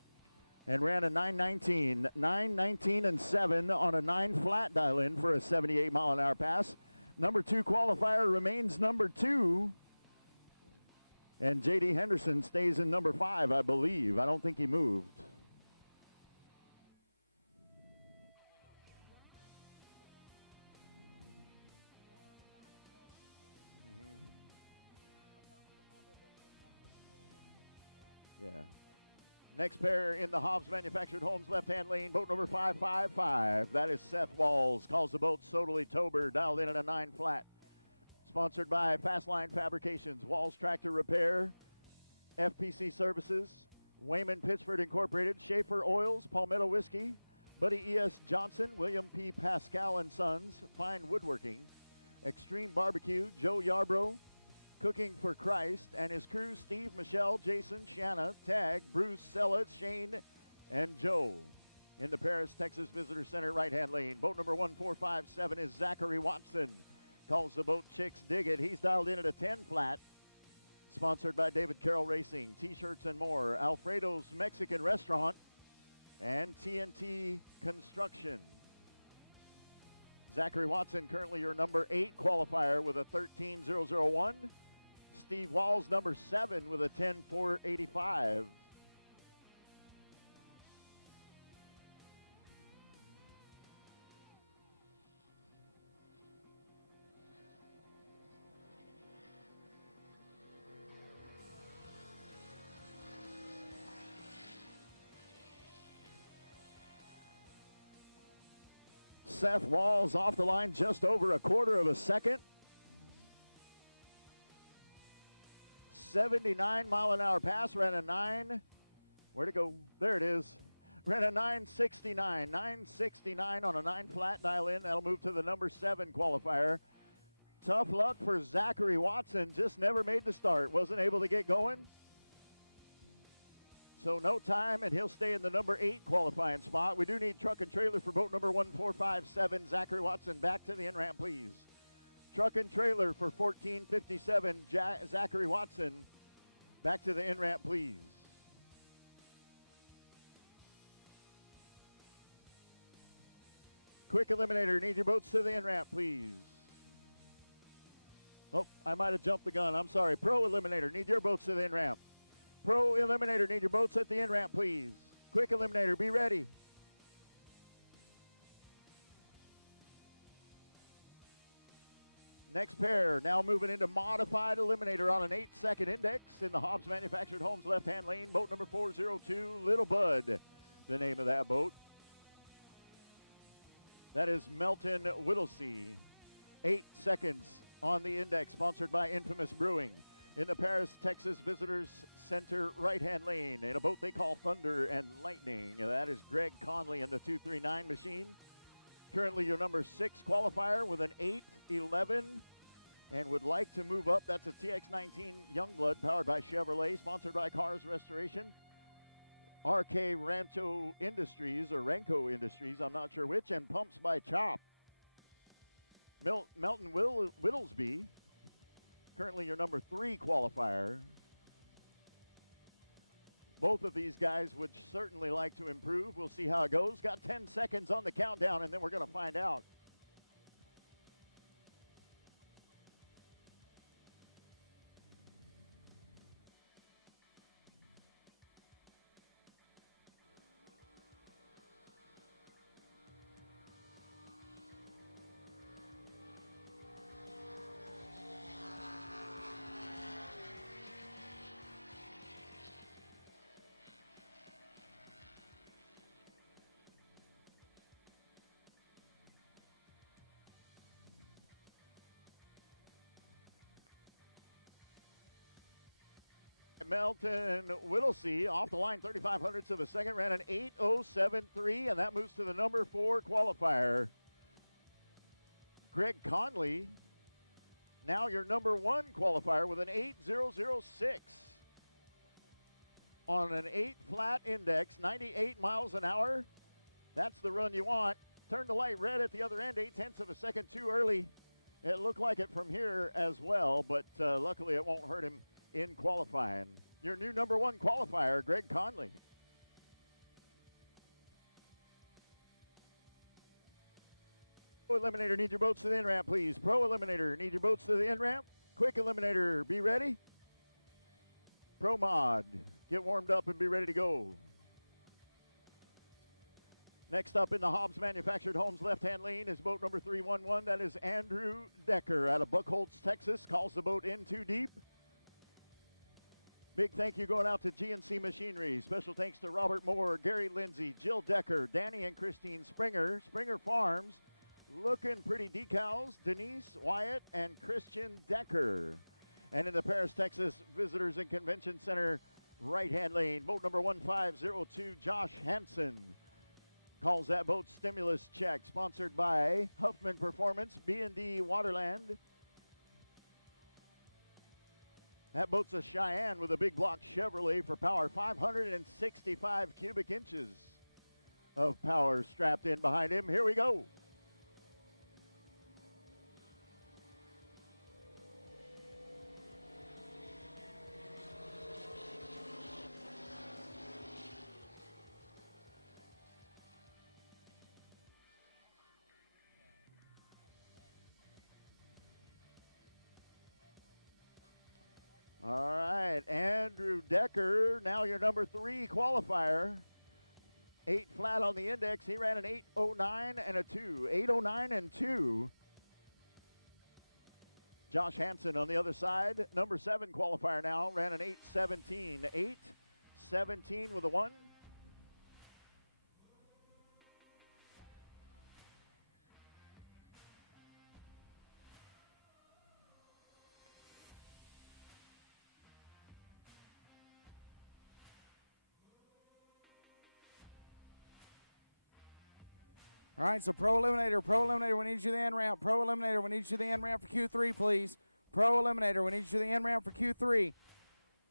and ran a 9:19. 9:19 and 7 on a 9 flat dial in for a 78 mile an hour pass. Number 2 qualifier remains number 2. And J.D. Henderson stays in number 5, I believe. I don't think he moved. Yeah. Next pair in the Hobbs Manufactured Homes left-hand lane, boat number 555. That is Seth Walls. Calls the boat Sodally Tober, dialed in at a 9 flat. Sponsored by Fastline Fabrications, Walls Tractor Repair, FPC Services, Wayman Pittsford Incorporated, Schaefer Oils, Palmetto Whiskey, Buddy E.S. Johnson, William P. Pascal and Sons, Fine Woodworking, Extreme Barbecue, Joe Yarbrough, Cooking for Christ, and his crew, Steve, Michelle, Jason, Shanna, Tag, Bruce, Sella, Shane, and Joe. In the Paris, Texas Visitor Center right-hand lane, boat number 1457 is Zachary Watson. Calls the boat Chicks Dig It. He's dialed in at a 10 flat. Sponsored by David Carroll Racing, T-shirts and more, Alfredo's Mexican Restaurant, and TNT Construction. Zachary Watson, currently your number 8 qualifier with a 13.001. Steve Walls, number 7 with a 10.485. Seth Walls off the line just over a quarter of a second. 79-mile-an-hour pass, ran a 9. Where'd it go? There it is. Ran a 9.69. 9.69 on a 9 flat dial in. That'll move to the number 7 qualifier. Tough luck for Zachary Watson. Just never made the start. Wasn't able to get going. So no time, and he'll stay in the number 8 qualifying spot. We do need truck and trailer for boat number 1457. Zachary Watson, back to the in-ramp, please. Truck and trailer for 1457. Zachary Watson, back to the in-ramp, please. Quick Eliminator, need your boats to the in-ramp, please. Oh, I might have jumped the gun. I'm sorry. Pro Eliminator, need your boats to the in-ramp. Pro Eliminator, need your boats at the in-ramp, please. Quick Eliminator, be ready. Next pair, now moving into modified Eliminator on an 8-second index in the Hobbs Manufactured Homes left-hand lane. Boat number 402, Little Bud, the name of that boat. That is Melton Whittlesey. 8 seconds on the index, sponsored by Infamous Brewing. In the Paris, Texas Visitors Center right-hand lane, in a boat they call Thunder and Lightning. That is Greg Conley in the 239 machine. Currently your number 6 qualifier with an 8.11 and would like to move up. That's a TX19 Youngblood powered by Chevrolet, sponsored by Cars Restoration. RK Rancho Industries, or Ranco Industries, I'm not sure which, and Pumps by Chop. Melton Whittlesby, currently your number 3 qualifier. Both of these guys would certainly like to improve. We'll see how it goes. Got 10 seconds on the countdown, and then we're going to find out. Melton Whittlesey off the line, 3,500ths of a second, ran an 8.073, and that moves to the number 4 qualifier. Greg Conley, now your number 1 qualifier with an 8.006 on an 8 flat index, 98 miles an hour. That's the run you want. Turn the light red at the other end, 0.8 of a second too early. It looked like it from here as well, but luckily it won't hurt him in qualifying. Your new number 1 qualifier, Greg Conley. Pro Eliminator, need your boats to the in-ramp, please. Pro Eliminator, need your boats to the in-ramp. Quick Eliminator, be ready. Pro Mod, get warmed up and be ready to go. Next up in the Hobbs Manufactured Homes left-hand lane is boat number 311. That is Andrew Decker out of Buckholz, Texas. Calls the boat in too deep. Big thank you going out to GNC Machinery. Special thanks to Robert Moore, Gary Lindsay, Jill Decker, Danny and Christine Springer, Springer Farms, looking pretty decals, Denise Wyatt and Christian Decker. And in the Paris, Texas Visitors and Convention Center right-hand lane, boat number 1502, Josh Hansen. Calls that boat Stimulus Check, sponsored by Huffman Performance, B&D Waterland. That boat's a Cheyenne with a big block Chevrolet for power. 565 cubic inches of power strapped in behind him. Here we go. Decker, now your number 3 qualifier. 8 flat on the index. He ran an 8:09 and a 2. 8:09 and 2. Josh Hansen on the other side, number 7 qualifier now, ran an 8:17. 8:17 with a 1. All right, so Pro Eliminator, we need you to the end ramp. Pro Eliminator, we need you to the end ramp for Q3, please. Pro Eliminator, we need you to the end ramp for Q3.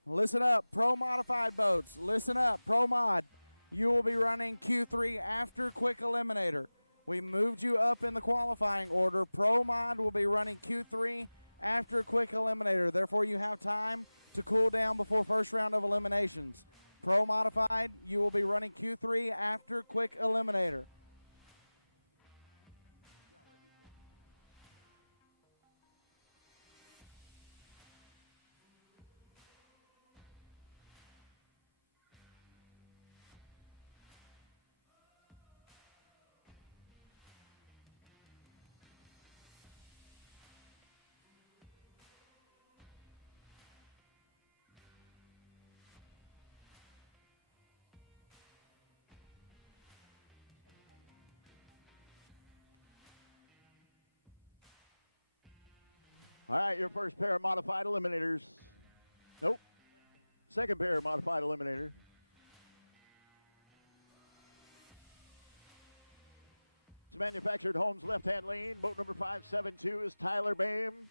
Listen up, Pro Modified Boats. Listen up, Pro Mod. You will be running Q3 after Quick Eliminator. We moved you up in the qualifying order. Pro Mod will be running Q3 after Quick Eliminator. Therefore, you have time to cool down before first round of eliminations. Pro Modified, you will be running Q3 after Quick Eliminator. All right, your first pair of modified eliminators. Nope. Second pair of modified eliminator. It's manufactured Holmes left-hand lane. Boat number 572 is Tyler Bame.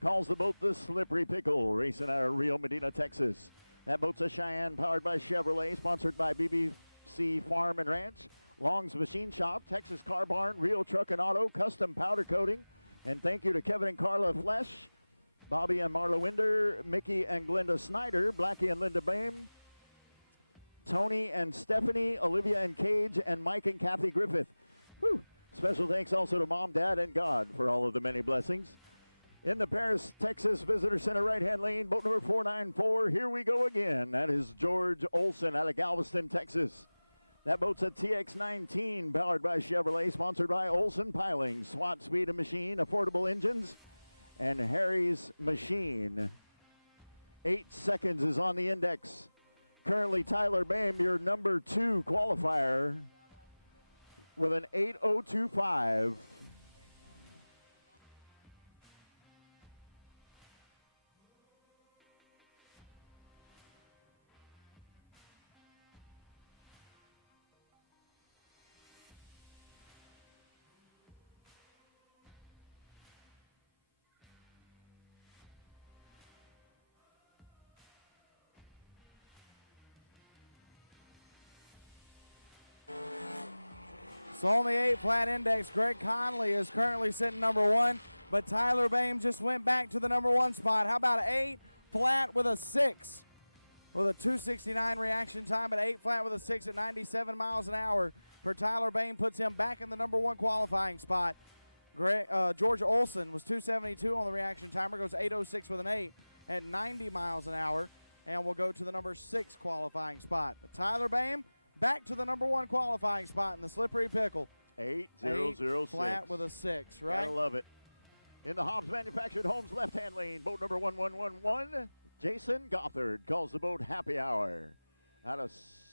Calls the boat the Slippery Pickle, racing out of Rio Medina, Texas. That boat's a Cheyenne, powered by Chevrolet, sponsored by BBC Farm and Ranch, Long's Machine Shop, Texas Car Barn, Real Truck and Auto, Custom Powder Coating. And thank you to Kevin and Carla Flesh, Bobby and Marla Winder, Mickey and Glenda Snyder, Blackie and Linda Bame, Tony and Stephanie, Olivia and Cage, and Mike and Kathy Griffith. Whew. Special thanks also to Mom, Dad, and God for all of the many blessings. In the Paris, Texas Visitor Center right-hand lane, boat number 494, here we go again. That is George Olson out of Galveston, Texas. That boat's a TX-19, powered by Chevrolet, sponsored by Olson Piling, SWAT Speed and Machine, Affordable Engines, and Harry's Machine. 8 seconds is on the index. Currently, Tyler Bame, your number 2 qualifier, with an 8:025. So on the 8 flat index, Greg Conley is currently sitting number 1, but Tyler Bame just went back to the number 1 spot. How about 8 flat with a 6? With a 2:69 reaction time, but 8 flat with a 6 at 97 miles an hour for Tyler Bame puts him back in the number 1 qualifying spot. George Olson was 2:72 on the reaction timer, goes 8:06 with an 8 at 90 miles an hour, and will go to the number 6 qualifying spot. But Tyler Bame back to the number 1 qualifying spot in the Slippery Pickle. 8:006. Flat with a 6, right? Gotta love it. In the Hobbs Manufactured Homes left-hand lane, boat number 1111, Jason Gothard calls the boat Happy Hour out of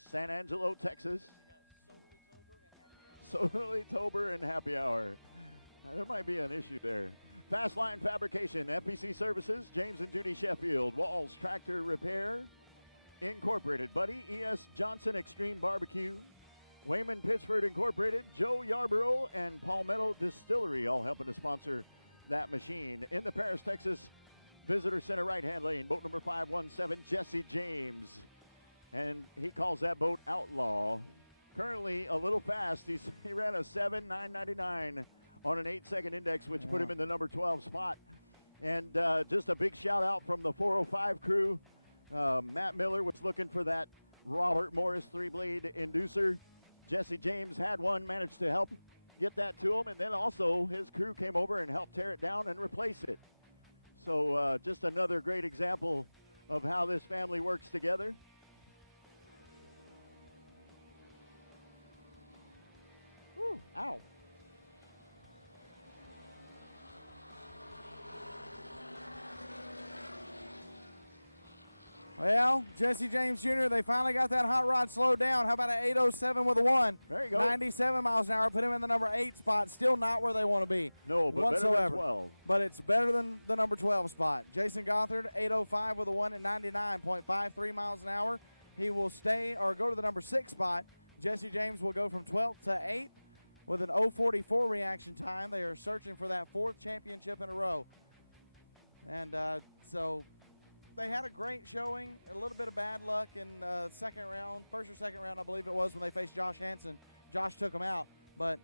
San Angelo, Texas. Soberly Tober and Happy Hour. There might be an issue there. Fast Line Fabrication, FPC Services, James and Judy Sheffield, Walls Tractor Repair Incorporated, Buddy E.S. Johnson Extreme Barbecue, Wayman Pittsford Incorporated, Joe Yarborough, and Palmetto Distillery, all helping to sponsor that machine. In the Paris, Texas Visitor Center right-hand lane, boat number 517, Jesse James. And he calls that boat Outlaw. Currently a little fast. He ran a 7:999 on an 8-second index, which put him in the number 12 spot. And just a big shout out from the 405 crew. Matt Miller was looking for that Robert Morris 3-blade inducer. Jesse James had one, managed to help get that to him, and then also his crew came over and helped tear it down and replace it. So just another great example of how this family works together. Woo, ow. Well, Jesse James Jr., they finally got that hot rod slowed down. How about an 807 with a 1? There you go. 97 miles an hour, put him in the number 8 spot. Still not where they want to be. No, but whatsoever. better than 12. But it's better than the number 12 spot. Jason Gothard, 805 with a 1 at 99.53 miles an hour. He will stay or go to the number 6 spot. Jesse James will go from 12th to 8th with an 044 reaction time. They are searching for that 4th championship in a row. And so they had a great showing, a little bit of bad luck in second round, first or second round, I believe it was, when they faced Josh Hansen. Josh took them out, but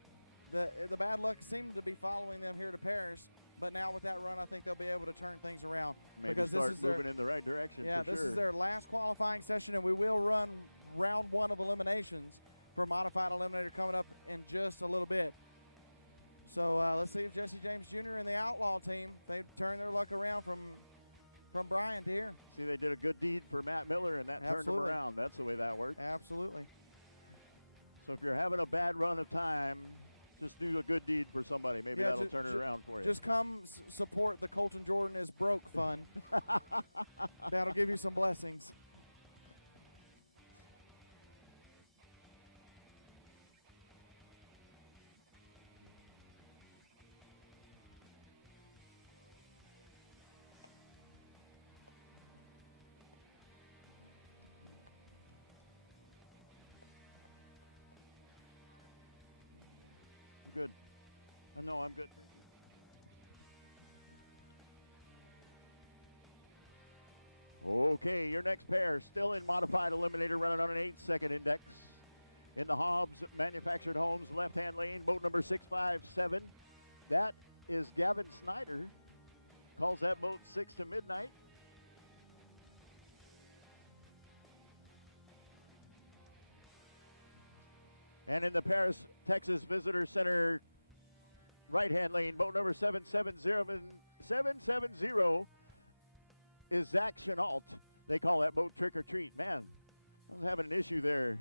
the bad luck seemed to be following them here to Paris. But now with that run, I think they'll be able to turn things around. Maybe because start this is moving in the right direction. Yeah, for this sure. is their last qualifying session, and we will run round 1 of eliminations for Modified Eliminator coming up in just a little bit. So let's see if Jesse James Jr. and the Outlaw team, they turn their luck around from Brian to here. See, they did a good deed for Matt Miller, and that turned him Absolutely. around. That's the way that works. Absolutely. So if you're having a bad run of time, just do a good deed for somebody. Maybe that'll turn it around for you. Just come support the Colton Jordan is broke fund. That'll give you some blessings. I'm good. No, I'm good. Thank you. Okay, your next pair, still in Modified Eliminator, running on an 8-second index. In the Hobbs Manufactured Homes left-hand lane, boat number 657. That is Gavin Snyder. Calls that boat 6 to midnight. And in the Paris, Texas Visitor Center right-hand lane, boat number 770 is Zach Chenault. They call that boat Trick or Treat. Man, I was having an issue there.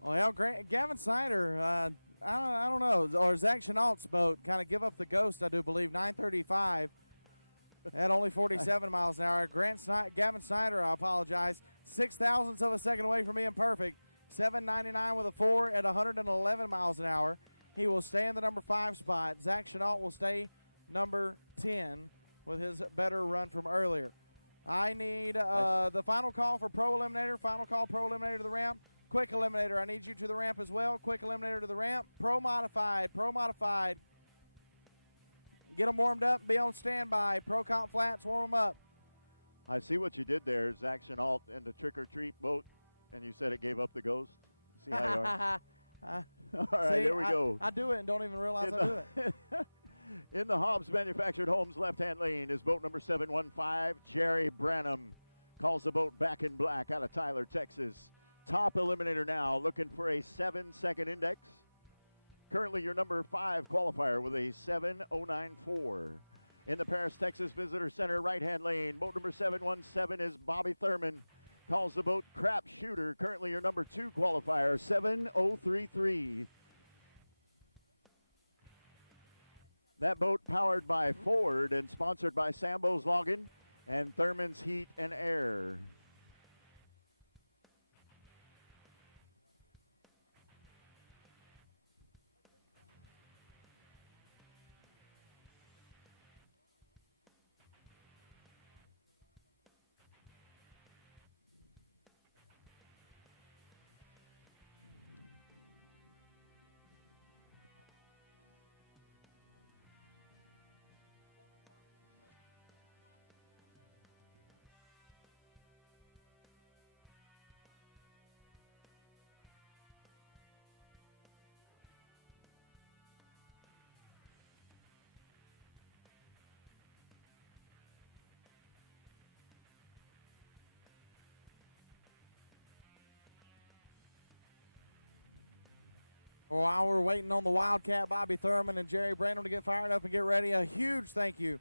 Well, Gavin Snyder, I don't know, or Zach Chenault's boat kind of give up the ghost, I do believe, 935 at only 47 miles an hour. Gavin Snyder, I apologize, 0.06 of a second away from being perfect. 799 with a 4 at 111 miles an hour. He will stay in the number 5 spot. Zach Chenault will stay number 10 with his better run from earlier. I need the final call for Pro Eliminator. Final call, Pro Eliminator to the ramp. Quick Eliminator, I need you to the ramp as well. Quick Eliminator to the ramp. Pro Modified. Get them warmed up. Be on standby. Pro Comp Flats, warm them up. I see what you did there, Zach Chenault in the Trick or Treat boat, and you said it gave up the ghost. See how you are? All right, See, there we go. I do it and don't even realize I do it. In the Hobbs Manufactured Homes left-hand lane is boat number 715, Jerry Branham. Calls the boat Back in Black out of Tyler, Texas. Top eliminator now, looking for a 7-second index. Currently your number 5 qualifier with a 7:09.4. In the Paris, Texas Visitor Center right-hand lane, boat number 717 is Bobby Thurman. Calls the boat Crap Shooter. Currently your number 2 qualifier, 7:033. That boat powered by Ford and sponsored by Sambo's Login and Thurman's Heat and Air. while we're waiting on the Wildcat, Bobby Thurman and Jerry Branham to get fired up and get ready, a huge thank you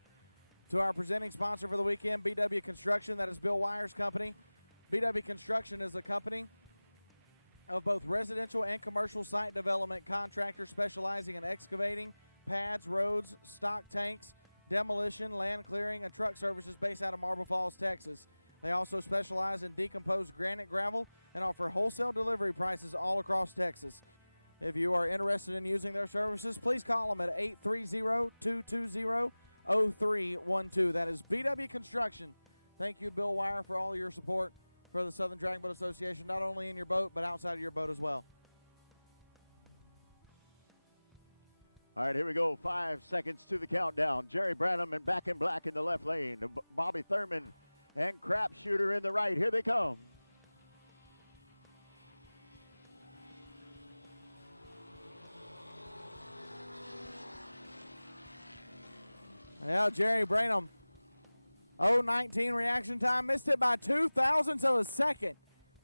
to our presenting sponsor for the weekend, BW Construction. That is Bill Weyer's company. BW Construction is a company of both residential and commercial site development contractors specializing in excavating, pads, roads, stock tanks, demolition, land clearing, and truck services based out of Marble Falls, Texas. They also specialize in decomposed granite gravel and offer wholesale delivery prices all across Texas. If you are interested in using their services, please call them at 830-220-0312. That is BW Construction. Thank you, Bill Weyer, for all your support for the Southern Drag Boat Association, not only in your boat, but outside of your boat as well. All right, here we go. 5 seconds to the countdown. Jerry Branham and Back in Black in the left lane. Bobby Thurman and Crap Shooter in the right. Here they come. Yeah, Jerry Branham, 0:19 reaction time, missed it by 0.02 of a second.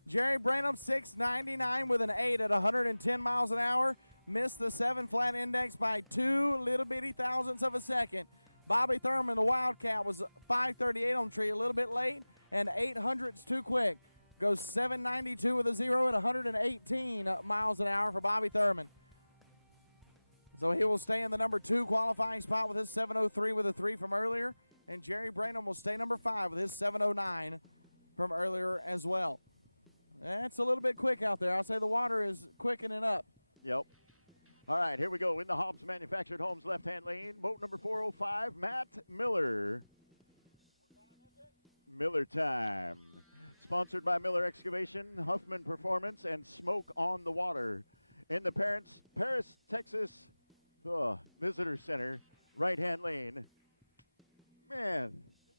Jerry Branham, 6.99 with an 8 at 110 miles an hour. Missed the 7 flat index by 2 little bitty thousandths of a second. Bobby Thurman, the Wildcat, was 5.38 on the tree, a little bit late, and 0.08 too quick. Goes 7.92 with a 0 at 118 miles an hour for Bobby Thurman. So he will stay in the number 2 qualifying spot with his 7.03 with a 3 from earlier. And Jerry Branham will stay number 5 with his 7.09 from earlier as well. That's a little bit quick out there. I'll say the water is quickening up. Yep. All right, here we go. In the Hobbs Manufactured Homes left-hand lane, boat number 405, Matt Miller. What time is it? Miller time. Sponsored by Miller Excavation, Huffman Performance, and Smoke on the Water. In the Paris, Texas Visitor Center, right-hand lane. Man,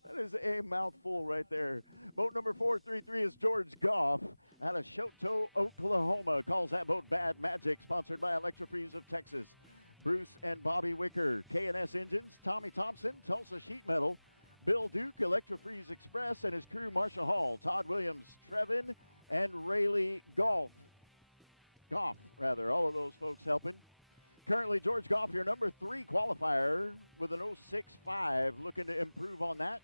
that is a mouthful right there. Boat number 433 is George Goff out of Choteau, Oklahoma. Calls that boat Bad Magic, sponsored by Electro-Freeze of Texas. Bruce and Bobby Wicker, K&S Engines, Tommy Thompson, Tulsa Sheet Metal, Bill Duke, Electro-Freeze Express, and his crew, Marcia Hall, Todd Williams, Trevin, and Rayleigh Goff, all of those folks helping. Currently, George Goff, your number 3 qualifier with an 0.65, looking to improve on that.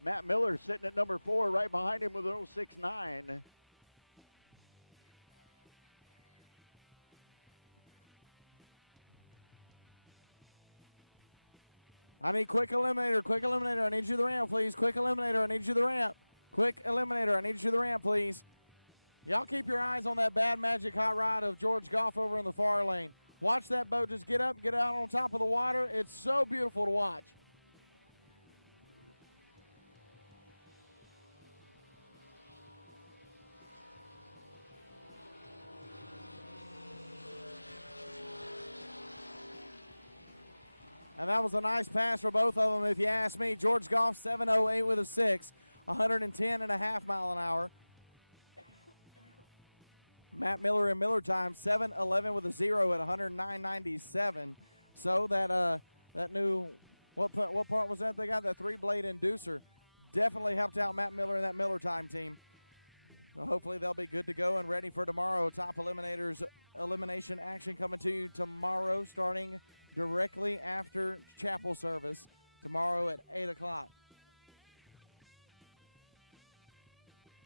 Matt Miller sitting at number 4, right behind him with an 0.69. I need quick eliminator, I need you to the ramp, please. Quick eliminator, I need you to the ramp. Quick eliminator, I need you to the ramp, please. Y'all keep your eyes on that Bad Magic hot rod of George Goff over in the far lane. Watch that boat just get up, get out on top of the water. It's so beautiful to watch. And that was a nice pass for both of them, if you ask me. George Goff, 7.08 with a 6, 110.5 mile an hour. Matt Miller in Miller time, 7.11 with a 0 at 109.97. So that new, what part was that they got? That 3-blade inducer definitely helped out Matt Miller and that Miller time team. So hopefully they'll be good to go and ready for tomorrow. Top Eliminators elimination action coming to you tomorrow, starting directly after chapel service tomorrow at 8 o'clock.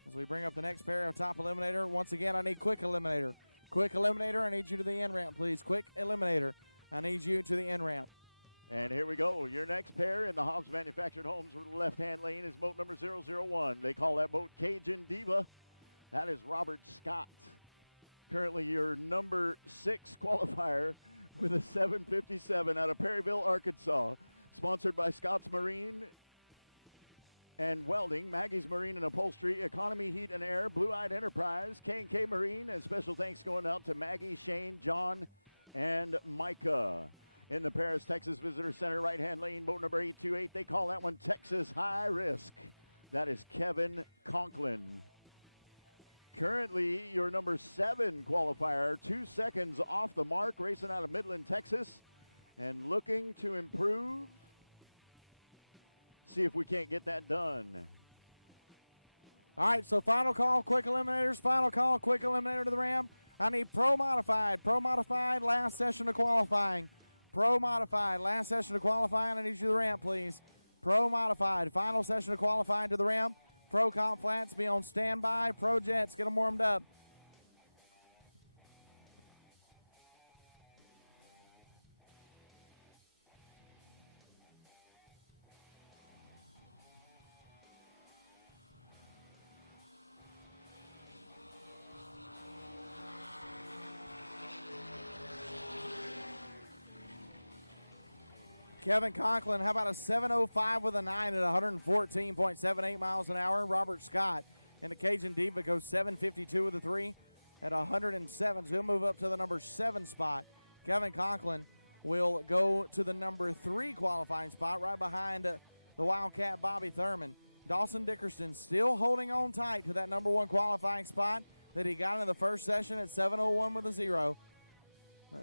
As we bring up the next pair of Top Eliminator, once again, I need Quick Eliminator. Quick Eliminator, I need you to the end ramp, please. Quick Eliminator, I need you to the end ramp. And here we go. Your next pair in the Hobbs Manufactured Homes left-hand lane is boat number 001. They call that boat Cajun Diva. That is Robert Scott. Currently your number 6 qualifier with a 7.57 out of Perryville, Arkansas. Sponsored by Scott's Marine and Welding, Maggie's Marine and Upholstery, Economy Heat and Air, Blue Eyed Enterprise, K&K Marine, and special thanks going out to Maggie, Shane, John, and Micah. In the Paris, Texas Visitor Center, right-hand lane, boat number 828. They call that one Texas High Risk. That is Kevin Conklin. Currently, your number 7 qualifier, 2 seconds off the mark, racing out of Midland, Texas, and looking to improve. See if we can't get that done. All right, so final call, quick eliminators. Final call, quick eliminator to the ramp. I need Pro Modified. Pro Modified, last session of qualifying. Pro Modified, last session of qualifying. I need you to the ramp, please. Pro Modified, final session of qualifying to the ramp. Pro Comp Flats, be on standby. Pro Jets, get them warmed up. Kevin Conklin, how about a 7:05 with a 9 at 114.78 miles an hour? Robert Scott in the Cajun Diva goes 7:52 with a 3 at 107. So he'll move up to the number 7 spot. Kevin Conklin will go to the number 3 qualifying spot right behind the Wildcat Bobby Thurman. Dawson Dickerson still holding on tight to that number 1 qualifying spot that he got in the first session at 7:01 with a 0.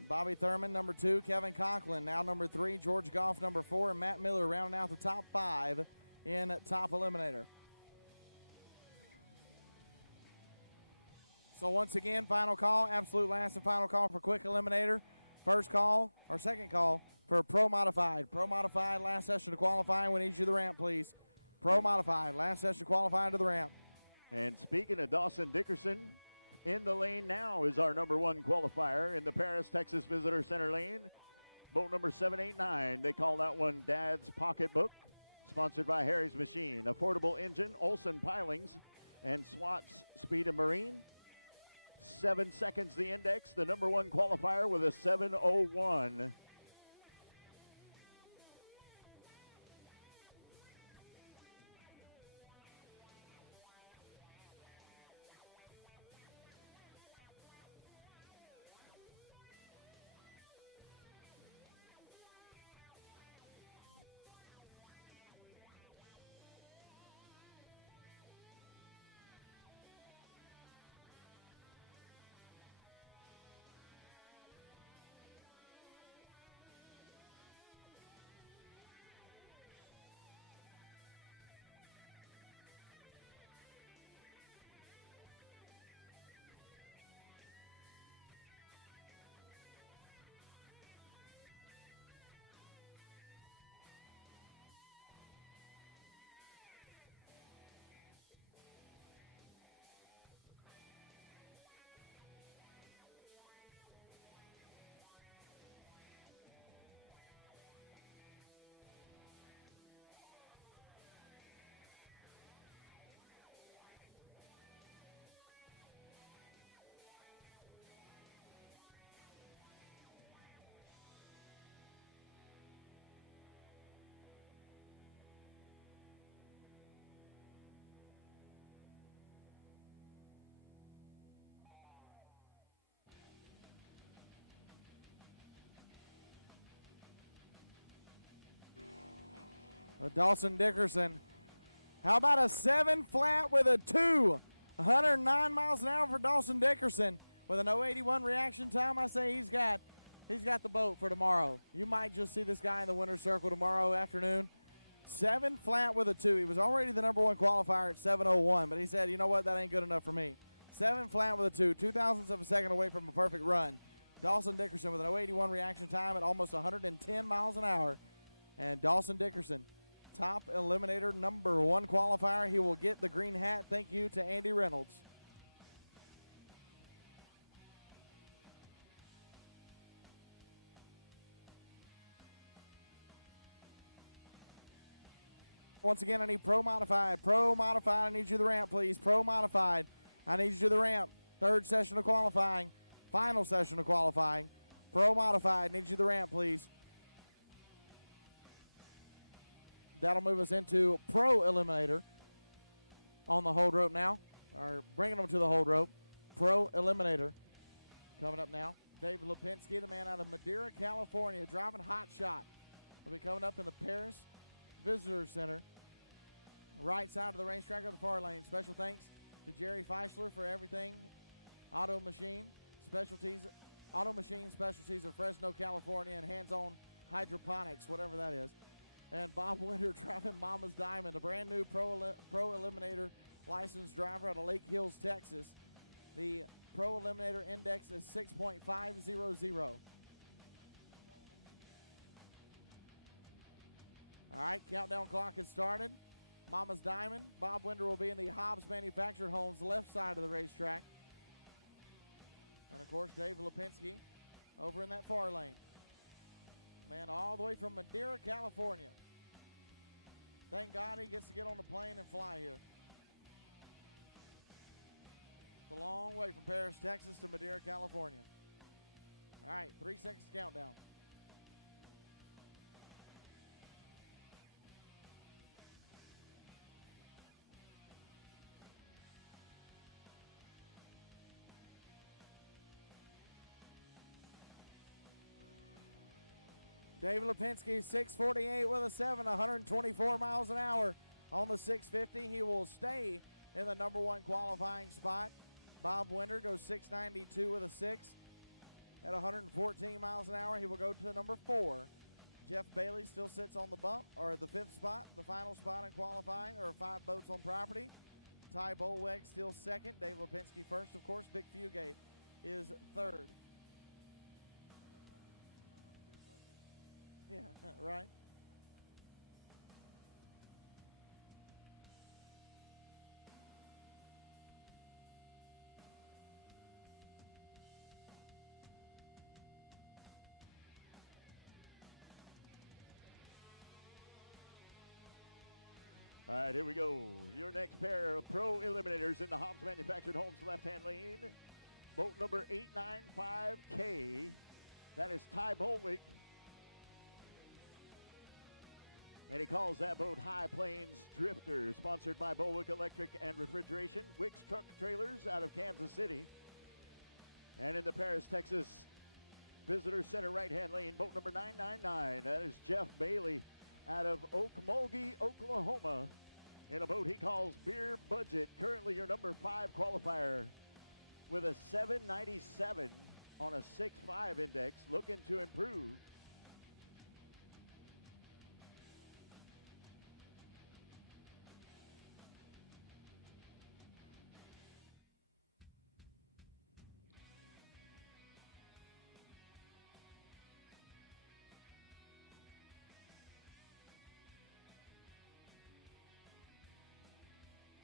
Bobby Thurman, number 2. Kevin Conklin, now number 3. George Goff, number 4. And Matt Miller rounding out the top 5 in Top Eliminator. So once again, final call, absolute last and final call for Quick Eliminator. First call, or second call, for Pro Modified. Pro Modified, last session to qualifying. We need you to the ramp, please. Pro Modified, last session to qualifying to the ramp. And speaking of Dawson Dickerson, in the lane now is our number 1 qualifier in the Paris, Texas Visitor Center lane. Boat number 789. They call that one Dad's Pocketbook. Sponsored by Harry's Machine, Affordable Engine, Olson Pilings, and Swat's Speed and Marine. 7 seconds the index. The number 1 qualifier with a 7:01. Dawson Dickerson. How about a 7 flat with a 2? 109 miles an hour for Dawson Dickerson with an 081 reaction time. I say he's got the boat for tomorrow. You might just see this guy in the winner's circle tomorrow afternoon. 7 flat with a 2. He was already the number 1 qualifier at 7:01, but he said, you know what, that ain't good enough for me. 7 flat with a 2, 0.02 of a second away from a perfect run. Dawson Dickerson with an 081 reaction time at almost 110 miles an hour. And Dawson Dickerson, Top Eliminator number 1 qualifier. He will get the green hat. Thank you to Andy Reynolds. Once again, I need Pro Modified. Pro Modified, I need you to the ramp, please. Pro Modified, I need you to the ramp. 3rd session of qualifying. Final session of qualifying. Pro Modified, need you to the ramp, please. That'll move us into Pro Eliminator on the hold rope now, or bringing them to the hold rope. Pro Eliminator coming up now. David Lipinski, the man out of Madeira, California, driving hot shot. Will be coming up in the Paris Visitor Center, right side of the racetrack of the far lane. Special thanks to Jerry Feischler for everything. Auto Machine Specialties of Fresno, California, and hands-on hydroponics, whatever that is. And Bob Winter driving Mama's Diamond, a brand new Pro Eliminator licensed driver out of Lake Hills, Texas. The Pro Eliminator Index is 6.500. All right, countdown clock has started. Mama's Diamond. Bob Winder will be in the Hobbs Manufactured Homes left side of the racetrack. And, of course, Dave Lipinski over in that far lane. Man, all the way from Madeira, California. Thank God he gets to get on the plane and fly here. It's a long way from Paris, Texas to Madeira, California. All right, 3 seconds countdown. David Lipinski, 648 with a 7, 124 miles an hour on the 650. He will stay in the number 1 qualifying spot. Bob Winder goes 692 with a 6 at 114 miles an hour. He will go to number 4. Jeff Bailey still sits on the bump, or the 5th spot, the final spot in qualifying. There are 5 boats on property. Ty Bolweg still 2nd. Dave Lipinski 1st, of course. Big Fugate is 3rd. Yeah, right. All right, here we go. Your next pair of Pro Eliminators in the Hobbs Manufactured Homes left-hand lane. Boat number 895K. That is Ty Bolwick. And he calls that boat High Plains Drifter, sponsored by Bolwick Electric and Refrigeration, Wicks Truck Trailers out of Kansas City. And in the Paris, Texas Visitor Center right-hand lane, boat number 999. That is Jeff Bailey out of Okmulgee, Oklahoma, in a boat he calls Beer Budget. Currently your number 5 qualifier with a 797 on a 6.5 index, looking to improve.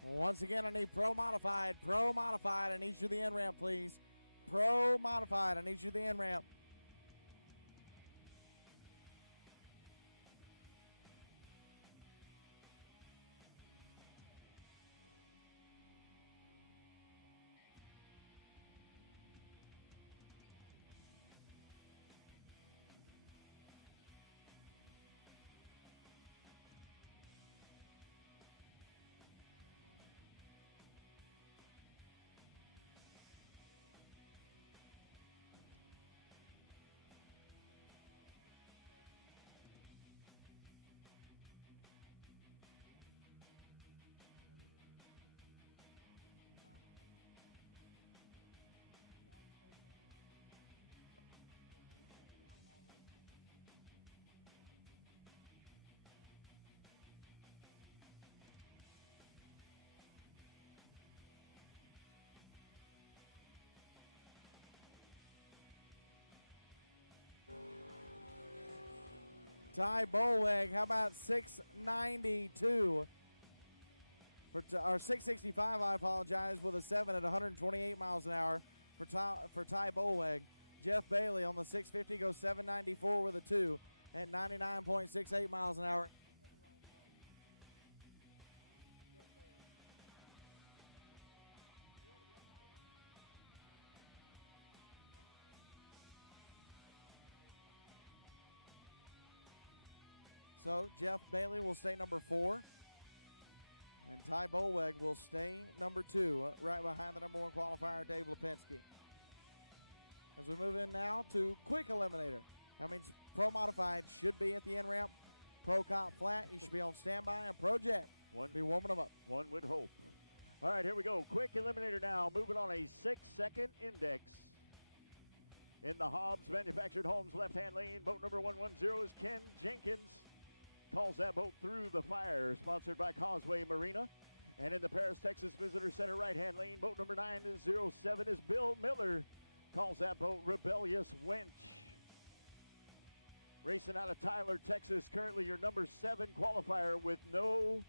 Once again, I need Pro Modified. Pro Modified, I need you the in-ramp, please. Pro Modified, I need you the in-ramp. Ty Bolweg, how about 692? Or 665, I apologize, with a 7 at 128 miles an hour for Ty Bolweg. Jeff Bailey on the 650 goes 794 with a 2 at 99.68 miles an hour. So Jeff Bailey will stay number 4. And Ty Bolweg will stay number 2, right behind the number 1 qualifier, Dave Lipinski. As we move in now to Quick Eliminator. That means Pro Modified should be at the end ramp. Pro Comp Flat, you should be on standby. And Pro Jet, be warming them up. One would hope. All right, here we go. Quick Eliminator now, moving on a 6-second index. In the Hobbs Manufactured Homes left-hand lane, boat number 110 is Ken Jenkins. Calls that boat Through the Fire, sponsored by Causeway Marina And in the Paris, Texas Visitor Center right-hand lane, boat number 907 is Bill Miller. Calls that boat Rebellious Wench. Racing out of Tyler, Texas, currently your number 7 qualifier with no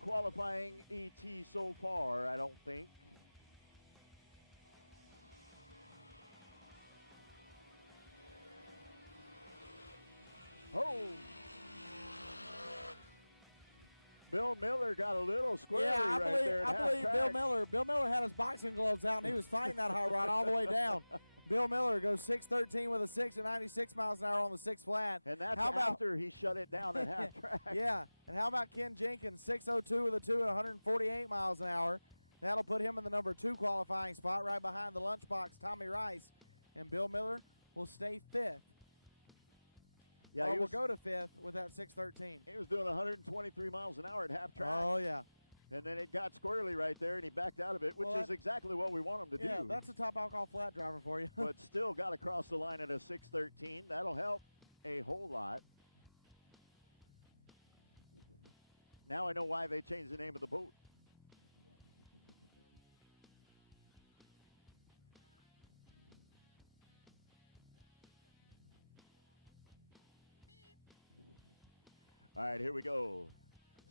qualifying ET so far, I don't think. Oh! Bill Miller got a little squirrely Yeah, right there. I believe Bill Miller had his boxing gloves out, and he was fighting that hot rod all the way down. Bill Miller goes 6:13 with a 6 at 96 miles an hour on the 6 flat. And that's after he shut it down at half track. Yeah, and how about Ken Jenkins, 6:02 with a 2 at 148 miles an hour. That'll put him in the number 2 qualifying spot right behind the lunchbox, Tommy Rice. And Bill Miller will stay 5th. Yeah, we'll go to 5th with that 6:13. He was doing 123 miles an hour at half track. Oh, yeah. And then it got squirrely right there, and he backed out of it, which is exactly what we want him to do. Yeah, that's a top alcohol flat driver for you. But still got across the line at a 6:13. That'll help a whole lot. Now I know why they changed the name of the boat. All right, here we go.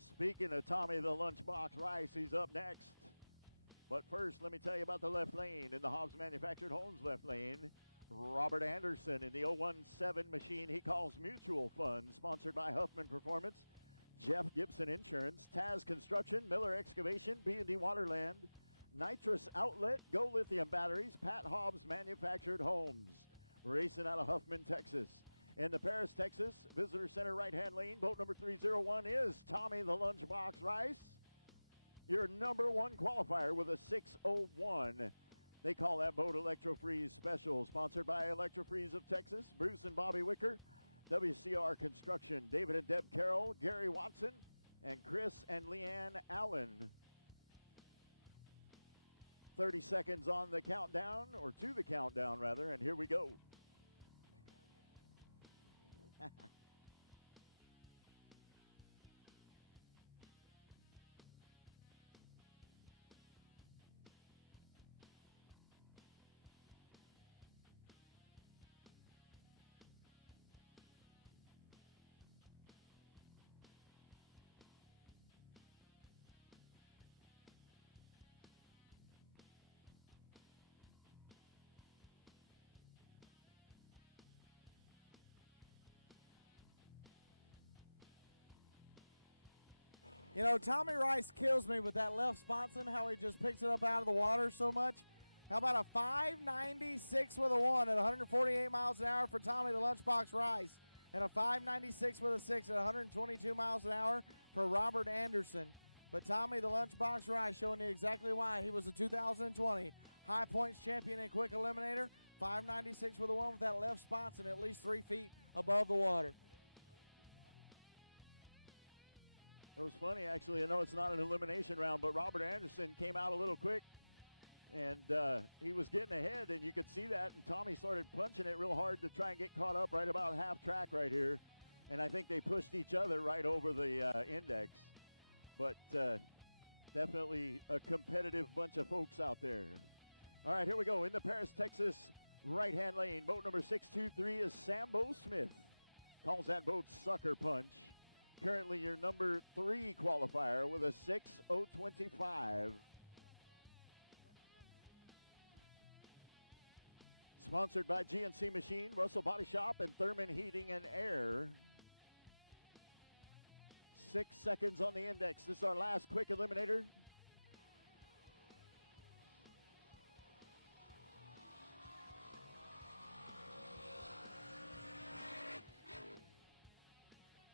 Speaking of Tommy the Lunchbox Rice, he's up next. But first, let me tell you about the left lane. In the Hobbs Manufactured Homes left lane, Robert Anderson in the 017 machine he calls Mutual Fund, sponsored by Huffman Performance, Jeff Gibson Insurance, Taz Construction, Miller Excavation, B&D Waterland, Nitrous Outlet, Go Lithium Batteries, Pat Hobbs Manufactured Homes, racing out of Huffman, Texas. In the Paris, Texas Visitor Center right-hand lane, boat number 301 is Tommy the Lunchbox Rice, your number 1 qualifier with a 6:01. They call that boat Electro-Freeze Special, sponsored by Electro-Freeze of Texas, Bruce and Bobby Wicker, WCR Construction, David and Deb Carroll, Gary Watson, and Chris and Leanne Allen. 30 seconds on the countdown, or to the countdown rather, and here we go. You know, Tommy Rice kills me with that left sponson, how he just picks it up out of the water so much. How about a 596 with a 1 at 148 miles an hour for Tommy the Lunchbox Rice, and a 596 with a 6 at 122 miles an hour for Robert Anderson. But Tommy the Lunchbox Rice showing you exactly why he was a 2020 High Points champion in Quick Eliminator. 596 with a 1 with that left sponson at least 3 feet above the water. It was funny, actually. I know it's not an elimination round, but Robert Anderson came out a little quick, and he was getting ahead, and you could see that, and Tommy started punching it real hard to try and get caught up right about half track right here, and I think they pushed each other right over the index. But definitely a competitive bunch of folks out there. All right, here we go. In the Paris, Texas right-hand lane, boat number 623 is Sambo Smith. Calls that boat Sucker Punch. Currently your number 3 qualifier with a 6:025. Sponsored by GNC Machine, Russell Body Shop, and Thurman Heating and Air. 6 seconds on the index. This is our last quick eliminator.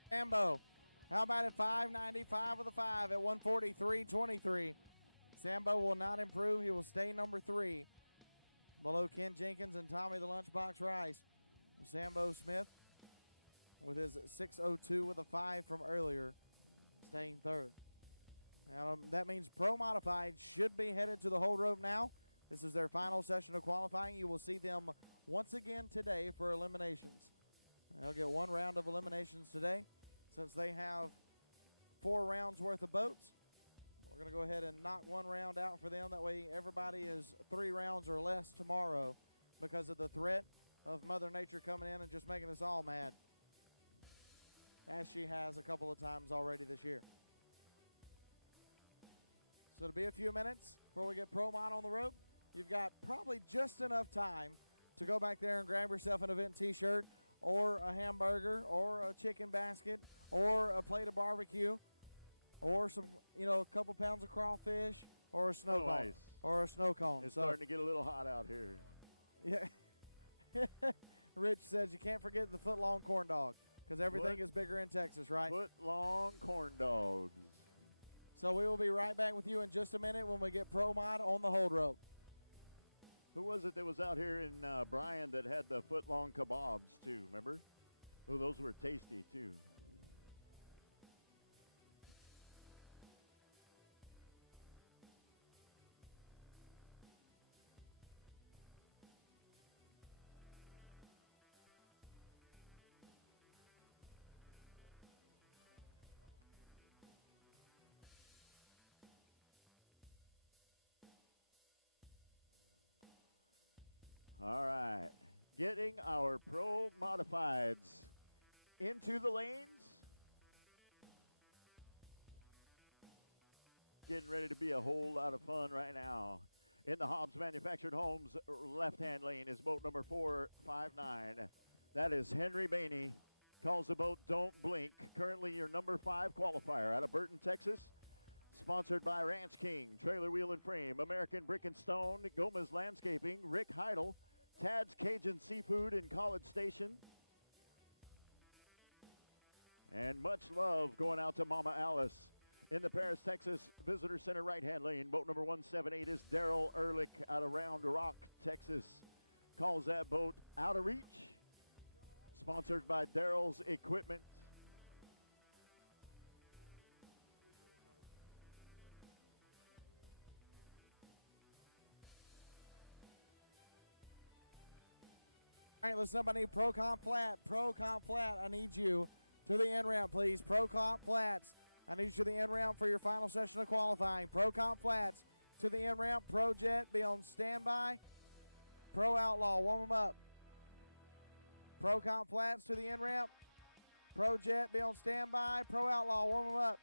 Sambo, how about at 595 with a 5 at 143.23? Sambo will not improve. He will stay number 3. Below Ken Jenkins and Tommy the Lunchbox Rice. Sambo Smith with his 6:02 with a 5 from earlier, staying 3rd. Now, that means Pro Modified should be headed to the hold rope now. This is their final session of qualifying. You will see them once again today for eliminations. They'll get 1 round of eliminations today. Since they have 4 rounds worth of boats, We're going to go ahead and knock one round out for them. That way everybody is 3 rounds or less tomorrow because of the threat of Mother Nature coming in and just making us all mad, as she has a couple of times already this year. So it'll be a few minutes before we get Pro Mod on the rope. You've got probably just enough time to go back there and grab yourself an event t-shirt or a hamburger or a chicken basket or a plate of barbecue or some, a couple pounds of crawfish or a snow cone. Ice. Or a snow cone. It's starting to get a little hot out here. Yeah. Rich says you can't forget the foot-long corn dog because everything is bigger in Texas, right? Foot-long corn dogs. So we will be right back with you in just a minute when we get Pro Mod on the hold rope. Who was it that was out here in Bryan that had the foot-long kebabs, too, remember? Oh, those were tasty, too. All right, getting our Pro Modifieds into the lanes. Getting ready to be a whole lot of fun right now. In the Hobbs Manufactured Homes left-hand lane is boat number 459. That is Henry Bainey. Calls the boat Don't Blink. Currently your number 5 qualifier out of Burton, Texas. Sponsored by Ranch King, Trailer Wheel and Frame, American Brick and Stone, Gomez Landscaping, Rick Heidel, Tad's Cajun Seafood in College Station. And much love going out to Mama Alice. In the Paris, Texas Visitor Center right-hand lane, boat number 178 is Daryl Ehrlich out of Round Rock, Texas. Calls that boat Out of Reach. Sponsored by Daryl's Equipment. All right, listen up. I need Pro Comp Flat. Pro Comp Flat, I need you to the end ramp, please. Pro Comp Flats, I need you to the end ramp for your final session of qualifying. Pro Comp Flats to the end ramp. Pro Jet, be on standby. Pro Outlaw, warm them up. Pro Comp Flats to the end ramp. Pro Jet, be on standby. Pro Outlaw, warm them up.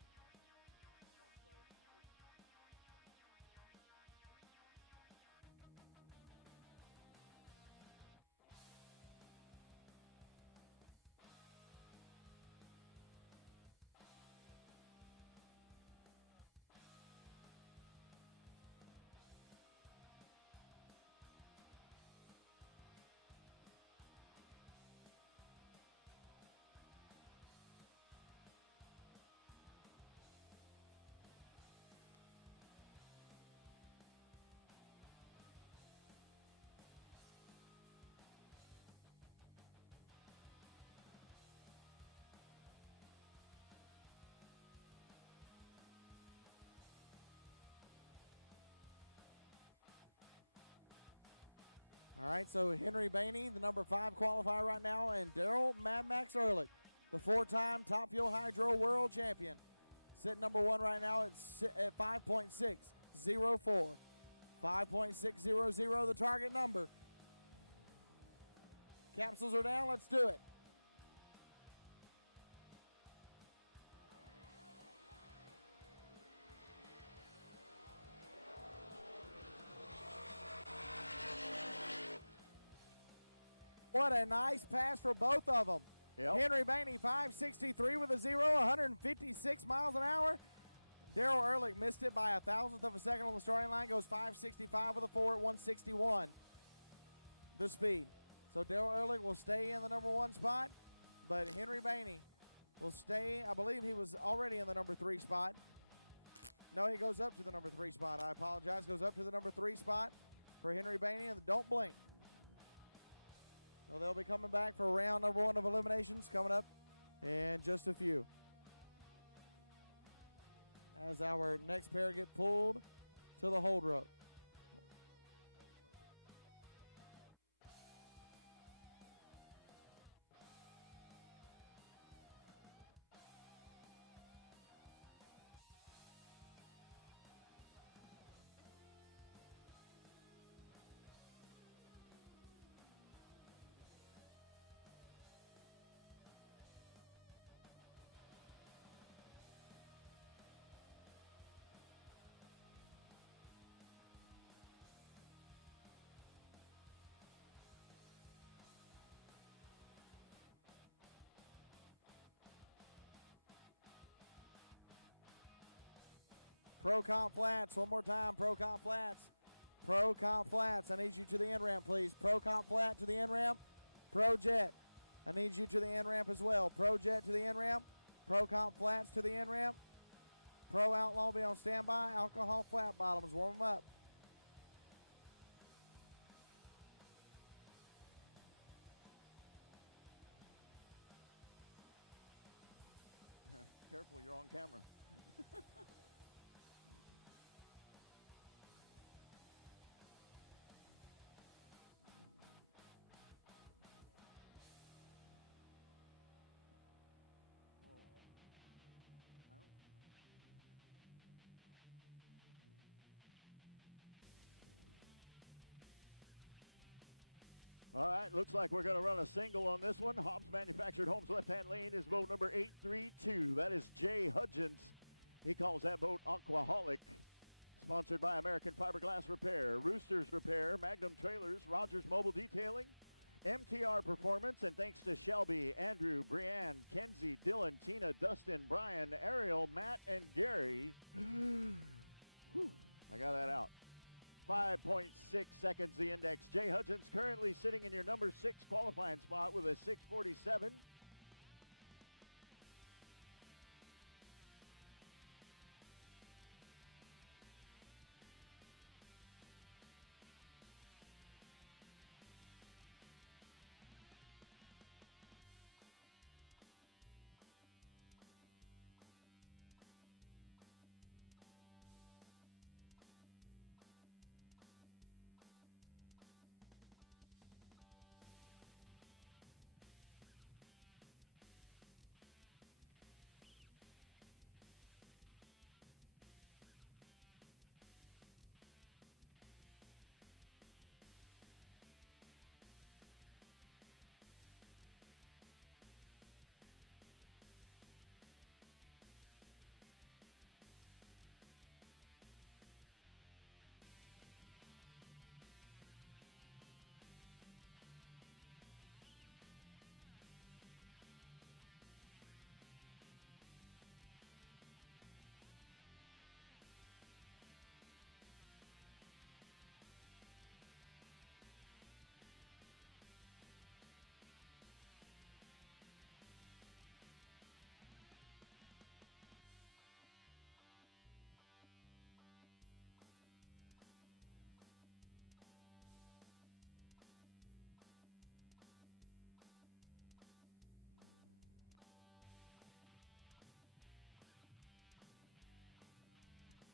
All right, so Henry Bainey, the number 5 qualifier right now, and Daryl Mad Max Ehrlich, the 4-time Top Fuel Hydro World Champion. Sitting number 1 right now at 5.604. 5.600, the target number. Capsules are down, let's do it. What a nice pass for both of them. Yep. Henry Bainey, 563 with a 0, 156 miles an hour. Daryl Ehrlich missed it by 1,000th of a second on the starting line, goes 565 with a 4 at 161. The speed. So Daryl Ehrlich will stay in the number 1 spot, but Henry Bainey will stay. I believe he was already in the number 3 spot. No, he goes up to the number 3 spot. I apologize. Goes up to the number 3 spot for Henry Bainey and the Don't Blink. So they'll be coming back for round number 1 of eliminations coming up in just a few. As our next pair get pulled to the hold rope. Pro Comp Flats, one more time. Pro Comp Flats. Pro Comp Flats, I need you to the end ramp, please. Pro Comp Flat to the end ramp. Pro Jet, I need you to the end ramp as well. Pro Jet to the end ramp. Pro Comp Flats to the end ramp. Pro Outlaw be on standby. Alcohol flat bottoms, warm them up. Careful, you're on camera. All right, looks like we're going to run a single on this one. Hobbs Manufactured Homes left-hand lane is boat number 832. That is Jay Hudgens. He calls that boat Aquaholic. Sponsored by American Fiberglass Repair, Roosters Repair, Magnum Trailers, Rogers Mobile Detailing, MTR Performance, and thanks to Shelby, Andrew, Brianne, Kenzie, Dylan, Tina, Dustin, Brian, Ariel, Matt, and Gary. Whew, I got that out. 5.6 seconds the index. Jay Hudgens currently sitting in your number 6 qualifying spot with a 6:47.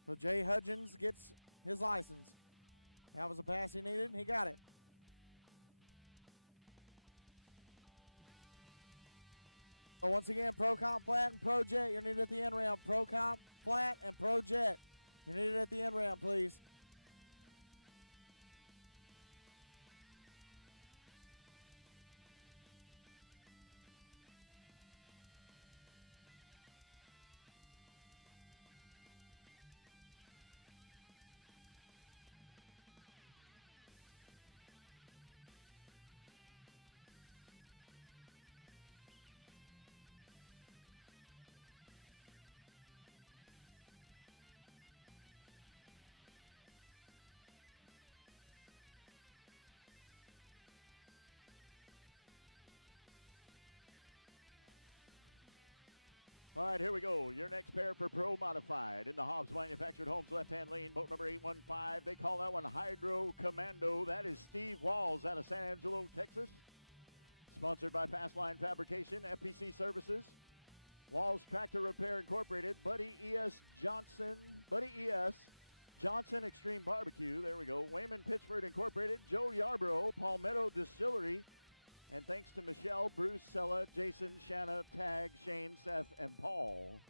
So Jay Hudgens gets his license. That was a pass he needed, and he got it. So once again, Pro Comp Flat and Pro Jet, you're needed at the end ramp. Pro Comp Flat and Pro Jet, you're needed at the end ramp, please. All right, here we go. Your next pair for Pro Modified in the Hobbs Manufactured Homes left-hand lane, boat number 815. They call that one Hydro Commando. That is Steve Walls out of San Angelo, Texas. Sponsored by Fastline Fabrication, FPC Services, Walls Tractor Repair Incorporated, Buddy E.S. Johnson Extreme Barbecue. There we go. Wayman Pittsford Incorporated, Joe Yarborough, Palmetto Distillery. And thanks to Michelle, Bruce, Sella, Jason, Shanna, Tag, Shane, Seth, and Paul.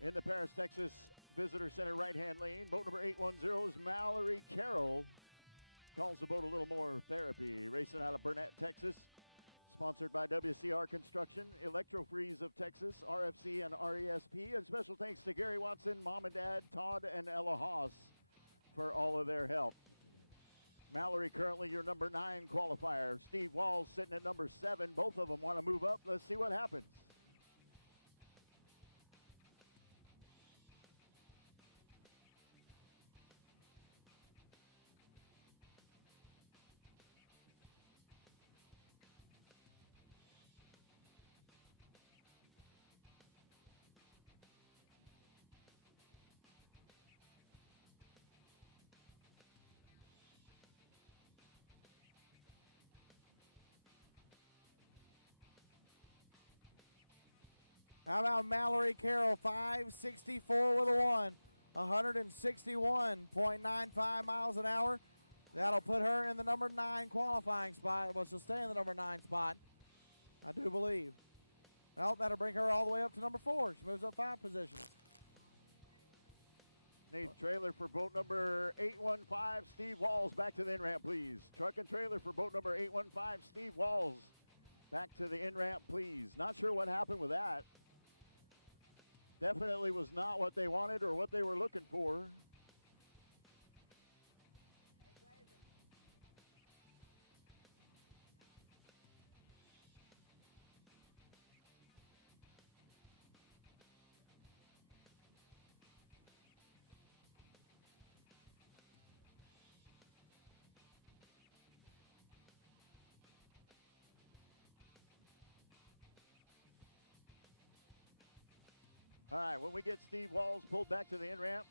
In the Paris, Texas Visitor Center right-hand lane, boat number 810 is Mallory Carroll. Calls the boat a little more therapy. Racing out of Burnett, Texas. Sponsored by WCR Construction, Electro-Freeze of Texas, RFC and RESP. And special thanks to Gary Watson, Mom and Dad, Todd, and Ella Haas for all of their help. Mallory currently your number 9 qualifier. Steve Walls sitting at number 7. Both of them want to move up. Let's see what happens. How about Mallory Carroll, 564 with a 1, 161.95 miles an hour. That'll put her in the number 9 qualifying spot. Well, she'll stay in the number 9 spot, I do believe. Well, that'll bring her all the way up to number 4. She moves up 5 positions. Need trailer for boat number 815, Steve Walls. Back to the in-ramp, please. Truck and trailer for boat number 815, Steve Walls. Back to the in-ramp, please. Not sure what happened with that. Definitely was not what they wanted or what they were looking for. All right, when we get Steve Walls pulled back to the in-ramp.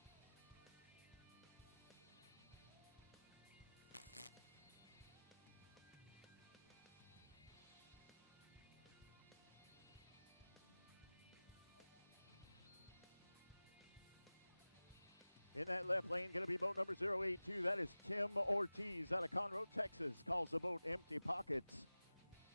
In that left lane, going to be boat number 082. That is Tim Ortiz out of Conroe, Texas. Calls the boat Empty Pockets.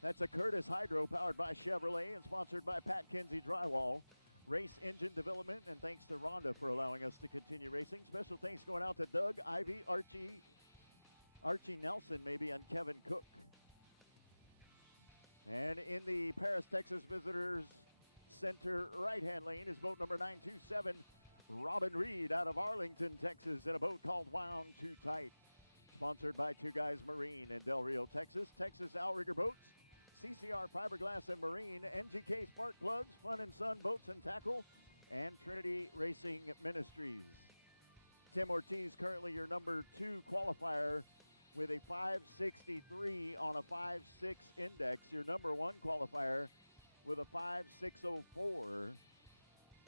That's a Curtis Hydro powered by Chevrolet and sponsored by Pat Kinsey Drywall. Race engine development, and thanks to Rhonda for allowing us to continue racing. Special thanks going out to Doug, Ivy, Archie Nelson maybe, and Kevin Cook. And in the Paris, Texas Visitors Center right-hand lane is boat number 927, Robin Reed out of Arlington, Texas, in a boat called Wound Too Tight. Sponsored by Two Guys Marine in Del Rio, Texas. Texas Outrigger Boats, CCR Fiberglass and Marine, NGK Spark Plugs, Fun and Sun Boats and Tackle, and Trinity Racing Ministries. Tim Ortiz, currently your number 2 qualifier with a 563 on a 5.6 index. Your number 1 qualifier with a 5.604.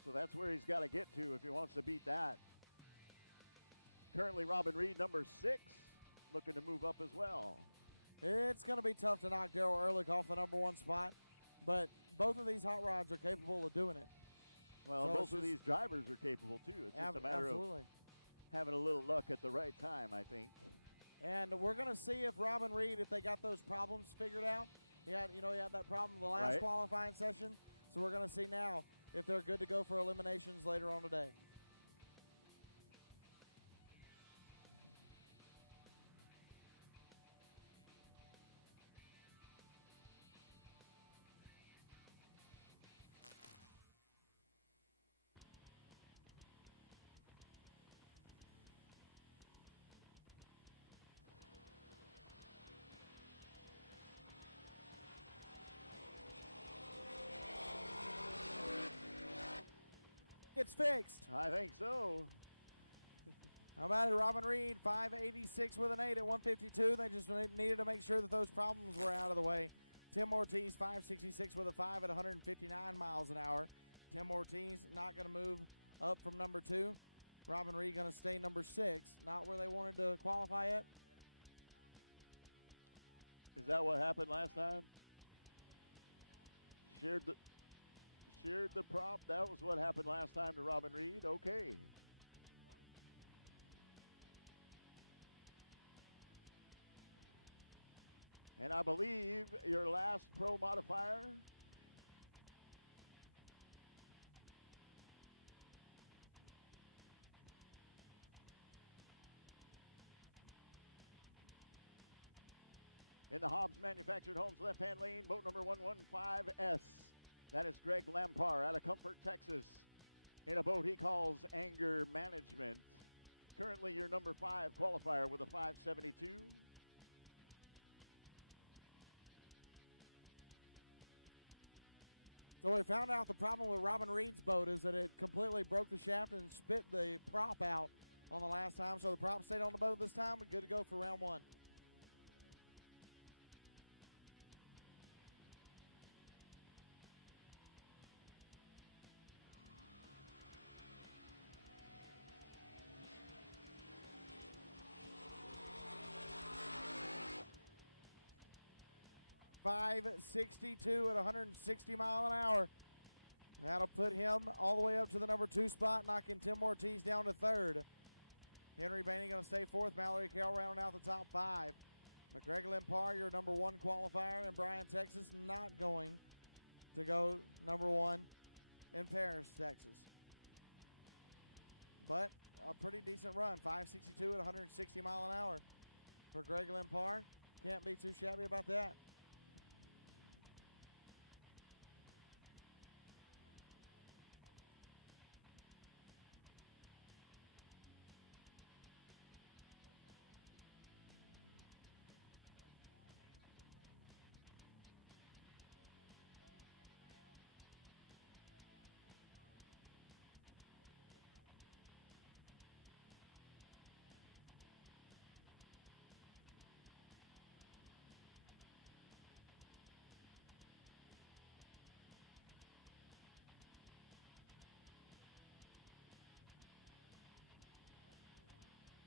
So that's where he's got to get to if he wants to beat that. Currently Robin Reed, number 6, looking to move up as well. It's going to be tough to knock Darrell Ehrlich off the number 1 spot, but both of these hot rods are capable of doing it. Well, So both of these drivers are capable too. It's just a matter of having a little luck at the right time, I think. And we're going to see if Robin Reed, if they got those problems figured out. He had that problem in the last qualifying session. So we're going to see now if they're good to go for eliminations later on today. It's fixed. I think so. How about it, Robin Reed, 586 with an 8 at 152. They just needed to make sure that those problems were out of the way. Tim Ortiz, 566 with a 5 at 159 miles an hour. Tim Ortiz not going to move up from number 2. Robin Reed going to stay number 6. Not where they wanted to qualify it. Is that what happened last time? Shared the prop. That was what happened last time to Robin Reed. Okay. And I believe your last pro modifier. In the Hobbs Manufactured Homes left-hand lane, boat number 115S. That is Greg Lampar out of Comfort, Texas, in a boat he calls Anger Management. Currently your number 5 qualifier with a 572. So we found out the problem with Robin Reed's boat is that it completely broke the shaft and spit the prop out on the last time. So the prop stayed on the boat this time. We're good to go for round 1. .562 at 160 mile an hour. That'll put him all the way up to the number 2 spot, knocking Tim Ortiz down to 3rd. Henry Bainey going to stay 4th. Mallory Carroll rounding out the top 5. McGregor Limpar, your number 1 qualifier, and Bryan, Texas, not going to go number 1 in Paris, Texas. But a pretty decent run, 5.62 at 160 mile an hour for Greg Limpar. Can't be too shabby about that.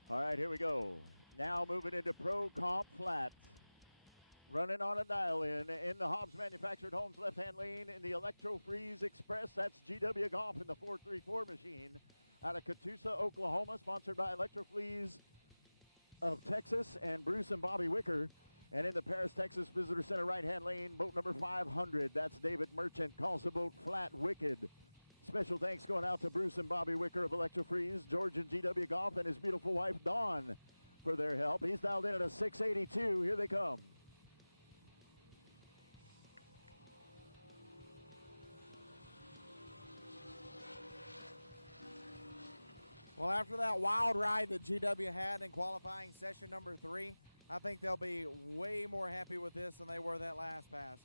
All right, here we go. Now moving into Pro Comp Flat. Running on a dial-in the Hobbs Manufactured Homes left-hand lane in the Electro Freeze Express. That's GW Golf in the 434 machine out of Catoosa, Oklahoma, sponsored by Electro Freeze of Texas and Bruce and Bobby Wicker. And in the Paris, Texas Visitor Center right-hand lane, boat number 500. That's David Merchant, calls the boat Flat Wicked. Special thanks going out to Bruce and Bobby Wicker of Electro Freeze, George and GW Golf, and his beautiful wife, Dawn, for their help. He's dialed in at a 682. Here they come. Well, after that wild ride that GW had in qualifying session number 3, I think they'll be way more happy with this than they were that last pass.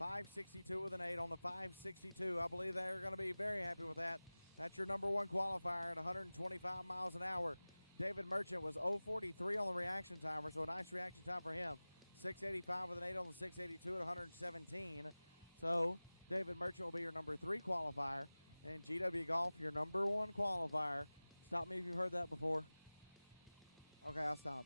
5.62 with an 8 on the 5.62. I believe they're going to be very happy with that. That's your number 1 qualifier at 125 miles an hour. David Merchant was 0.43 on the reaction timer, so a nice reaction time for him. 6.85 with an 8 on the 6.82 at 117. So David Merchant will be your number 3 qualifier, and GW Golf your number 1 qualifier. Stop me if you've heard that before. Okay, I'll stop.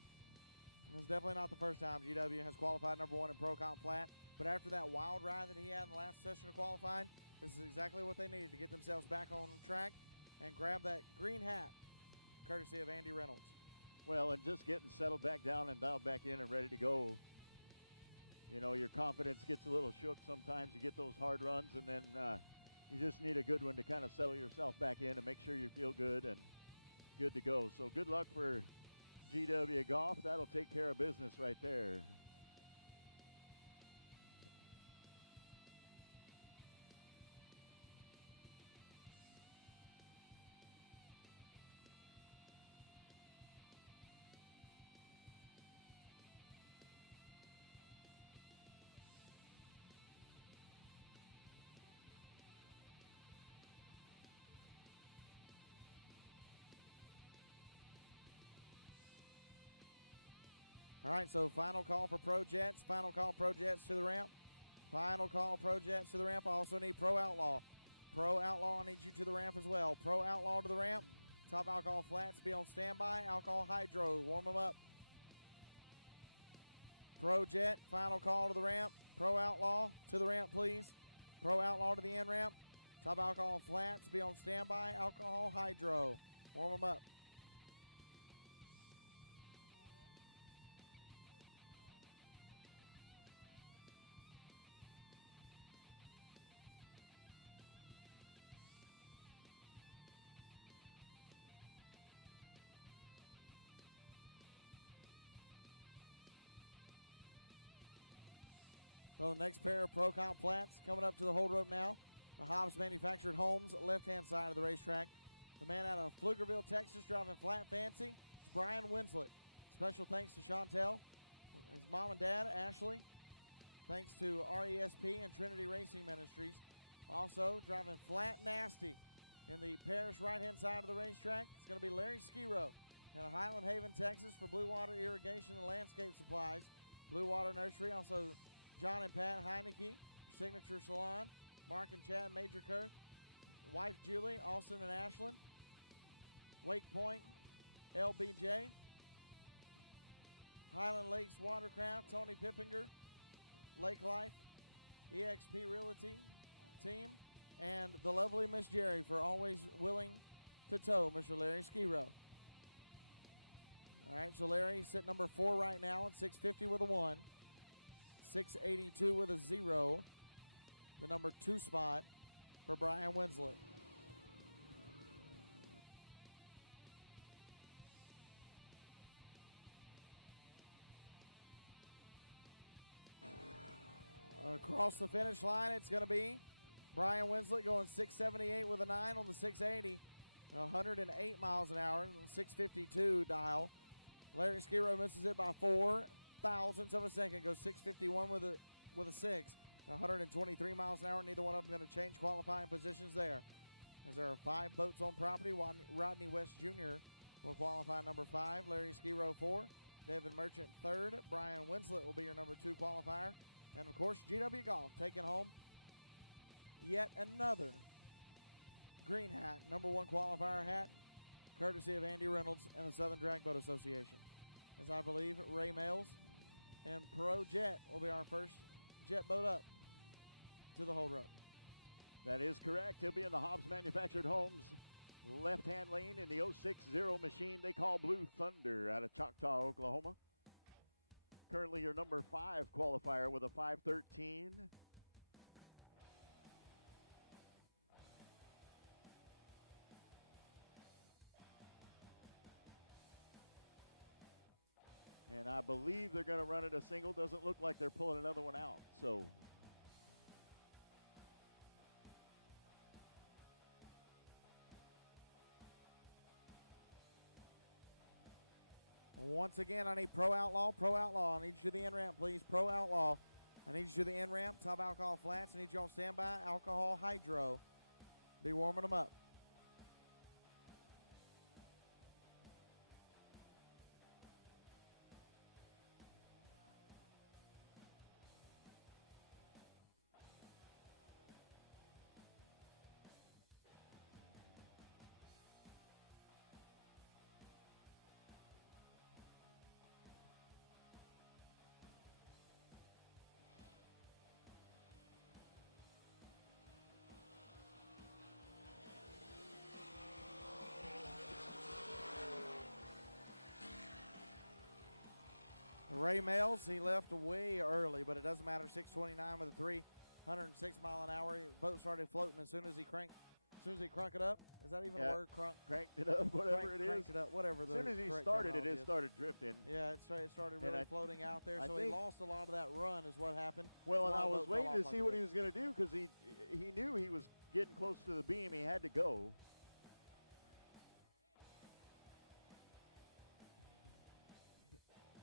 It's definitely not the first time GW has qualified number 1 in Pro Comp Flat. But after that wild ride that he had in the last session of qualifying, this is exactly what they needed to get themselves back on track and grab that green hat, courtesy of Andy Reynolds. Well, and just getting settled back down and dialed back in and ready to go. You know, your confidence gets a little shook sometimes. You get those hard runs, and then you just need a good one to kind of settle yourself back in and make sure you feel good and good to go. So good luck for GW Golf. That'll take care of business right there. All right, so final call for Pro Jets. Final call Pro Jets to the ramp. Final call Pro Jets to the ramp. I also need Pro Outlaw. Pro Outlaw, I need you to the ramp as well. Pro Outlaw to the ramp. Top Alcohol Flats, be on standby. Alcohol Hydro, warm them up. Pro Jet, final call to the ramp. Pro Outlaw to the ramp, please. Pro Outlaw to the end ramp. Top Alcohol Flats, be on standby. Alcohol Hydro, warm them up. So the next pair of Pro Comp Flats coming up to the hold rope now. The Hobbs Manufactured Homes, left-hand side of the racetrack. The man out of Pflugerville, Texas, driving Flat Fancy, it's Brian Winslet. Special thanks to Chantel, his mom and dad, Ashley. Thanks to RESP and Trinity Racing Ministries. Also driving Flat Nasty in the Paris right-hand side of the racetrack. It's going to be Larry Skiro out of Highland Haven, Texas for Blue Water Irrigation and Landscape Supplies. Blue Water Nursery, also John and Pat Heineke, Signature Salon, Mark and Chad Major Kurth, wife Julie, Austin and Ashland, Wake Point, LBJ, Highland Lakes Watercraft, Tony Pippinger, Lake Life, EXP Realty Team, and the lovely Miss Jerry for always willing to tow Mr. Larry Skiro. All right, so Larry sit number 4 right now at 650 with a 1, 682 with a 0, the number 2 spot for Brian Winslet. Across the finish line, it's going to be Brian Winslet going 678 with a 9 on the 680, 108 miles an hour on 652 dial. Larry Skiro misses it by 4 thousandths of a second, goes 651 with a 6, 123 miles an hour. Neither one of them going to change qualifying positions there. As there are 5 boats on property, Rodney West Jr. will qualify number 5, Larry Skiro 4, David Merchant 3rd, Brian Winslet will be your number 2 qualifier. And, of course, GW Golf taking home yet another green hat, number 1 qualifier hat, courtesy of Andy Reynolds and the Southern Drag Boat Association. As I believe Ray Males and Pro Jet will be our first jet boat up to the hold rope. That is correct. He'll be in the Hobbs Manufactured Homes left-hand lane in the 060 machine they call Blue Thunder out of Choctaw, Oklahoma. Currently your number 5 qualifier with a 513. And I believe they're going to run it a single. Doesn't look like they're pulling another one out. So once again, I need Pro Outlaw. Pro Outlaw, I need you to the in-ramp, please. Pro Outlaw, I need you to the in-ramp. Top Alcohol Flats, I need you on standby. Alcohol Hydro, be warming them up. Ray Males, he left way early, but it doesn't matter. 629 with a 3, 106 mile an hour. Boat started floating as soon as he crunk it up. Is that even a word? Cranked it up, whatever it is. Cranked it up, whatever. As soon as he started it, started drifting. Yeah, it started really floating out there. So he lost a lot of that run, is what happened. Well, and I was waiting to see what he was going to do because he knew he was getting close to the beam. He had to go.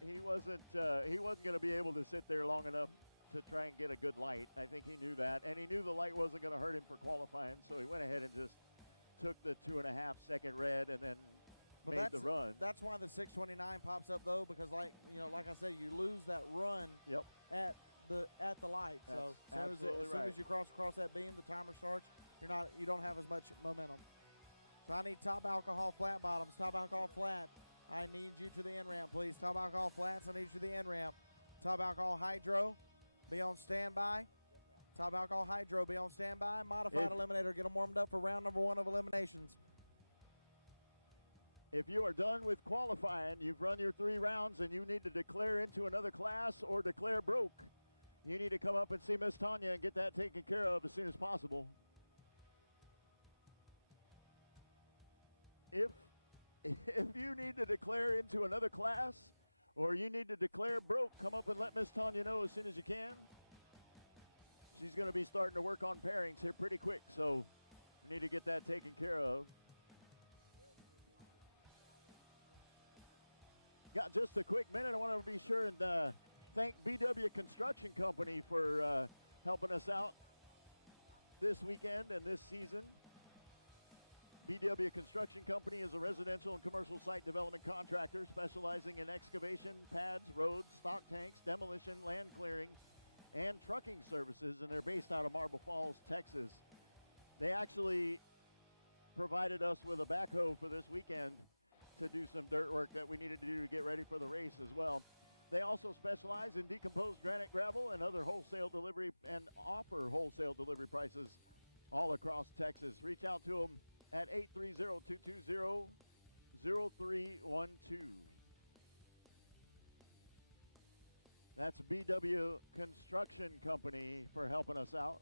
He wasn't going to be able to sit there long enough to try and get a good light. I think he knew that, and he knew the light wasn't going to hurt him for qualifying, so he went ahead and just took the 2.5 second red and then made the run. That's why the 629 pops up though, because like I said, you lose that run at the light. So as soon as you cross that beam, the timer starts. You don't have as much momentum. So I need Top Alcohol Flat Bottoms. Top Alcohol Flat, I need you to the in-ramp, please. Top Alcohol Flats, I need you to the in-ramp. Top Alcohol Hydro, be on standby. Top Alcohol Hydro, be on standby. Modified Eliminator, get them warmed up for round number 1 of Eliminations. If you are done with qualifying, you've run your 3 rounds, and you need to declare into another class or declare broke, you need to come up and see Miss Tanya and get that taken care of as soon as possible. If you need to declare into another class or you need to declare broke, come up and let Miss Tanya know as soon as you can. She's going to be starting to work on pairings here pretty quick, so we need to get that taken care of. Got just a quick minute. I want to be sure and thank BW Construction Company for helping us out this weekend and this season. BW Construction Company is a residential and commercial site development contractor specializing in excavation, pads, roads, stock tanks, demolition, land clearing, and trucking services, and they're based out of Marble Falls, Texas. They actually provided us with a backhoe for this weekend to do some dirt work that we needed to do to get ready for the race as well. They also specialize in decomposed granite gravel and other wholesale delivery and offer wholesale delivery prices all across Texas. Reach out to them at 830-220-0312. That's BW Construction Company for helping us out.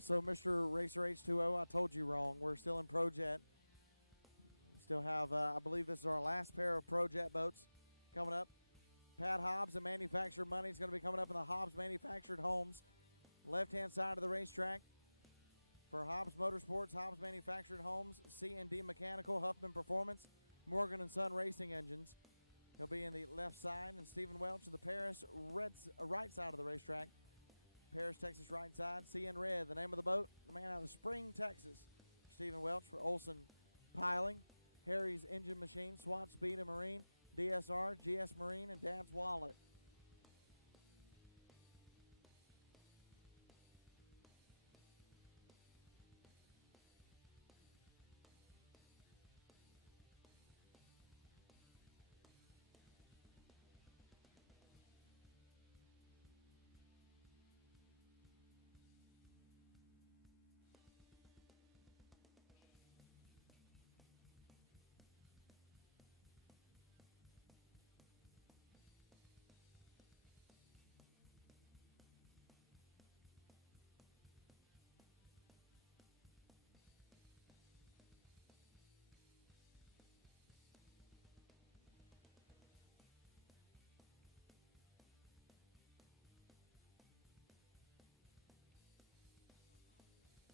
So, Mr. Racer H2O, I told you wrong. We're still in Pro Jet. Still have, I believe this is our last pair of Pro Jet boats coming up. Pat Hobbs and Manufactured Money is going to be coming up in the Hobbs Manufactured Homes, left-hand side of the racetrack. For Hobbs Motorsports, Hobbs Manufactured Homes, C&D Mechanical, Huffman Performance, Morgan & Son Racing Engines. He'll be in the left side, and Stephen Welch in the Paris right side of the racetrack. Paris, Texas, right side. CN Red, the name of the boat, the man out of Spring, Texas. Stephen Welch for Olson Piling, Harry's Engine Machine, SWAT Speed and Marine, DSR, GS Marine, and Dad's Wallet.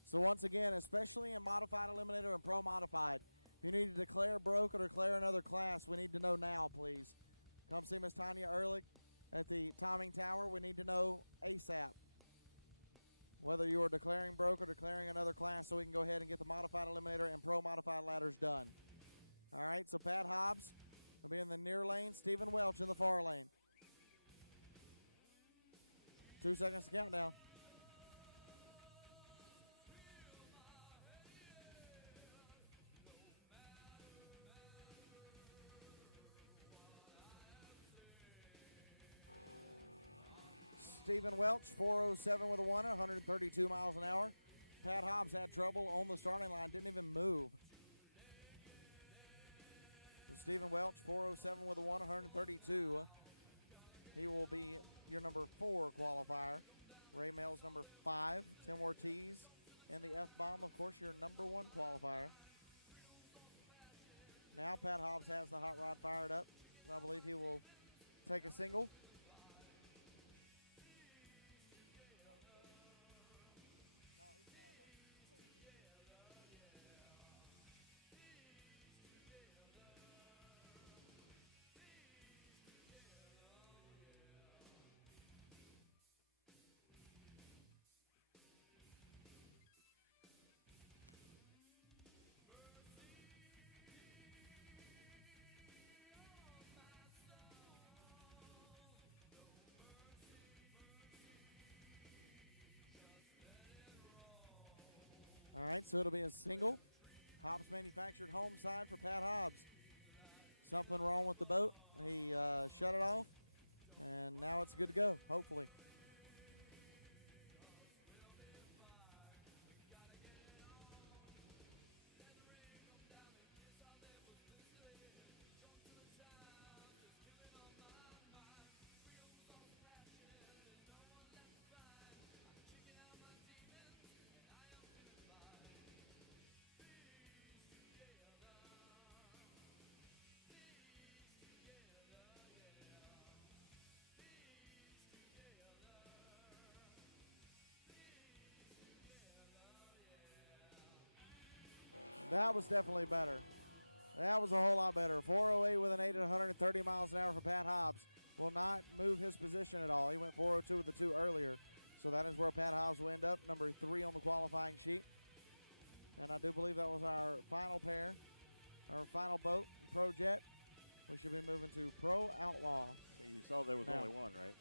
So once again, especially in Modified Eliminator and Pro Modified, if you need to declare broke or declare another class, we need to know now, please. Come see Miss Tanya Ehrlich at the timing tower. We need to know ASAP whether you are declaring broke or declaring another class so we can go ahead and get the Modified Eliminator and Pro Modified ladders done. All right, so Pat Hobbs will be in the near lane, Stephen Welch in the far lane. 2 seconds to count now. Stephen Welch, 407 with a 132 miles an hour. Pat Hobbs had trouble on the starting line, didn't even move. So Stephen Welch, 407 with a 132. He will be your number 4 qualifier. Ray Mail's number 5. Tim Ortiz and the F-Bomb, of course, your number 1 qualifier. Now Pat Hobbs has the hot rod fired up. I believe he will take a single. All right, so it'll be a single. Hobbs Manufactured home side for Pat Hobbs. Something wrong with the boat. He shut it off, and now it's good to go, hopefully. That was definitely better. That was a whole lot better. 408 with an 8 at 130 miles an hour for Pat Hobbs. Will not move his position at all. He went 402 with the 2 earlier. So that is where Pat Hobbs will end up, number 3 on the qualifying sheet. And I do believe that was our final pair, our final boat, Pro Jet. We should be moving to Pro Outlaw. You saw there was only one, right?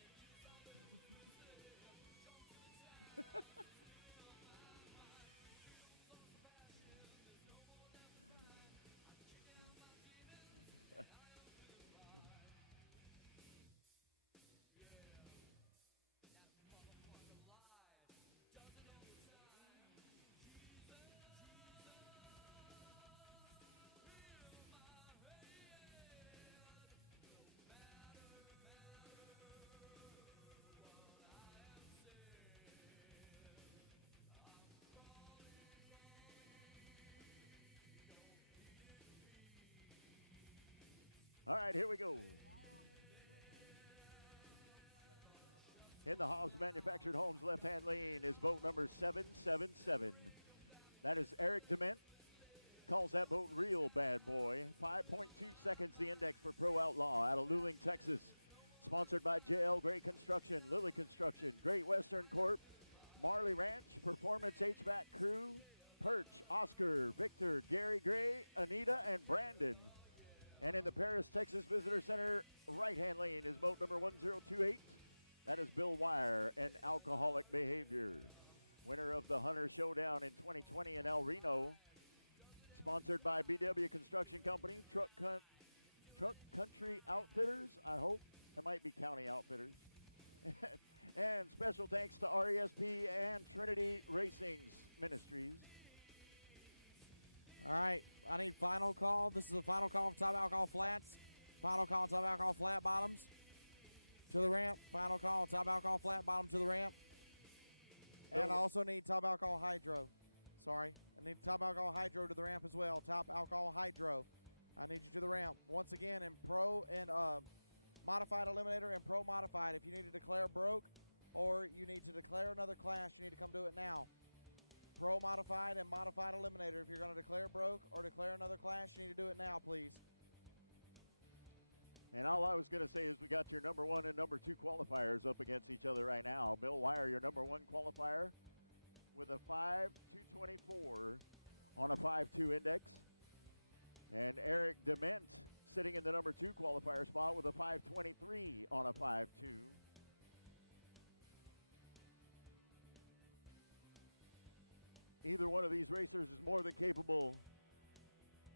All right, here we go. In the Hobbs Manufactured Homes left-hand lane is boat number 777. That is Eric Dement. Calls that boat Real Bad Boy. 5.2 seconds the index for Pro Outlaw out of Luling, Texas. Sponsored by JL Gray Construction, Lilly Construction, Great Western Corp, Marley Ranch, Performance HVAC Crew, Perch, Oscar, Victor, Gary Gray, Anita, and Brandon. And in the Paris, Texas Visitor Center right-hand lane is boat number 1028. That is Bill Wire and Alcoholic Behavior. Winner of the Hunter Showdown in 2020 in El Reno. Sponsored by BW Construction Company, Truck Country Outfitters, I hope. That might be County Outfitters. And special thanks to RESP and Trinity Racing's Ministries. All right, I need final call. This is the final call for top alcohol flats. Final call top alcohol flat bottoms to the ramp. Final call top alcohol flat bottom to the ramp. And I also need top alcohol hydro. Sorry, I need top alcohol hydro to the ramp as well. Top alcohol hydro. I need you to the ramp. Once again, in pro and modified eliminator and pro modified, if you need to declare broke or you need to declare another class, you need to come do it now. Pro modified and modified eliminator. If you're going to declare broke or declare another class, you need to do it now, please. And all I was going to say is we got your number 1 and number 2 qualifiers up against each other right now. Bill Wire, your number 1 qualifier, with a 5.224 on a 5.2 index. And Eric Dement sitting in the number 2 qualifier spot with a 5.23 on a 5.2. Either one of these racers is more than capable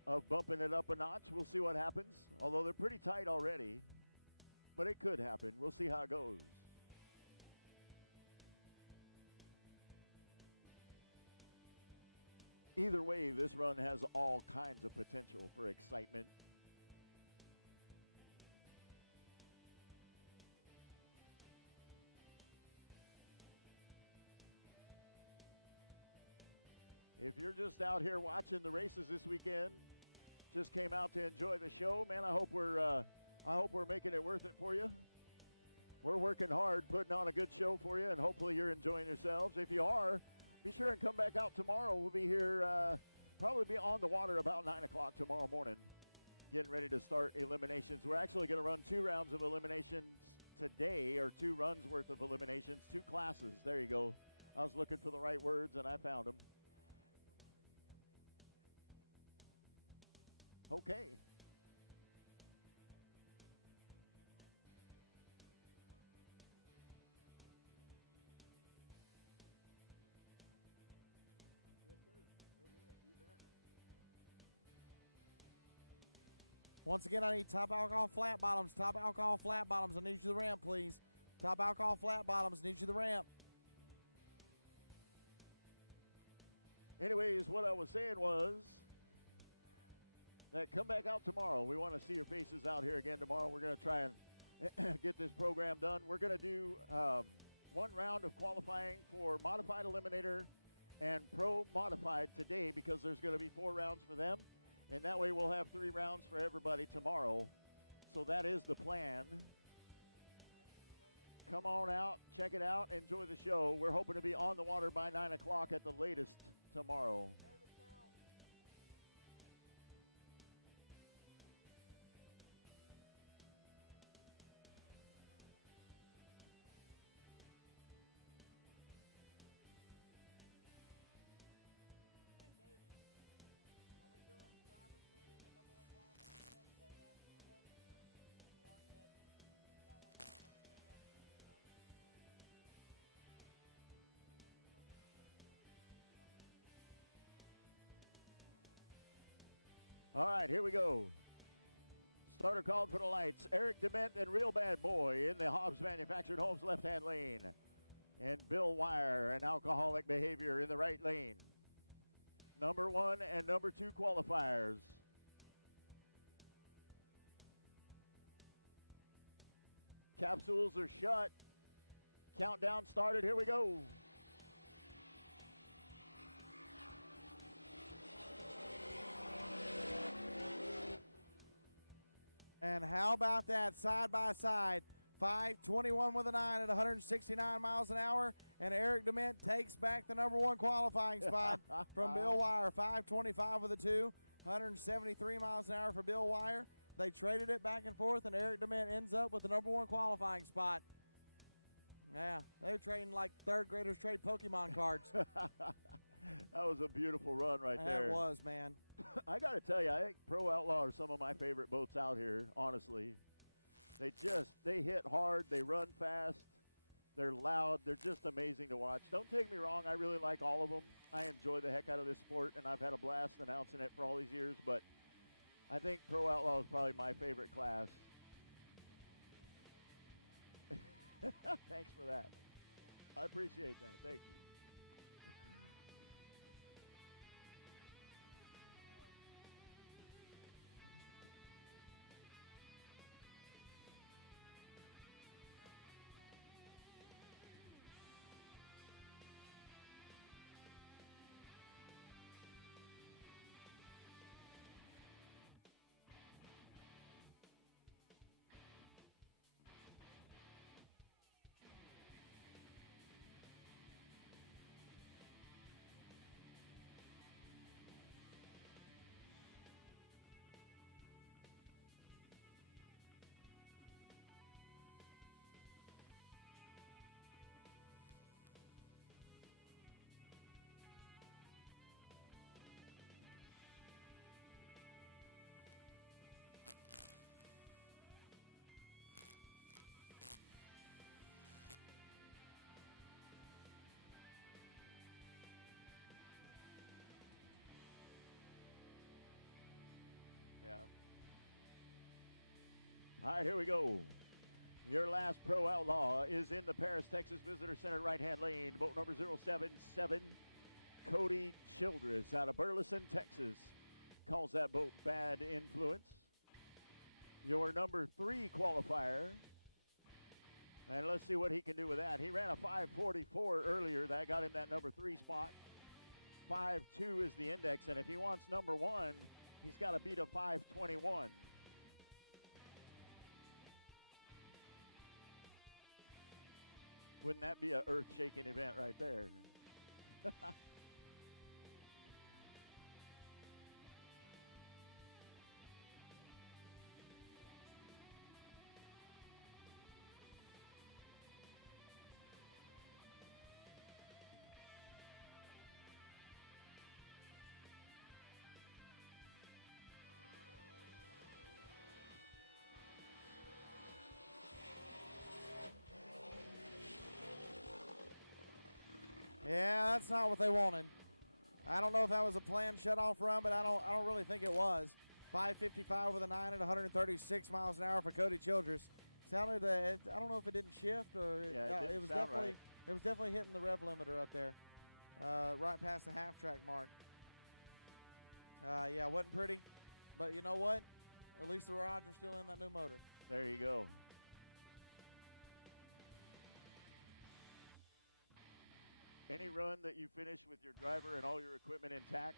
of bumping it up a notch. We'll see what happens, although they're pretty tight already, but it could happen. We'll see how it goes. Either way, this run has all kinds of potential for excitement. If you're just out here watching the races this weekend, just came out to enjoy the show, man, I hope we're making it worth it for you. We're working hard, putting on a good show for you, and hopefully you're enjoying yourselves. If you are, be sure and come back out tomorrow. We'll be here, probably be on the water about 9 o'clock tomorrow morning, getting ready to start eliminations. We're actually going to run 2 rounds of eliminations today, or 2 runs worth of eliminations, 2 classes. There you go. I was looking for the right words, and I found them. Okay. Once again, I need top alcohol flat bottoms. Top alcohol flat bottoms. I need you to the ramp, please. Top alcohol flat bottoms. Need you to the ramp. Anyways, what I was saying was that come back out tomorrow. We want to see your faces out here again tomorrow. We're going to try and get this program done. We're going to do 1 round of qualifying for modified eliminator and pro modified today, because there's going to be 4 rounds for them. And that way we'll have 3 rounds for everybody tomorrow. So that is the plan. Come on out, check it out, enjoy the show. We're hoping to be on the water by 9 o'clock at the latest tomorrow. All right, here we go. Starter called for the lights. Eric Dement and Real Bad Boy in the Hobbs Manufactured Homes left-hand lane. And Bill Wire and Alcoholic Behavior in the right lane. Number 1 and number 2 qualifiers. Capsules are shut. Countdown started. Here we go. And how about that side by side? 5:21 with a 9 at 169 miles an hour. And Eric Dement takes back the number 1 qualifying spot from Bill Wire. 5:25 with a 2, 173 miles an hour for Bill Wire. They traded it back and forth, and Eric Dement ends up with the number 1 qualifying spot. Yeah, they're trading like third graders trade Pokemon cards. That was a beautiful run right there. That was, man. I got to tell you, I think Pro Outlaw are some of my favorite boats out here, honestly. They hit hard, they run fast, they're loud, they're just amazing to watch. Don't take me wrong, I really like all of them. I enjoy the heck out of this sport, and I've had a blast announcing it for all these years, but I think Pro Outlaw is probably my favorite class. Thanks for that. I appreciate that. Thank you. Yeah. All right, here we go. Your last Pro Outlaw is in the Paris, Texas Visitor Center right-hand lane. Boat number 077, Cody Childress out of Burleson, Texas. Calls that boat Bad Influence. Your number 3 qualifier. And let's see what he can do with that. He ran a 5:44 earlier. That got him that number 3 spot. 5:2 is the index, and if he wants number 1, he's got to beat a 5:21. Wouldn't that be an earth-shaking event right there? Yeah, that's not what they wanted. I don't know if that was a planned shutoff run, but I don't really think it was. 5:55 with a 9 at 136 miles an hour for Cody Childress. Sounded I don't know if it didn't shift or it was sound definitely right. It was definitely hitting the rev limiter up there, right past the half track mark. Yeah, wasn't pretty, but you know what? At least the rods are still in that new motor. There you go. Any run that you finish with your driver and all your equipment intact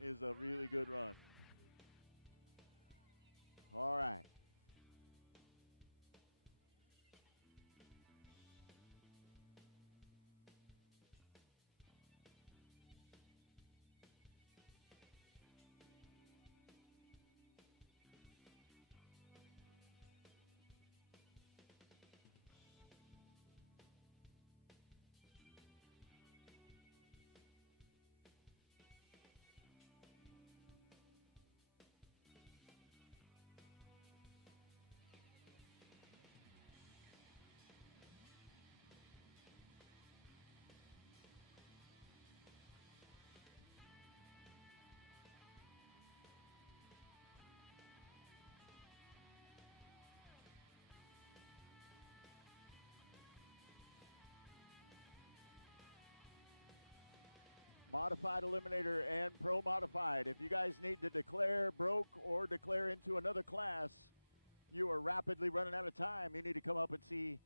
is a really good run. All right. Modified Eliminator and Pro Modified. If you guys need to declare broke or declare into another class, you are rapidly running out of time. You need to come up and see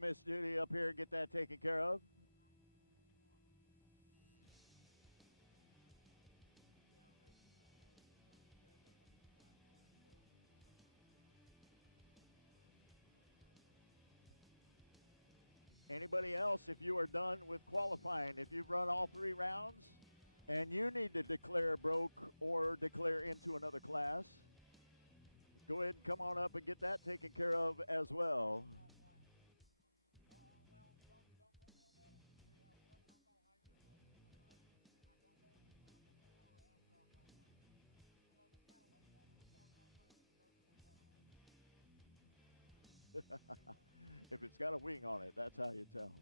Miss Judy up here and get that taken care of. Anybody else, if you are done with qualifying, if you've run all 3 rounds and you need to declare broke or declare into another class, go ahead and come on up and get that taken care of as well. If it's got a wing on it, that's how you tell.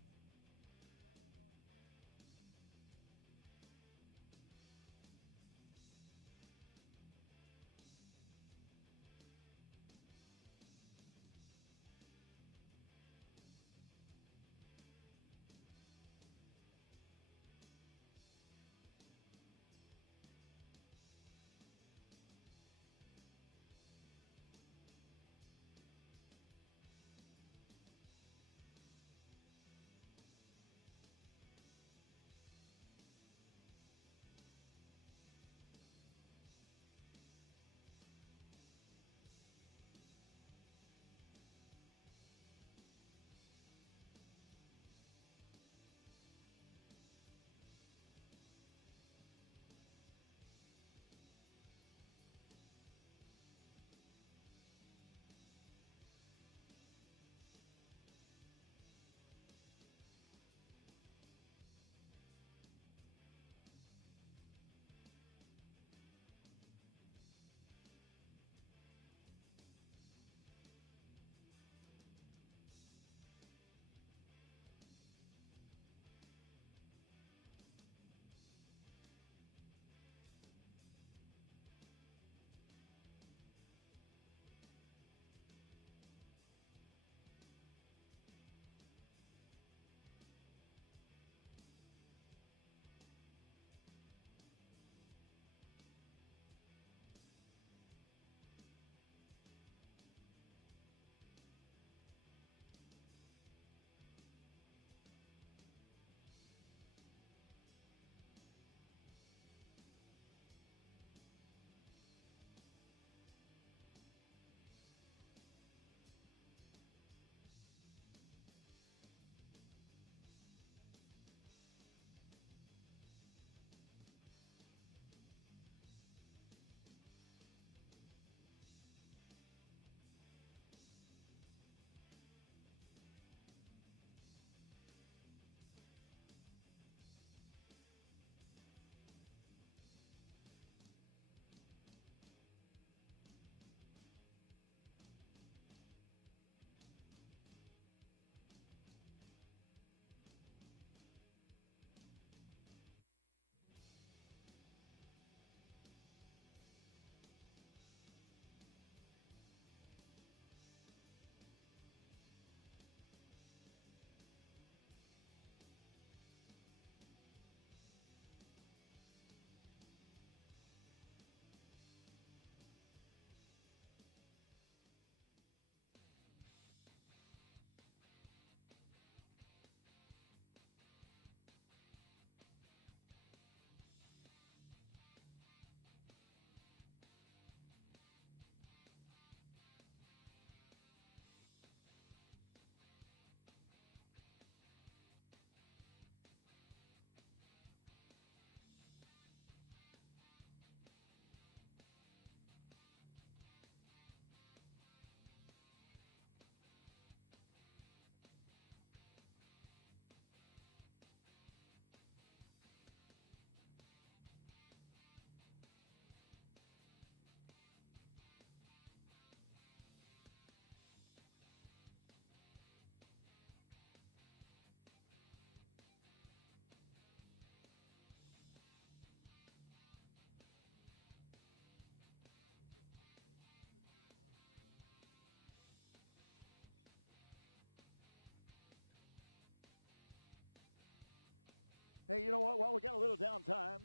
Hey, you know what? While we got a little downtime,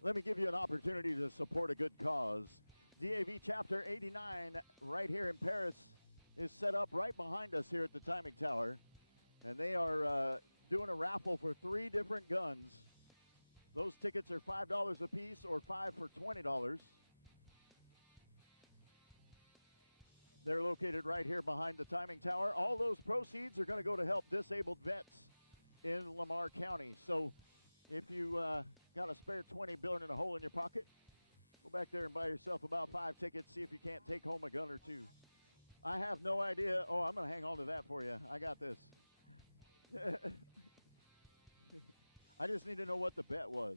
let me give you an opportunity to support a good cause. DAV Chapter 89 right here in Paris is set up right behind us here at the timing tower. And they are doing a raffle for 3 different guns. Those tickets are $5 a piece or 5 for $20. They're located right here behind the timing tower. All those proceeds are going to go to help disabled vets in Lamar County. So if you got a spare 20 burning a hole in your pocket, go back there and buy yourself about 5 tickets, see if you can't take home a gun or 2. I have no idea. Oh, I'm going to hang on to that for you. I got this. I just need to know what the bet was.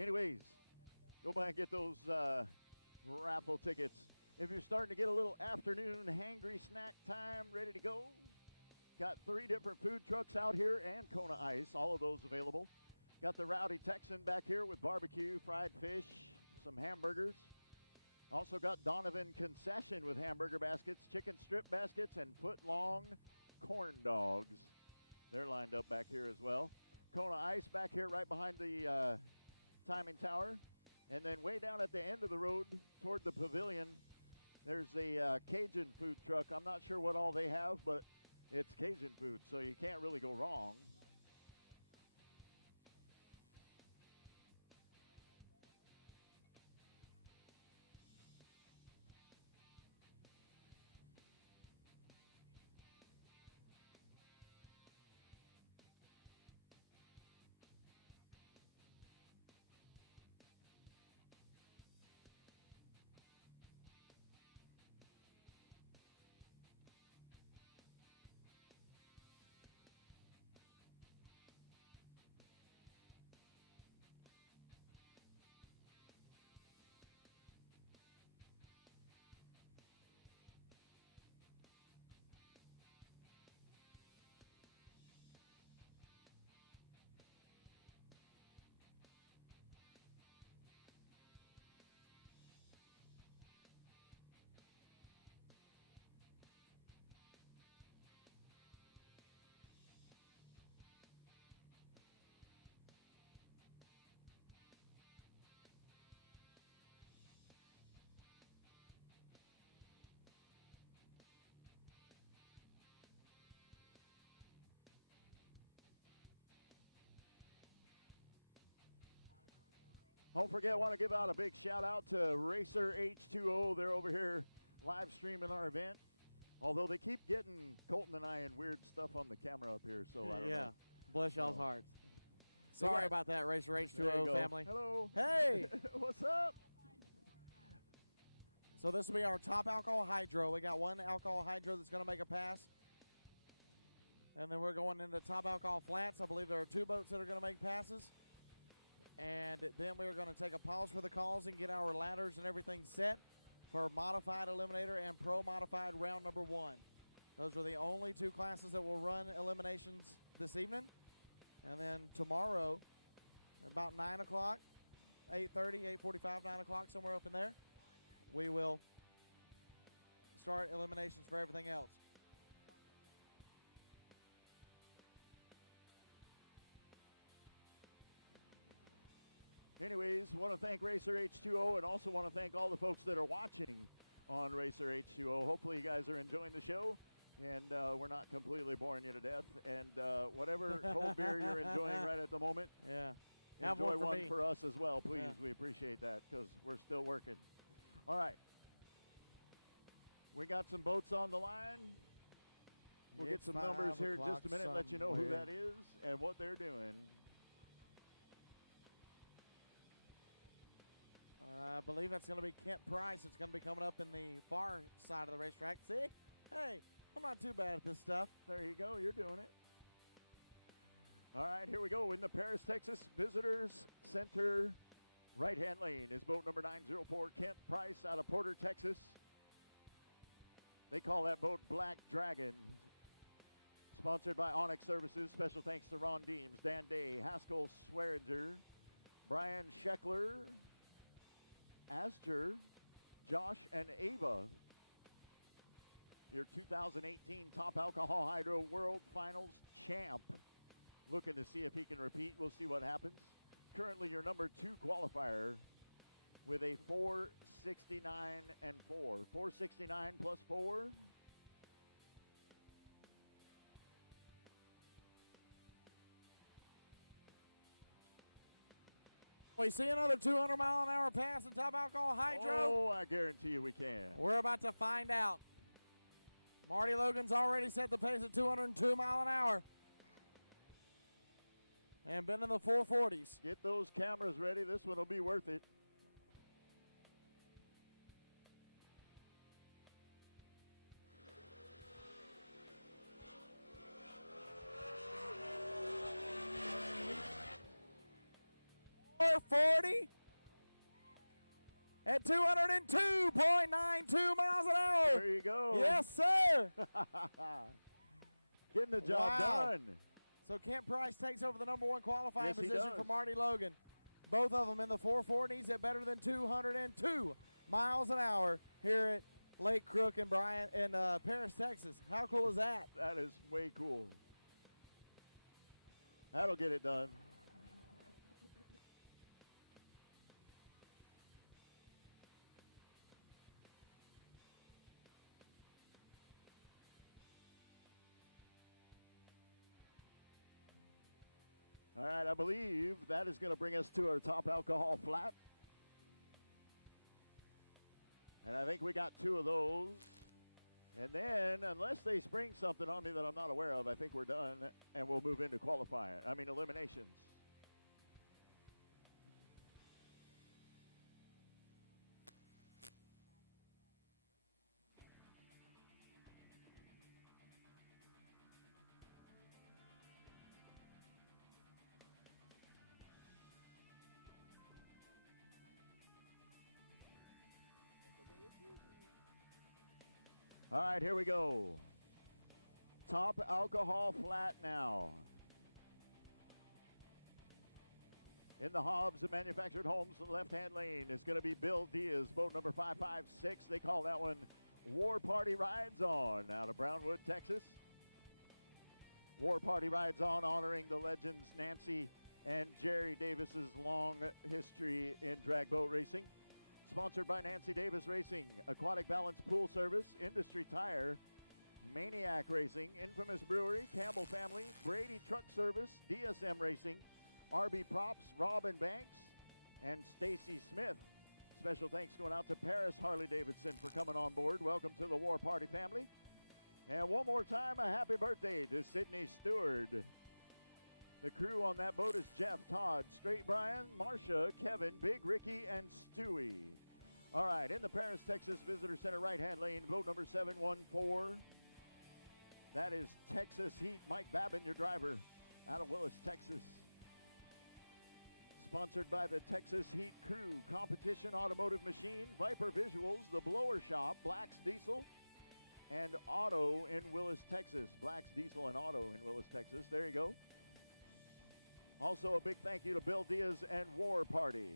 Anyways, go by and get those raffle tickets. If you're starting to get a little afternoon hangry snack time ready to go, got 3 different food trucks out here and Kona Ice, all of those available. Got the Rowdy Texan back here with barbecue, fried fish, some hamburgers. Also got Donovan Concession with hamburger baskets, chicken strip baskets, and foot-long corn dogs. They're lined up back here as well. Kona Ice back here right behind the timing tower. And then way down at the end of the road toward the pavilion, there's a Cajun food truck. I'm not sure what all they have, but it's Cajun food, so you can't really go wrong. Don't forget, I want to give out a big shout out to Racer H2O. They're over here live streaming our event. Although they keep getting Colton and I in weird stuff on the camera up here, so I don't know. Bless y'all's hearts. Sorry about that, Racer H2O family. Hello. Hey. What's up? So this will be our top alcohol hydro. We got 1 alcohol hydro that's going to make a pass. And then we're going into top alcohol flats. I believe there are 2 boats that are going to make passes. And then we're going to take a pause for the calls and get our ladders and everything set for modified eliminator and pro modified round number 1. Those are the only 2 classes that will run eliminations this evening. And then tomorrow, about 9 o'clock, 8:30, 8:45, 9 o'clock, somewhere up in there, we will start eliminations for everything else. Anyways, want to thank Racer H2O and also want to thank all the folks that are watching on Racer H2O. Hopefully you guys are enjoying the show and we're not completely boring you to death. And whatever cold beer you're enjoying right at the moment, enjoy one for us as well, please. Yeah. We appreciate that because we're still working. All right. We got some boats on the line. We'll get some numbers here in just a minute, let you know who that is and what they're doing. I believe that's going to be Kent Price. It's going to be coming up in the far side of the racetrack. See? Hey, I'm not too bad at this stuff. There you go. You're doing it. All right, here we go in the Paris, Texas Visitors Center Right-hand lane is boat number 904, Kent Price out of Porter, Texas. They call that boat Black Dragon. Sponsored by Onyx Services. Special thanks to Ron Deems, Dan Day, Haskell Swearinger, Brian Scheckler, Astor, Josh, and Ava. Your 2018 Top Alcohol Hydro World Finals champ. Looking to see if he can repeat. We'll see what happens. Currently your number 2 qualifier with a 469 and 4. 469 plus 4. We see another 200-mile-an-hour pass in Top Alcohol Hydro. Oh, I guarantee you we can. We're about to find out. Marty Logan's already set the pace at 202 mile an hour. And been in the 440s. Get those cameras ready. This one will be worth it. .440 at 202.92 miles an hour. There you go. Yes, sir. Getting the job done. So Kent Price takes over the number 1 qualifying Yes, he position does. for Marty Logan. Both of them in the 440s at better than 202 miles an hour here at Lake Crook and Paris, Texas. How cool is that? That is way cool. That'll get it done. All right, I believe that is going to bring us to our top alcohol flat. And I think we got 2 of those. And then, unless they spring something on me that I'm not aware of, I think we're done, and we'll move into eliminations. All right, here we go. Top alcohol flat now. In the Hobbs and Manufactured Homes, the left-hand lane is going to be Bill Diaz, boat number 556. They call that one War Party Rides On out of Brownwood, Texas. War Party Rides On honoring the legends Nancy and Jerry Davis's long history in drag boat racing. Sponsored by Nancy Davis Racing, Aquatic Balance Pool Service, Industry Tire, Maniac Racing, Infamous Brewery, Campbell Family, Brady Truck Service, DSM Racing, RB Props, Robin Banks, and Stacy Smith. Special thanks going out to Paris Harley-Davidson for coming on board. Welcome to the War Party family. And one more time, a happy birthday to Sydney Stewart. The crew on that boat is Jeff, Todd, Straight Brian, Marcia, Kevin, Big Ricky, and Stewie. All right, in the Paris, Texas Visitor Center right-hand lane, boat number 714. That is Texas Heat. Mike Babin, your driver, out of Willis, Texas. Sponsored by the Texas Heat Crew, Competition Automotive Machine, Viper Visuals, The Blower Shop, Black's Diesel, and Auto in Willis, Texas. Black's Diesel and Auto in Willis, Texas. There you go. Also, a big thank you to Bill Diaz and War Party.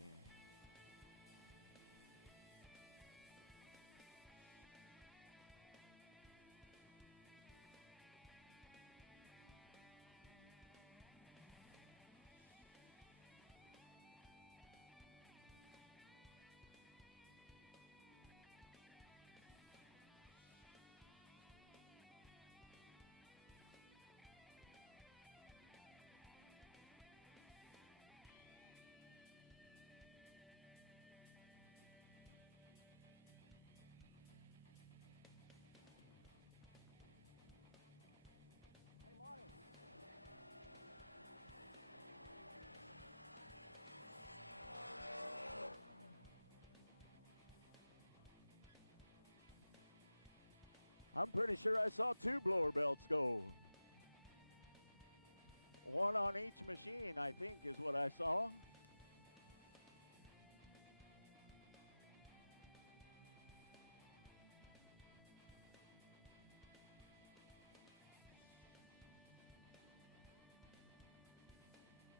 I'm pretty sure I saw 2 blower belts go. One on each machine, I think, is what I saw.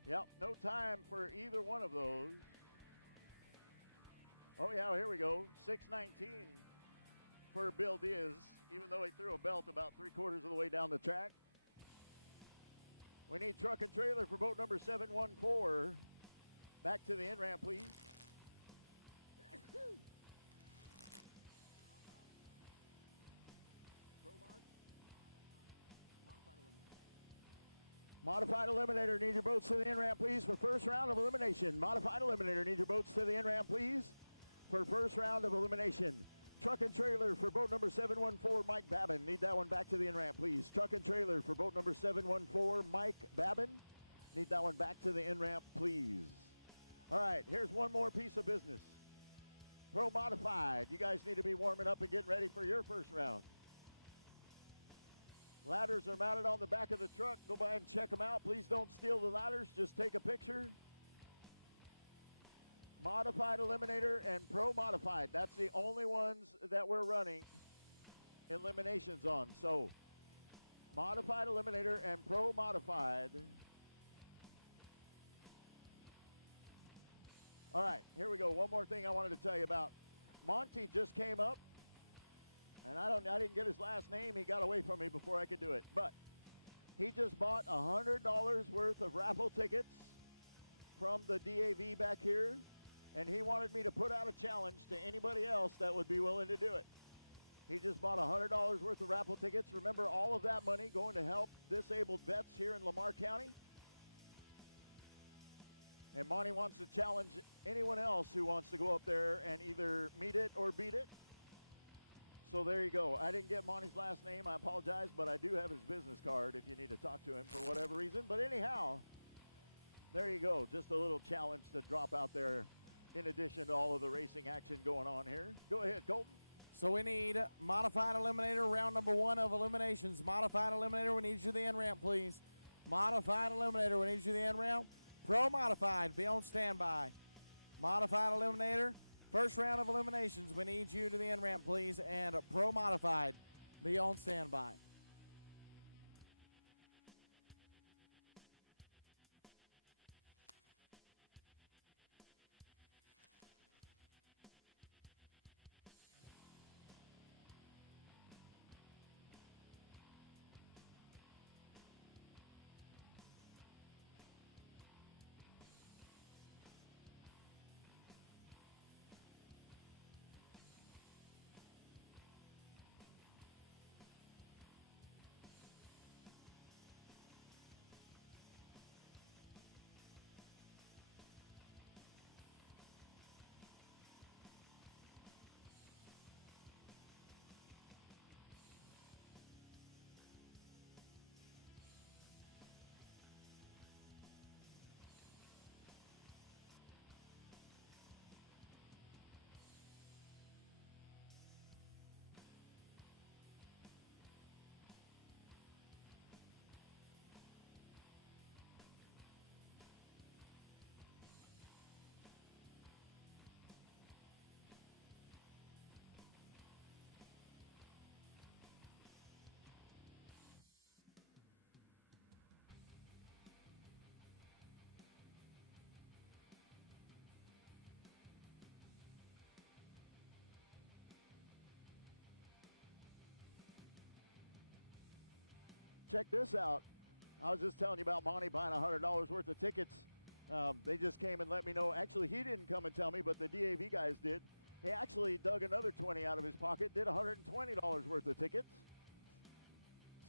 Yep, no time for either one of those. Oh, yeah, here we go. 6:19 for Bill Diaz, even though he threw a belt about 3/4 of the way down the track. We need truck and trailer for boat number 714. Back to the in-ramp, please. Modified Eliminator, need your boats to the in-ramp, please, for first round of elimination. Modified Eliminator, need your boats to the in-ramp, please, for first round of elimination. Truck and trailer for boat number 714, Mike Babin. Need that one back to the in-ramp, please. Truck and trailer for boat number 714, Mike Babin. Need that one back to the in-ramp, please. All right, here's one more piece of business. Pro Modified, you guys need to be warming up and getting ready for your first round. Ladders are mounted on the back of the truck. Go by and check them out. Please don't steal the ladders. Just take a picture. Modified Eliminator and Pro Modified. That's the only ones that we're running eliminations on. So, Modified Eliminator and Pro Modified. All right, here we go. One more thing I wanted to tell you about. Monty just came up. And I didn't get his last name. He got away from me before I could do it. But he just bought $100 worth of raffle tickets from the DAV back here. And he wanted me to put out a challenge to anybody else that would be willing to do it. He just bought $100 worth of raffle tickets. Remember, all of that money going to help disabled vets here in Lamar County. And Monty wants to challenge anyone else who wants to go up there and either meet it or beat it. So there you go. I didn't get Monty's last name. I apologize, but I do have his business card if you need to talk to him for whatever reason. But anyhow, there you go. Just a little challenge to drop out there in addition to all of the racing action going on here. Go ahead, Colton. So we need Modified Eliminator, round number 1 of eliminations. Modified Eliminator, we need you to the in-ramp, please. Modified Eliminator, we need you to the in-ramp. Pro Modified, be on standby. Modified Eliminator, first round of eliminations, we need you to the in-ramp, please. And Pro Modified, be on standby. Check this out. I was just telling you about Monty buying $100 worth of tickets. They just came and let me know. Actually, he didn't come and tell me, but the DAV guys did. He actually dug another 20 out of his pocket, did $120 worth of tickets.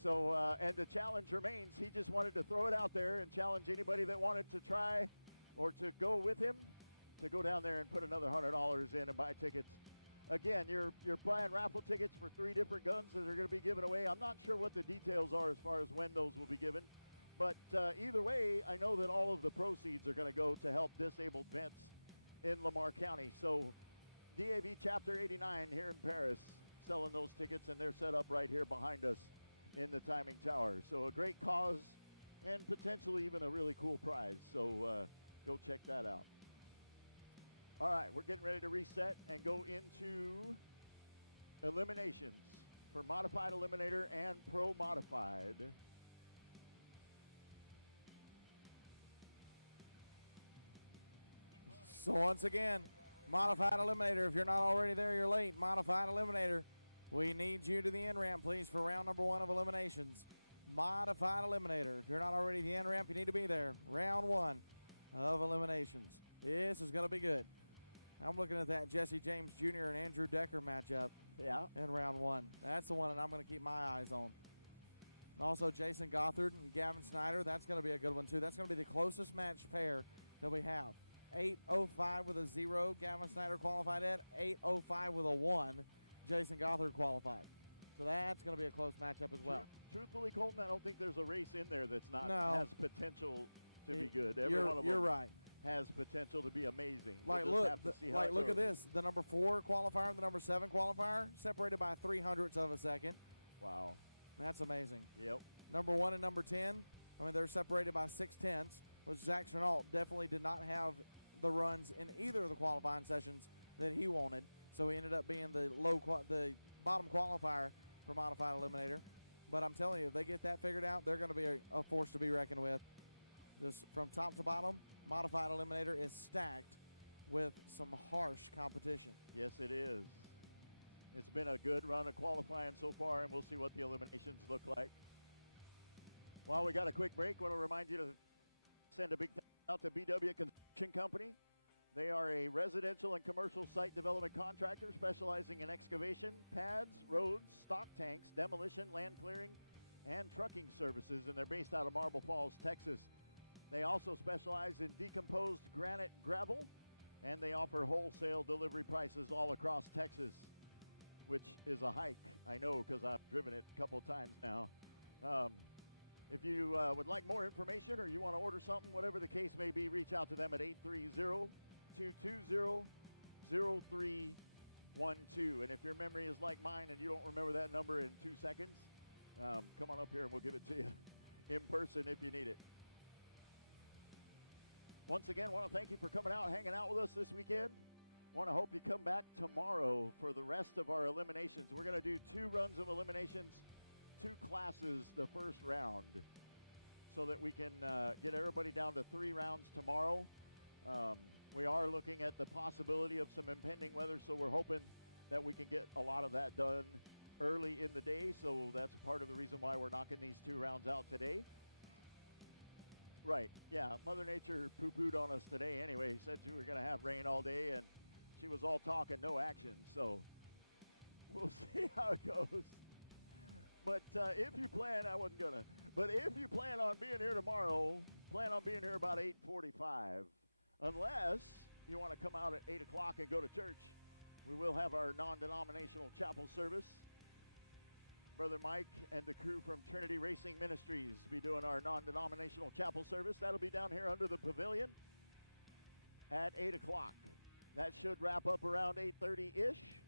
So, and the challenge remains. He just wanted to throw it out there and challenge anybody that wanted to try or to go with him to go down there and put another $100 in and buy tickets. Again, you're buying raffle tickets for 3 different guns that are going to be given away. I'm not sure what the details are as far as when those will be given. But either way, I know that all of the proceeds are going to go to help disabled vets in Lamar County. So DAV Chapter 89 here in Paris selling those tickets, and they're set up right here behind us in the timing tower. So a great cause and potentially even a really cool prize. So go check that out. All right, we're getting ready to reset and go into eliminations for Modified Eliminator and Pro Modified. So once again, Modified Eliminator, if you're not already there, you're late. Modified Eliminator, we need you to the end ramp, please, for round number 1 of Eliminations. Modified Eliminator, if you're not already at the end ramp, you need to be there. Round 1 of Eliminations. This is going to be good. I'm looking at that Jesse James Jr. and Andrew Decker matchup in round 1. That's the one that I'm going to keep my eyes on. And also Jason Gothard and Gavin Snyder, that's going to be a good one too. That's going to be the closest matched pair that we have. 8:05 with a 0, Gavin Snyder qualified at. 8:05 with a 1, Jason Gothard qualified. So that's going to be a close matchup as well. Truthfully, Colton, I don't think there's a race in there that's not has potential to be good. Every one of them you're right. has potential to be amazing. Like, we'll just have to see how it look at goes. this. The number 4 qualifier and the number 7 qualifier separated by 0.03 of a second. Wow. That's amazing. Yep. Number 1 and number 10, I mean, they're separated by 0.6, which Zach Chenault definitely did not have the runs in either of the qualifying sessions that he wanted. So he ended up being the bottom qualifier for Modified Eliminator. But I'm telling you, if they get that figured out, they're going to be a force to be reckoned with. Just from top to bottom, Modified Eliminator is stacked with some harsh competition. Yes, it is. It's been a good run of qualifying so far, and we'll see what the eliminations look like. While we got a quick break, I want to remind you to send a big thank you out to BW Construction Company. They are a residential and commercial site development contractor specializing in excavation, pads, roads, stock tanks, demolition, land clearing, and trucking services, and they're based out of Marble Falls, Texas. They also specialize in decomposed granite gravel, and they offer wholesale delivery prices all across Texas, which is a hike, I know, because I've driven it a couple of times now. If you would like more information or you want to order something, whatever the case may be, reach out to them at 830-220-0312. And if your memory is like mine and you don't remember that number in 2 seconds, come on up here and we'll give it to you in person if you need it. Once again, want to thank you for coming out and hanging out with us this weekend. Want to hope you come back tomorrow for the rest of our eliminations. We're going to do 2 runs of eliminations, 2 classes the first round, so that we can get everybody down to 3 rounds tomorrow. We are looking at the possibility of some impending weather, so we're hoping that we can get a lot of that done early in the day. So that's part of the reason why we're knocking these 2 rounds out today. Right, yeah, Mother Nature poo-pooed on us today anyway. Said we were going to have rain all day, and she was all talk and no action. So we'll see how it goes. But if you plan, I wasn't going to, but if you plan on being here tomorrow, plan on being here about 8:45. Unless you want to come out at 8 o'clock and go to church. We will have our non-denominational chapel service. Brother Mike and the crew from Trinity Racing Ministries be doing our non-denominational chapel service. That'll be down here under the pavilion at 8 o'clock. That should wrap up around 8:30-ish.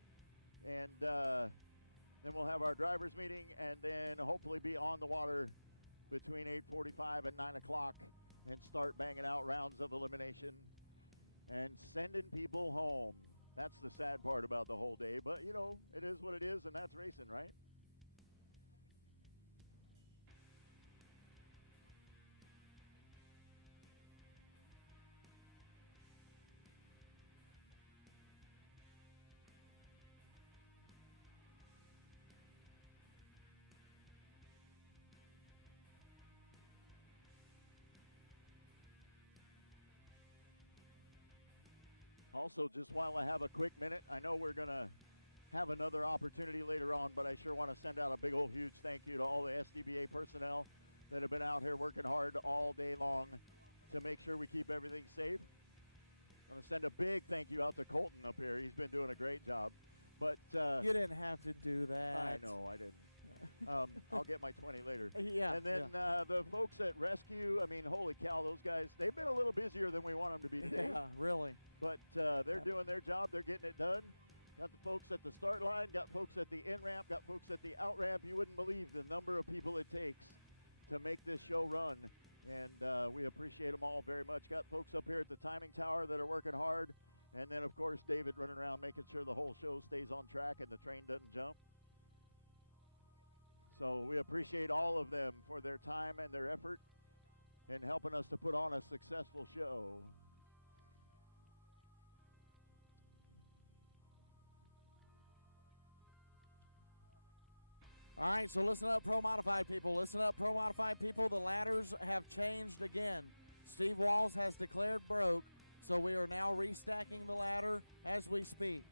And then we'll have our drivers meeting and then hopefully be on the water between 8:45 and 9 o'clock and start banging out rounds of elimination and sending people home. That's the sad part about the whole day. But, you know, it is what it is, and that's racing, right? Also, just while I have a quick minute, I know we're going to have another opportunity later on, but I sure want to send out a big old huge thank you to all the SDBA personnel that have been out here working hard all day long to make sure we keep everything safe. I'm going to send a big thank you out to Colton up here. He's been doing a great job. But you didn't have to do that. I know, I didn't. I'll get my 20 later. Yeah. And then the folks at Rescue, I mean, holy cow, those guys, they've been a little busier than we want them to be today. Yeah, really. But they're doing their job. They're getting it done. Got the folks at the start line, got folks at the in ramp, got folks at the out ramp. You wouldn't believe the number of people it takes to make this show run. And we appreciate them all very much. Got folks up here at the timing tower that are working hard. And then, of course, David running around making sure the whole show stays on track and the train doesn't jump. So we appreciate all of them for their time and their effort in helping us to put on a successful show. All right, so listen up, Pro Modified people. Listen up, Pro Modified people. The ladders have changed again. Steve Walls has declared broke, so we are now restacking the ladder as we speak.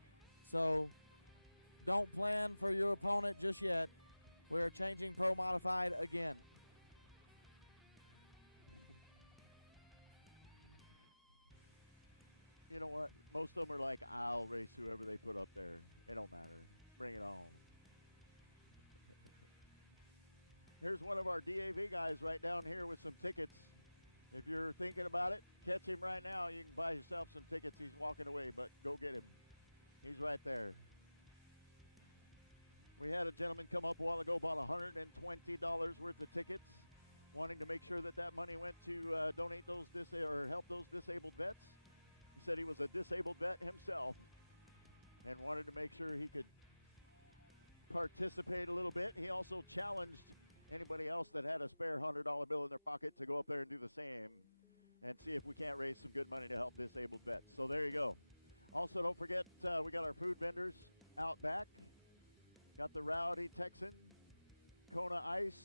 So don't plan for your opponent just yet. We are changing Pro Modified again. You know what? Most of them are like, I'll race whoever they put up there. It don't matter. Bring it on. Here's one of our DAV guys right down here with some tickets. If you're thinking about it, catch him right now. You can buy yourself some tickets. He's walking away, but go get him. He's right there. We had a gentleman come up a while ago, bought $120 worth of tickets, wanting to make sure that that money went to donate those or help those disabled vets. He said he was a disabled vet himself and wanted to make sure he could participate a little bit. He also challenged anybody else that had a spare $100 bill in their pocket to go up there and do the same and see if we can't raise some good money to help disabled vets. So there you go. Also, don't forget, we got our food vendors out back. Got the Rowdy Texan, Kona Ice,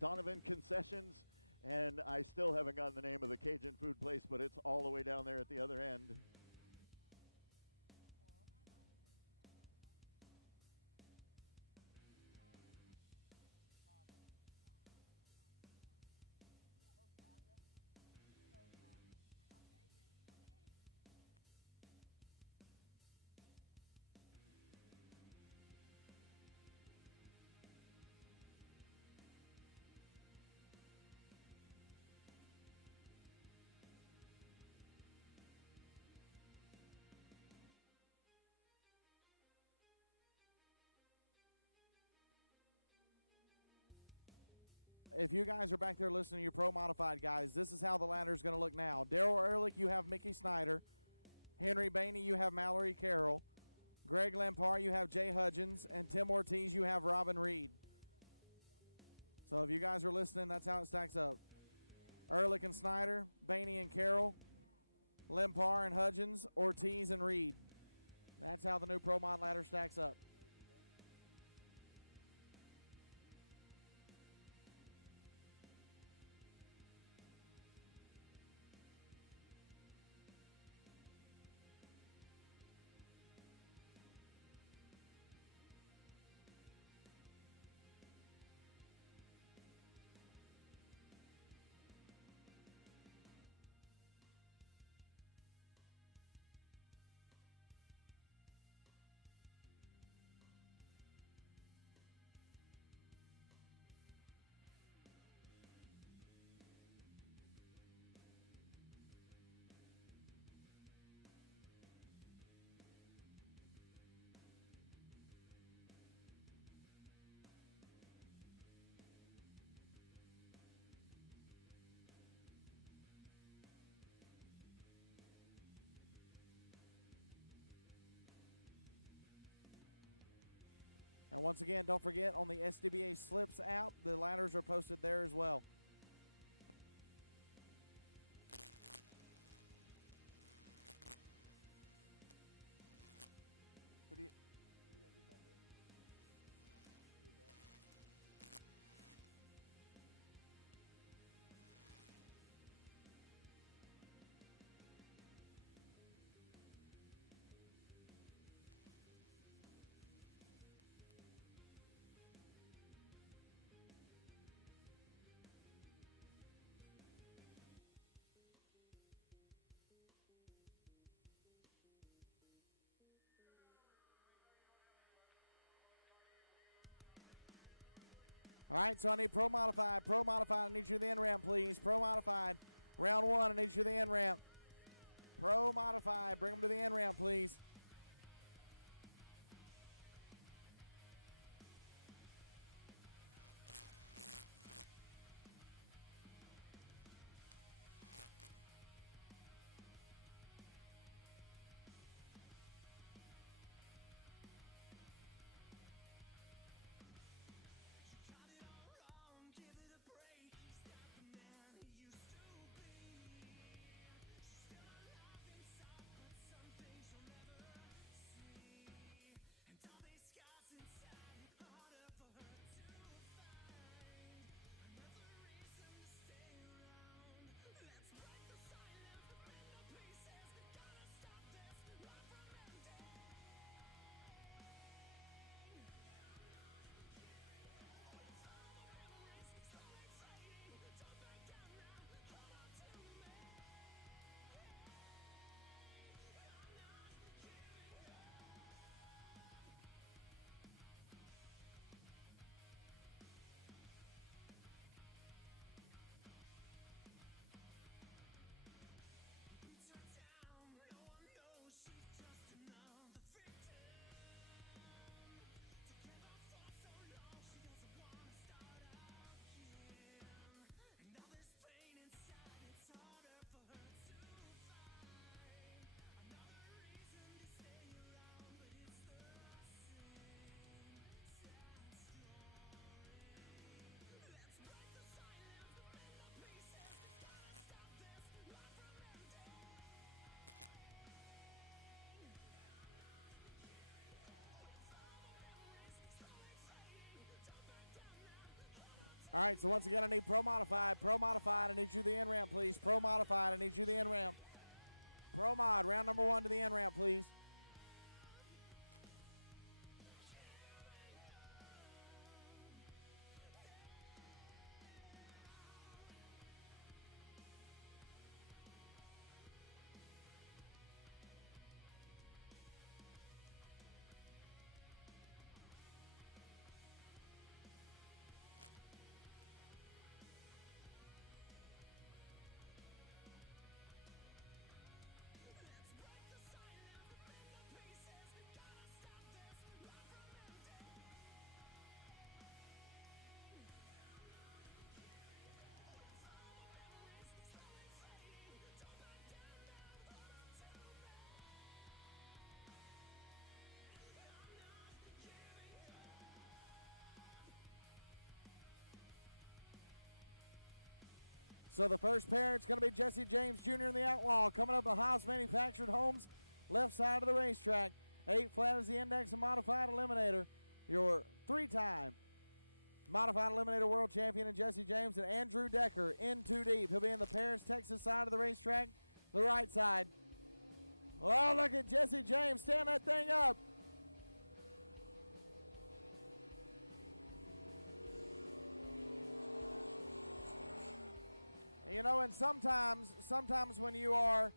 Donovan Concessions, and I still haven't gotten the name of the Cajun food place, but it's all the way down there at the other end. If you guys are back there listening to your Pro Modified guys, this is how the ladder is going to look now. Daryl Ehrlich, you have Mickey Snyder. Henry Bainey, you have Mallory Carroll. Greg Lampard, you have Jay Hudgens. And Tim Ortiz, you have Robin Reed. So if you guys are listening, that's how it stacks up. Ehrlich and Snyder, Bainey and Carroll, Lampard and Hudgens, Ortiz and Reed. That's how the new Pro Mod ladder stacks up. And once again, don't forget, on the SDBA Slips app, the ladders are posted there as well. Who do you? All right, so I need Pro Modified. Pro Modified, I need you to the end ramp, please. Pro Modified, round one, I need you to the end ramp. Pro Modified, bring them to the end ramp, please. All right, so once again, I need Pro Modified. Pro Modified, I need you the in-ramp, please. Pro Modified, I need you the in-ramp. Pro Mod, round number 1 to the in-ramp, please. So the first pair, it's going to be Jesse James Jr. and the Outlaw coming up the Hobbs Manufactured Homes left side of the racetrack. 8 flat is the index and modified eliminator. Your 3-time modified eliminator world champion in Jesse James and Andrew Decker in 2 deep. He'll be in the Paris, Texas side of the racetrack, the right side. Oh, look at Jesse James stand that thing up. You know, and sometimes when you are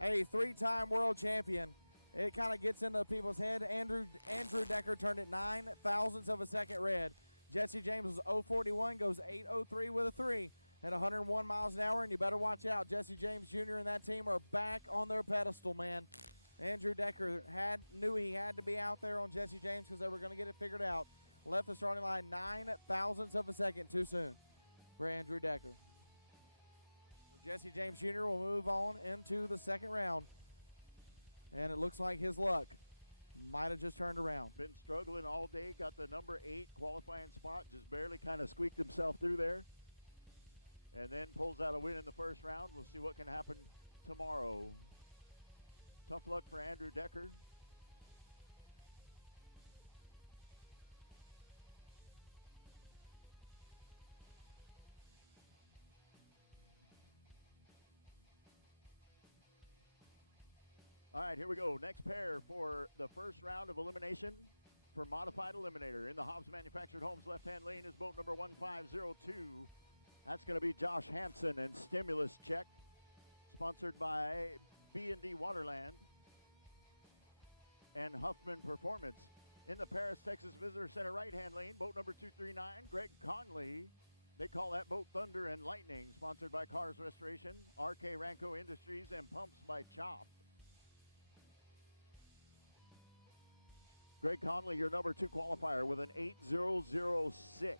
a 3-time world champion, it kind of gets into people's head. Andrew Decker turned it 9 thousandths of a second red. Jesse James was 041, goes 803 with a 3 at 101 miles an hour, and you better watch out. Jesse James Jr. and that team are back on their pedestal, man. Andrew Decker knew he had to be out there on Jesse James because they were going to get it figured out. Left the starting line 9 thousandths of a second too soon for Andrew Decker. Jesse James Jr. will move on into the second round. And it looks like his luck might have just turned around. Been struggling all day, got the number 8 qualifying spot, just barely kind of squeaked himself through there. And then pulls out a win in the first round. We'll see what can happen tomorrow. Tough luck for Andrew Decker. All right, here we go. Next pair for the first round of elimination for Modified Eliminator. In the Hobbs Manufactured Homes left-hand lane is boat number 1502. That's going to be Josh Hansen and Stimulus Check, sponsored by B&D Waterland and Huffman Performance. In the Paris, Texas Visitor Center right-hand lane, boat number 239, Greg Conley. They call that boat Thunder and Lightning, sponsored by Cars Restoration, RK Ranco Industries, and Pumps by Chop. Greg Conley, your number 2 qualifier with an 8.006.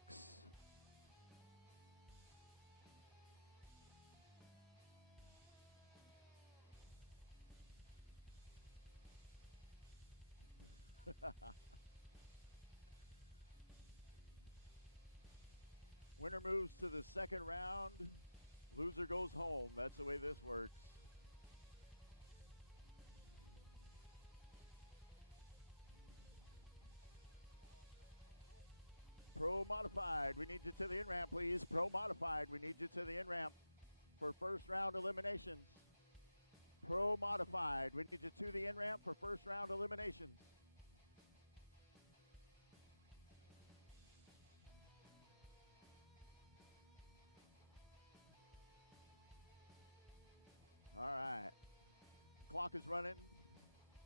Winner moves to the second round. Loser goes home. That's the way this works. Pro Modified, we need you to the in-ramp, please. Pro Modified, we need you to the in-ramp for first round eliminations. Pro Modified, we need you to the in-ramp for first round eliminations. All right. Clock is running.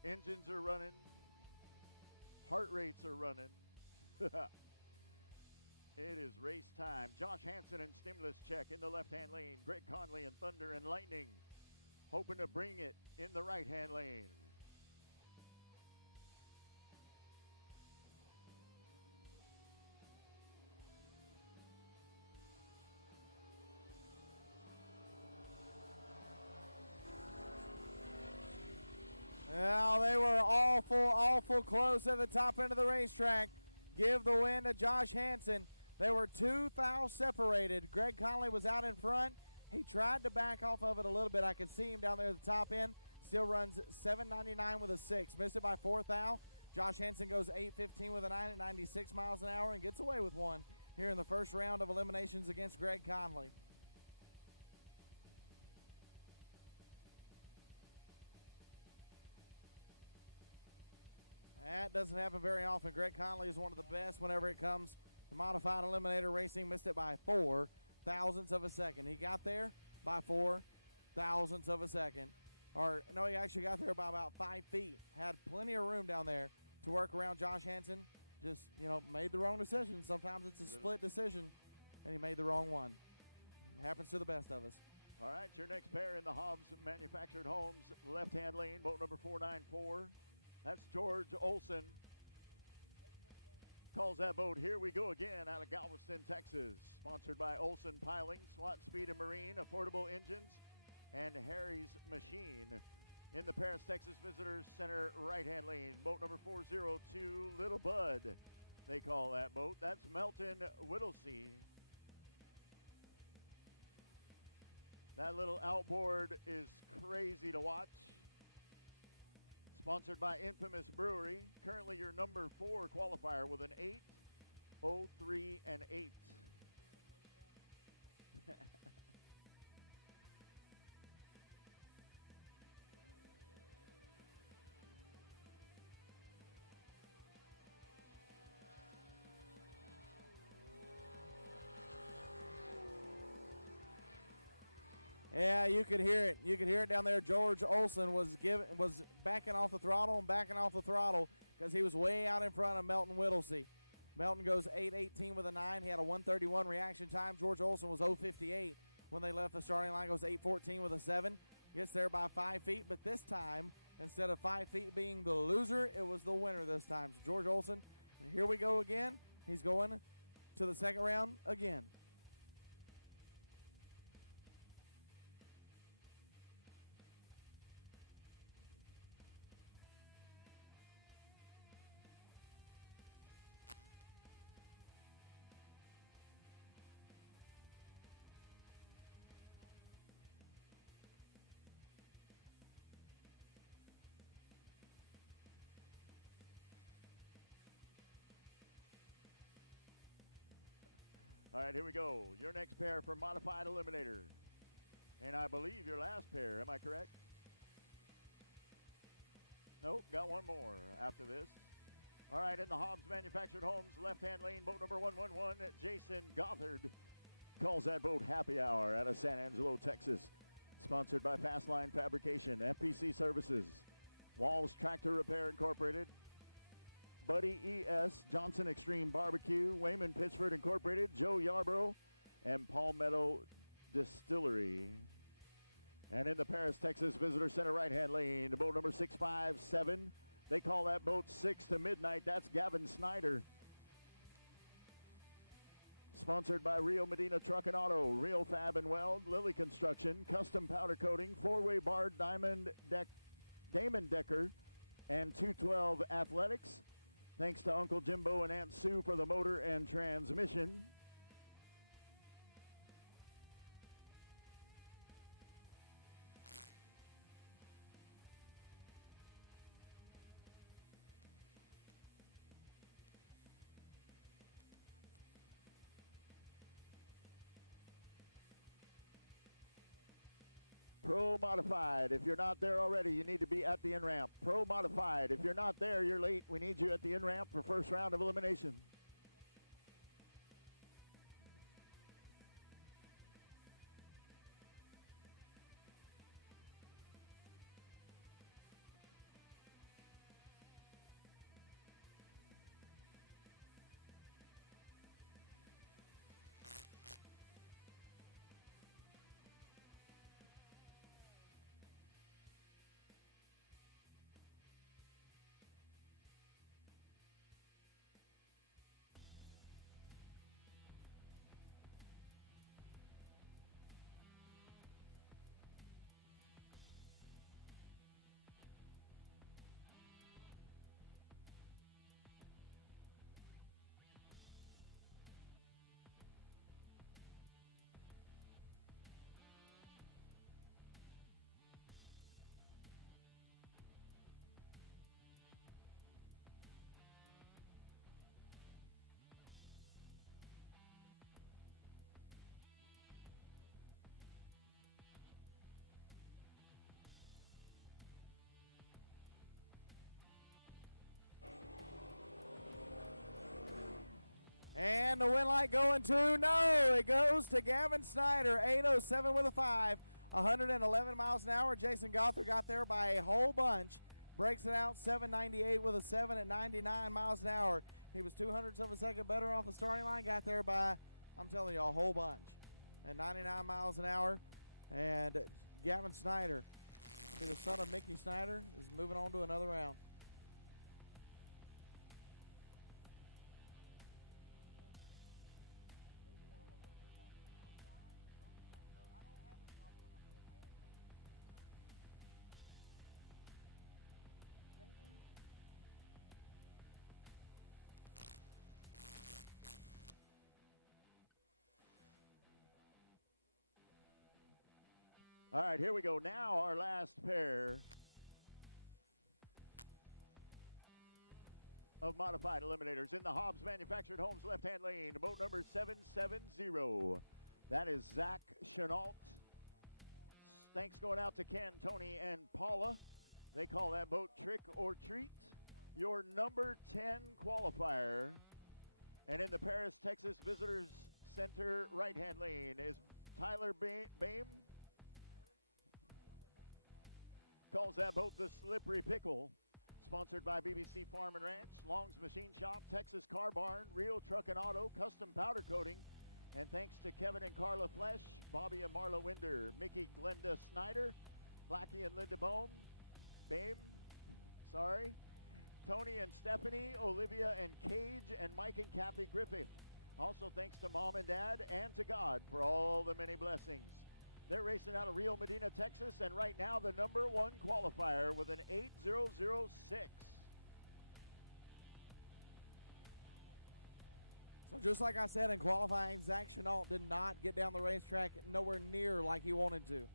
Engines are running. Heart rates are running. It is race time. Josh Hansen and Stimulus Check in the left-hand lane. Greg Conley and Thunder and Lightning hoping to bring it in the right-hand lane. Well, they were awful close at the top end of the racetrack. Give the win to Josh Hansen. They were 2 thou separated. Greg Conley was out in front. He tried to back off of it a little bit. I could see him down there at the top end. Still runs 7.99 with a 6. Missed it by 4 thou. Josh Hansen goes 8.15 with a 9 at 96 miles an hour and gets away with one here in the first round of eliminations against Greg Conley. That doesn't happen very often. Greg Conley is one of the best whenever it comes to modified eliminator racing. Missed it by 4 thousandths of a second. He got there by 4 thousandths of a second. Or, no, he actually got there by about 5 feet. Had plenty of room down there to work around Josh Hansen. Just, made the wrong decision. Sometimes it's a split decision, and he made the wrong one. It happens to the best of us. All right, your next pair in the Hobbs Manufactured Homes left-hand lane, boat number 494. That's George Olson. Calls that boat Here We Go Again out of Galveston, Texas. Sponsored by Olson Piling, SWAT Speed and Marine, Affordable Engines, and Harry's Machine. In the Paris, Texas Visitors Center right-hand lane, boat number 402, Little Bud. They call that boat. That's Melton Whittlesey. That little outboard is crazy to watch. Sponsored by Infamous Brewery. Currently your number 4 qualifier with an 8:03 and 8. Yeah, you could hear it. You could hear it down there. George Olson was backing off the throttle because he was way out in front of Melton Whittlesey. Melton goes 8:18 with a 9. He had a 1:31 reaction time. George Olson was 0:58 when they left the starting line. Goes 8:14 with a 7. Gets there by 5 feet, but this time, instead of 5 feet being the loser, it was the winner this time. So George Olson, and here we go again. He's going to the second round again. All right, here we go. Your next pair for Modified Eliminator. And I believe your last pair. Am I correct? Nope, got one more after this. All right, in the Hobbs Manufactured Homes left-hand lane, boat number 111, Jason Gothard calls that boat Happy Hour out of San Angelo, Texas. Sponsored by Fastline Fabrication, FPC Services, Walls Tractor Repair Incorporated, Buddy ES, Johnson Extreme Barbecue, Wayman Pittsford Incorporated, Joe Yarborough, and Palmetto Distillery. And in the Paris, Texas Visitor Center right-hand lane, boat number 657. They call that boat 6 to Midnight. That's Gavin Snyder. Sponsored by Rio Medina Truck and Auto, Rio Fab and Weld, Lilly Construction, Custom Powder Coating, 4-Way Bar, Damon Decker, and 212 Athletics. Thanks to Uncle Jimbo and Aunt Sue for the motor and transmission. Pro Modified, if you're not there already, you need to be at the in-ramp. Pro Modified, if you're not there, you're late. We need you at the in-ramp for first round of elimination. And the win light going to, no, it goes to Gavin Snyder, 8:07 with a 5, 111 miles an hour. Jason Gothard got there by a whole bunch. Breaks it out, 798 with a 7 at 99 miles an hour. He was 200ths of a second better off the starting line, got there by, I'm telling you, a whole bunch. At 99 miles an hour. And Gavin Snyder, the son of Mickey Snyder, is moving on to another round. All right, here we go. Now our last pair of modified eliminators in the Hobbs Manufactured Homes left-hand lane. Boat number 770. That is Zach Chenault. Thanks going out to Ken, Tony, and Paula. They call that boat Trick or Treat. Your number 10 qualifier. And in the Paris, Texas Visitors Center right-hand lane is Tyler Bame. Calls that boat the Slippery Pickle. Sponsored by BBC Farm and Ranch, Long's Machine Shop, Texas Car Barn, Real Truck and Auto, Custom Powder Coating. And thanks to Kevin and Carla Flesh, Bobby and Marla Winder, Mickey Glenda Snyder, Blackie and Linda Bame, Tony and Stephanie, Olivia and Cage, and Mike and Kathy Griffith. Also thanks to Mom and Dad and to God for all the many blessings. They're racing out of Rio Medina, Texas, and right now the number 1 qualifier with an 8:006. So just like I said in qualifying, Zach Chenault did not get down the racetrack nowhere near like he wanted to.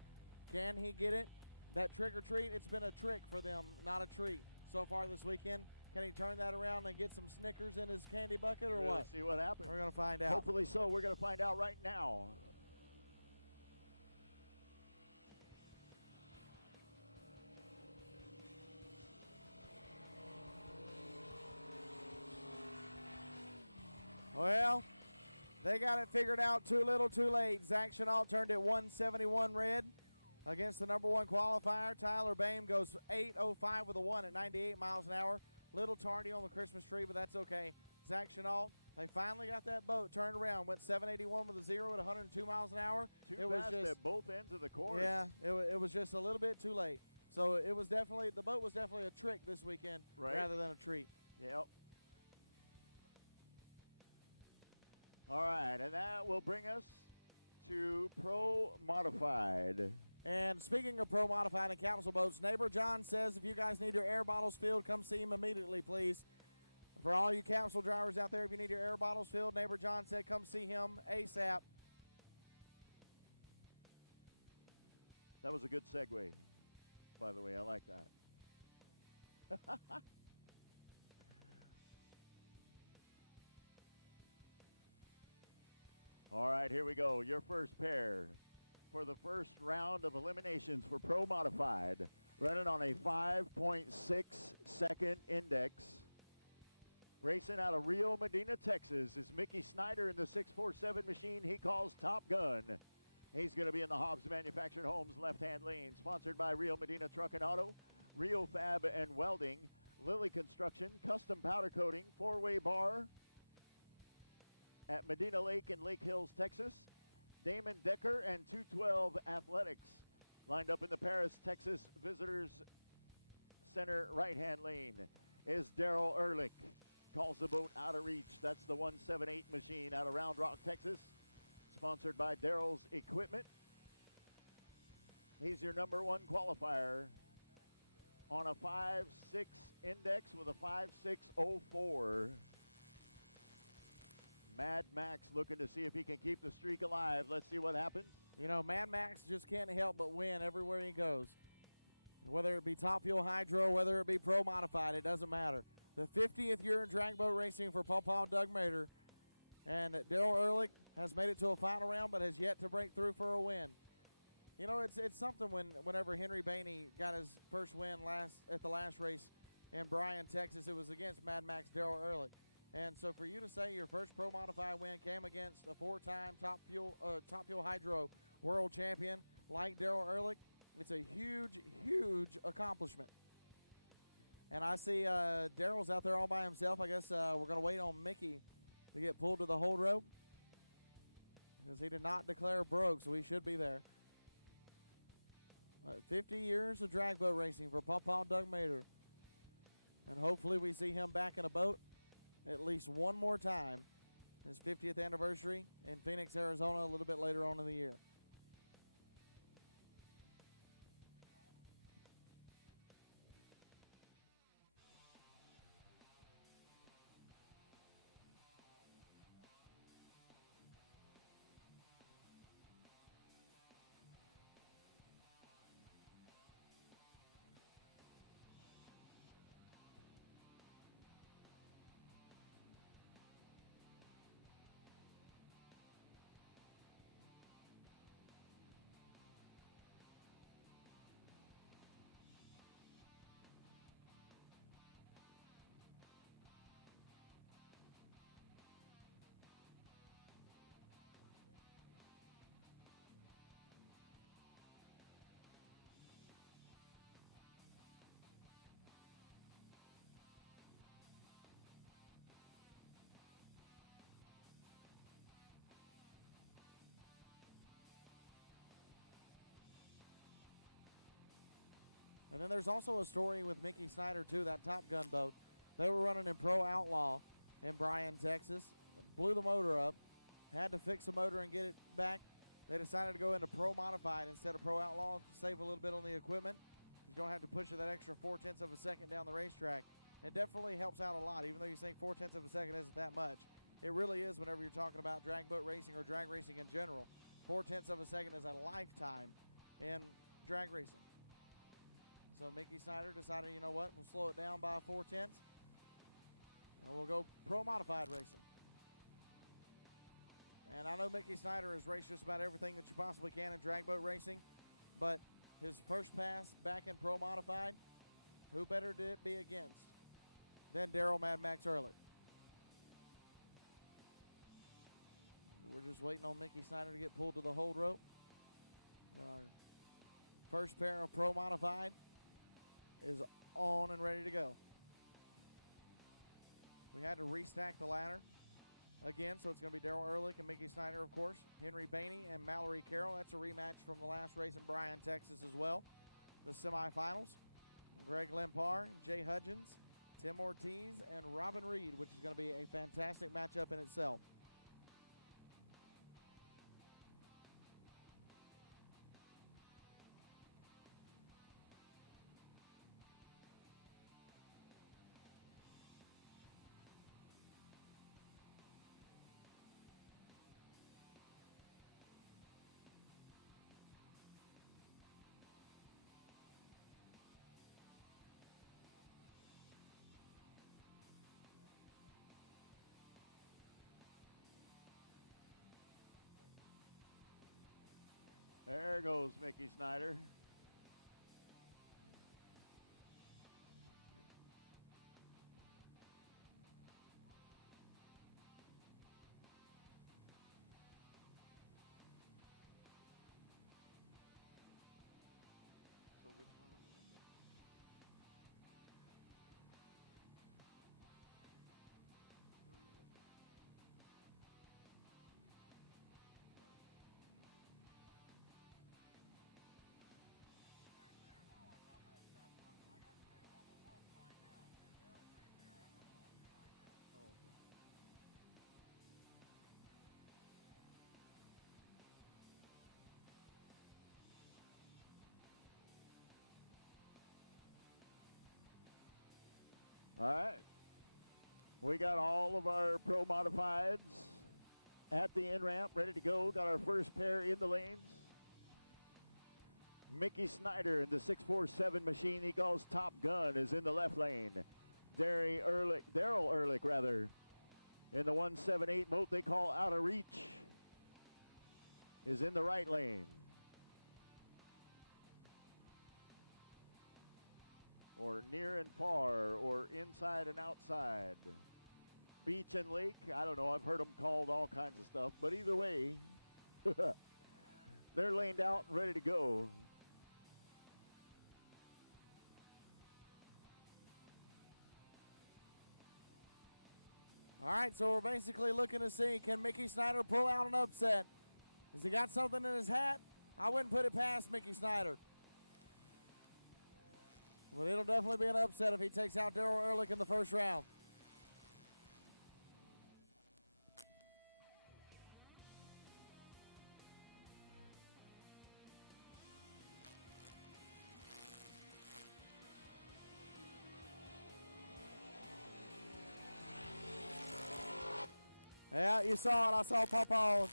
Can he get it? That trick or treat, it's been a trick for them, not a treat so far this weekend. Can he turn that around and get some Snickers in his candy bucket or what? See what happens. We're going to find out. Hopefully so. We're going to find out right now. Well, they got it figured out too little too late. Zach Chenault turned it 171 red against the number 1 qualifier. Tyler Bame goes 8:05 with a 1 at 98 miles an hour. Little tardy on the Christmas tree, but that's okay. Zach Chenault, they finally got that boat turned around. Went 781 with a 0 at 102 miles an hour. Too fast at both ends of the course. Yeah, it was just a little bit too late. So it was definitely, the boat was definitely a trick this weekend rather than a treat. Yep. All right, and that will bring us to Pro Modified. And speaking of Pro Modified and capsule boats, neighbor John says if you guys need your air bottles filled, come see him immediately, please. For all you capsule drivers out there, if you need your air bottles filled, neighbor John said come see him ASAP. That was a good segue, by the way. I like that. All right, here we go. Your first pair for the first round of eliminations for Pro Modified. Running on a 5.6 second index. Racing out of Rio Medina, Texas is Mickey Snyder in the 647 machine he calls Top Gun. He's going to be in the Hobbs Manufactured Homes left-hand lane. Sponsored by Rio Medina Truck and Auto, Rio Fab and Welding, Lily Construction, Custom Powder Coating, 4-Way Bar at Medina Lake in Lake Hills, Texas. Damon Decker and 212 Athletics. Lined up in the Paris, Texas Visitors Center right-hand lane is Daryl Ehrlich. Calls the boat out of reach. That's the 178 machine out of Round Rock, Texas. Sponsored by Daryl's Equipment. He's your number 1 qualifier on a 5.6 index with a 5.604. Mad Max looking to see if he can keep the streak alive. Let's see what happens. You know, Mad Max just can't help but win everywhere he goes. Whether it be Top Fuel Hydro, whether it be Pro Modified, it doesn't matter. The 50th year in drag boat racing for Pawpaw and Doug Mater. And Daryl Ehrlich has made it to a final round but has yet to break through for a win. You know, it's something whenever Henry Bainey got his first win at the last race in Bryan, Texas, it was against Mad Max Daryl Ehrlich. And so for you to say your first Pro Modified win came against a 4-time Top Fuel Hydro world champion like Daryl Ehrlich, it's a huge, huge accomplishment. And I see Daryl's out there all by himself. I guess we're going to wait on Mickey to get pulled to the hold rope because he did not declare broke, so he should be there. 50 years of drag boat racing for Papa Doug Mater. And hopefully we see him back in a boat at least one more time. His 50th anniversary in Phoenix, Arizona, a little bit later on in the year. And then there's also a story with Mickey Snyder, too, that Top Gun boat. They were running in Pro Outlaw in Bryan, Texas. Blew the motor up. Had to fix the motor and get it back. They decided to go into Pro Modified instead of Pro Outlaw to save a little bit on the equipment. You don't have to push it that extra 0.4 of a second down the racetrack. It definitely helps out a lot, even though you think 0.4 of a second isn't that much. It really is whenever you're talking about drag boat racing or drag racing in general. 0.4 of a second is a lifetime in drag racing. So Mickey Snyder decided, you know what, we'll slow it down by 0.4, and we'll go Pro Modified racing. And I know Mickey Snyder has raced just about everything that you possibly can in drag boat racing, but his first pass back in Pro Modified, who better did it be against than Daryl Mad Max Ehrlich? We're just waiting on Mickey Snyder to get pulled to the hold rope. Our first pair of Pro Modified is on and ready to go. We had to restack the ladder again, so it's going to be Daryl Ehrlich and Mickey Snyder, of course. Henry Bainey and Mallory Carroll. That's a rematch from the last race in Bryan, Texas as well. The semifinals, Greg Limpar, Jay Hudgens, Tim Ortiz, and Robin Reed, which is going to be a fantastic matchup in itself. There goes Mickey Snyder. So which one of them? All right. We got all of our Pro Modifieds at the in-ramp, ready to go. Got our first pair in the lanes. Mickey Snyder in the 647 machine he calls Top Gun is in the left lane. Daryl Ehrlich, in the 178 boat they call Out of Reach is in the right lane. Or near and far, or inside and outside. beach and lake. I don't know. I've heard them called all kinds of stuff. But either way, they're laned out and ready to go. All right, so we're basically looking to see, can Mickey Snyder pull out an upset? Has he got something in his hat? I wouldn't put it past Mickey Snyder. But it'll definitely be an upset if he takes out Daryl Ehrlich in the first round. Yeah, you saw it. I saw Papa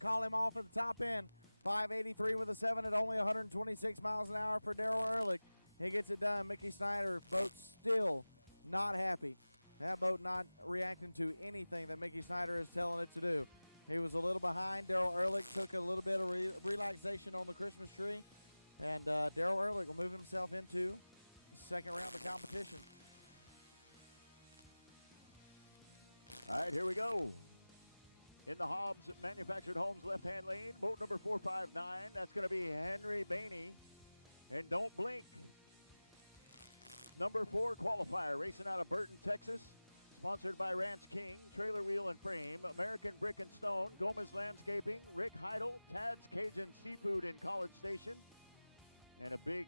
call him off at the top end. 583 with a 7 at only 126 miles an hour for Daryl Ehrlich. He gets it done. Mickey Snyder, boat still not happy. That boat not reacting to anything that Mickey Snyder is telling it to do. He was a little behind. Daryl Ehrlich took a little bit of relaxation on the Christmas tree. And Daryl Ehrlich will move himself into the second round of competition. All right, here we go. In the Hobbs Manufactured Homes left-hand lane, boat number 459. That's going to be Henry Bainey. And don't blink. Number 4 qualifier, racing out of Burton, Texas. Sponsored by Ranch King, Trailer Wheel and Frame, American Brick and Stone, Gomez Landscaping, Rick Heidel, Tad's Cajun Seafood in College Station. And a big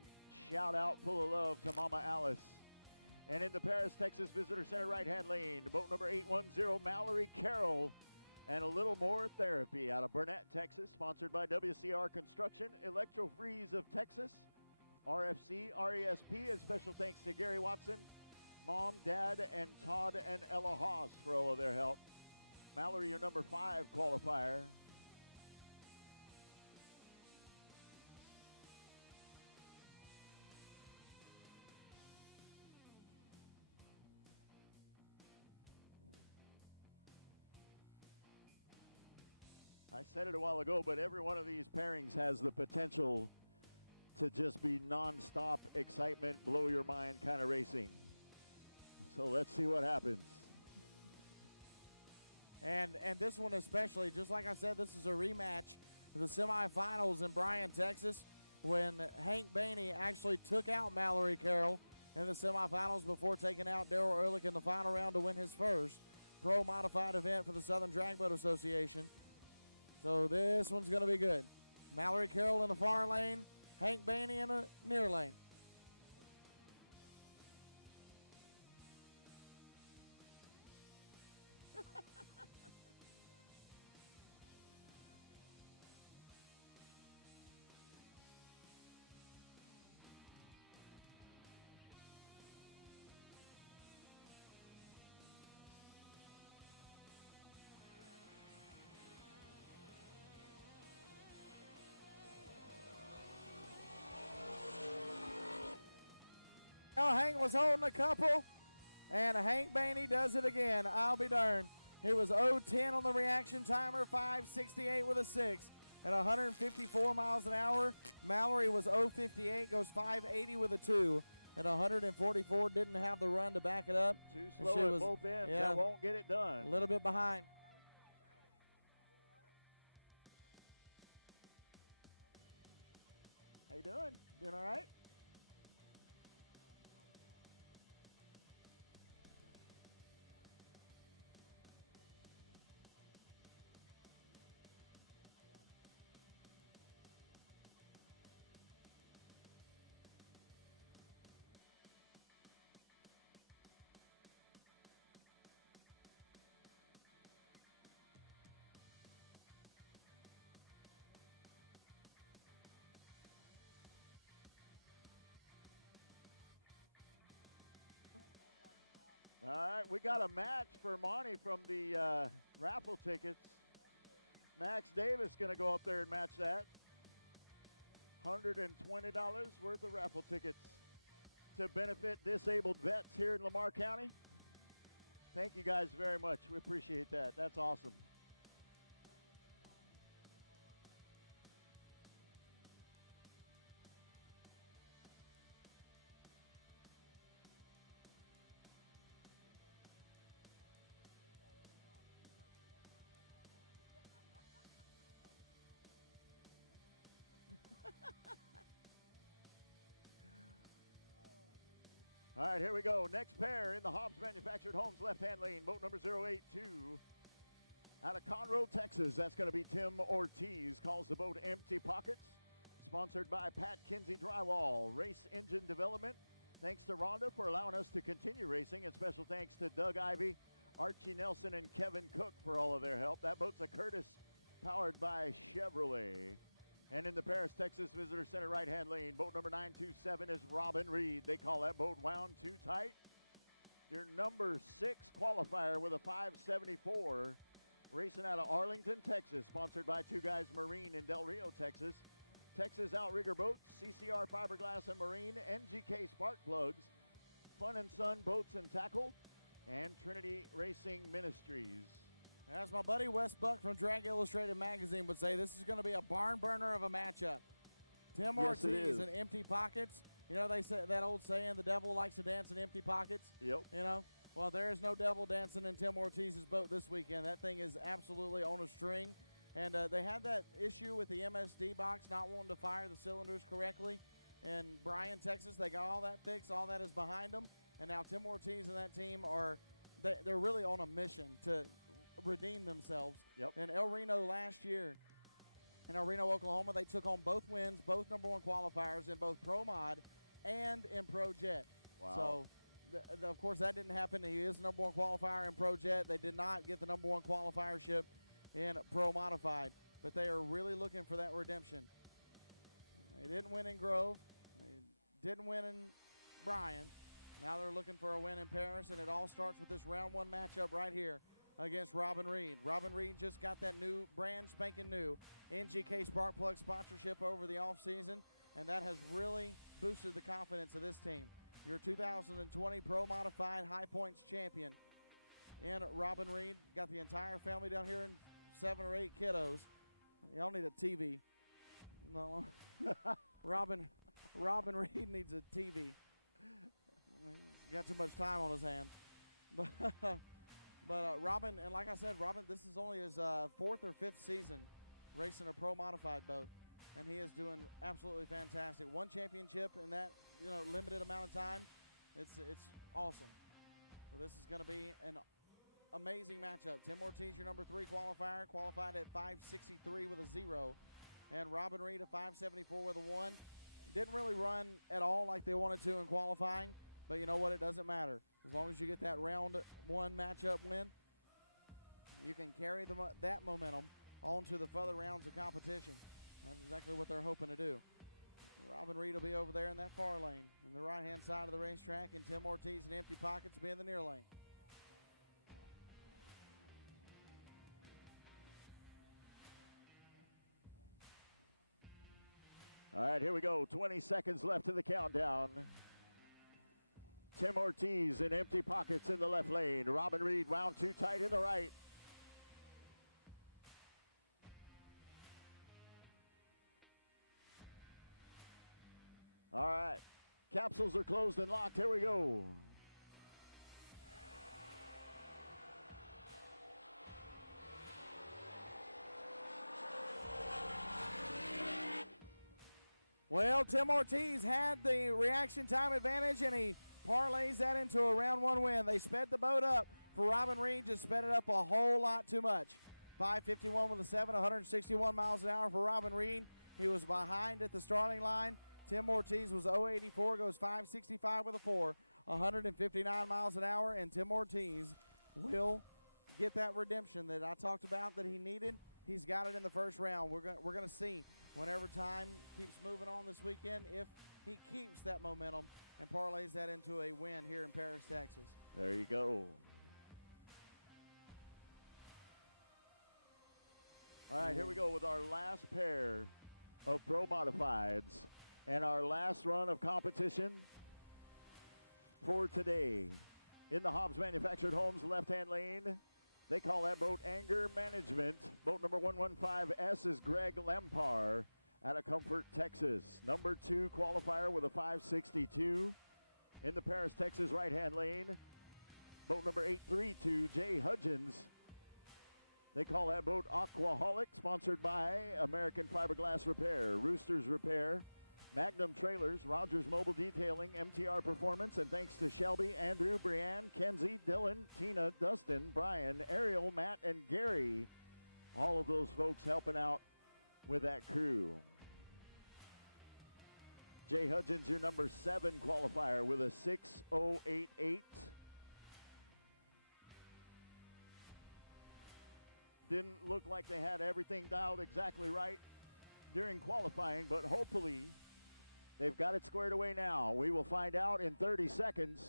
shout out full of love to Mama Alice. And in the Paris, Texas Visitor Center right-hand lane, boat number 810, Mallory Carroll. And a little more therapy out of Burnett, Texas, sponsored by WCR Construction, Electro Freeze of Texas, RFC, RESP, and special thanks to Gary Watson, Mom, Dad, and Todd and Ella Haas for all of their help. Mallory, your number 5 qualifier. I said it a while ago, but every one of these pairings has the potential to just be non-stop excitement, blow your mind kind of racing. So let's see what happens. And this one especially, just like I said, this is a rematch of the semifinals in Bryan, Texas, when Hank Bainey actually took out Mallory Carroll in the semifinals before taking out Daryl Ehrlich in the final round to win his first pro modified event for the Southern Drag Boat Association. So this one's going to be good. Mallory Carroll in the far lane, Hank Bainey in the near lane. Oh, Hank was holding a couple, and Hank Bainey does it again. I'll be darned. He was 0-10 on the reaction timer, 568 with a 6 at 154 miles an hour. Mallory was 0-58, goes 580 with a 2 at 144. Didn't have the run to back it up. Too slow at both ends. Yeah, that won't get it done. A little bit behind. How you doing? Doing all right? All right, we got a match for Monty from the raffle tickets. Max Davis going to go up there and match that. $120 worth of raffle tickets to benefit disabled vets here in Lamar County. Thank you guys very much. We appreciate that. That's awesome. All right, here we go. Next pair in the Hobbs Manufactured Homes left-hand lane, boat number 082. Out of Conroe, Texas, that's going to be Tim Ortiz. Calls the boat Empty Pockets. Sponsored by Pat Kinsey Drywall. Race Engine Development. Thanks to Rhonda for allowing us to continue racing. And special thanks to Doug Ivey, Archie Nelson, and Kevin Cook for all of their help. That boat's a Curtis powered by Chevrolet. And in the Paris, Texas Visitor Center right-hand lane, boat number 927 is Robin Reed. They call that boat wound too tight. Your number 6 qualifier with a 574. Racing out of Arlington, Texas, sponsored by Two Guys Marine in Del Rio, Texas. Texas Outrigger Boats, CCR Fiberglass and Marine, NGK Spark Plugs, Fun and Sun Boats and Tackle, and Trinity Racing Ministries. As my buddy Wes Buck from Drag Illustrated Magazine would say, this is going to be a barn burner of a matchup. Tim Yes, it Ortiz is. and Empty Pockets. You know, they say that old saying, the devil likes to dance in empty pockets. Yep. You know, well, there is no devil dancing in Tim Ortiz's boat this weekend. That thing is absolutely on a string. And they had that issue with the MSD box not wanting to fire the cylinders correctly. In Bryan, Texas, they got all that fixed. All that is behind them. And now Tim Ortiz and that team they're really on a mission to redeem themselves. Yep. In El Reno last year, in El Reno, Oklahoma, they took on both wins, both number 1 qualifiers in both Pro Mod and in Pro Jet. Wow. So, of course, that didn't happen. He is the number 1 qualifier in Pro Jet. They did not get the number 1 qualifiership in Pro Modified, but they are really looking for that redemption. They didn't win in Grove. They didn't win in Bryan. Now they're looking for a win in Paris, and it all starts with this round 1 matchup right here against Robin Reed. Robin Reed just got that new, brand spanking new NGK Spark Plug sponsorship over the offseason, and that has really boosted the confidence of this team. Your 2020 Pro Modified High Points champion in Robin Reed. Got the entire family down here in 7 or 8 kiddos. Y'all need a TV. No. Robin Reed needs a TV. He's got too much time on his hands. But Robin, and like I said, Robin, this is only his 4th or 5th season racing a Pro Modified boat, and he is doing absolutely fantastic. 1 championship in that limited amount of time. It's awesome. So this is going to be an amazing matchup. Tim Ortiz, your number 3 qualifier, qualified at 563 with a 0, and Robin Reed at 574 with a 1. Didn't really run at all like they wanted to in qualifying, but you know what? It doesn't matter. As long as you get that round 1 matchup win, you can carry that momentum on to the further rounds of competition. That's exactly what they're hoping to do. Robin Reed will be over there in that far lane, in the right-hand side of the racetrack, and Tim Ortiz and Empty Pockets be in the near lane. All right, here we go. 20 seconds left in the countdown. Tim Ortiz in Empty Pockets in the left lane. Robin Reed wound too tight in the right. All right. Capsules are closed and locked. Here we go. Well, Tim Ortiz had the reaction time advantage, and he parlays that into a round 1 win. They sped the boat up for Robin Reed, just sped it up a whole lot too much. 551 with a 7, 161 miles an hour for Robin Reed. He was behind at the starting line. Tim Ortiz was 084, goes 565 with a 4, 159 miles an hour, and Tim Ortiz will get that redemption that I talked about that he needed. He's got it in the first round. We're going to see whenever time keeps moving on this weekend if he keeps that momentum and parlays that into a win here in Paris, Texas. There you go. All right, here we go with our last pair of Pro Modifieds and our last run of competition for today. In the Hobbs Manufactured Homes left-hand lane, they call that boat Anger Management. Boat number 115S is Greg Lampar out of Comfort, Texas. Number 2 qualifier with a 562. In the Paris, Texas right-hand lane, boat number 832, Jay Hudgens. They call that boat Aquaholic, sponsored by American Fiberglass Repair, Roosters Repair, Magnum Trailers, Rogers Mobile Detailing, MTR Performance, and thanks to Shelby, Andrew, Brianne, Kenzie, Dylan, Tina, Dustin, Brian, Ariel, Matt, and Gary. All of those folks helping out with that crew. Jay Hudgens, your number 7 qualifier with a 6:088. Didn't look like they had everything dialed exactly right during qualifying, but hopefully they've got it squared away now. We will find out in 30 seconds.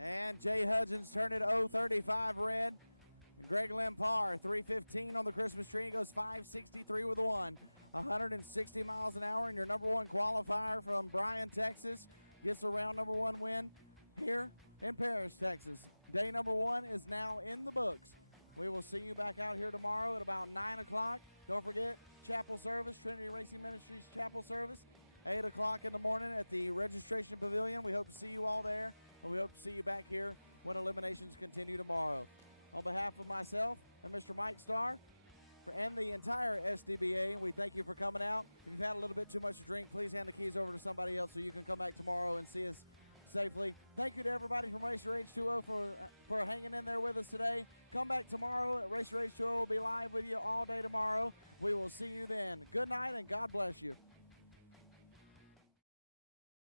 And Jay Hudgens turned it 035 red. And Greg Limpar, 315 on the Christmas tree, goes 563 with a 1. 160 miles an hour, and your number 1 qualifier from Bryan, Texas, gets a round number 1 win here in Paris, Texas. Day number 1 is now in the books. We will see you back out here tomorrow at about 9 o'clock. Don't forget, chapel service, Trinity Racing Ministries chapel service, 8 o'clock in the morning at the registration pavilion. We hope to see you all there, and we hope to see you back here when eliminations continue tomorrow. On behalf of myself and Mr. Mike Starr and the entire SDBA, we thank you for coming out. If you've had a little bit too much to drink, please hand the keys over to somebody else so you can come back tomorrow and see us safely. Thank you to everybody from Racer H2O for hanging in there with us today. Come back tomorrow. Racer H2O will be live with you all day tomorrow. We will see you then. Good night and God bless you.